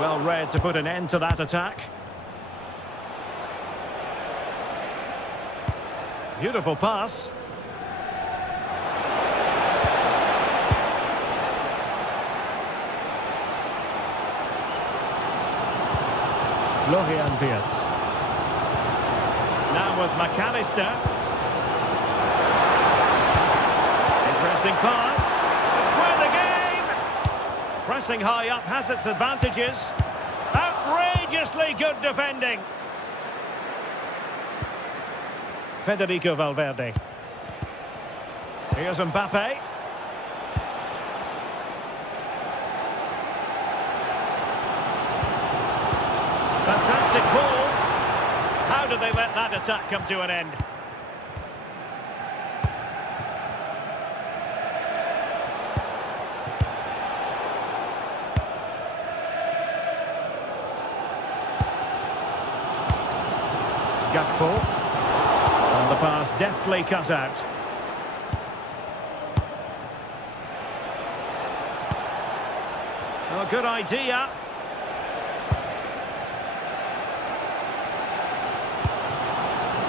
Well read to put an end to that attack. Beautiful pass. Florian Wirtz. Now with McAllister. Interesting pass. To square the game. Pressing high up has its advantages. Outrageously good defending. Federico Valverde. Here's Mbappe. Fantastic ball. How did they let that attack come to an end? Gakpo. And the pass deftly cut out. Oh, good idea.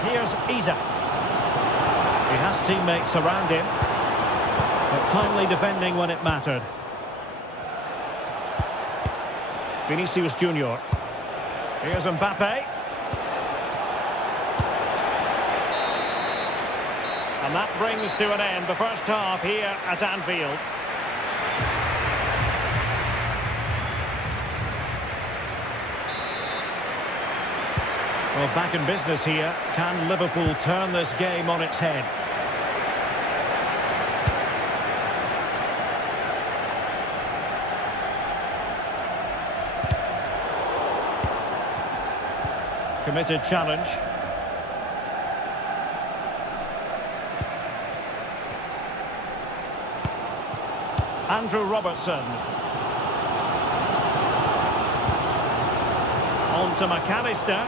Here's Isak. He has teammates around him, but timely defending when it mattered. Vinicius Junior. Here's Mbappe. And that brings to an end the first half here at Anfield. Well, back in business here. Can Liverpool turn this game on its head? Committed challenge. Andrew Robertson. On to McAllister.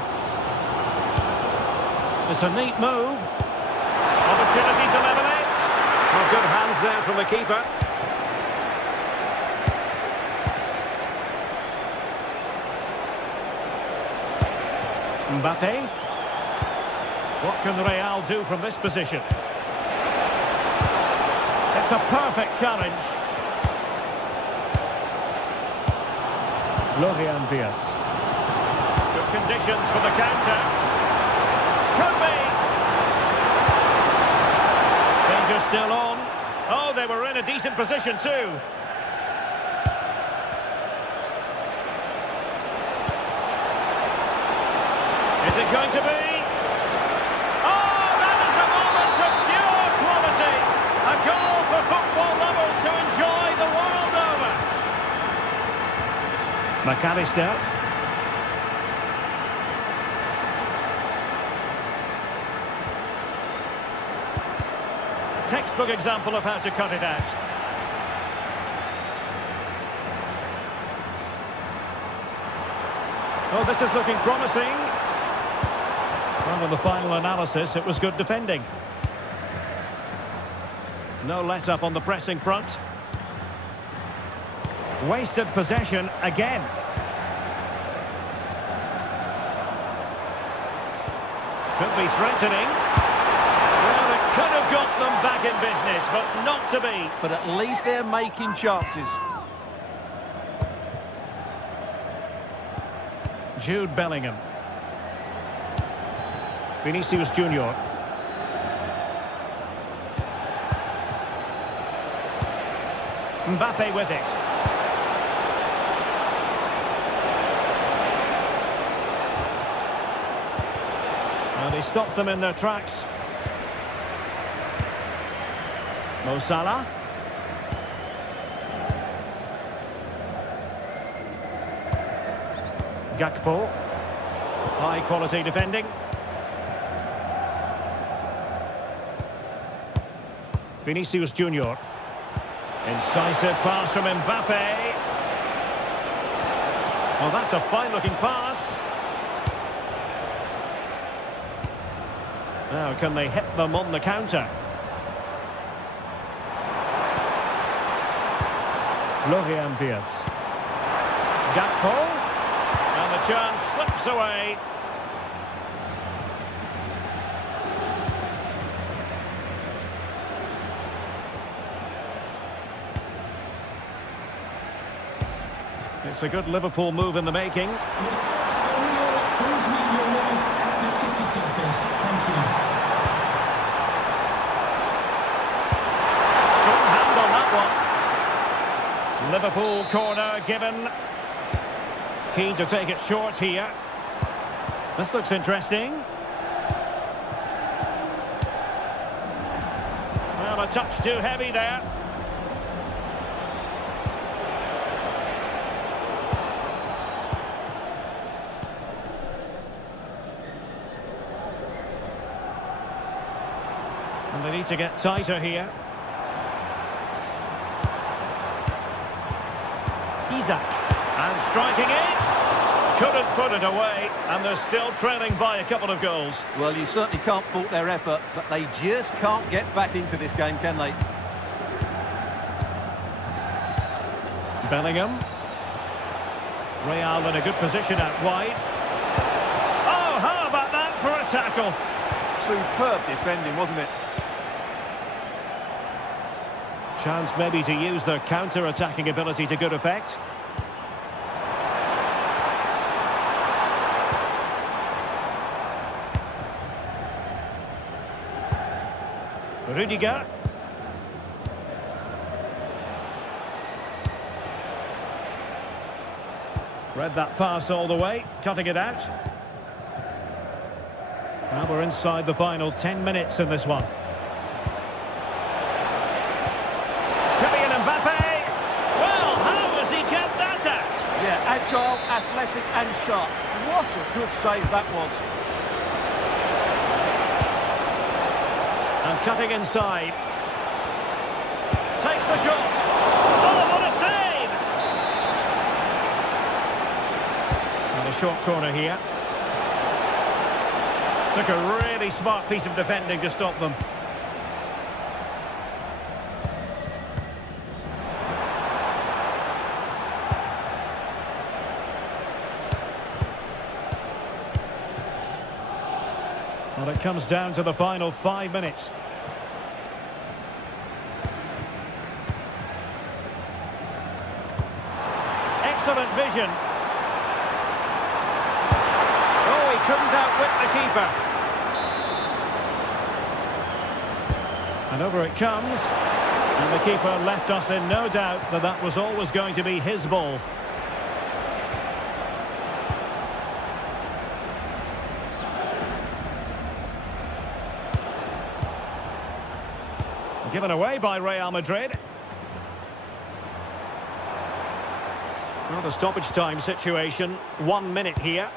It's a neat move. Opportunity to level it. Oh, good hands there from the keeper. Mbappe. What can Real do from this position? It's a perfect challenge. Florian Wirtz. Good conditions for the counter. Could be. Danger still on. Oh, they were in a decent position too. Is it going to be? Oh, that is a moment of pure quality. A goal for football lovers to enjoy the world over. McAllister. Textbook example of how to cut it out. Oh, this is looking promising. Under the final analysis, it was good defending. No let-up on the pressing front. Wasted possession again. Could be threatening. Could have got them back in business, but not to be. But at least they're making chances. Jude Bellingham. Vinicius Junior. Mbappe with it. And he stopped them in their tracks. Mo Salah. Gakpo. High quality defending. Vinicius Junior. Incisive pass from Mbappe. Well, that's a fine looking pass. Now can they hit them on the counter? Florian Wirtz. Gakpo. And the chance slips away. It's a good Liverpool move in the making. Please meet your wife at the ticket office. Thank you. Liverpool corner given. Keen to take it short here. This looks interesting. Well, a touch too heavy there. And they need to get tighter here. Isaac. And striking it. Couldn't put it away. And they're still trailing by a couple of goals. Well, you certainly can't fault their effort, but they just can't get back into this game, can they? Bellingham. Real in a good position out wide. Oh, how about that for a tackle? Superb defending, wasn't it? Chance maybe to use their counter-attacking ability to good effect. Rudiger. Read that pass all the way, cutting it out. Now we're inside the final 10 minutes in this one. Agile, athletic and sharp. What a good save that was. And cutting inside. Takes the shot. Oh, what a save! And a short corner here. Took a really smart piece of defending to stop them. Well, it comes down to the final 5 minutes. Excellent vision. Oh, he couldn't outwit the keeper. And over it comes. And the keeper left us in no doubt that that was always going to be his ball. Given away by Real Madrid. Well, the stoppage time situation, 1 minute here.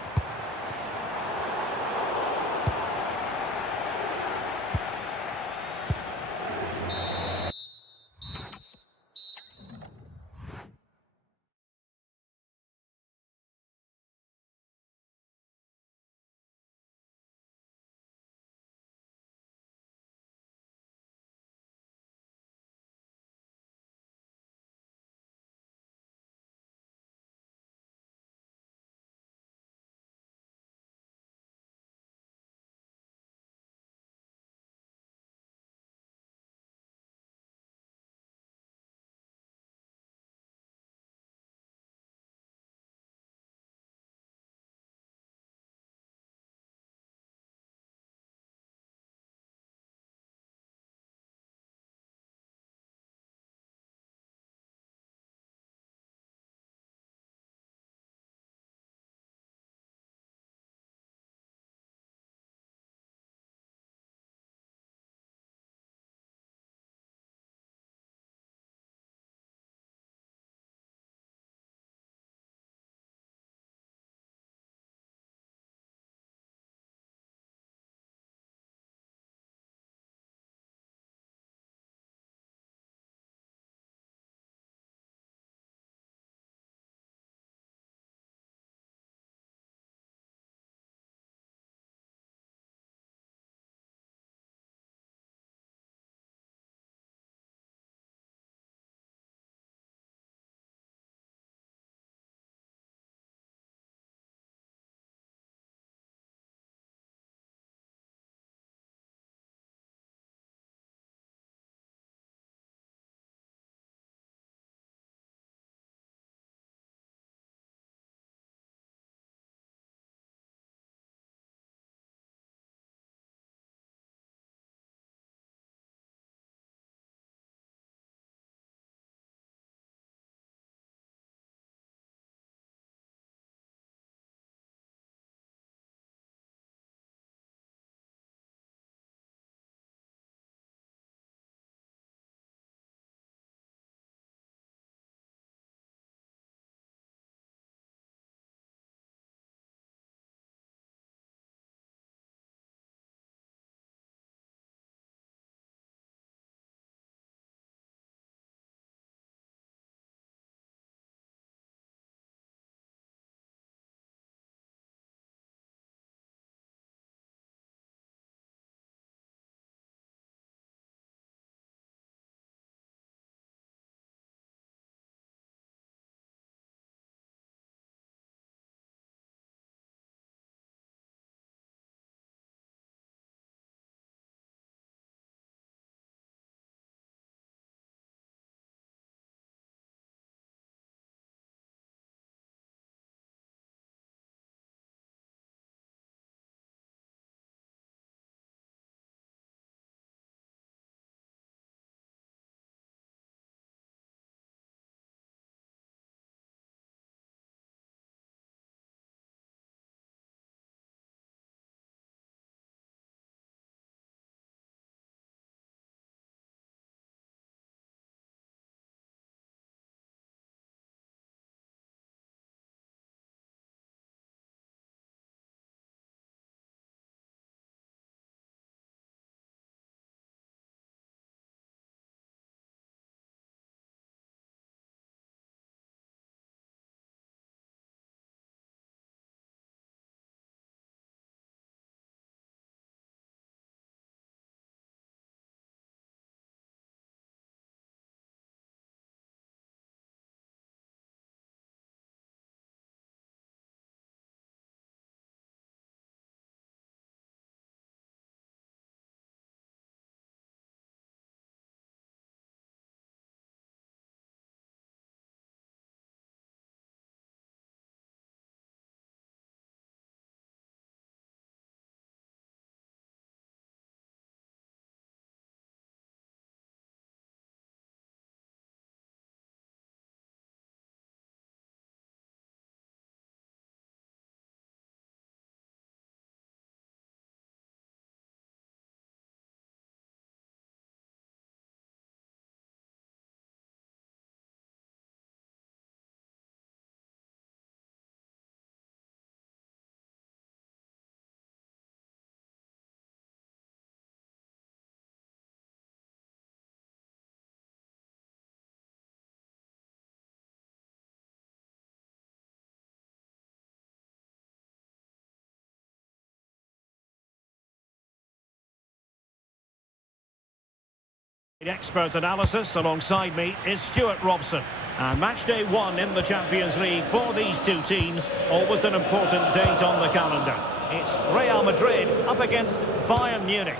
Expert analysis alongside me is Stuart Robson. And match day 1 in the Champions League for these two teams. Always an important date on the calendar. It's Real Madrid up against Bayern Munich.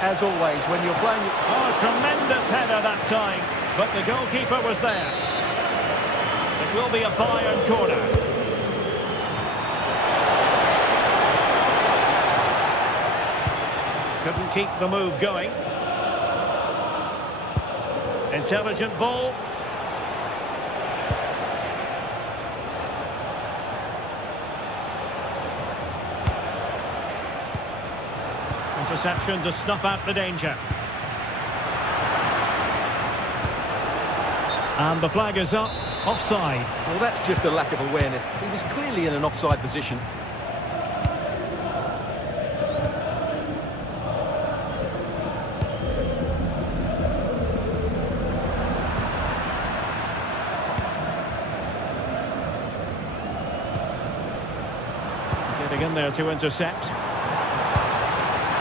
As always, when you're playing... Oh, tremendous header that time. But the goalkeeper was there. It will be a Bayern corner. Couldn't keep the move going. Intelligent ball. Interception to snuff out the danger. And the flag is up. Offside. Well, that's just a lack of awareness. He was clearly in an offside position. Getting in there to intercept.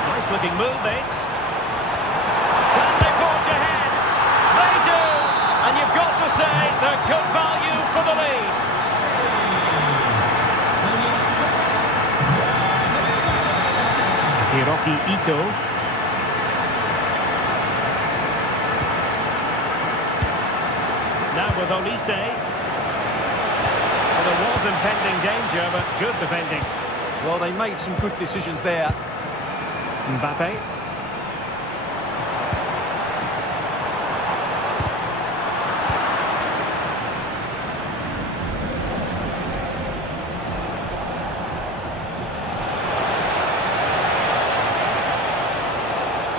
Nice looking move this. Can they forge ahead? They do! And you've got to say they're good value for the lead. Hiroki Ito. Now with Olise. Well, there was impending danger, but good defending. Well, they made some good decisions there. Mbappe.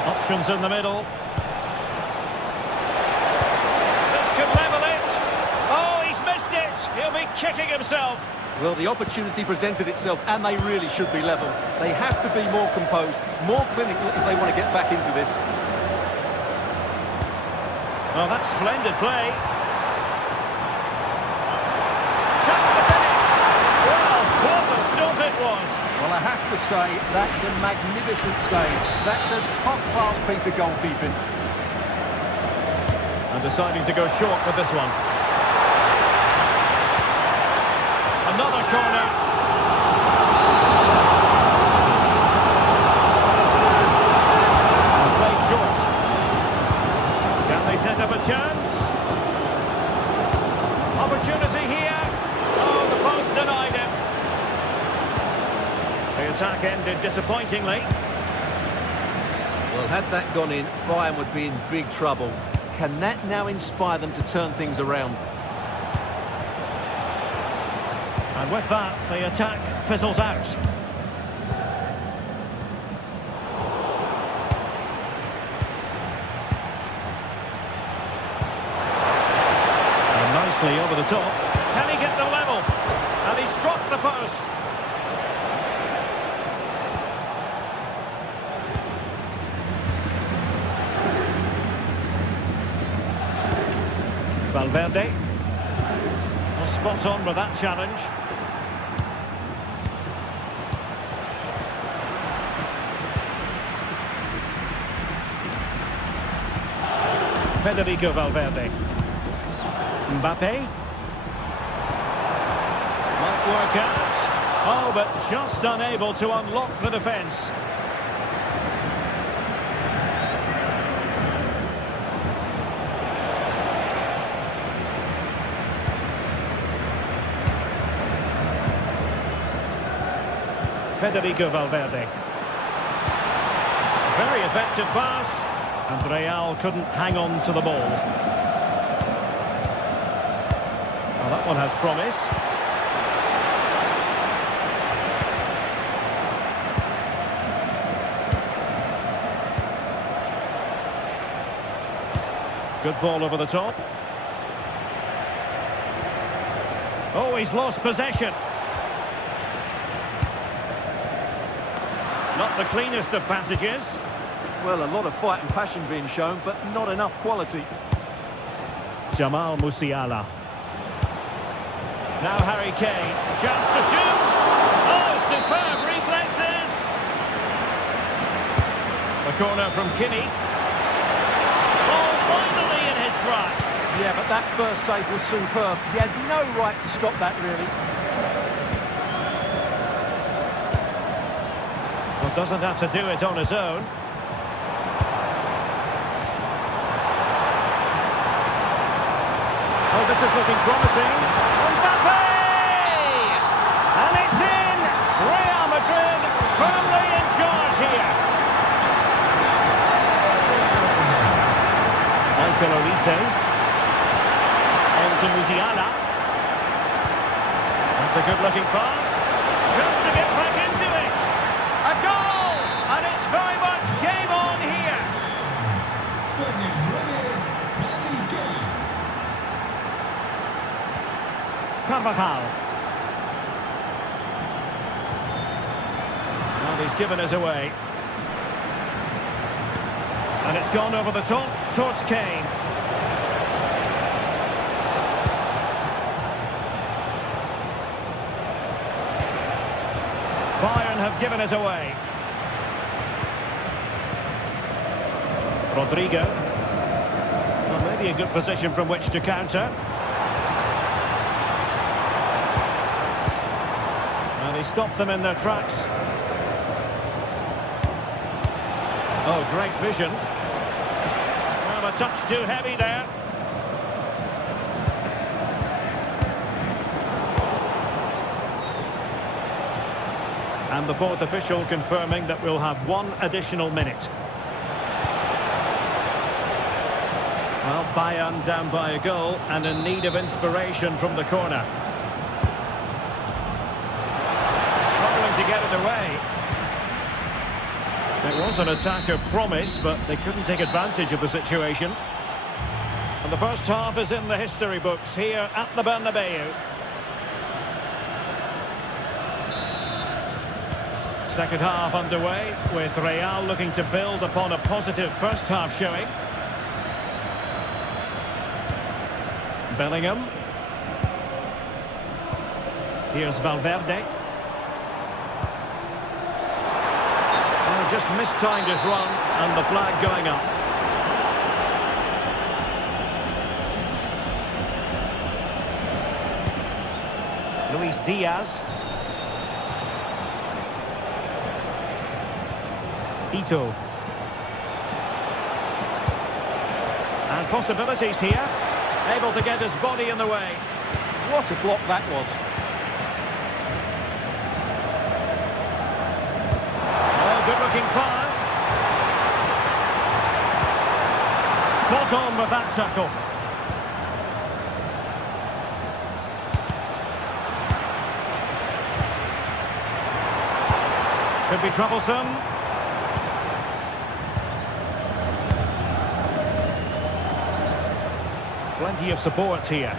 Options in the middle. This could level it. Oh, he's missed it. He'll be kicking himself. Well, the opportunity presented itself, and they really should be level. They have to be more composed, more clinical if they want to get back into this. Well, that's splendid play. Chance to finish. Well, what a stop it was. Well, I have to say, that's a magnificent save. That's a top-class piece of goalkeeping. And deciding to go short with this one. Another corner. And played short. Can they set up a chance? Opportunity here. Oh, the post denied him. The attack ended disappointingly. Well, had that gone in, Bayern would be in big trouble. Can that now inspire them to turn things around? And with that, the attack fizzles out. And nicely over the top. Can he get the level? And he struck the post. Valverde. Well, spot on with that challenge. Federico Valverde. Mbappe. Might work out. Oh, but just unable to unlock the defence. Federico Valverde. Very effective pass. And Real couldn't hang on to the ball. Well, that one has promise. Good ball over the top. Oh, he's lost possession. Not the cleanest of passages. Well, a lot of fight and passion being shown, but not enough quality. Jamal Musiala. Now Harry Kane. Chance to shoot. Oh, superb reflexes. The corner from Kimmich. Ball grasp. Yeah, but that first save was superb. He had no right to stop that, really. Well, doesn't have to do it on his own. Oh, this is looking promising. Mbappe! And it's in! Real Madrid firmly in charge here. Michael Olise. Into Musiala. That's a good-looking pass. Tries to get back into it. A goal! And it's very much game on here. Carvajal. Well, he's given us away. And it's gone over the top towards Kane. Bayern have given us away. Rodrigo. Well, maybe a good position from which to counter. And he stopped them in their tracks. Oh, great vision. Well, a touch too heavy there. And the fourth official confirming that we'll have one additional minute. Well, Bayern down by a goal and in need of inspiration from the corner. Struggling to get it away. It was an attack of promise, but they couldn't take advantage of the situation. And the first half is in the history books here at the Bernabeu. Second half underway, with Real looking to build upon a positive first half showing. Bellingham. Here's Valverde. Oh, just mistimed his run, and the flag going up. Luis Diaz. Ito. And possibilities here. Able to get his body in the way. What a block that was. Oh, good-looking pass. Spot on with that tackle. Could be troublesome. Plenty of support here.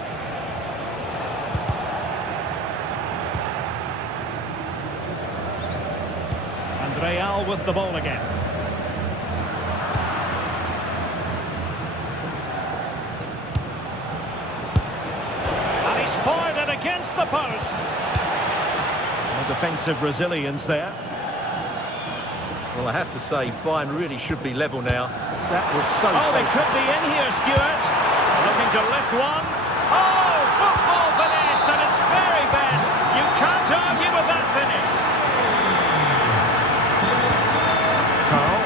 And Real with the ball again. And he's fired it against the post. No defensive resilience there. Well, I have to say, Bayern really should be level now. That was so Oh, they close. could be in here, Stuart. Looking to lift one. Oh, football finish, and it's very best. You can't argue with that finish. Carl.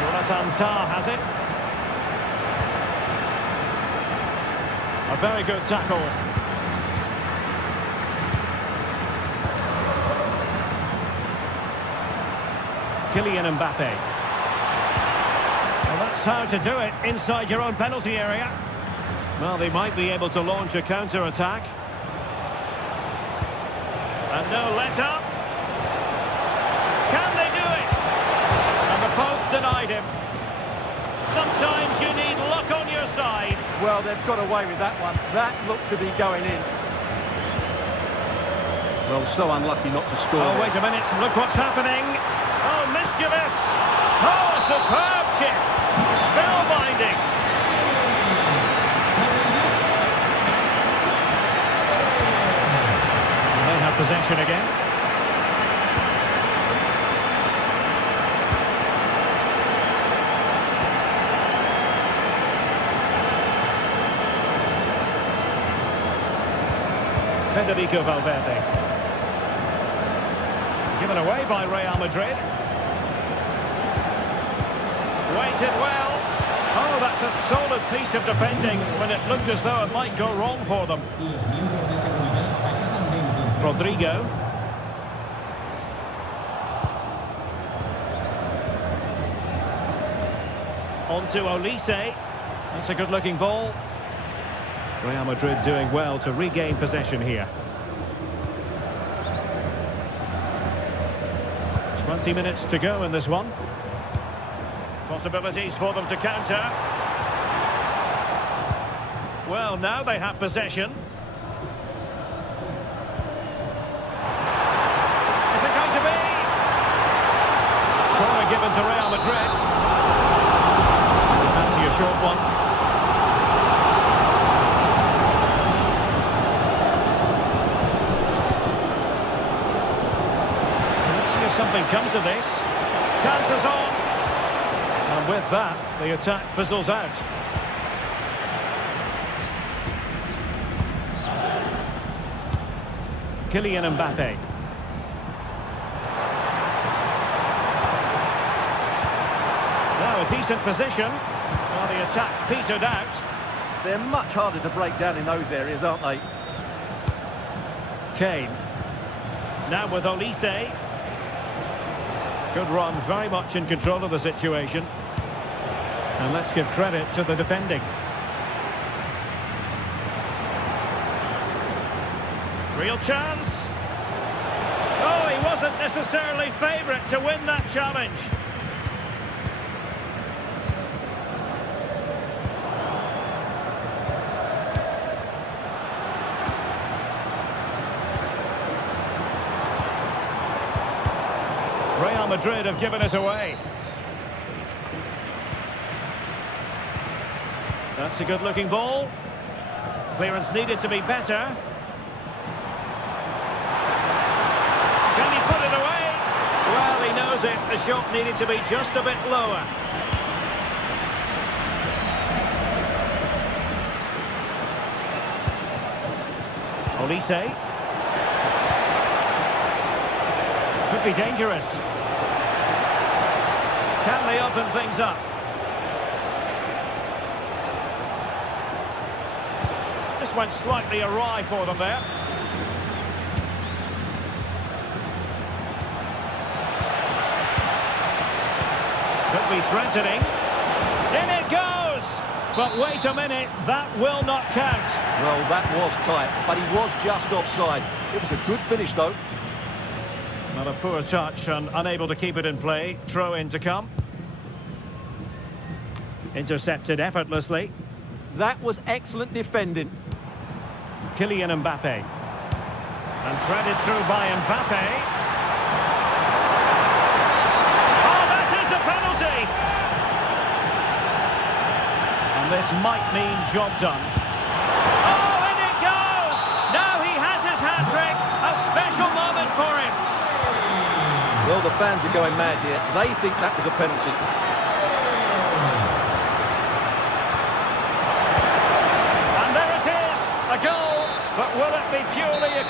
Jonathan Tah has it. A very good tackle. Kylian Mbappe. Well, that's how to do it inside your own penalty area. Well, they might be able to launch a counter-attack. And no let-up. Can they do it? And the post denied him. Sometimes you need luck on your side. Well, they've got away with that one. That looked to be going in. Well, so unlucky not to score. Oh, wait a minute. Look what's happening. Oh, mischievous. Oh, a superb chip. Spellbinding. They have possession again. Federico Valverde. Given away by Real Madrid. Waited well. Oh, that's a solid piece of defending when it looked as though it might go wrong for them. Rodrigo. On to Olise. That's a good-looking ball. Real Madrid doing well to regain possession here. 20 minutes to go in this one. Possibilities for them to counter. Well, now they have possession. Is it going to be? Corner given to Real Madrid. Fancy a short one. Let's see if something comes of this. Chances on. And with that, the attack fizzles out. Kylian Mbappe. Now a decent position. Well, the attack petered out. They're much harder to break down in those areas, aren't they? Kane. Now with Olise. Good run, very much in control of the situation. And let's give credit to the defending. Real chance. Oh, he wasn't necessarily favourite to win that challenge. Real Madrid have given us away. That's a good-looking ball. Clearance needed to be better. Can he put it away? Well, he knows it. The shot needed to be just a bit lower. Olise. Could be dangerous. Can they open things up? This went slightly awry for them there. Could be threatening. In it goes! But wait a minute, that will not count. Well, that was tight, but he was just offside. It was a good finish, though. Not a poor touch and unable to keep it in play. Throw in to come. Intercepted effortlessly. That was excellent defending. Kylian Mbappe. And threaded through by Mbappe. Oh, that is a penalty! And this might mean job done. Oh, in it goes! Now he has his hat-trick. A special moment for him. Well, the fans are going mad here. They think that was a penalty. And there it is, a goal. But will it be purely a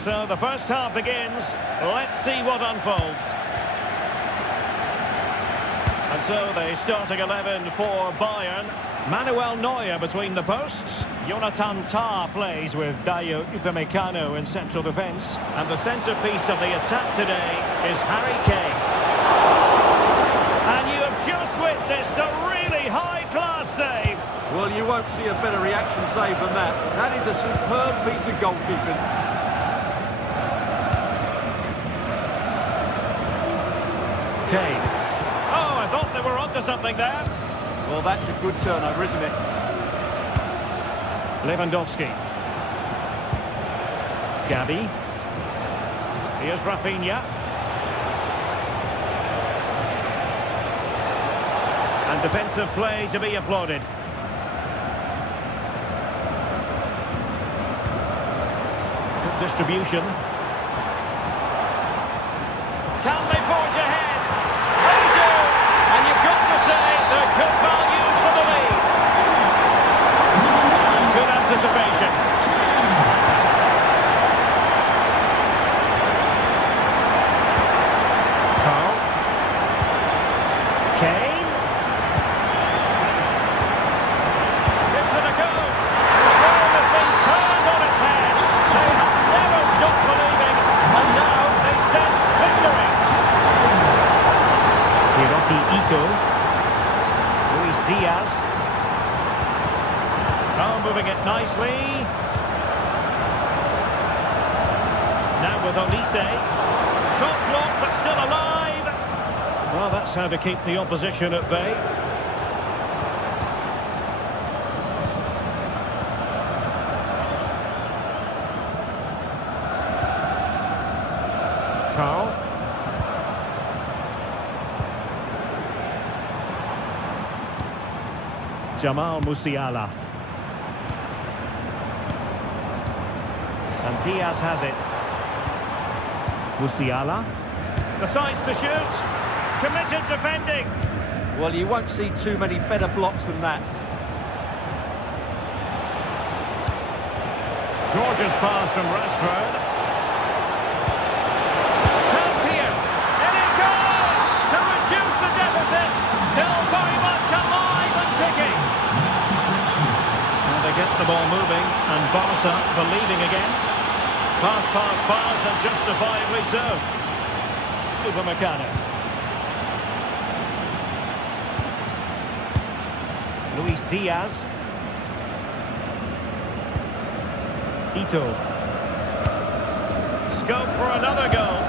So the first half begins. Let's see what unfolds. And so the starting 11 for Bayern. Manuel Neuer between the posts. Jonathan Tah plays with Dayo Upamecano in central defence. And the centrepiece of the attack today is Harry Kane. And you have just witnessed a really high-class save. Well, you won't see a better reaction save than that. That is a superb piece of goalkeeping. Kane. Oh, I thought they were onto something there. Well, that's a good turnover, isn't it? Lewandowski. Gabi. Here's Rafinha. And defensive play to be applauded. Good distribution. Can they forge ahead? They do! And you've got to say they're good value for the lead. Good anticipation. Carl. Kane. Gives it a go. The ball has been turned on its head. They have never stopped believing, and now they sense victory. Hiroki Ito. Luis Diaz. Oh, moving it nicely. Now with Olise. Shot blocked, but still alive. Well, that's how to keep the opposition at bay. Carl. Jamal Musiala. And Diaz has it. Musiala. Decides to shoot. Committed defending. Well, you won't see too many better blocks than that. Gorgeous pass from Rashford. Chance here. And it goes to reduce the deficit. Still very much alive and ticking. And they get the ball moving. And Barca believing again. Pass, and justifiably so. Upamecano. Luis Diaz. Ito. Scope for another goal.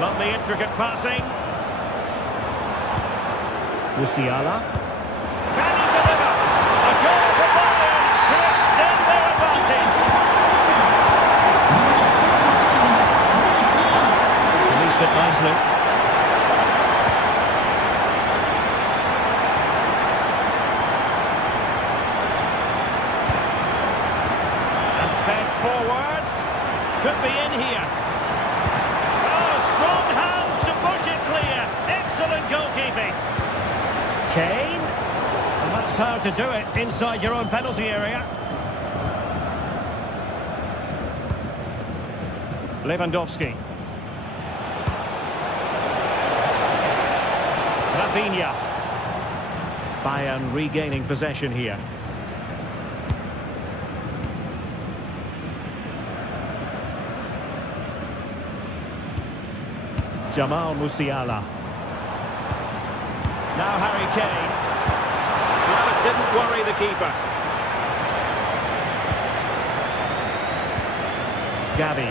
Lovely intricate passing. Musiala. Can he deliver? A goal for Bayern to extend their advantage. Released it nicely. Forwards, could be in here. Oh, strong hands to push it clear. Excellent goalkeeping. Kane, and that's how to do it inside your own penalty area. Lewandowski. Rafinha. Bayern regaining possession here. Jamal Musiala. Now Harry Kane. Well, it didn't worry the keeper. Gabi.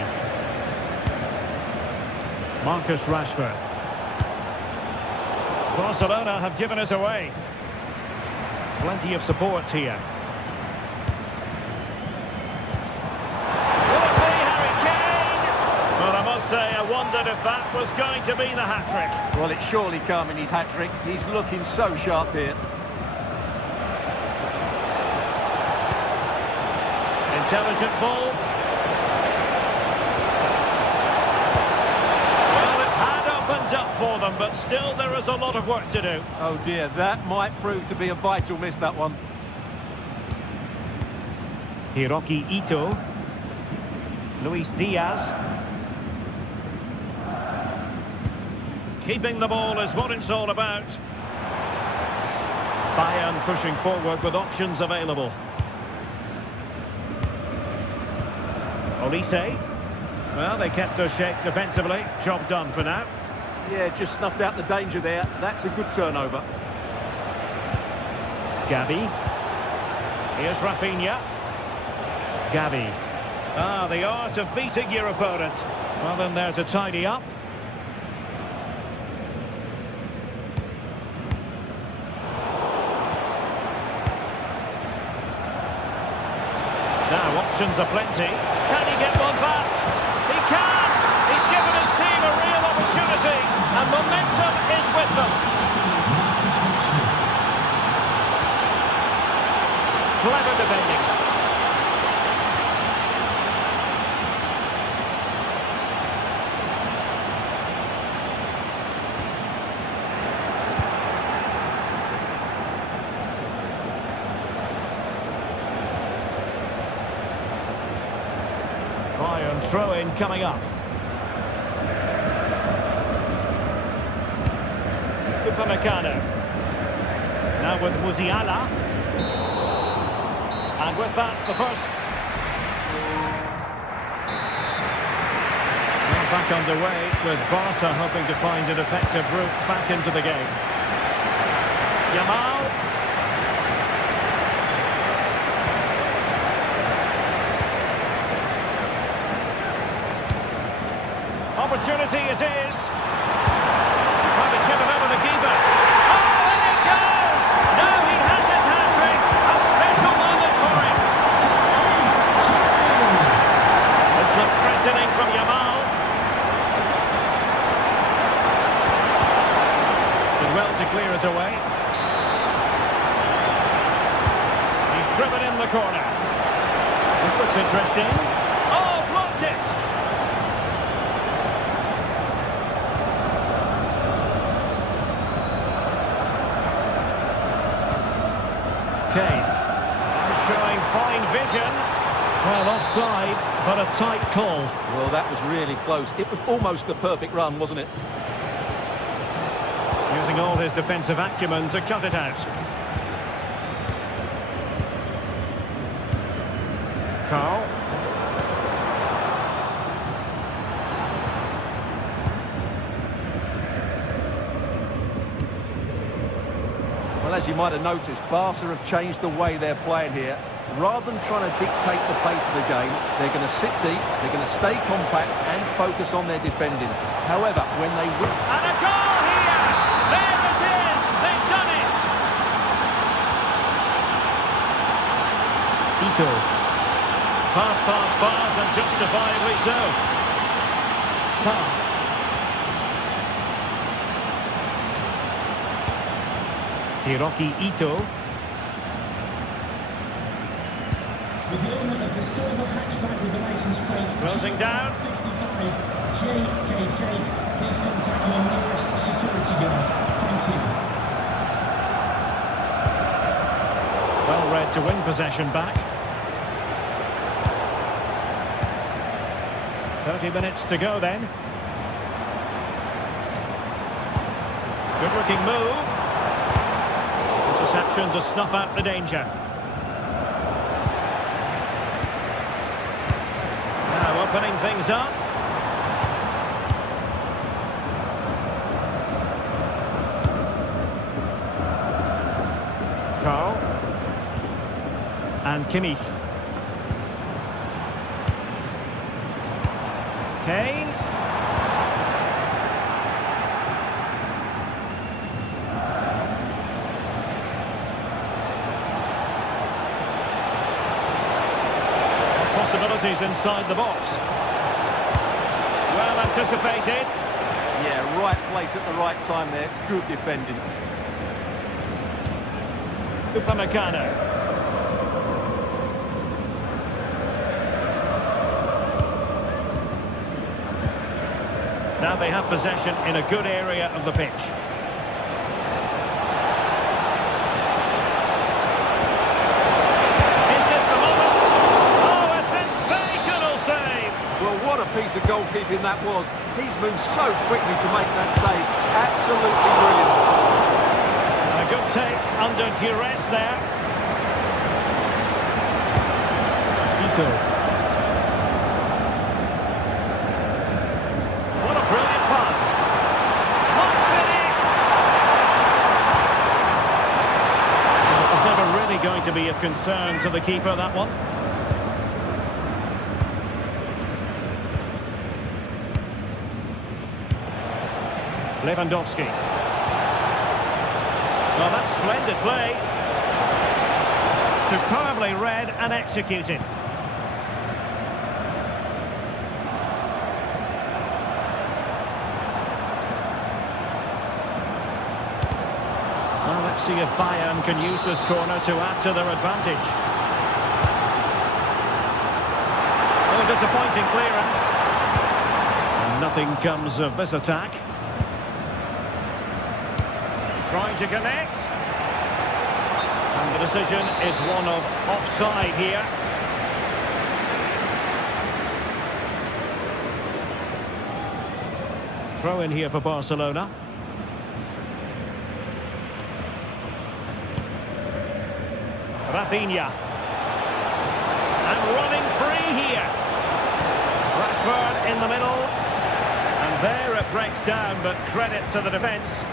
Marcus Rashford. Barcelona have given us away. Plenty of support here. I wondered if that was going to be the hat-trick. Well, it surely can't be his hat-trick. He's looking so sharp here. Intelligent ball. Well, it had opened up for them, but still there is a lot of work to do. Oh dear, that might prove to be a vital miss, that one. Hiroki Ito. Luis Diaz. Keeping the ball is what it's all about. Bayern pushing forward with options available. Olise. Well, they kept their shape defensively. Job done for now. Yeah, just snuffed out the danger there. That's a good turnover. Gavi. Here's Rafinha. Gavi. Ah, the art of beating your opponent. Well, in there to tidy up. Now, options are plenty. Can he get one back? He can! He's given his team a real opportunity, and momentum is with them. Clever defending. Bayern throw-in coming up. Upamecano. Now with Musiala. And with that, the first. Well, back underway with Barca hoping to find an effective route back into the game. Yamal. Opportunity it is. Trying to chip it over the keeper. Oh, and it goes! Now he has his hat-trick. A special moment for him. This looks threatening from Yamal. Did well to clear it away. He's driven in the corner. This looks interesting. Oh, blocked it! Kane, showing fine vision. Well, offside, but a tight call. Well, that was really close. It was almost the perfect run, wasn't it? Using all his defensive acumen to cut it out. Carl. Well, as you might have noticed, Barca have changed the way they're playing here. Rather than trying to dictate the pace of the game, they're going to sit deep, they're going to stay compact and focus on their defending. However, when they win... And a goal here! There it is! They've done it! Ito. Pass, and justifiably so. Tar. Hiroki Ito. With the owner of the silver hatchback with the license plate Closing down. 55 JKK, please contact your nearest security guard. Thank you. Well read to win possession back. 30 minutes to go then. Good looking move. Interception to snuff out the danger. Now opening things up. Carl. And Kimmich. Kane. Possibilities inside the box. Well anticipated. Yeah, right place at the right time there. Good defending. Upamecano. Now they have possession in a good area of the pitch. Is this the moment? Oh, a sensational save! goalkeeping that was. He's moved so quickly to make that save. Absolutely brilliant. A good take under duress there. Ito. What a brilliant pass. What finish! Well, it was never really going to be of concern to the keeper, that one. Lewandowski. Well, that's splendid play. Superbly read and executed. Well, let's see if Bayern can use this corner to add to their advantage. Oh, disappointing clearance. And nothing comes of this attack. Trying to connect. And the decision is one of offside here. Throw in here for Barcelona. Rafinha. And running free here. Rashford in the middle. And there it breaks down, but credit to the defence.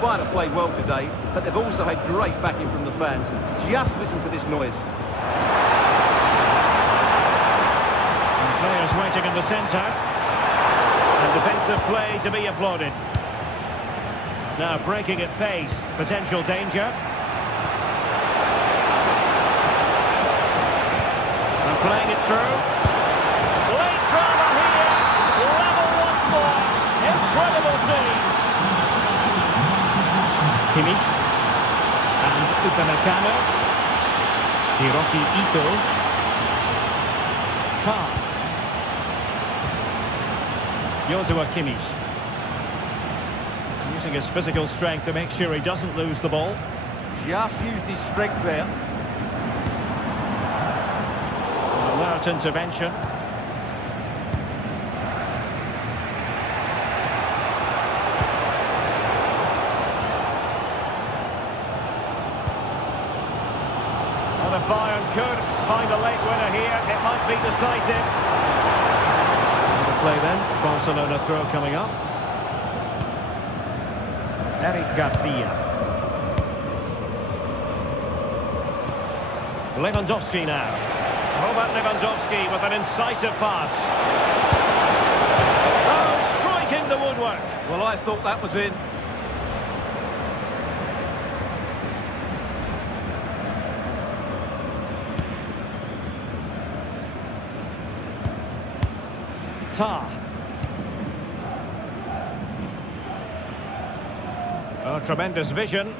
Bayern have played well today, but they've also had great backing from the fans. Just listen to this noise. And players waiting in the centre. And defensive play to be applauded. Now breaking at pace, potential danger. And playing it through. Late drama here. Level once more. Incredible scenes. Kimmich and Upamecano, Hiroki Ito, Joshua Kimmich, using his physical strength to make sure he doesn't lose the ball. Just used his strength there. An alert intervention. If Bayern could find a late winner here, it might be decisive. The play then, Barcelona throw coming up. Eric Garcia. Lewandowski now. Robert Lewandowski with an incisive pass. Oh, striking the woodwork. Well, I thought that was in. Oh, tremendous vision.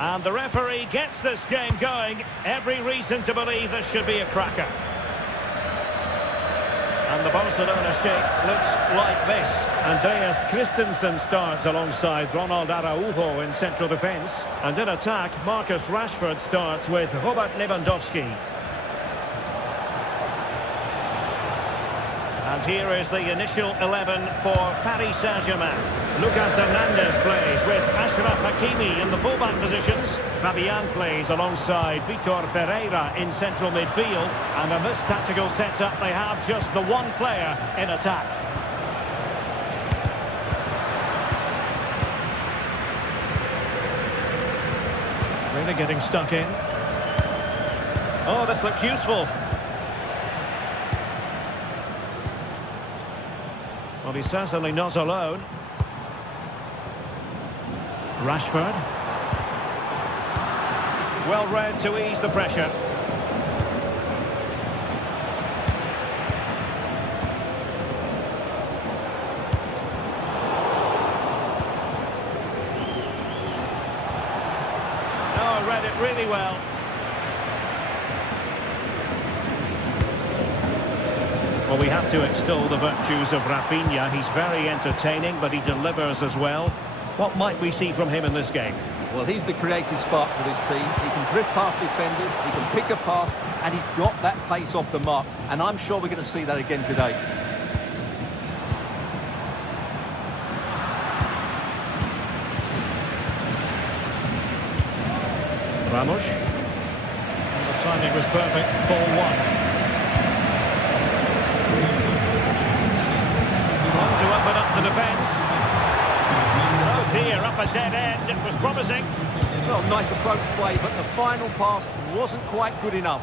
And the referee gets this game going. Every reason to believe this should be a cracker. And the Barcelona shape looks like this. Andreas Christensen starts alongside Ronald Araujo in central defence. And in attack, Marcus Rashford starts with Robert Lewandowski. And here is the initial 11 for Paris Saint-Germain. Lucas Hernandez plays with Ashraf Hakimi in the fullback positions. Fabian plays alongside Vitor Ferreira in central midfield. And in this tactical setup, they have just the one player in attack. Really getting stuck in. Oh, this looks useful. Well, he's certainly not alone. Rashford. Well read to ease the pressure. Oh, read it really well. Well, we have to extol the virtues of Rafinha. He's very entertaining, but he delivers as well. What might we see from him in this game? Well, he's the creative spark for this team. He can drift past defenders, he can pick a pass, and he's got that pace off the mark. And I'm sure we're going to see that again today. Ramos. And the timing was perfect. Ball one. To open up the defence. Oh dear, up a dead end. It was promising. Well, nice approach play, but the final pass wasn't quite good enough.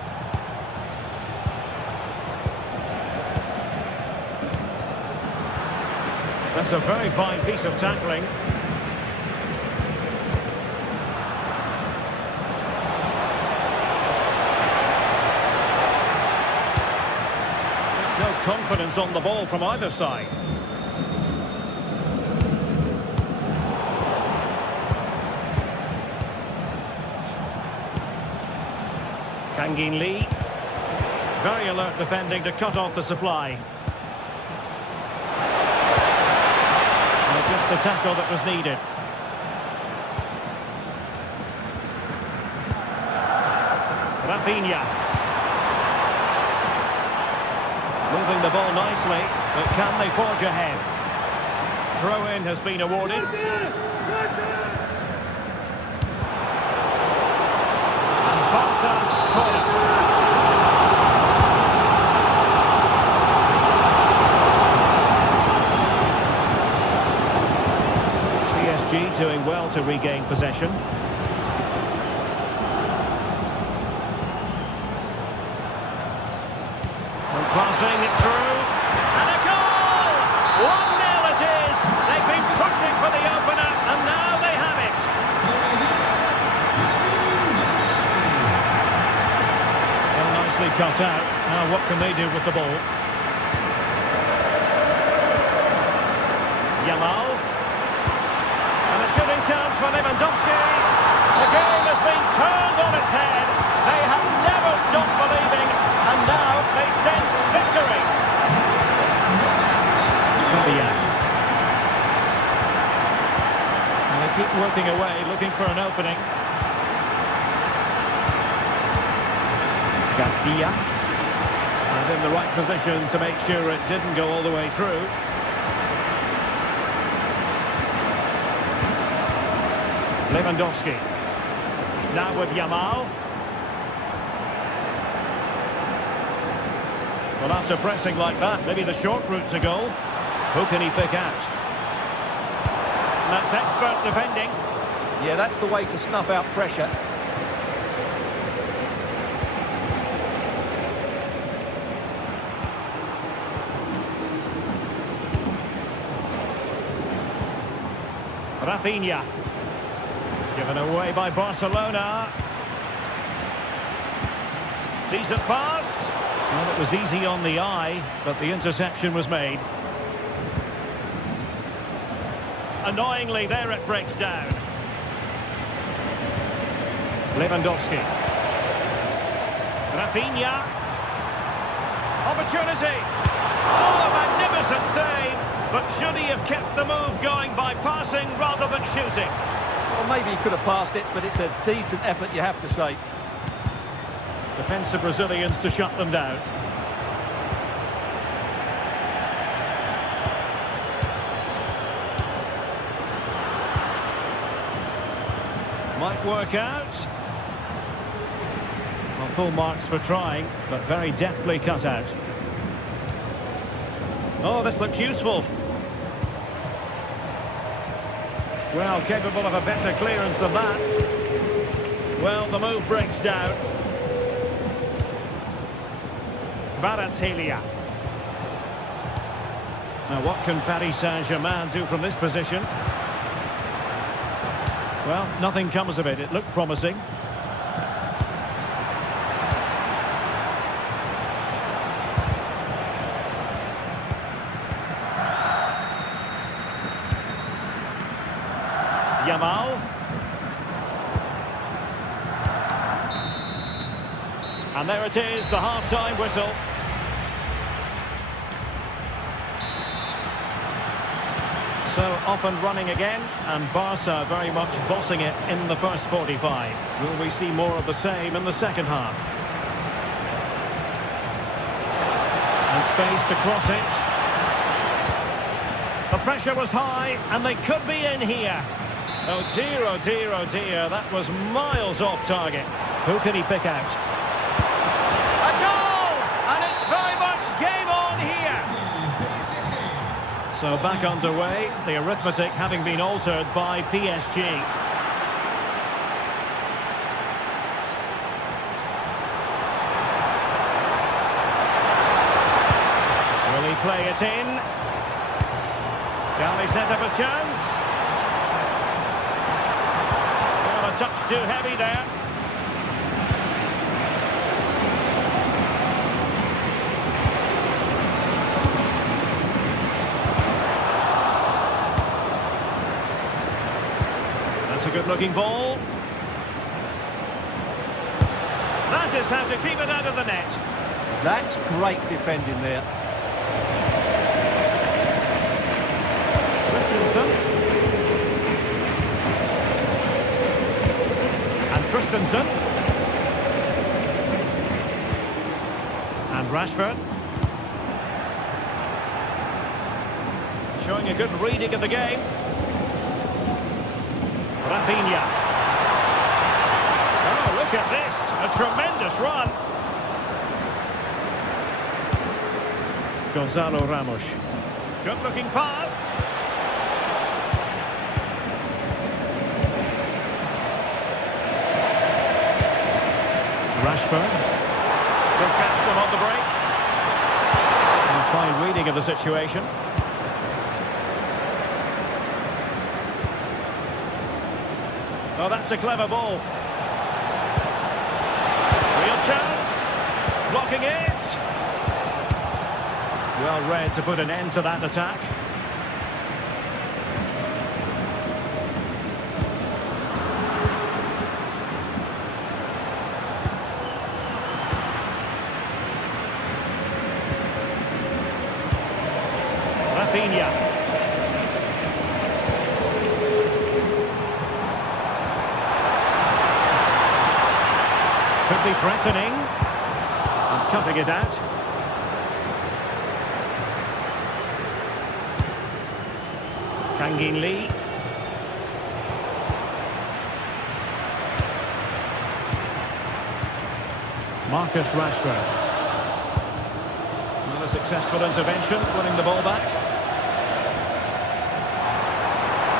That's a very fine piece of tackling. There's no confidence on the ball from either side. Kangin Lee. Very alert defending to cut off the supply. Well, just the tackle that was needed. Rafinha. Moving the ball nicely, but can they forge ahead? Throw-in has been awarded. And Barca's corner. PSG doing well to regain possession. And passing it through. And a goal! 1-0 it is! They've been pushing for the opener, and now they have it. Well, nicely cut out. Now what can they do with the ball? Yamal. And a shooting chance for Lewandowski. The game has been turned on its head. They have never stopped believing, and now they sense victory. And they keep working away, looking for an opening. Garcia. And in the right position to make sure it didn't go all the way through. Lewandowski. Now with Yamal. Well, after pressing like that, maybe the short route to goal. Who can he pick out? That's expert defending. Yeah, that's the way to snuff out pressure. Rafinha. Given away by Barcelona. Decent pass. Well, it was easy on the eye, but the interception was made. Annoyingly, there it breaks down. Lewandowski. Rafinha. Opportunity. Oh, a magnificent save. But should he have kept the move going by passing rather than shooting? Well, maybe he could have passed it, but it's a decent effort, you have to say. Defensive Brazilians to shut them down. Might work out. Well, full marks for trying, but very deftly cut out. Oh, this looks useful. Well, capable of a better clearance than that. Well, the move breaks down. Kvaratskhelia. Now, what can Paris Saint-Germain do from this position? Well, nothing comes of it. It looked promising. Yamal. And there it is, the half-time whistle. So off and running again, and Barca very much bossing it in the first 45. Will we see more of the same in the second half? And space to cross it. The pressure was high, and they could be in here. Oh dear, oh dear, oh dear, that was miles off target. Who can he pick out? A goal! And it's very much game on here. So back underway, the arithmetic having been altered by PSG. Will he play it in? Can they set up a chance? Well, a touch too heavy there. A good-looking ball. That is how to keep it out of the net. That's great defending there. Christensen. And Christensen. And Rashford. Showing a good reading of the game. Rafinha. Oh, look at this. A tremendous run. Gonzalo Ramos. Good-looking pass. Rashford. Good catch them on the break. And a fine reading of the situation. Oh, that's a clever ball. Real chance. Blocking it. Well read to put an end to that attack. Rafinha. Could be threatening. And cutting it out. Kangin Lee. Marcus Rashford. Another successful intervention, winning the ball back.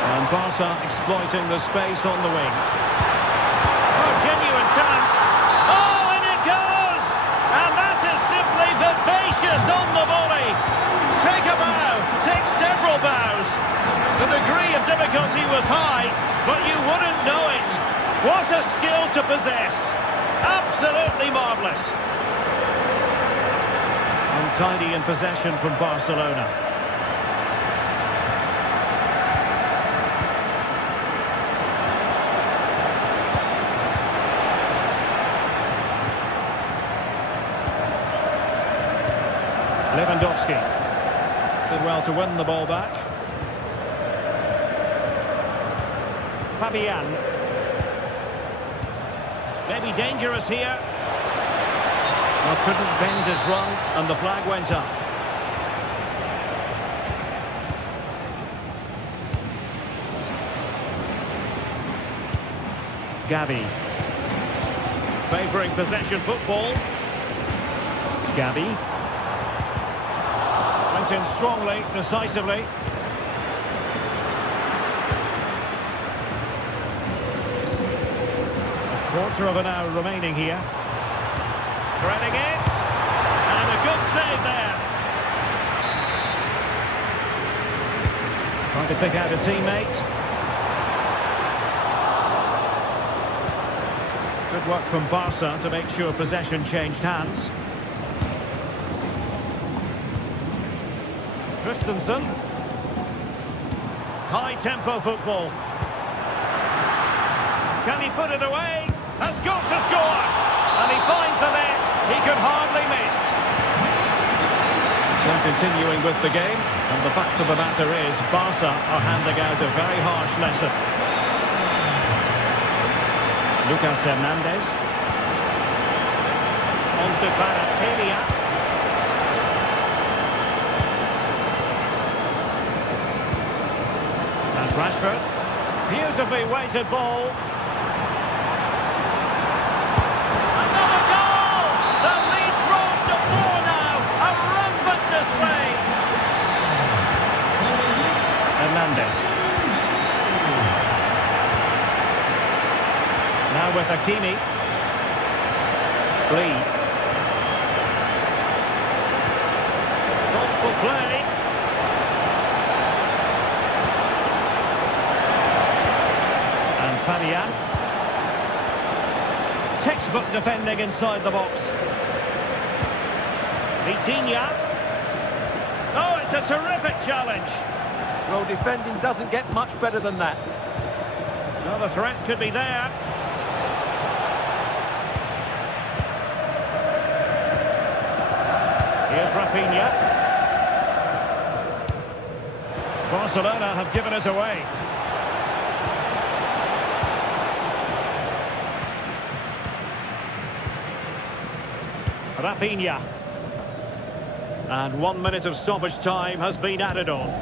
And Barca exploiting the space on the wing. Oh, genuine chance. Oh, and it goes! And that is simply vivacious on the volley. Take a bow, take several bows. The degree of difficulty was high, but you wouldn't know it. What a skill to possess. Absolutely marvellous. Untidy in possession from Barcelona. well to win the ball back. Fabian. Maybe dangerous here. Well, couldn't bend his run, and the flag went up. Gavi. Favouring possession football. Gavi. Went in strongly, decisively. A quarter of an hour remaining here. Threading it. And a good save there. Trying to pick out a teammate. Good work from Barca to make sure possession changed hands. Christensen. High-tempo football. Can he put it away? Has got to score! And he finds the net. He could hardly miss. So continuing with the game, and the fact of the matter is Barca are handing out a very harsh lesson. Lucas Hernandez. On to Kvaratskhelia. And Rashford. Beautifully weighted ball. Another goal! The lead grows to 4 now. A rampant display. Hernandez. Now with Hakimi. Lee. Thoughtful play. And Fabian. Textbook defending inside the box. Vitinha. Oh, it's a terrific challenge. Well, defending doesn't get much better than that. Well, the threat could be there. Here's Rafinha. Barcelona have given us away. Rafinha. And 1 minute of stoppage time has been added on.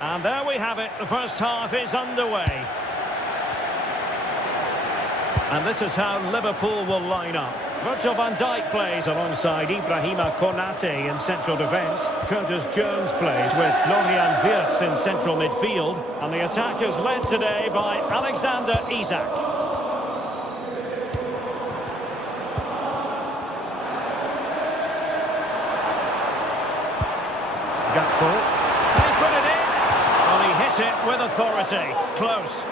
And there we have it. The first half is underway. And this is how Liverpool will line up. Virgil van Dijk plays alongside Ibrahima Konate in central defence. Curtis Jones plays with Florian Wirtz in central midfield. And the attack is led today by Alexander Isak. Gakpo. And he put it in. Well, he hit it with authority. Close.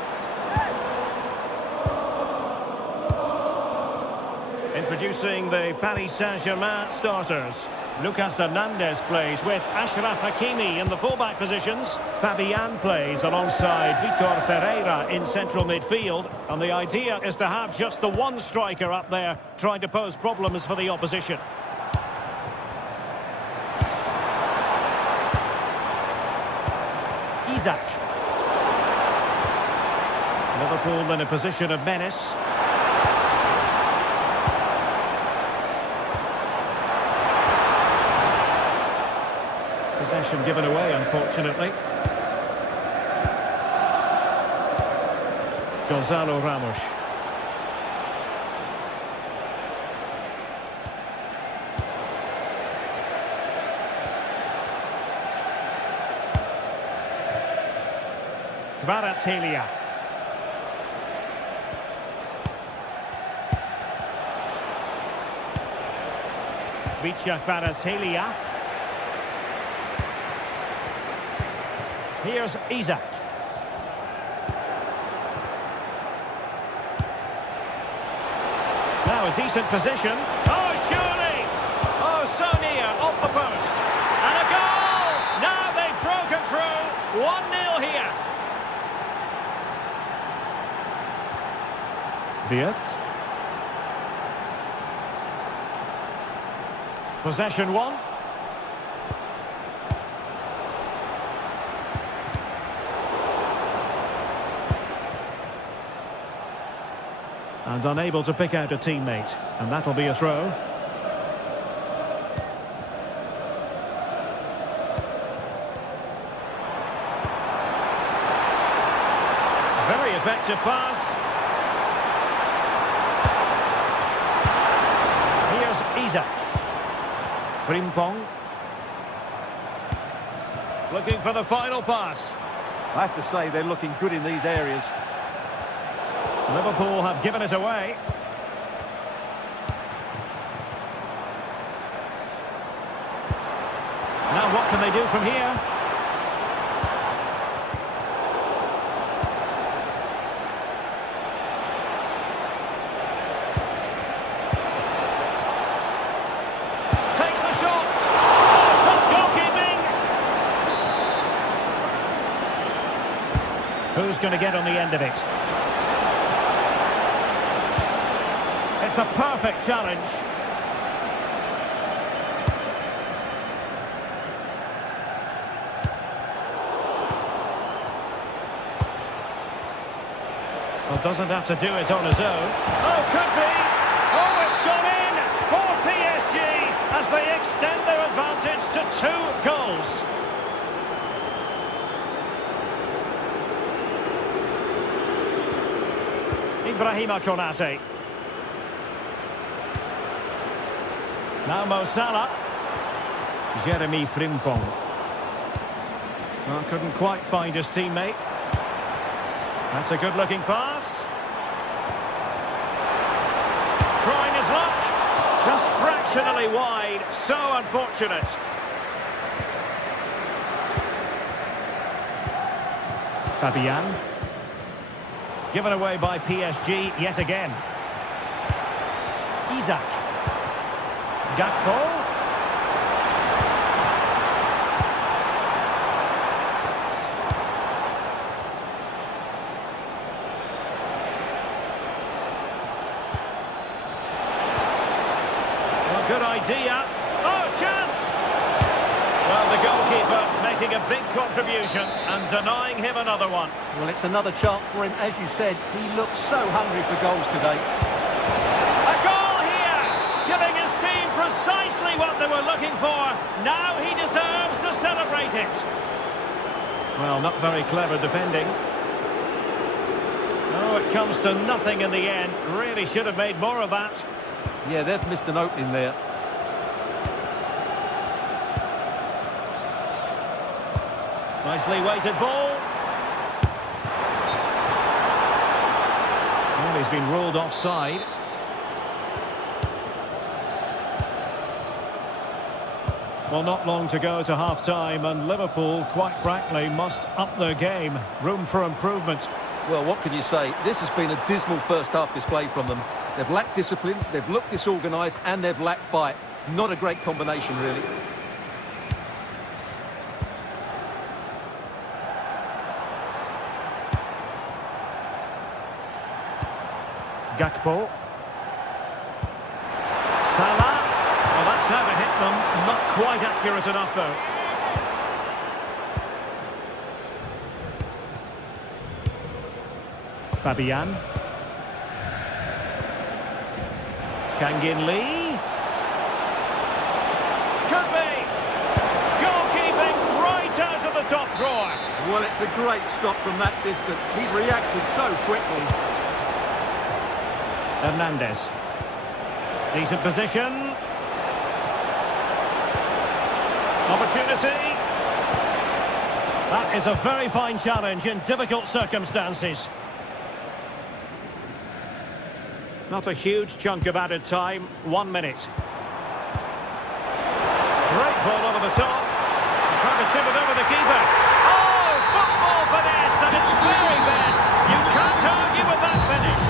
Introducing the Paris Saint-Germain starters. Lucas Hernandez plays with Ashraf Hakimi in the fullback positions. Fabian plays alongside Vitor Ferreira in central midfield. And the idea is to have just the one striker up there trying to pose problems for the opposition. Isak. Liverpool in a position of menace. Possession given away, unfortunately. Gonzalo Ramos. Kvaratskhelia. Vicha Kvaratskhelia. Here's Isak. Now a decent position. Oh, surely! Oh, so near, off the post. And a goal! Now they've broken through. 1-0 here. Wirtz. Possession one. And unable to pick out a teammate. And that'll be a throw. Very effective pass. Here's Isak. Frimpong. Looking for the final pass. I have to say they're looking good in these areas. Liverpool have given it away. Now what can they do from here? Takes the shot. Oh, top goalkeeping. Who's going to get on the end of it? It's a perfect challenge. Well, doesn't have to do it on his own. Oh, could be. Oh, it's gone in for PSG as they extend their advantage to 2 goals. Ibrahima Konate. Now Mo Salah. Jeremy Frimpong. Well, couldn't quite find his teammate. That's a good-looking pass. Trying his luck. Just fractionally wide. So unfortunate. Fabian. Given away by PSG yet again. Isak. Gakpo. Well, good idea. Oh, chance! Well, the goalkeeper making a big contribution and denying him another one. Well, it's another chance for him. As you said, he looks so hungry for goals today. A goal here, giving his team precisely what they were looking for. Now he deserves to celebrate it. Well, not very clever defending. Oh, it comes to nothing in the end. Really should have made more of that. Yeah, they've missed an opening there. Nicely weighted ball. Well, he's been ruled offside. Well, not long to go to half-time, and Liverpool, quite frankly, must up their game. Room for improvement. Well, what can you say? This has been a dismal first-half display from them. They've lacked discipline, they've looked disorganised, and they've lacked fight. Not a great combination, really. Gakpo. Salah. Well, that's never hit them. Not quite accurate enough, though. Fabian. Kangin Lee. Could be. Goalkeeping right out of the top drawer. Well, it's a great stop from that distance. He's reacted so quickly. Hernandez. Decent position. Opportunity. That is a very fine challenge in difficult circumstances. Not a huge chunk of added time. 1 minute. Great ball over the top. Trying to chip it over the keeper. Oh, football finesse at its very best. You can't argue with that finish.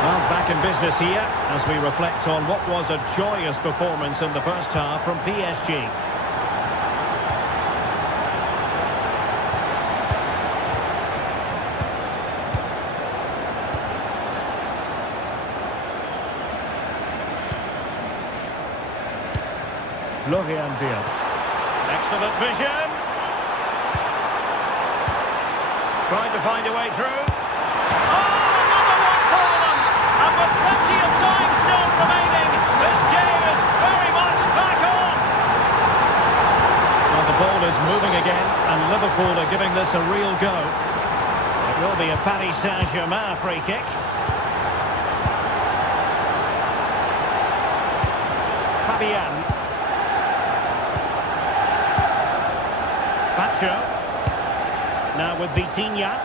Well, back in business here as we reflect on what was a joyous performance in the first half from PSG. Florian Wirtz. Excellent vision. Trying to find a way through. And with plenty of time still remaining, this game is very much back on. Well, the ball is moving again, and Liverpool are giving this a real go. It will be a Paris Saint-Germain free kick. Fabian. Pacho. Now with Vitinha.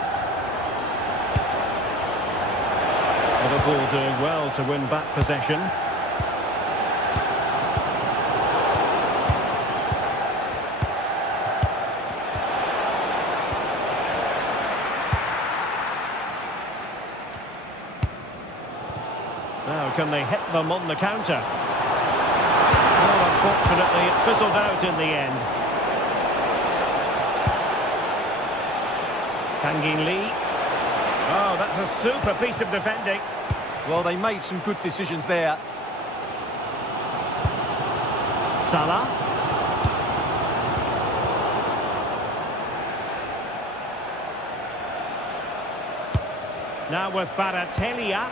Liverpool doing well to win back possession. Now can they hit them on the counter? Well, unfortunately it fizzled out in the end. Kangin Lee. Oh, that's a super piece of defending. Well, they made some good decisions there. Salah. Now with Baratelia.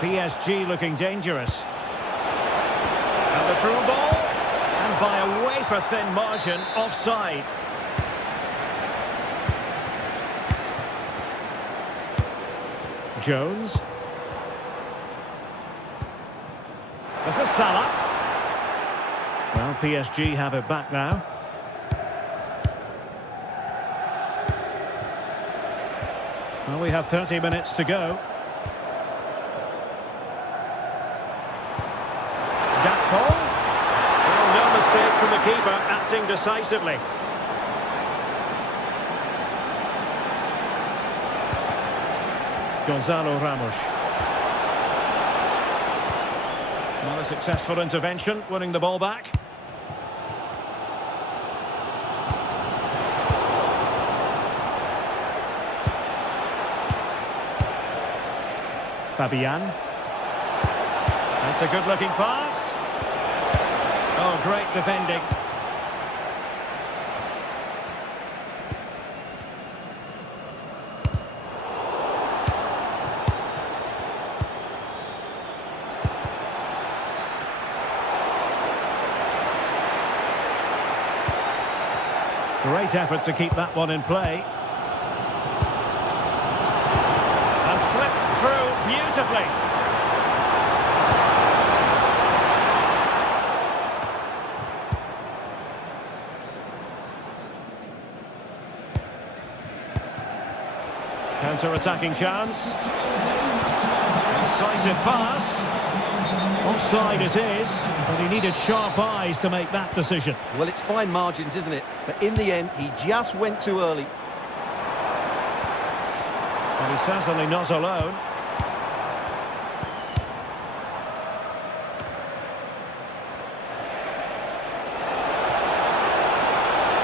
PSG looking dangerous. And the through ball. And by a wafer-thin margin, offside. Jones. This is Salah. Well, PSG have it back now. Well, we have 30 minutes to go. Gakpo. Well, no mistake from the keeper, acting decisively. Gonzalo Ramos. Not a successful intervention, winning the ball back. Fabian. That's a good-looking pass. Oh, great defending. Great effort to keep that one in play. And slipped through beautifully. Counter-attacking chance. Decisive pass. Offside it is, but he needed sharp eyes to make that decision. Well, it's fine margins, isn't it? But in the end, he just went too early. And he's certainly not alone.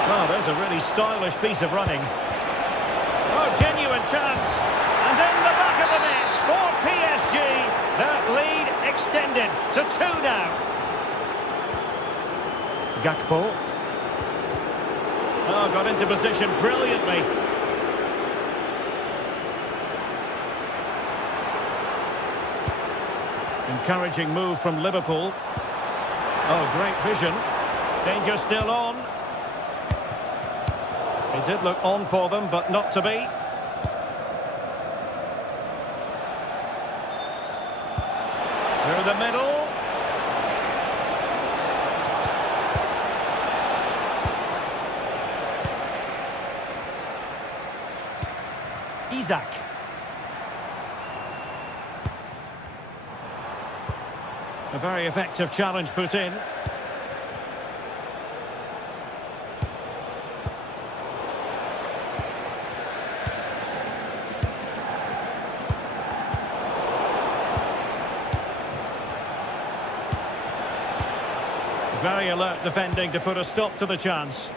Well, there's a really stylish piece of running. Oh, genuine chance. And in the back of the net for PSG. That lead extended to 2 now. Gakpo. Oh, got into position brilliantly. Encouraging move from Liverpool. Oh, great vision. Danger still on. It did look on for them, but not to be. Through the middle. Isak. A very effective challenge put in. Very alert defending to put a stop to the chance.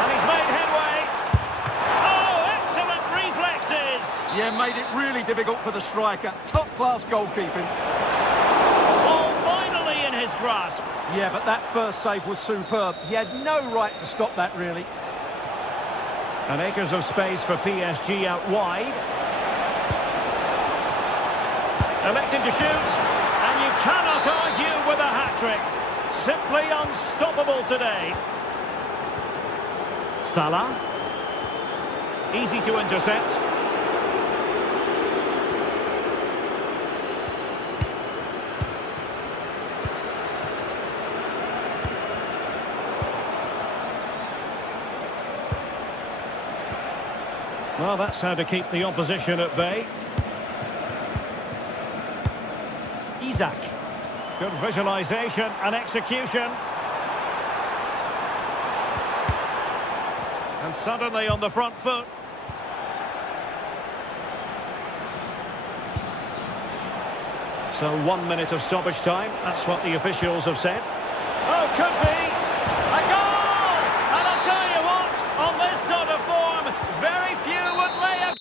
And he's made headway. Oh, excellent reflexes! Yeah, made it really difficult for the striker. Top-class goalkeeping. Ball finally in his grasp. Yeah, but that first save was superb. He had no right to stop that, really. And acres of space for PSG out wide. Electing to shoot, and you cannot argue with a hat-trick. Simply unstoppable today. Salah. Easy to intercept. Well, that's how to keep the opposition at bay. Isak. Good visualization and execution. And suddenly on the front foot. So 1 minute of stoppage time. That's what the officials have said. Oh, could be. A goal! And I'll tell you what, on this sort of form, very few would lay a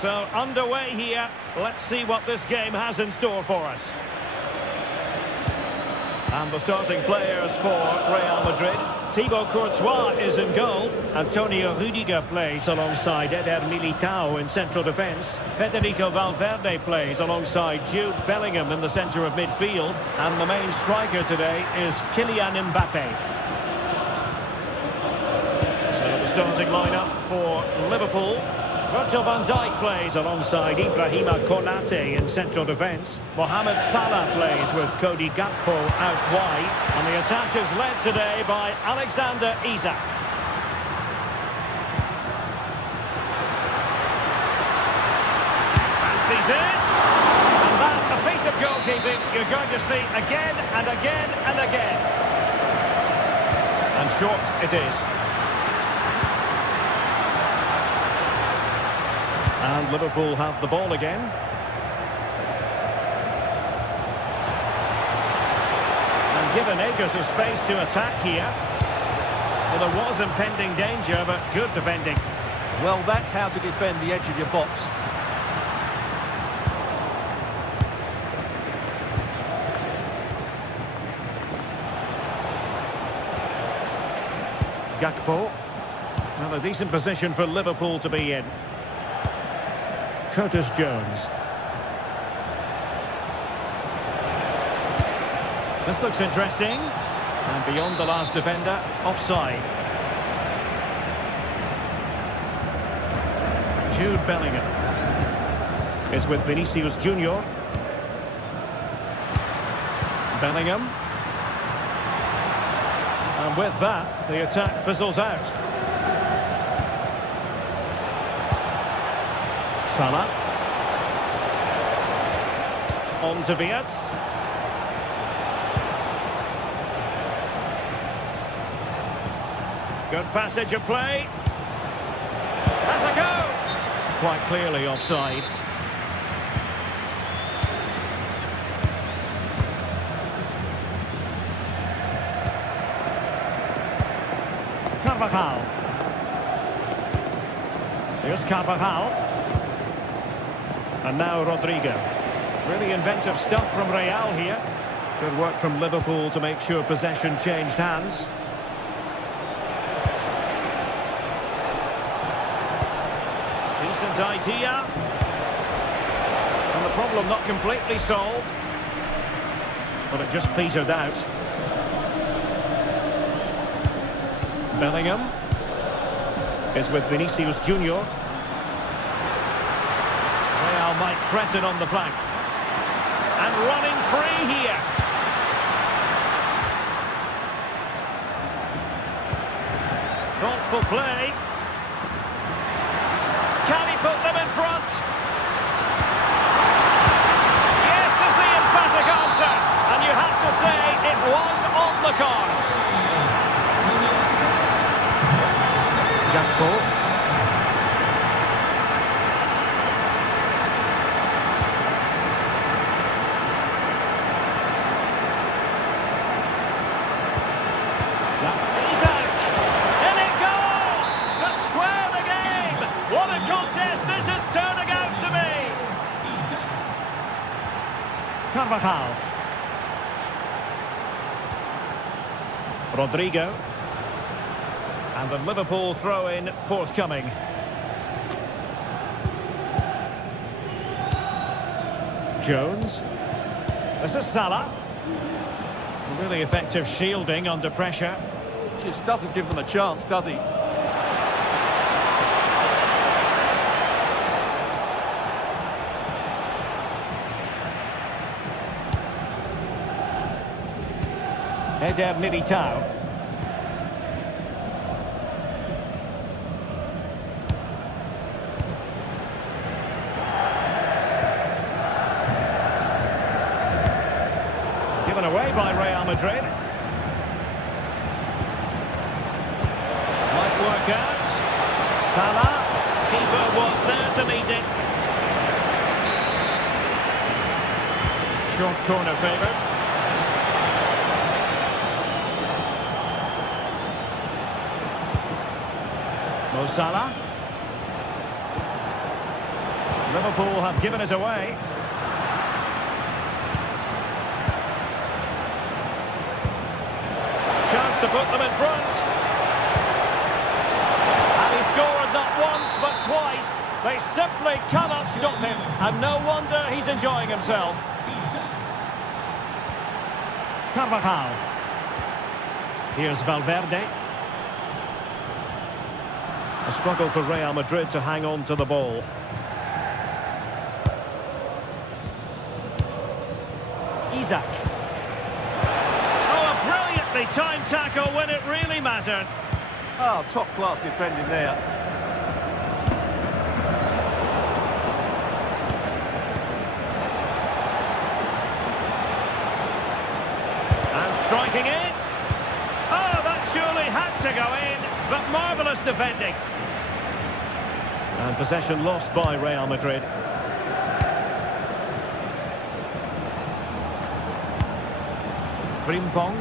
So, underway here. Let's see what this game has in store for us. And the starting players for Real Madrid. Thibaut Courtois is in goal. Antonio Rüdiger plays alongside Eder Militao in central defence. Federico Valverde plays alongside Jude Bellingham in the centre of midfield. And the main striker today is Kylian Mbappe. So the starting lineup for Liverpool. Virgil van Dijk plays alongside Ibrahima Konate in central defence. Mohamed Salah plays with Cody Gakpo out wide. And the attack is led today by Alexander Isak. Fancies it! And that, a piece of goalkeeping you're going to see again and again and again. And short it is. And Liverpool have the ball again. And given acres of space to attack here. Well, there was impending danger, but good defending. Well, that's how to defend the edge of your box. Gakpo. Well, a decent position for Liverpool to be in. Curtis Jones. This looks interesting. And beyond the last defender, offside. Jude Bellingham is with Vinicius Junior. Bellingham. And with that, the attack fizzles out. Salah. On to Wirtz. Good passage of play. Has a go. Quite clearly offside. Carvajal. Here's Carvajal. And now Rodrigo. Really inventive stuff from Real here. Good work from Liverpool to make sure possession changed hands. Decent idea. And the problem not completely solved. But it just petered out. Bellingham is with Vinicius Junior. Might threaten on the flank. And running free here. Thoughtful play. Can he put them in front? Yes is the emphatic answer. And you have to say it was on the cards. Gakpo. Carvajal. Rodrigo. And the Liverpool throw-in forthcoming. Jones. This is Salah. Really effective shielding under pressure. Just doesn't give them a chance, does he? Eder Militao. Given away by Real Madrid. Might work out. Salah. Keeper was there to meet it. Short corner favoured. Mo Salah. Liverpool have given it away. Chance to put them in front. And he scored not once but twice. They simply cannot stop him. And no wonder he's enjoying himself. Carvajal. Here's Valverde. A struggle for Real Madrid to hang on to the ball. Isaac. Oh, a brilliantly timed tackle when it really mattered. Oh, top-class defending there. And striking it. Oh, that surely had to go in, but marvellous defending. And possession lost by Real Madrid. Frimpong.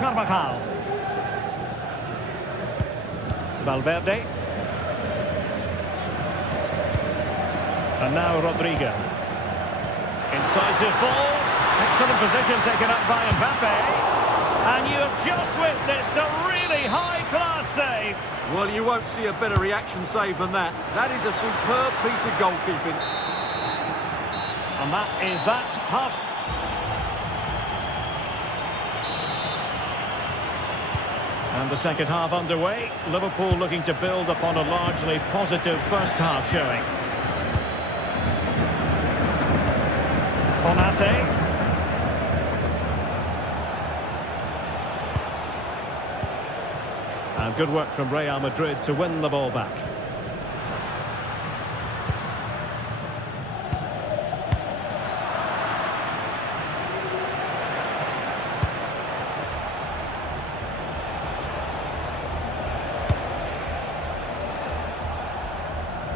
Carvajal. Valverde. And now Rodrigo. Incisive ball. Excellent position taken up by Mbappe. And you have just witnessed a really high-class save. Well, you won't see a better reaction save than that. That is a superb piece of goalkeeping. And that is that half. And the second half underway. Liverpool looking to build upon a largely positive first half showing. Konate. And good work from Real Madrid to win the ball back.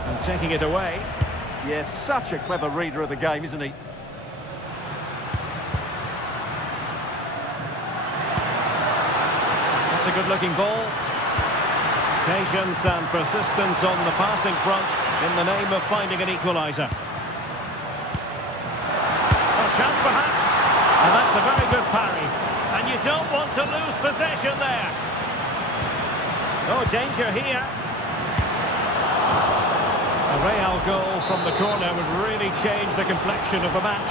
And taking it away. Yes, such a clever reader of the game, isn't he? That's a good-looking ball. Patience and persistence on the passing front in the name of finding an equaliser. A chance perhaps, and that's a very good parry. And you don't want to lose possession there. Oh, danger here. A Real goal from the corner would really change the complexion of the match.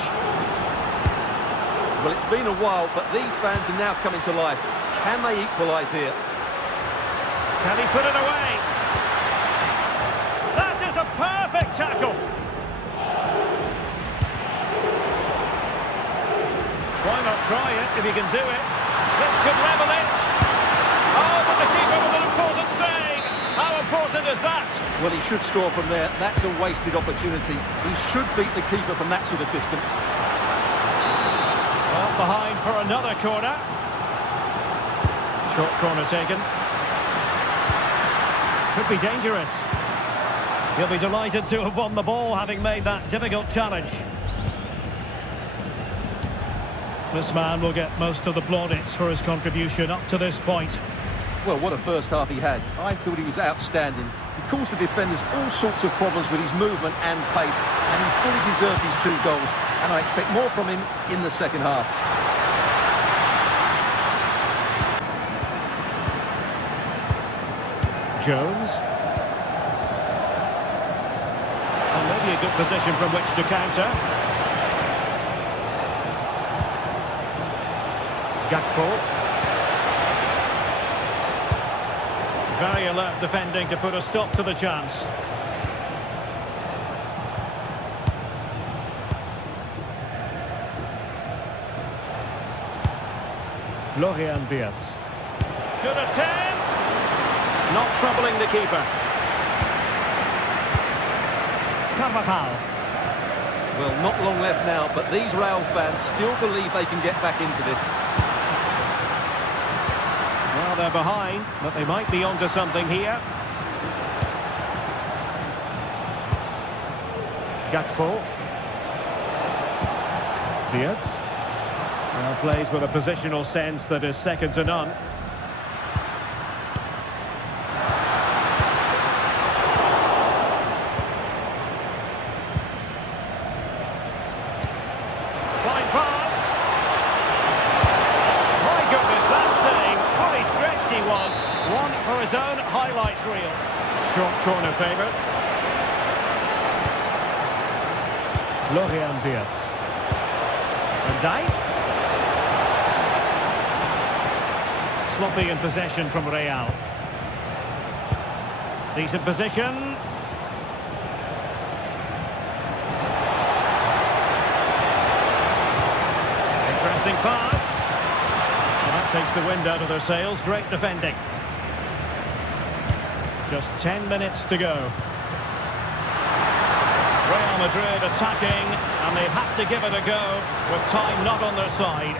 Well, it's been a while, but these fans are now coming to life. Can they equalise here? Can he put it away? That is a perfect tackle. Why not try it if he can do it? This could level it. Oh, but the keeper with an important save. How important is that? Well, he should score from there. That's a wasted opportunity. He should beat the keeper from that sort of distance. Well, behind for another corner. Short corner taken. Could be dangerous. He'll be delighted to have won the ball, having made that difficult challenge. This man will get most of the plaudits for his contribution up to this point. Well, what a first half he had. I thought he was outstanding. He caused the defenders all sorts of problems with his movement and pace, and he fully deserved his 2 goals, and I expect more from him in the second half. Jones. And maybe a good position from which to counter. Gakpo. Very alert defending to put a stop to the chance. Florian Wirtz. Good attempt! Not troubling the keeper. Carvajal. Well, not long left now, but these Real fans still believe they can get back into this. Well, they're behind, but they might be onto something here. Gakpo. Wirtz. Well, plays with a positional sense that is second to none. Fine pass. My goodness, that save. Fully stretched he was. One for his own highlights reel. Short corner favourite. Florian Wirtz. Van Dijk. Sloppy in possession from Real. Decent position. Interesting pass. Well, that takes the wind out of their sails. Great defending. Just 10 minutes to go. Real Madrid attacking, and they have to give it a go with time not on their side.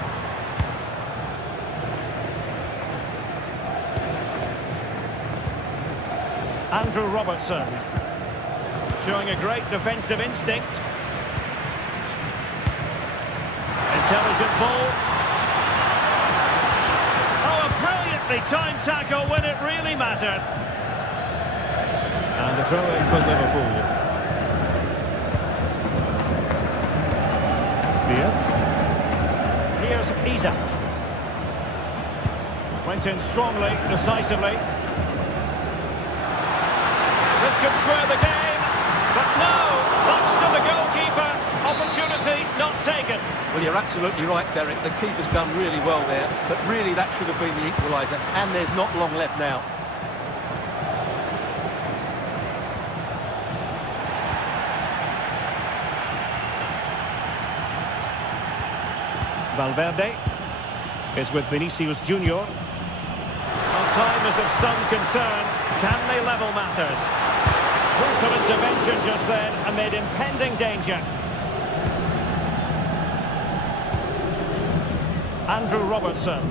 Andrew Robertson showing a great defensive instinct. Intelligent ball. Oh, a brilliantly timed tackle when it really mattered. And a throw in for Liverpool. Wirtz. Here's Isak. Went in strongly, decisively. This could square the game, but no, thanks to the goalkeeper. Opportunity not taken. Well, you're absolutely right, Derek. The keeper's done really well there, but really that should have been the equaliser, and there's not long left now. Valverde is with Vinicius Junior. Well, time is of some concern. Can they level matters? Crucial intervention just then amid impending danger. Andrew Robertson.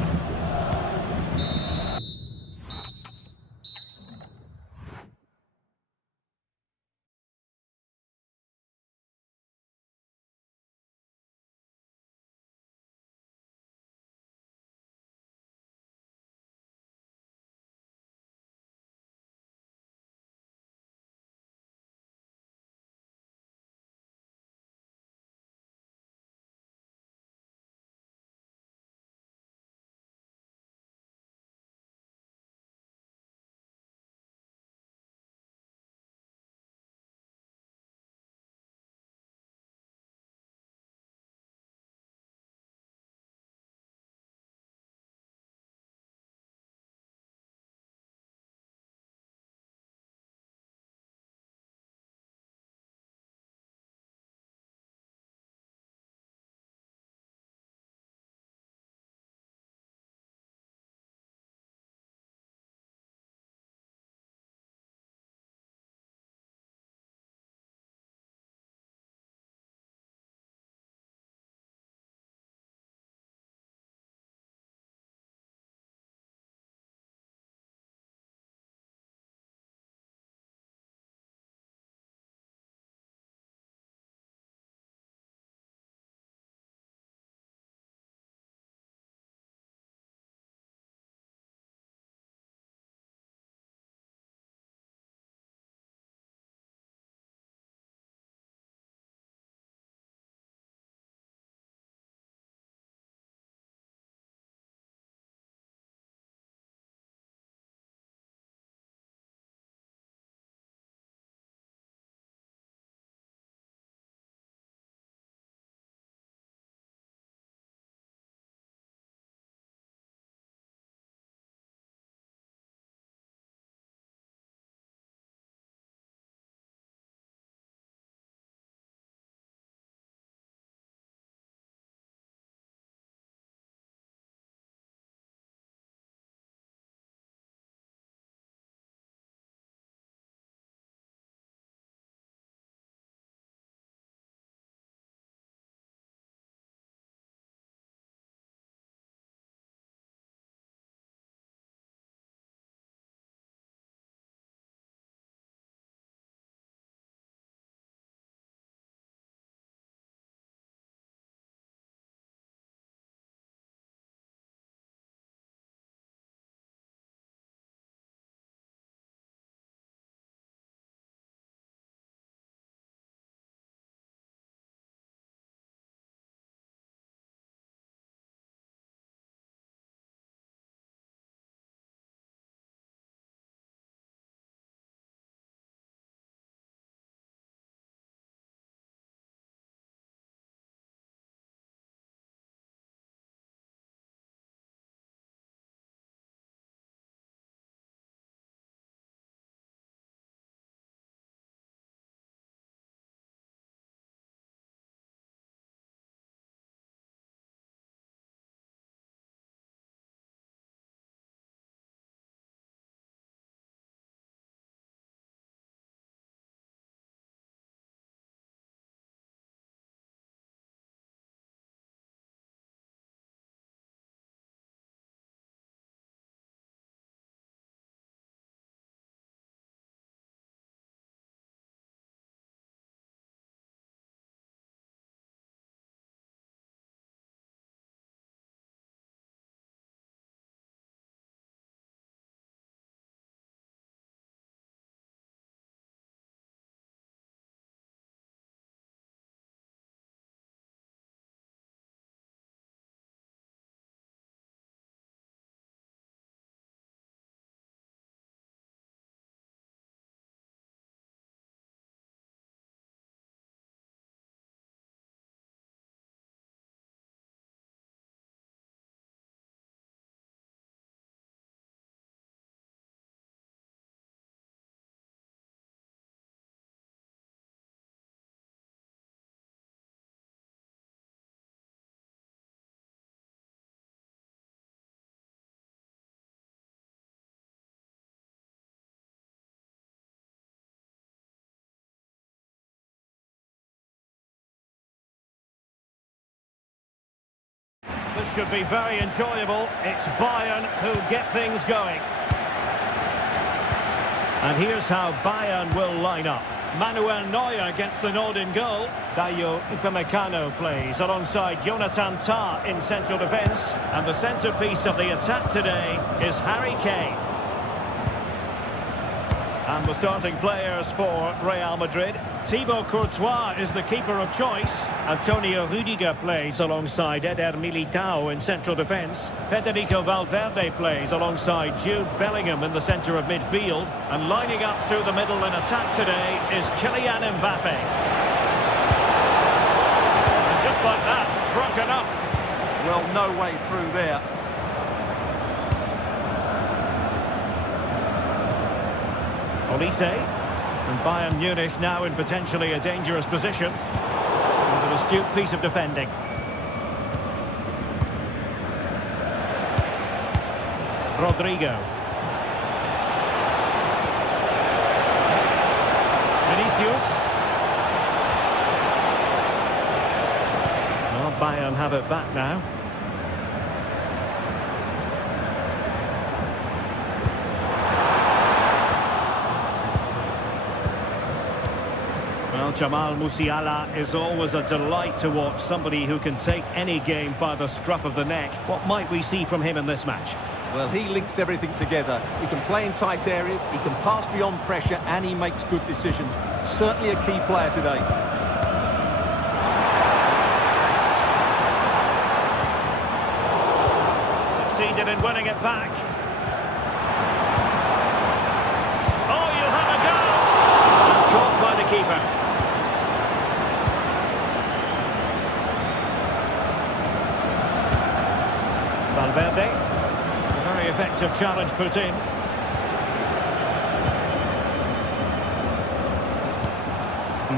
this should be very enjoyable. It's Bayern who get things going. And here's how Bayern will line up. Manuel Neuer gets the nod in goal. Dayo Upamecano plays alongside Jonathan Tah in central defence. And the centrepiece of the attack today is Harry Kane. And the starting players for Real Madrid. Thibaut Courtois is the keeper of choice. Antonio Rüdiger plays alongside Eder Militao in central defence. Federico Valverde plays alongside Jude Bellingham in the centre of midfield. And lining up through the middle in attack today is Kylian Mbappe. And just like that, broken up. Well, no way through there. Olise, and Bayern Munich now in potentially a dangerous position. And an astute piece of defending. Rodrigo. Vinicius. Well, Bayern have it back now. Well, Jamal Musiala is always a delight to watch, somebody who can take any game by the scruff of the neck. What might we see from him in this match? Well, he links everything together. He can play in tight areas, he can pass beyond pressure, and he makes good decisions. Certainly a key player today. Succeeded in winning it back. Oh, you'll have a go! And caught by the keeper. Valverde, a very effective challenge put in.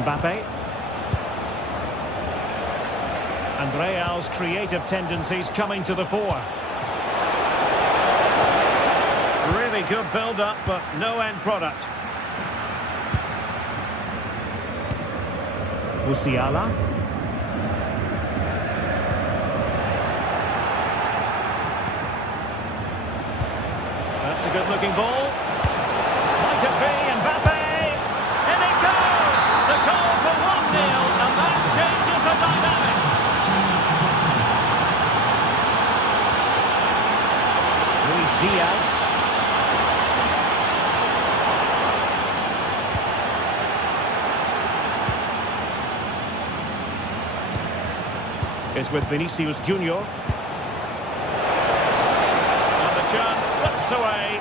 Mbappe. And Real's creative tendencies coming to the fore. Really good build-up, but no end product. Musiala. That's a good-looking ball. Might it be Mbappe? In it goes! The goal for 1-0, and that changes the dynamic. Luis Diaz. Is with Vinicius Junior. And the chance slips away.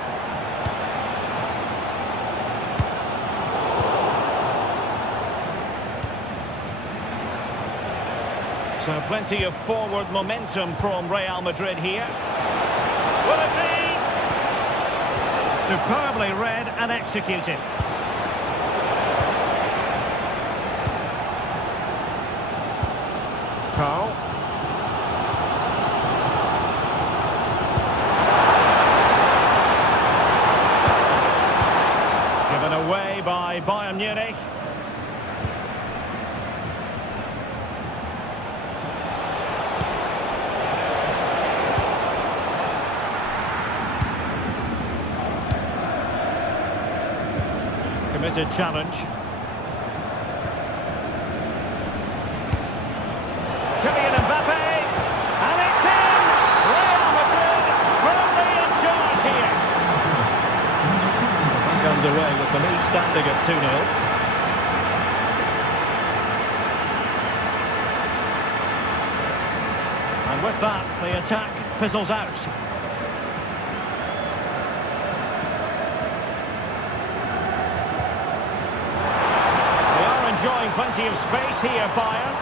So plenty of forward momentum from Real Madrid here. Will it be? Superbly read and executed. Carl. Given away by Bayern Munich. Committed challenge. Kylian Mbappe, and it's in! Real Madrid firmly in charge here. Back underway with the lead standing at 2-0. And with that, the attack fizzles out. Enjoying plenty of space here, Bayern.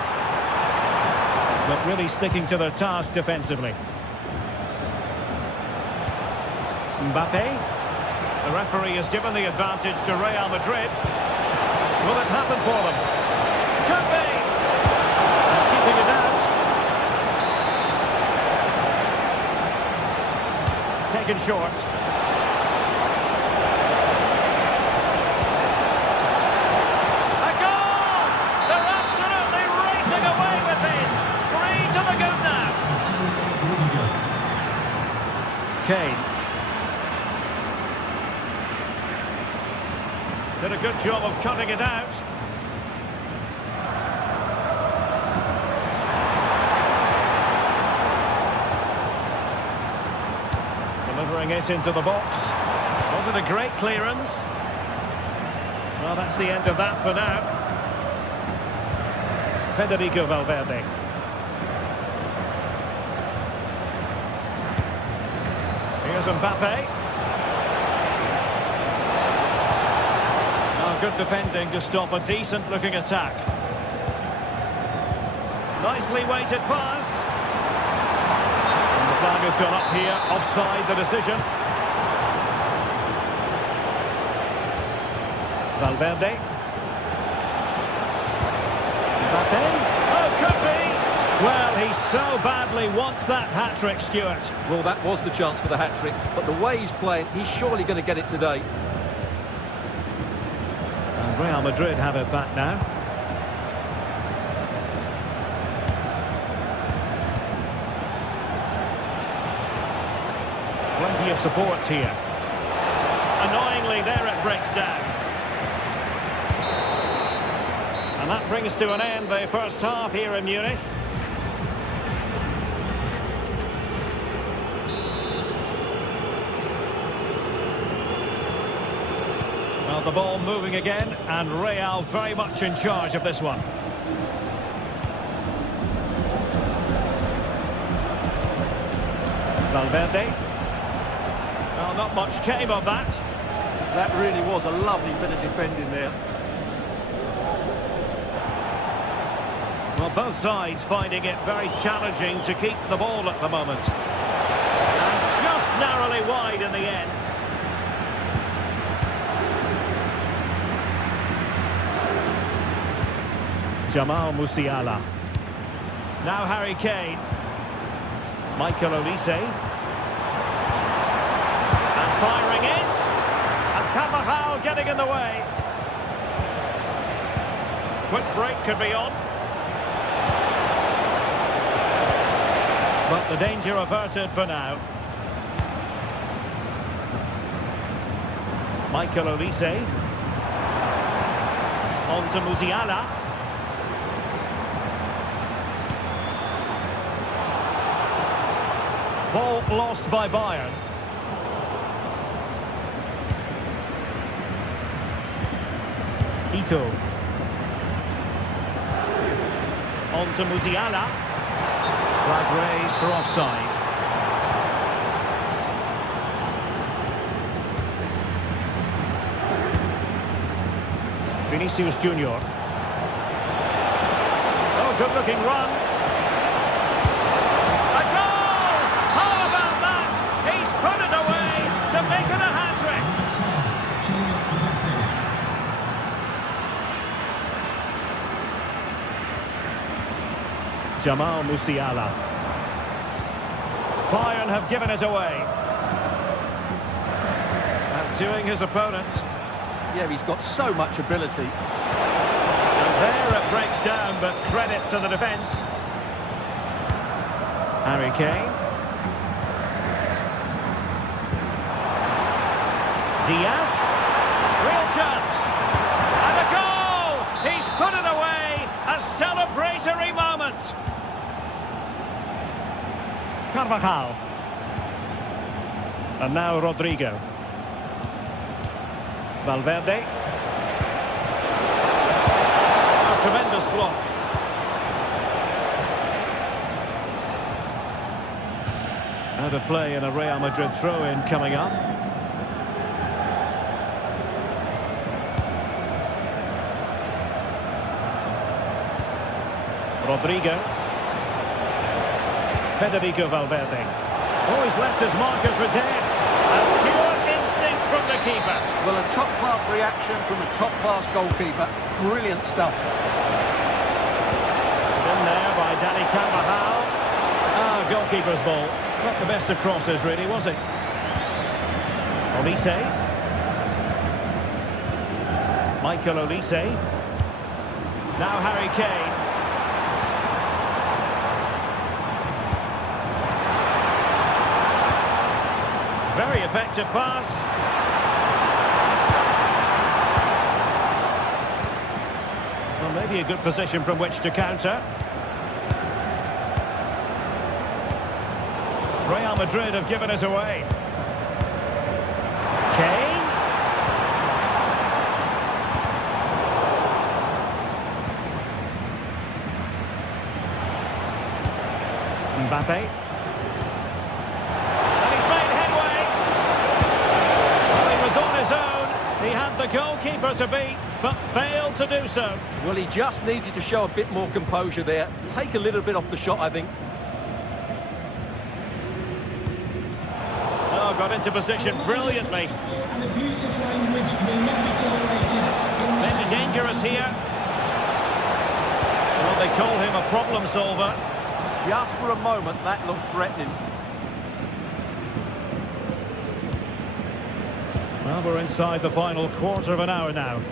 But really sticking to their task defensively. Mbappe. The referee has given the advantage to Real Madrid. Will it happen for them? Could be! And keeping it out. Taken short. Kane. Did a good job of cutting it out. Delivering it into the box. Wasn't a great clearance. Well, that's the end of that for now. Federico Valverde. Here's Mbappe. Oh, good defending to stop a decent-looking attack. Nicely weighted pass. And the flag has gone up here, offside the decision. Valverde. Mbappe. Oh, could be. Well, he so badly wants that hat-trick, Stuart. Well, that was the chance for the hat-trick, but the way he's playing, he's surely going to get it today. And Real Madrid have it back now. Plenty of support here. Annoyingly, there it breaks down. And that brings to an end the first half here in Munich. Well, the ball moving again, and Real very much in charge of this one. Valverde. Well, not much came of that. That really was a lovely bit of defending there. Well, both sides finding it very challenging to keep the ball at the moment. And just narrowly wide in the end. Jamal Musiala. Now Harry Kane. Michael Olise. And firing it. And Carvajal getting in the way. Quick break could be on. But the danger averted for now. Michael Olise. On to Musiala. Ball lost by Bayern. Ito. On to Musiala. Flag raised for offside. Vinicius Junior. Oh, good-looking run. A goal! How about that? He's put it away to make it a hat-trick. Jamal Musiala. Bayern have given us away. Outdoing his opponent. Yeah, he's got so much ability. And there it breaks down, but credit to the defence. Harry Kane. Diaz. Real chance. And a goal! He's put it away. A celebratory moment. Carvajal. And now Rodrigo. Valverde. A tremendous block. Out of play and a Real Madrid throw-in coming up. Rodrigo. Federico Valverde. Oh, he's left his marker for dead. And pure instinct from the keeper. Well, a top-class reaction from a top-class goalkeeper. Brilliant stuff. In there by Dani Carvajal. Ah, goalkeeper's ball. Not the best of crosses, really, was it? Olise. Michael Olise. Now Harry Kane. effective pass. Well, maybe a good position from which to counter. Real Madrid have given us away. Kane. Mbappe. And he's made headway. Well, he was on his own. He had the goalkeeper to beat, but failed to do so. Well, he just needed to show a bit more composure there. Take a little bit off the shot, I think. Oh, got into position brilliantly. And abusive language will not be tolerated in this. Maybe dangerous here. Well, they call him a problem solver. Just for a moment, that looked threatening. Well, we're inside the final quarter of an hour now.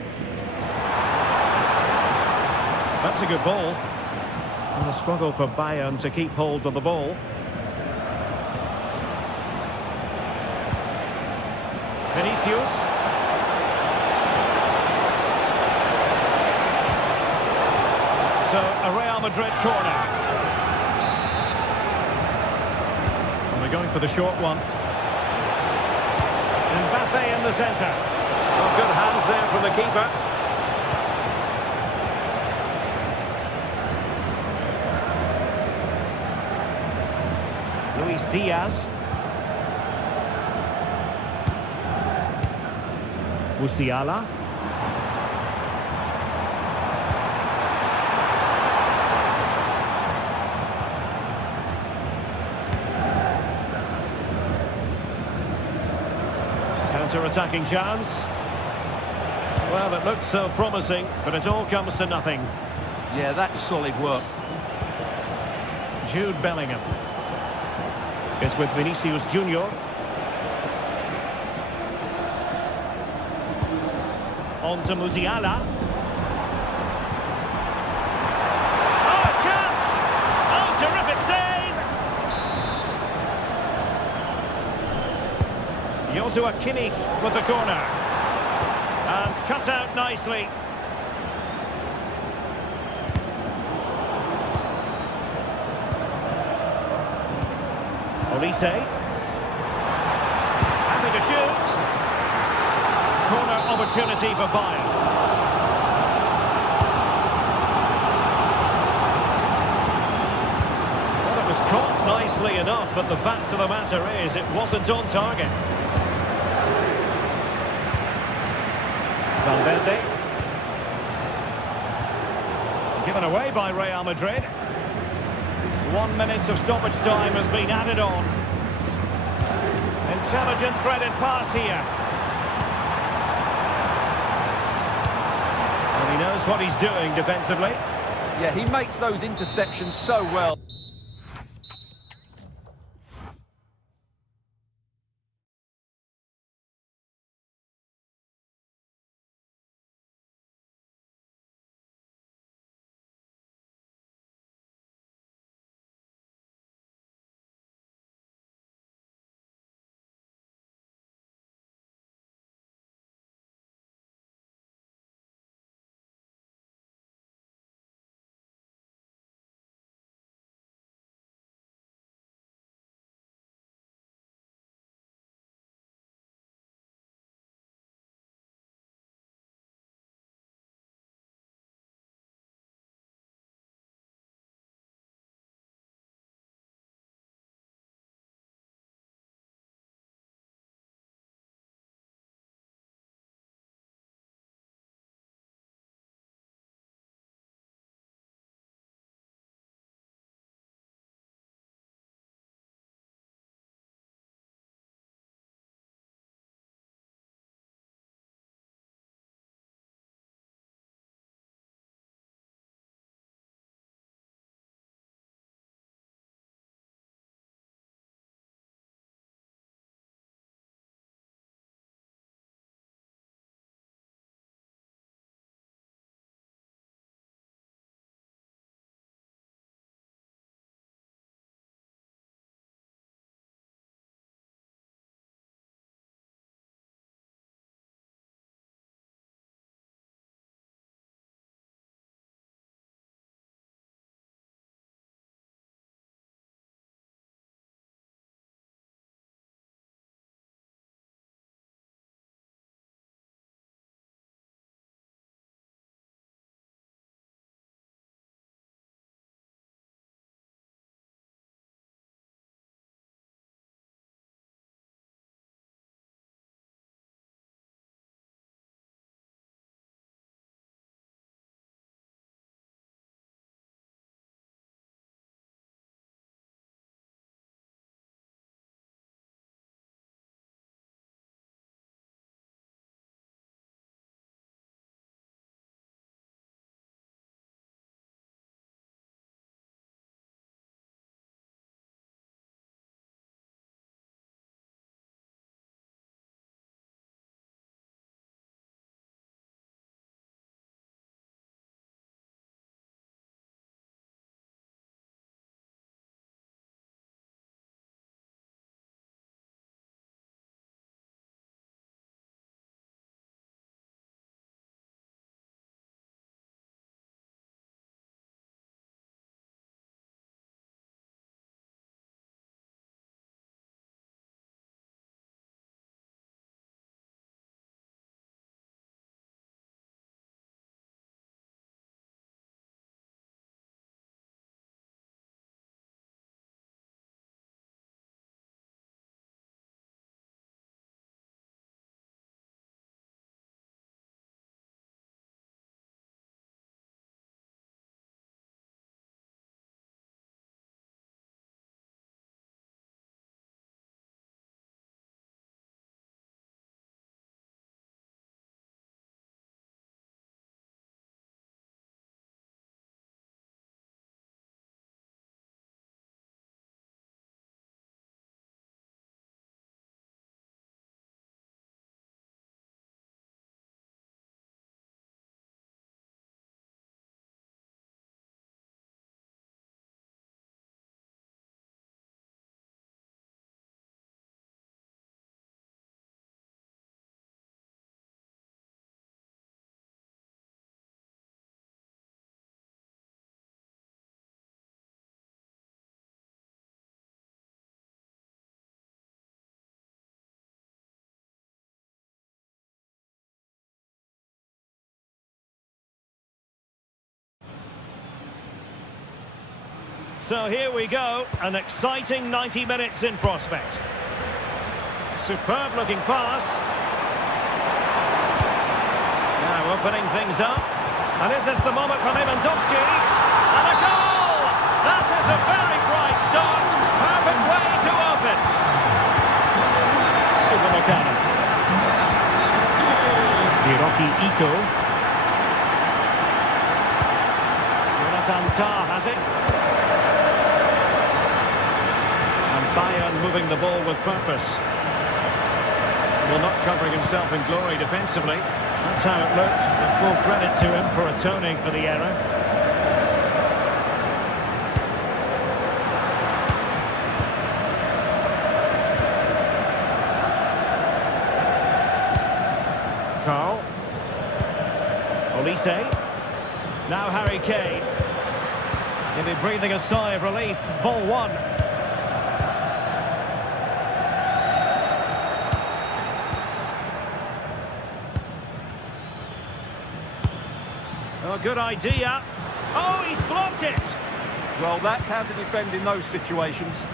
That's a good ball. And a struggle for Bayern to keep hold of the ball. Vinicius. So, a Real Madrid corner. And they're going for the short one. Mbappe in the centre. Well, good hands there from the keeper. Luis Diaz. Musiala. Counter-attacking chance. Well, it looked so promising, but it all comes to nothing. Yeah, that's solid work. Jude Bellingham. It's with Vinicius Junior. On to Musiala. Oh, a chance! Oh, terrific save! Joshua Kimmich with the corner. And cut out nicely. Olise. Happy to shoot. Corner opportunity for Bayern. Well, it was caught nicely enough, but the fact of the matter is it wasn't on target. Valverde. Given away by Real Madrid. 1 minute of stoppage time has been added on. Intelligent threaded pass here. And he knows what he's doing defensively. Yeah, he makes those interceptions so well. So here we go, an exciting 90 minutes in prospect. Superb looking pass. Now opening things up. And is this the moment for Lewandowski? And a goal! That is a very bright start. Perfect way to open. Upamecano. Hiroki Ito. Jonathan Tah has it. And Bayern moving the ball with purpose. Well, not covering himself in glory defensively. That's how it looked. But full credit to him for atoning for the error. Carl. Olise. Now Harry Kane. He'll be breathing a sigh of relief. Ball one. Oh, good idea. Oh, he's blocked it. Well, that's how to defend in those situations.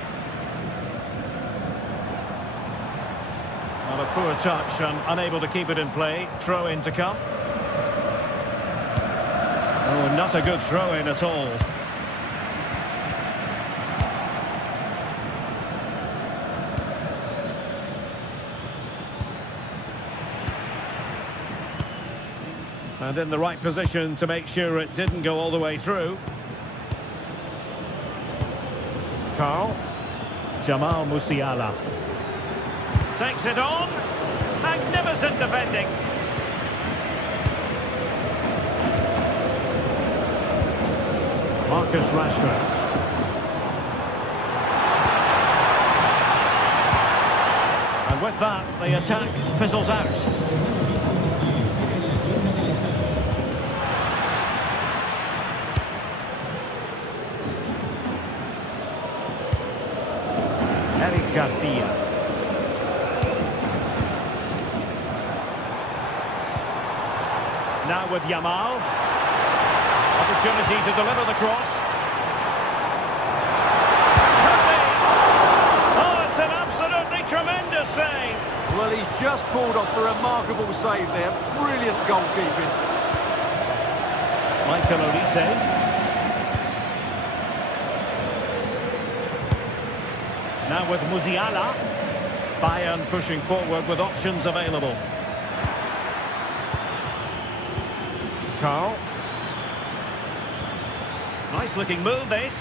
Well, a poor touch and unable to keep it in play. Throw in to come. Oh, not a good throw in at all. And in the right position to make sure it didn't go all the way through. Carl. Jamal Musiala. Takes it on. Magnificent defending. Marcus Rashford. And with that, the attack fizzles out. Garcia. Now with Yamal. Opportunity to deliver the cross. Oh, it's an absolutely tremendous save. Well, he's just pulled off a remarkable save there. Brilliant goalkeeping. Michael Olise. Now with Musiala. Bayern pushing forward with options available. Carl. Nice looking move this.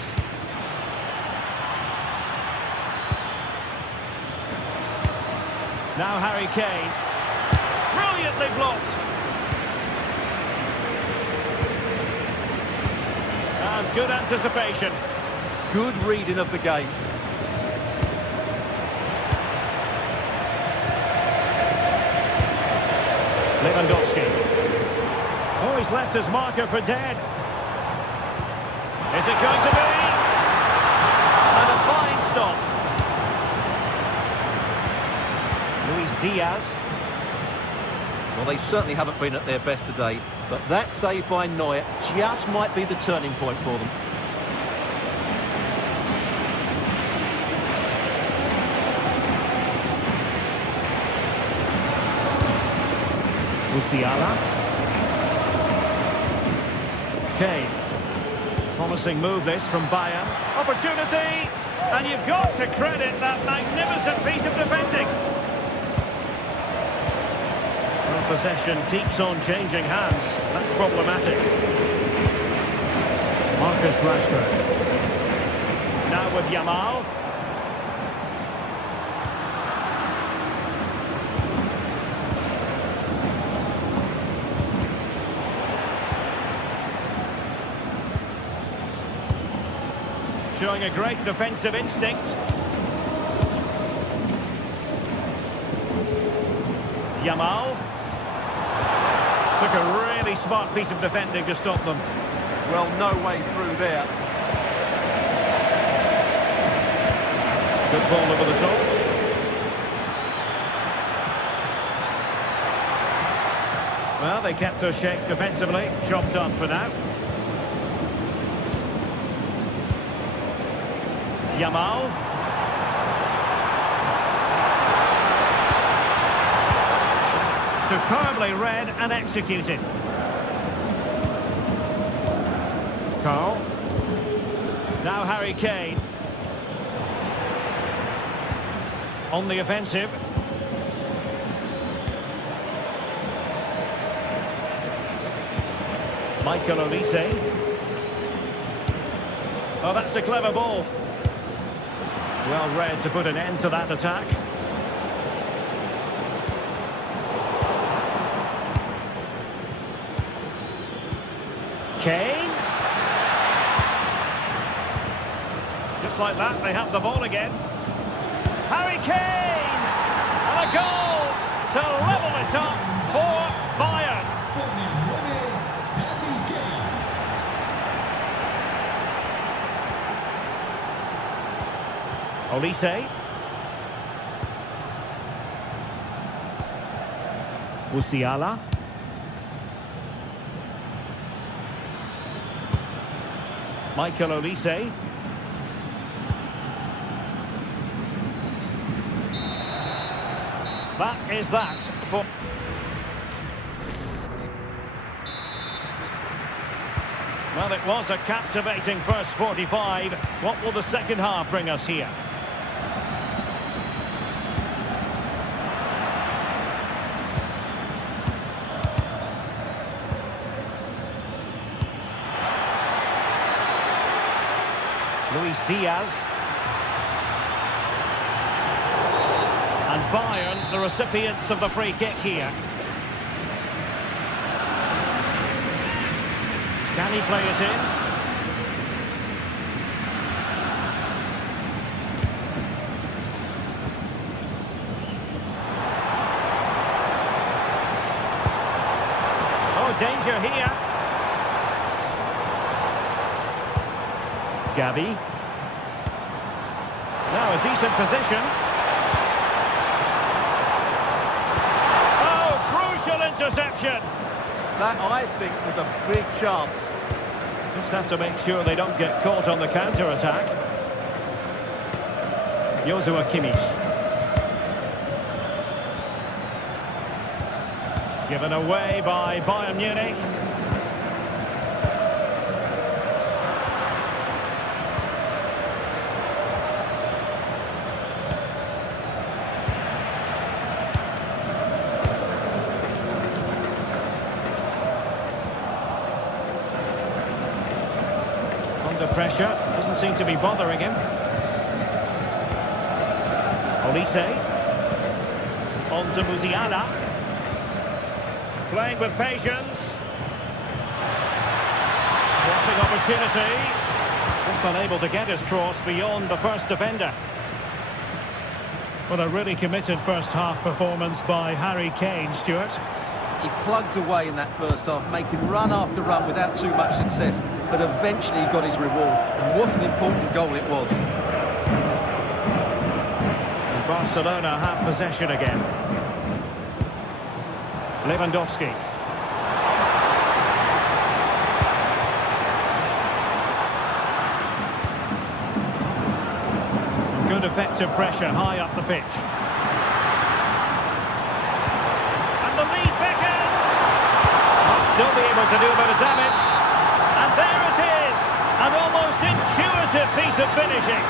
Now Harry Kane. Brilliantly blocked. And good anticipation. Good reading of the game. Lewandowski. Oh, he's left his marker for dead. Is it going to be? And a fine stop. Luis Diaz. Well, they certainly haven't been at their best today, but that save by Neuer just might be the turning point for them. Musiala. Kane. Promising move this from Bayern. Opportunity! And you've got to credit that magnificent piece of defending. Well, possession keeps on changing hands. That's problematic. Marcus Rashford. Now with Yamal. Showing a great defensive instinct. Yamal. Took a really smart piece of defending to stop them. Well, no way through there. Good ball over the top. Well, they kept their shape defensively. Chopped up for now. Yamal. Superbly read and executed. Carl. Now Harry Kane. On the offensive. Michael Olise. Oh, that's a clever ball. Well read to put an end to that attack. Kane. Just like that, they have the ball again. Harry Kane! And a goal to level it up for Bayern. Olise. Musiala. Michael Olise. That is that for... Well, it was a captivating first 45. What will the second half bring us here? Luis Diaz. And Bayern, the recipients of the free kick here. Can he play it in? Oh, danger here. Gavi. Now a decent position. Oh, crucial interception. That, I think, was a big chance. Just have to make sure they don't get caught on the counter-attack. Joshua Kimmich. Given away by Bayern Munich. Under pressure, doesn't seem to be bothering him. Olise. On to Musiala. Playing with patience. Crossing opportunity. Just unable to get his cross beyond the first defender. Well, a really committed first half performance by Harry Kane, Stuart. He plugged away in that first half, making run after run without too much success, but eventually he got his reward. And what an important goal it was. And Barcelona have possession again. Lewandowski. Good effective pressure high up the pitch. And the lead beckons. Might still be able to do a bit of damage. And there it is. An almost intuitive piece of finishing.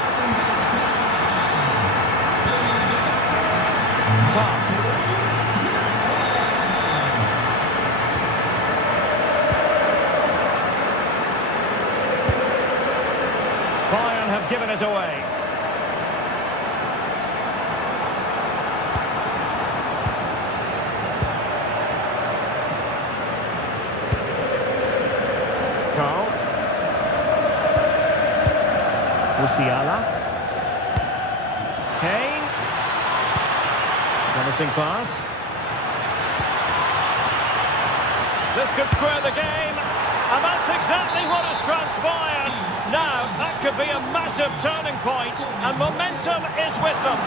Tough. Bayern have given it away. Carl. Musiala. Kane. Promising pass. This could square the game, and that's exactly what has transpired. Now, that could be a massive turning point, and momentum is with them.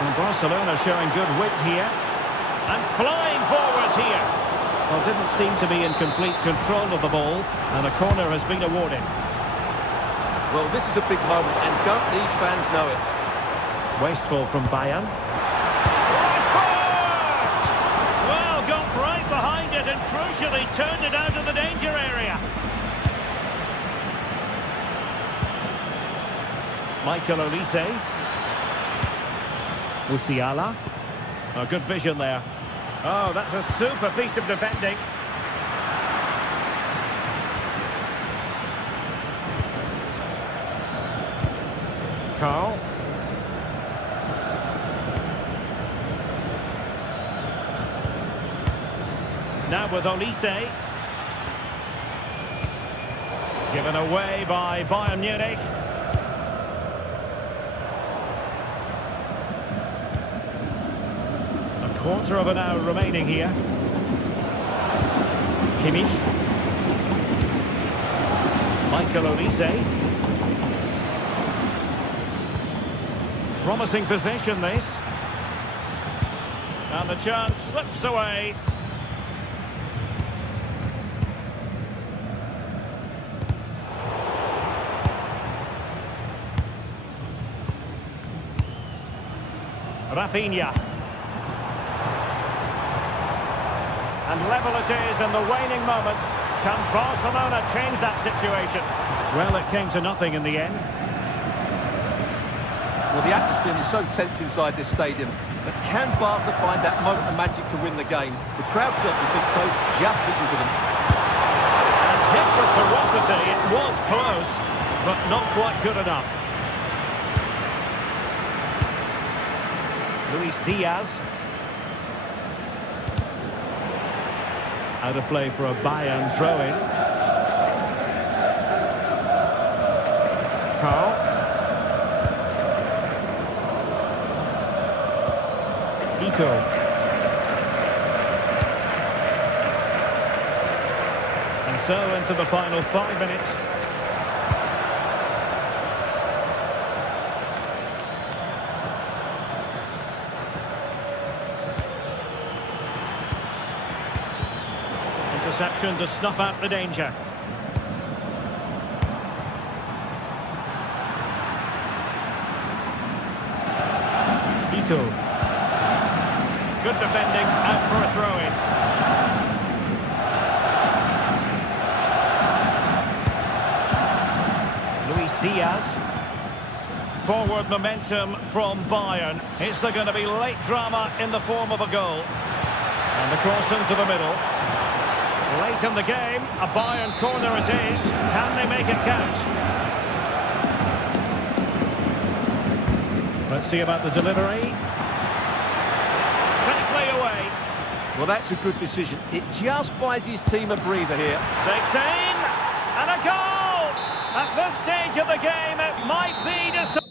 And Barcelona showing good width here, and flying forward here. Well, didn't seem to be in complete control of the ball, and a corner has been awarded. Well, this is a big moment, and don't these fans know it? Wasteful from Bayern. Well, got right behind it and crucially turned it out of the danger area. Michael Olise. Musiala. Oh, good vision there. Oh, that's a super piece of defending. Carl. Now with Olise. Given away by Bayern Munich. A quarter of an hour remaining here. Kimmich. Michael Olise. Promising possession, this. And the chance slips away. Rafinha. And level it is in the waning moments. Can Barcelona change that situation? Well, it came to nothing in the end. Well, the atmosphere is so tense inside this stadium, but can Barca find that moment of magic to win the game? The crowd certainly think so. Just listen to them. And hit with ferocity, it was close, but not quite good enough. Luis Diaz. Out of play for a Bayern throw-in. Carl. Ito. And so into the final 5 minutes. Interception to snuff out the danger. Ito. Good defending, out for a throw-in. Luis Diaz. Forward momentum from Bayern. Is there going to be late drama in the form of a goal? And the cross into the middle. Late in the game, a Bayern corner it is. Can they make it count? Let's see about the delivery. Well, that's a good decision. It just buys his team a breather here. Takes aim, and a goal! At this stage of the game, it might be decided.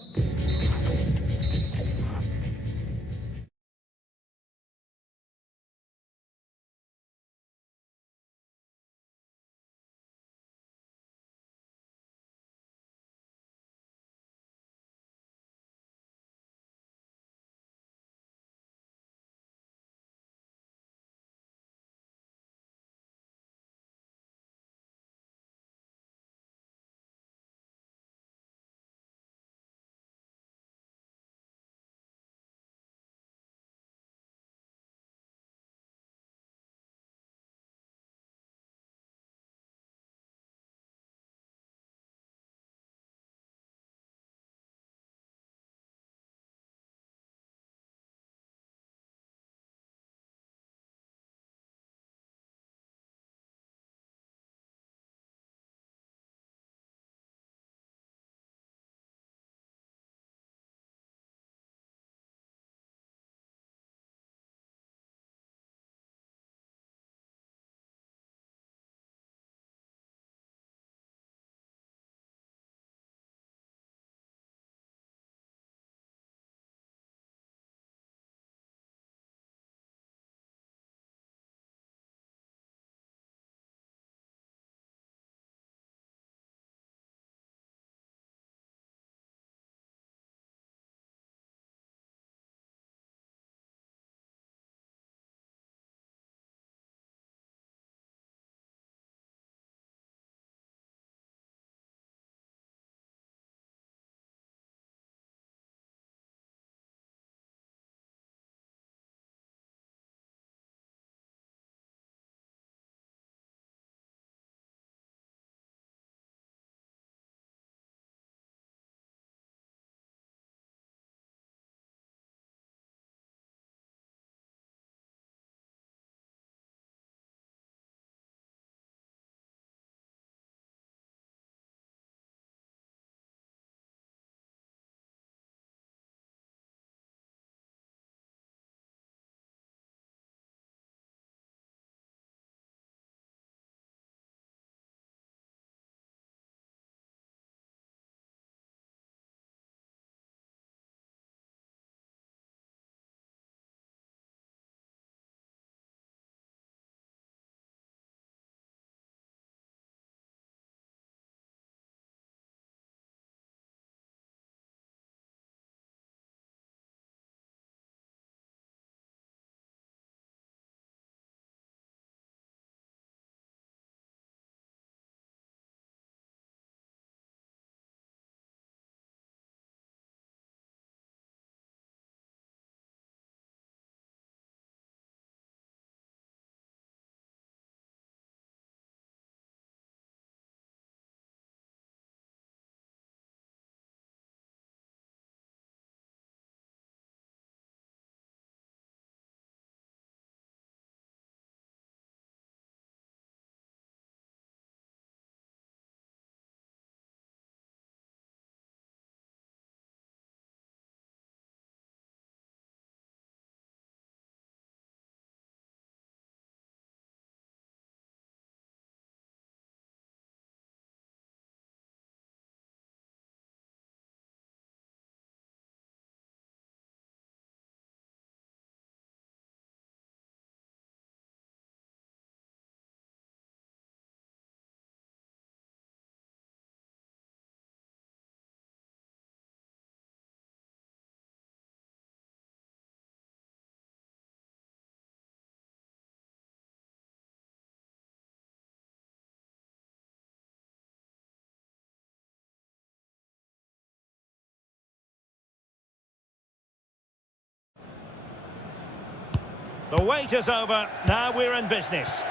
The wait is over. Now we're in business.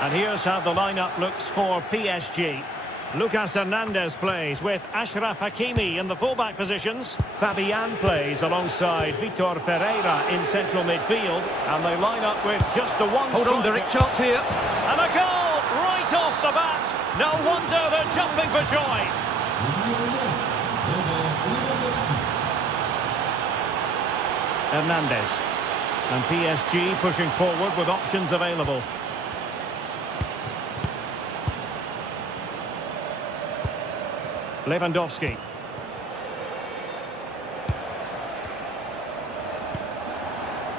And here's how the lineup looks for PSG. Lucas Hernandez plays with Ashraf Hakimi in the fullback positions. Fabian plays alongside Vitor Ferreira in central midfield. And they line up with just the one Hold on, striker. Derek, chance here. And a goal right off the bat. No wonder they're jumping for joy. Hernandez. And PSG pushing forward with options available. Lewandowski.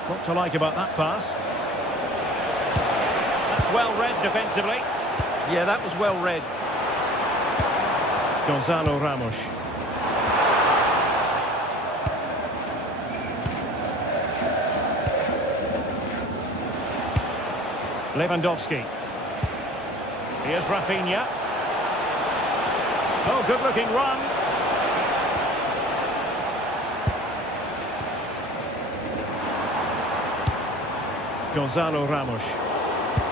What to like about that pass? That's well read defensively. Yeah, that was well read. Gonzalo Ramos. Lewandowski. Here's Rafinha. Oh, good-looking run. Gonzalo Ramos.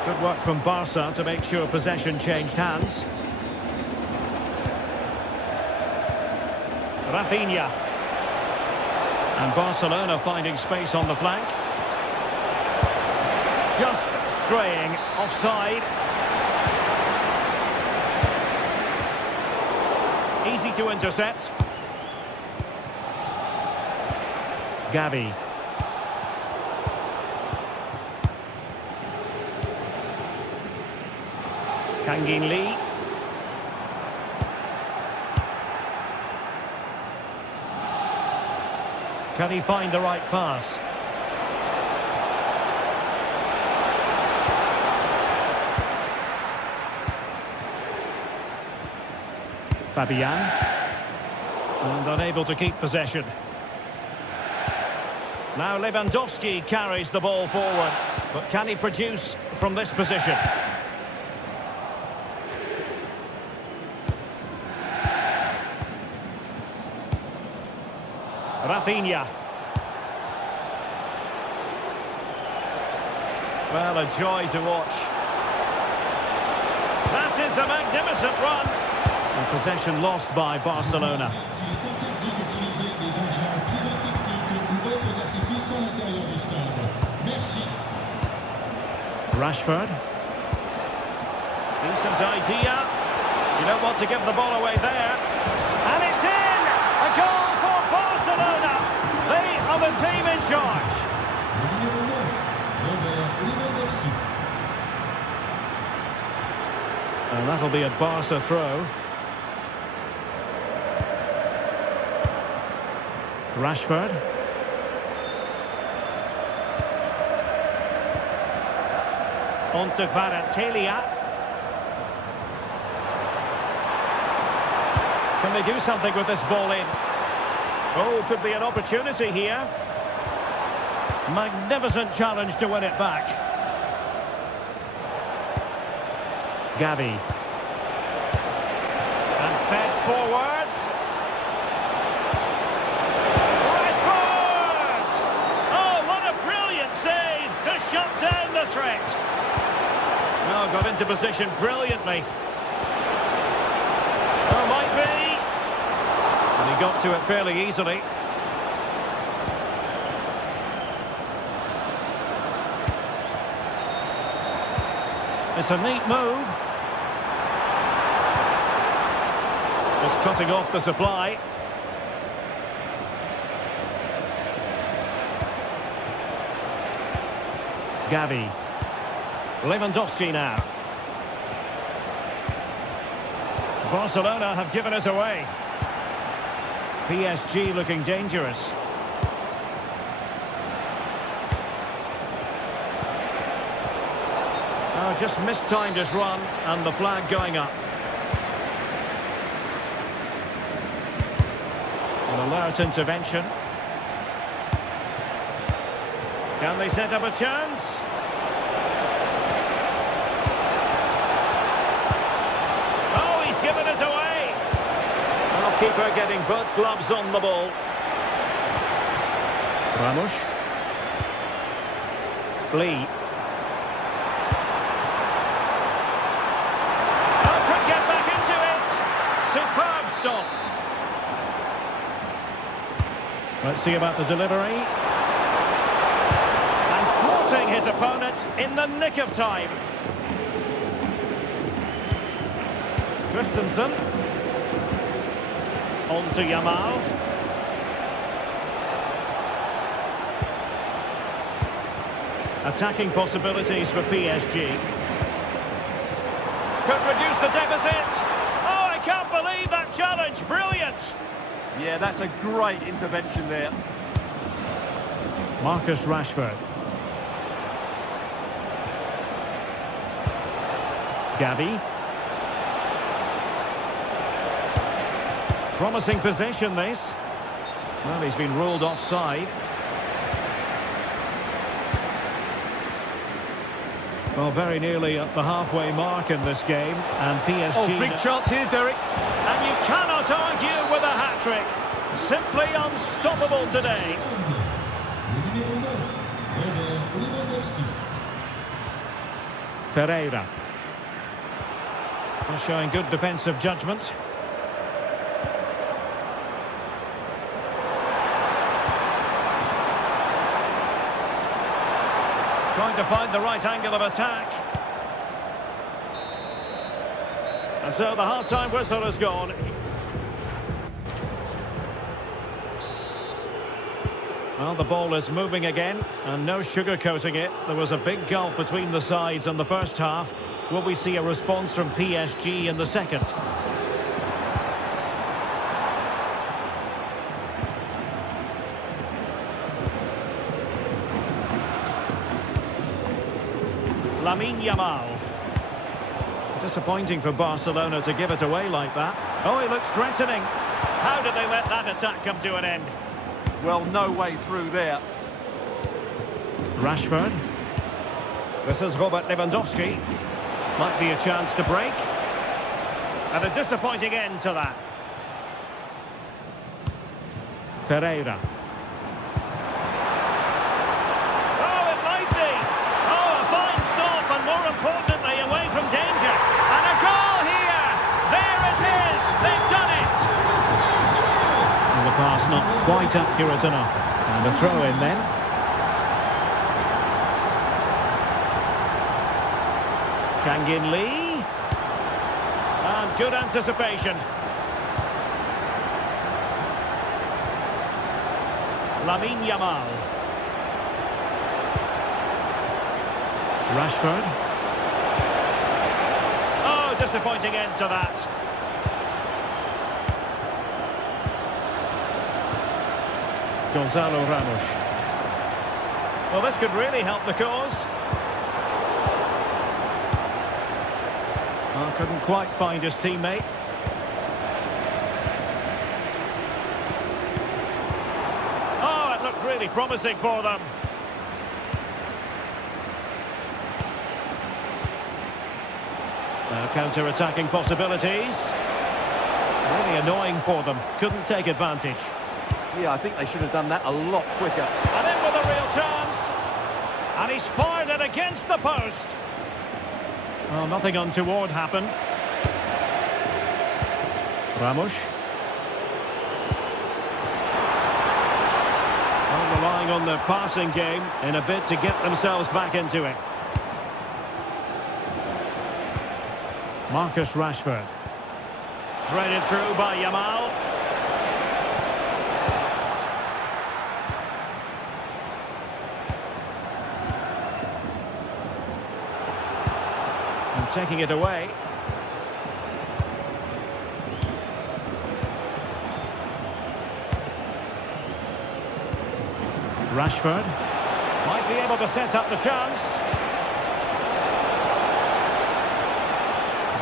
Good work from Barca to make sure possession changed hands. Rafinha. And Barcelona finding space on the flank. Just straying offside. Easy to intercept. Gavi. Kangin Lee. Can he find the right pass? Fabian. And unable to keep possession. Now Lewandowski carries the ball forward. But can he produce from this position? Rafinha. Well, a joy to watch. That is a magnificent run. And possession lost by Barcelona. Rashford. Decent idea. You don't want to give the ball away there. And it's in! A goal for Barcelona! They are the team in charge. And that'll be a Barca throw. Rashford. On to Kvaratskhelia. Can they do something with this ball in? Oh, could be an opportunity here. Magnificent challenge to win it back. Gavi. And fed forwards. Rashford! Oh, what a brilliant save to shut down the threat. Oh, got into position brilliantly. Oh, might be. And he got to it fairly easily. It's a neat move. Just cutting off the supply. Gavi. Lewandowski now. Barcelona have given us away. PSG looking dangerous. Oh, just mistimed his run and the flag going up. An alert intervention. Can they set up a chance? Oh, he's given us away. Well, keeper getting both gloves on the ball. Ramos. Lee. Oh, could get back into it. Superb stop. Let's see about the delivery. And thwarting his opponent in the nick of time. Christensen. On to Yamal. Attacking possibilities for PSG. Could reduce the deficit. Oh, I can't believe that challenge. Brilliant. Yeah, that's a great intervention there. Marcus Rashford. Gavi. Promising possession, this. Well, he's been ruled offside. Well, very nearly at the halfway mark in this game, and PSG... Oh, big chance here, Derek. And you cannot argue with a hat-trick. Simply unstoppable today. Ferreira. Well, showing good defensive judgment. Trying to find the right angle of attack. And so the half-time whistle has gone. Well, the ball is moving again, and no sugarcoating it. There was a big gulf between the sides in the first half. Will we see a response from PSG in the second? Lamine Yamal. Disappointing for Barcelona to give it away like that. Oh, he looks threatening. How did they let that attack come to an end? Well, no way through there. Rashford. This is Robert Lewandowski. Might be a chance to break. And a disappointing end to that. Ferreira. Oh, it might be. Oh, a fine stop, and more importantly, away from danger. And a goal here. There it is. They've done it. And the pass not quite accurate enough. And a throw in then. Kangin Lee. And good anticipation. Lamine Yamal. Rashford. Oh, disappointing end to that. Gonzalo Ramos. Well, this could really help the cause. Oh, couldn't quite find his teammate. Oh, it looked really promising for them. Now counter-attacking possibilities. Really annoying for them. Couldn't take advantage. Yeah, I think they should have done that a lot quicker. And in with a real chance. And he's fired it against the post. Well, nothing untoward happened. Ramos. Well, relying on the passing game in a bid to get themselves back into it. Marcus Rashford. Threaded through by Yamal. And taking it away. Rashford might be able to set up the chance.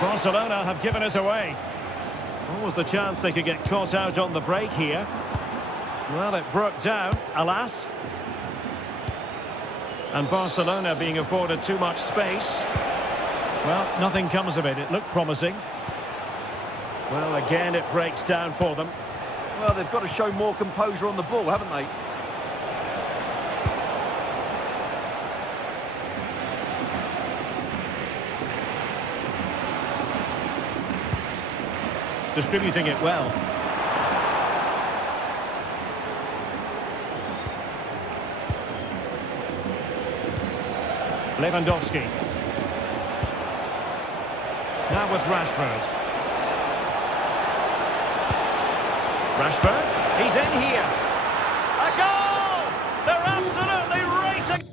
Barcelona have given us away. What was the chance they could get caught out on the break here? Well, it broke down, alas. And Barcelona being afforded too much space. Well, nothing comes of it. It looked promising. Well, again, it breaks down for them. Well, they've got to show more composure on the ball, haven't they? distributing it well. Lewandowski. Now with Rashford. Rashford, he's in here. A goal! They're absolutely racing.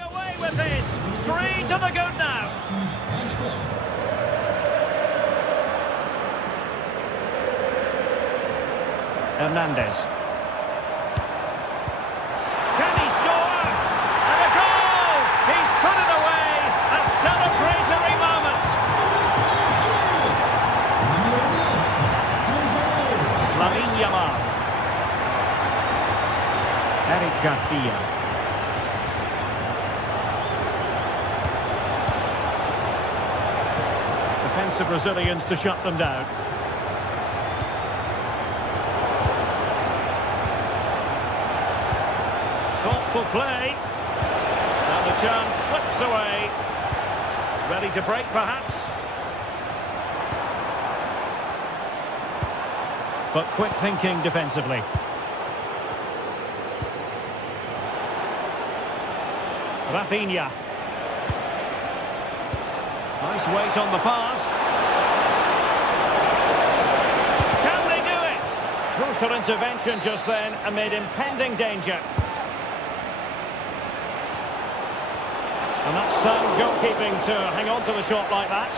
Away with this. 3 to the good now. Hernandez. Can he score? And a goal! He's put it away. A celebratory moment. Lamine Yamal. Eric Garcia. Defensive Brazilians to shut them down. Thoughtful play. And the chance slips away. Ready to break, perhaps. But quick thinking defensively. Rafinha. Nice weight on the pass. Can they do it? Crucial intervention just then amid impending danger. And that's sound goalkeeping to hang on to the shot like that.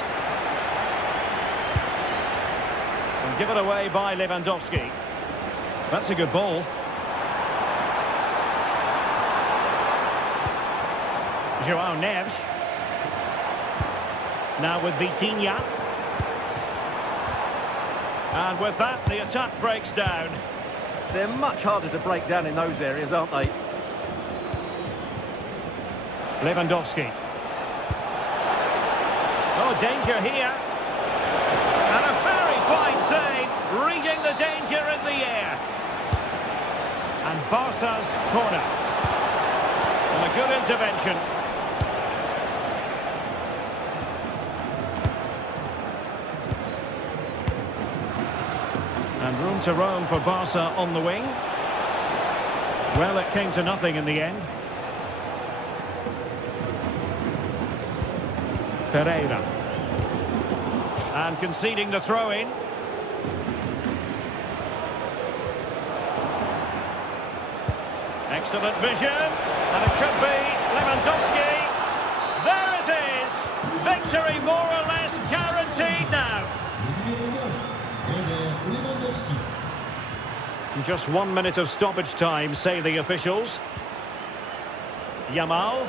And give it away by Lewandowski. That's a good ball. João Neves. Now with Vitinha. And with that, the attack breaks down. They're much harder to break down in those areas, aren't they? Lewandowski. Oh, danger here. And a very fine save, reading the danger in the air. And Barca's corner. And a good intervention. And room to roam for Barca on the wing. Well, it came to nothing in the end. Ferreira. And conceding the throw-in. Excellent vision. And it could be Lewandowski. There it is. Victory more or less guaranteed now. Just 1 minute of stoppage time, say the officials. Yamal.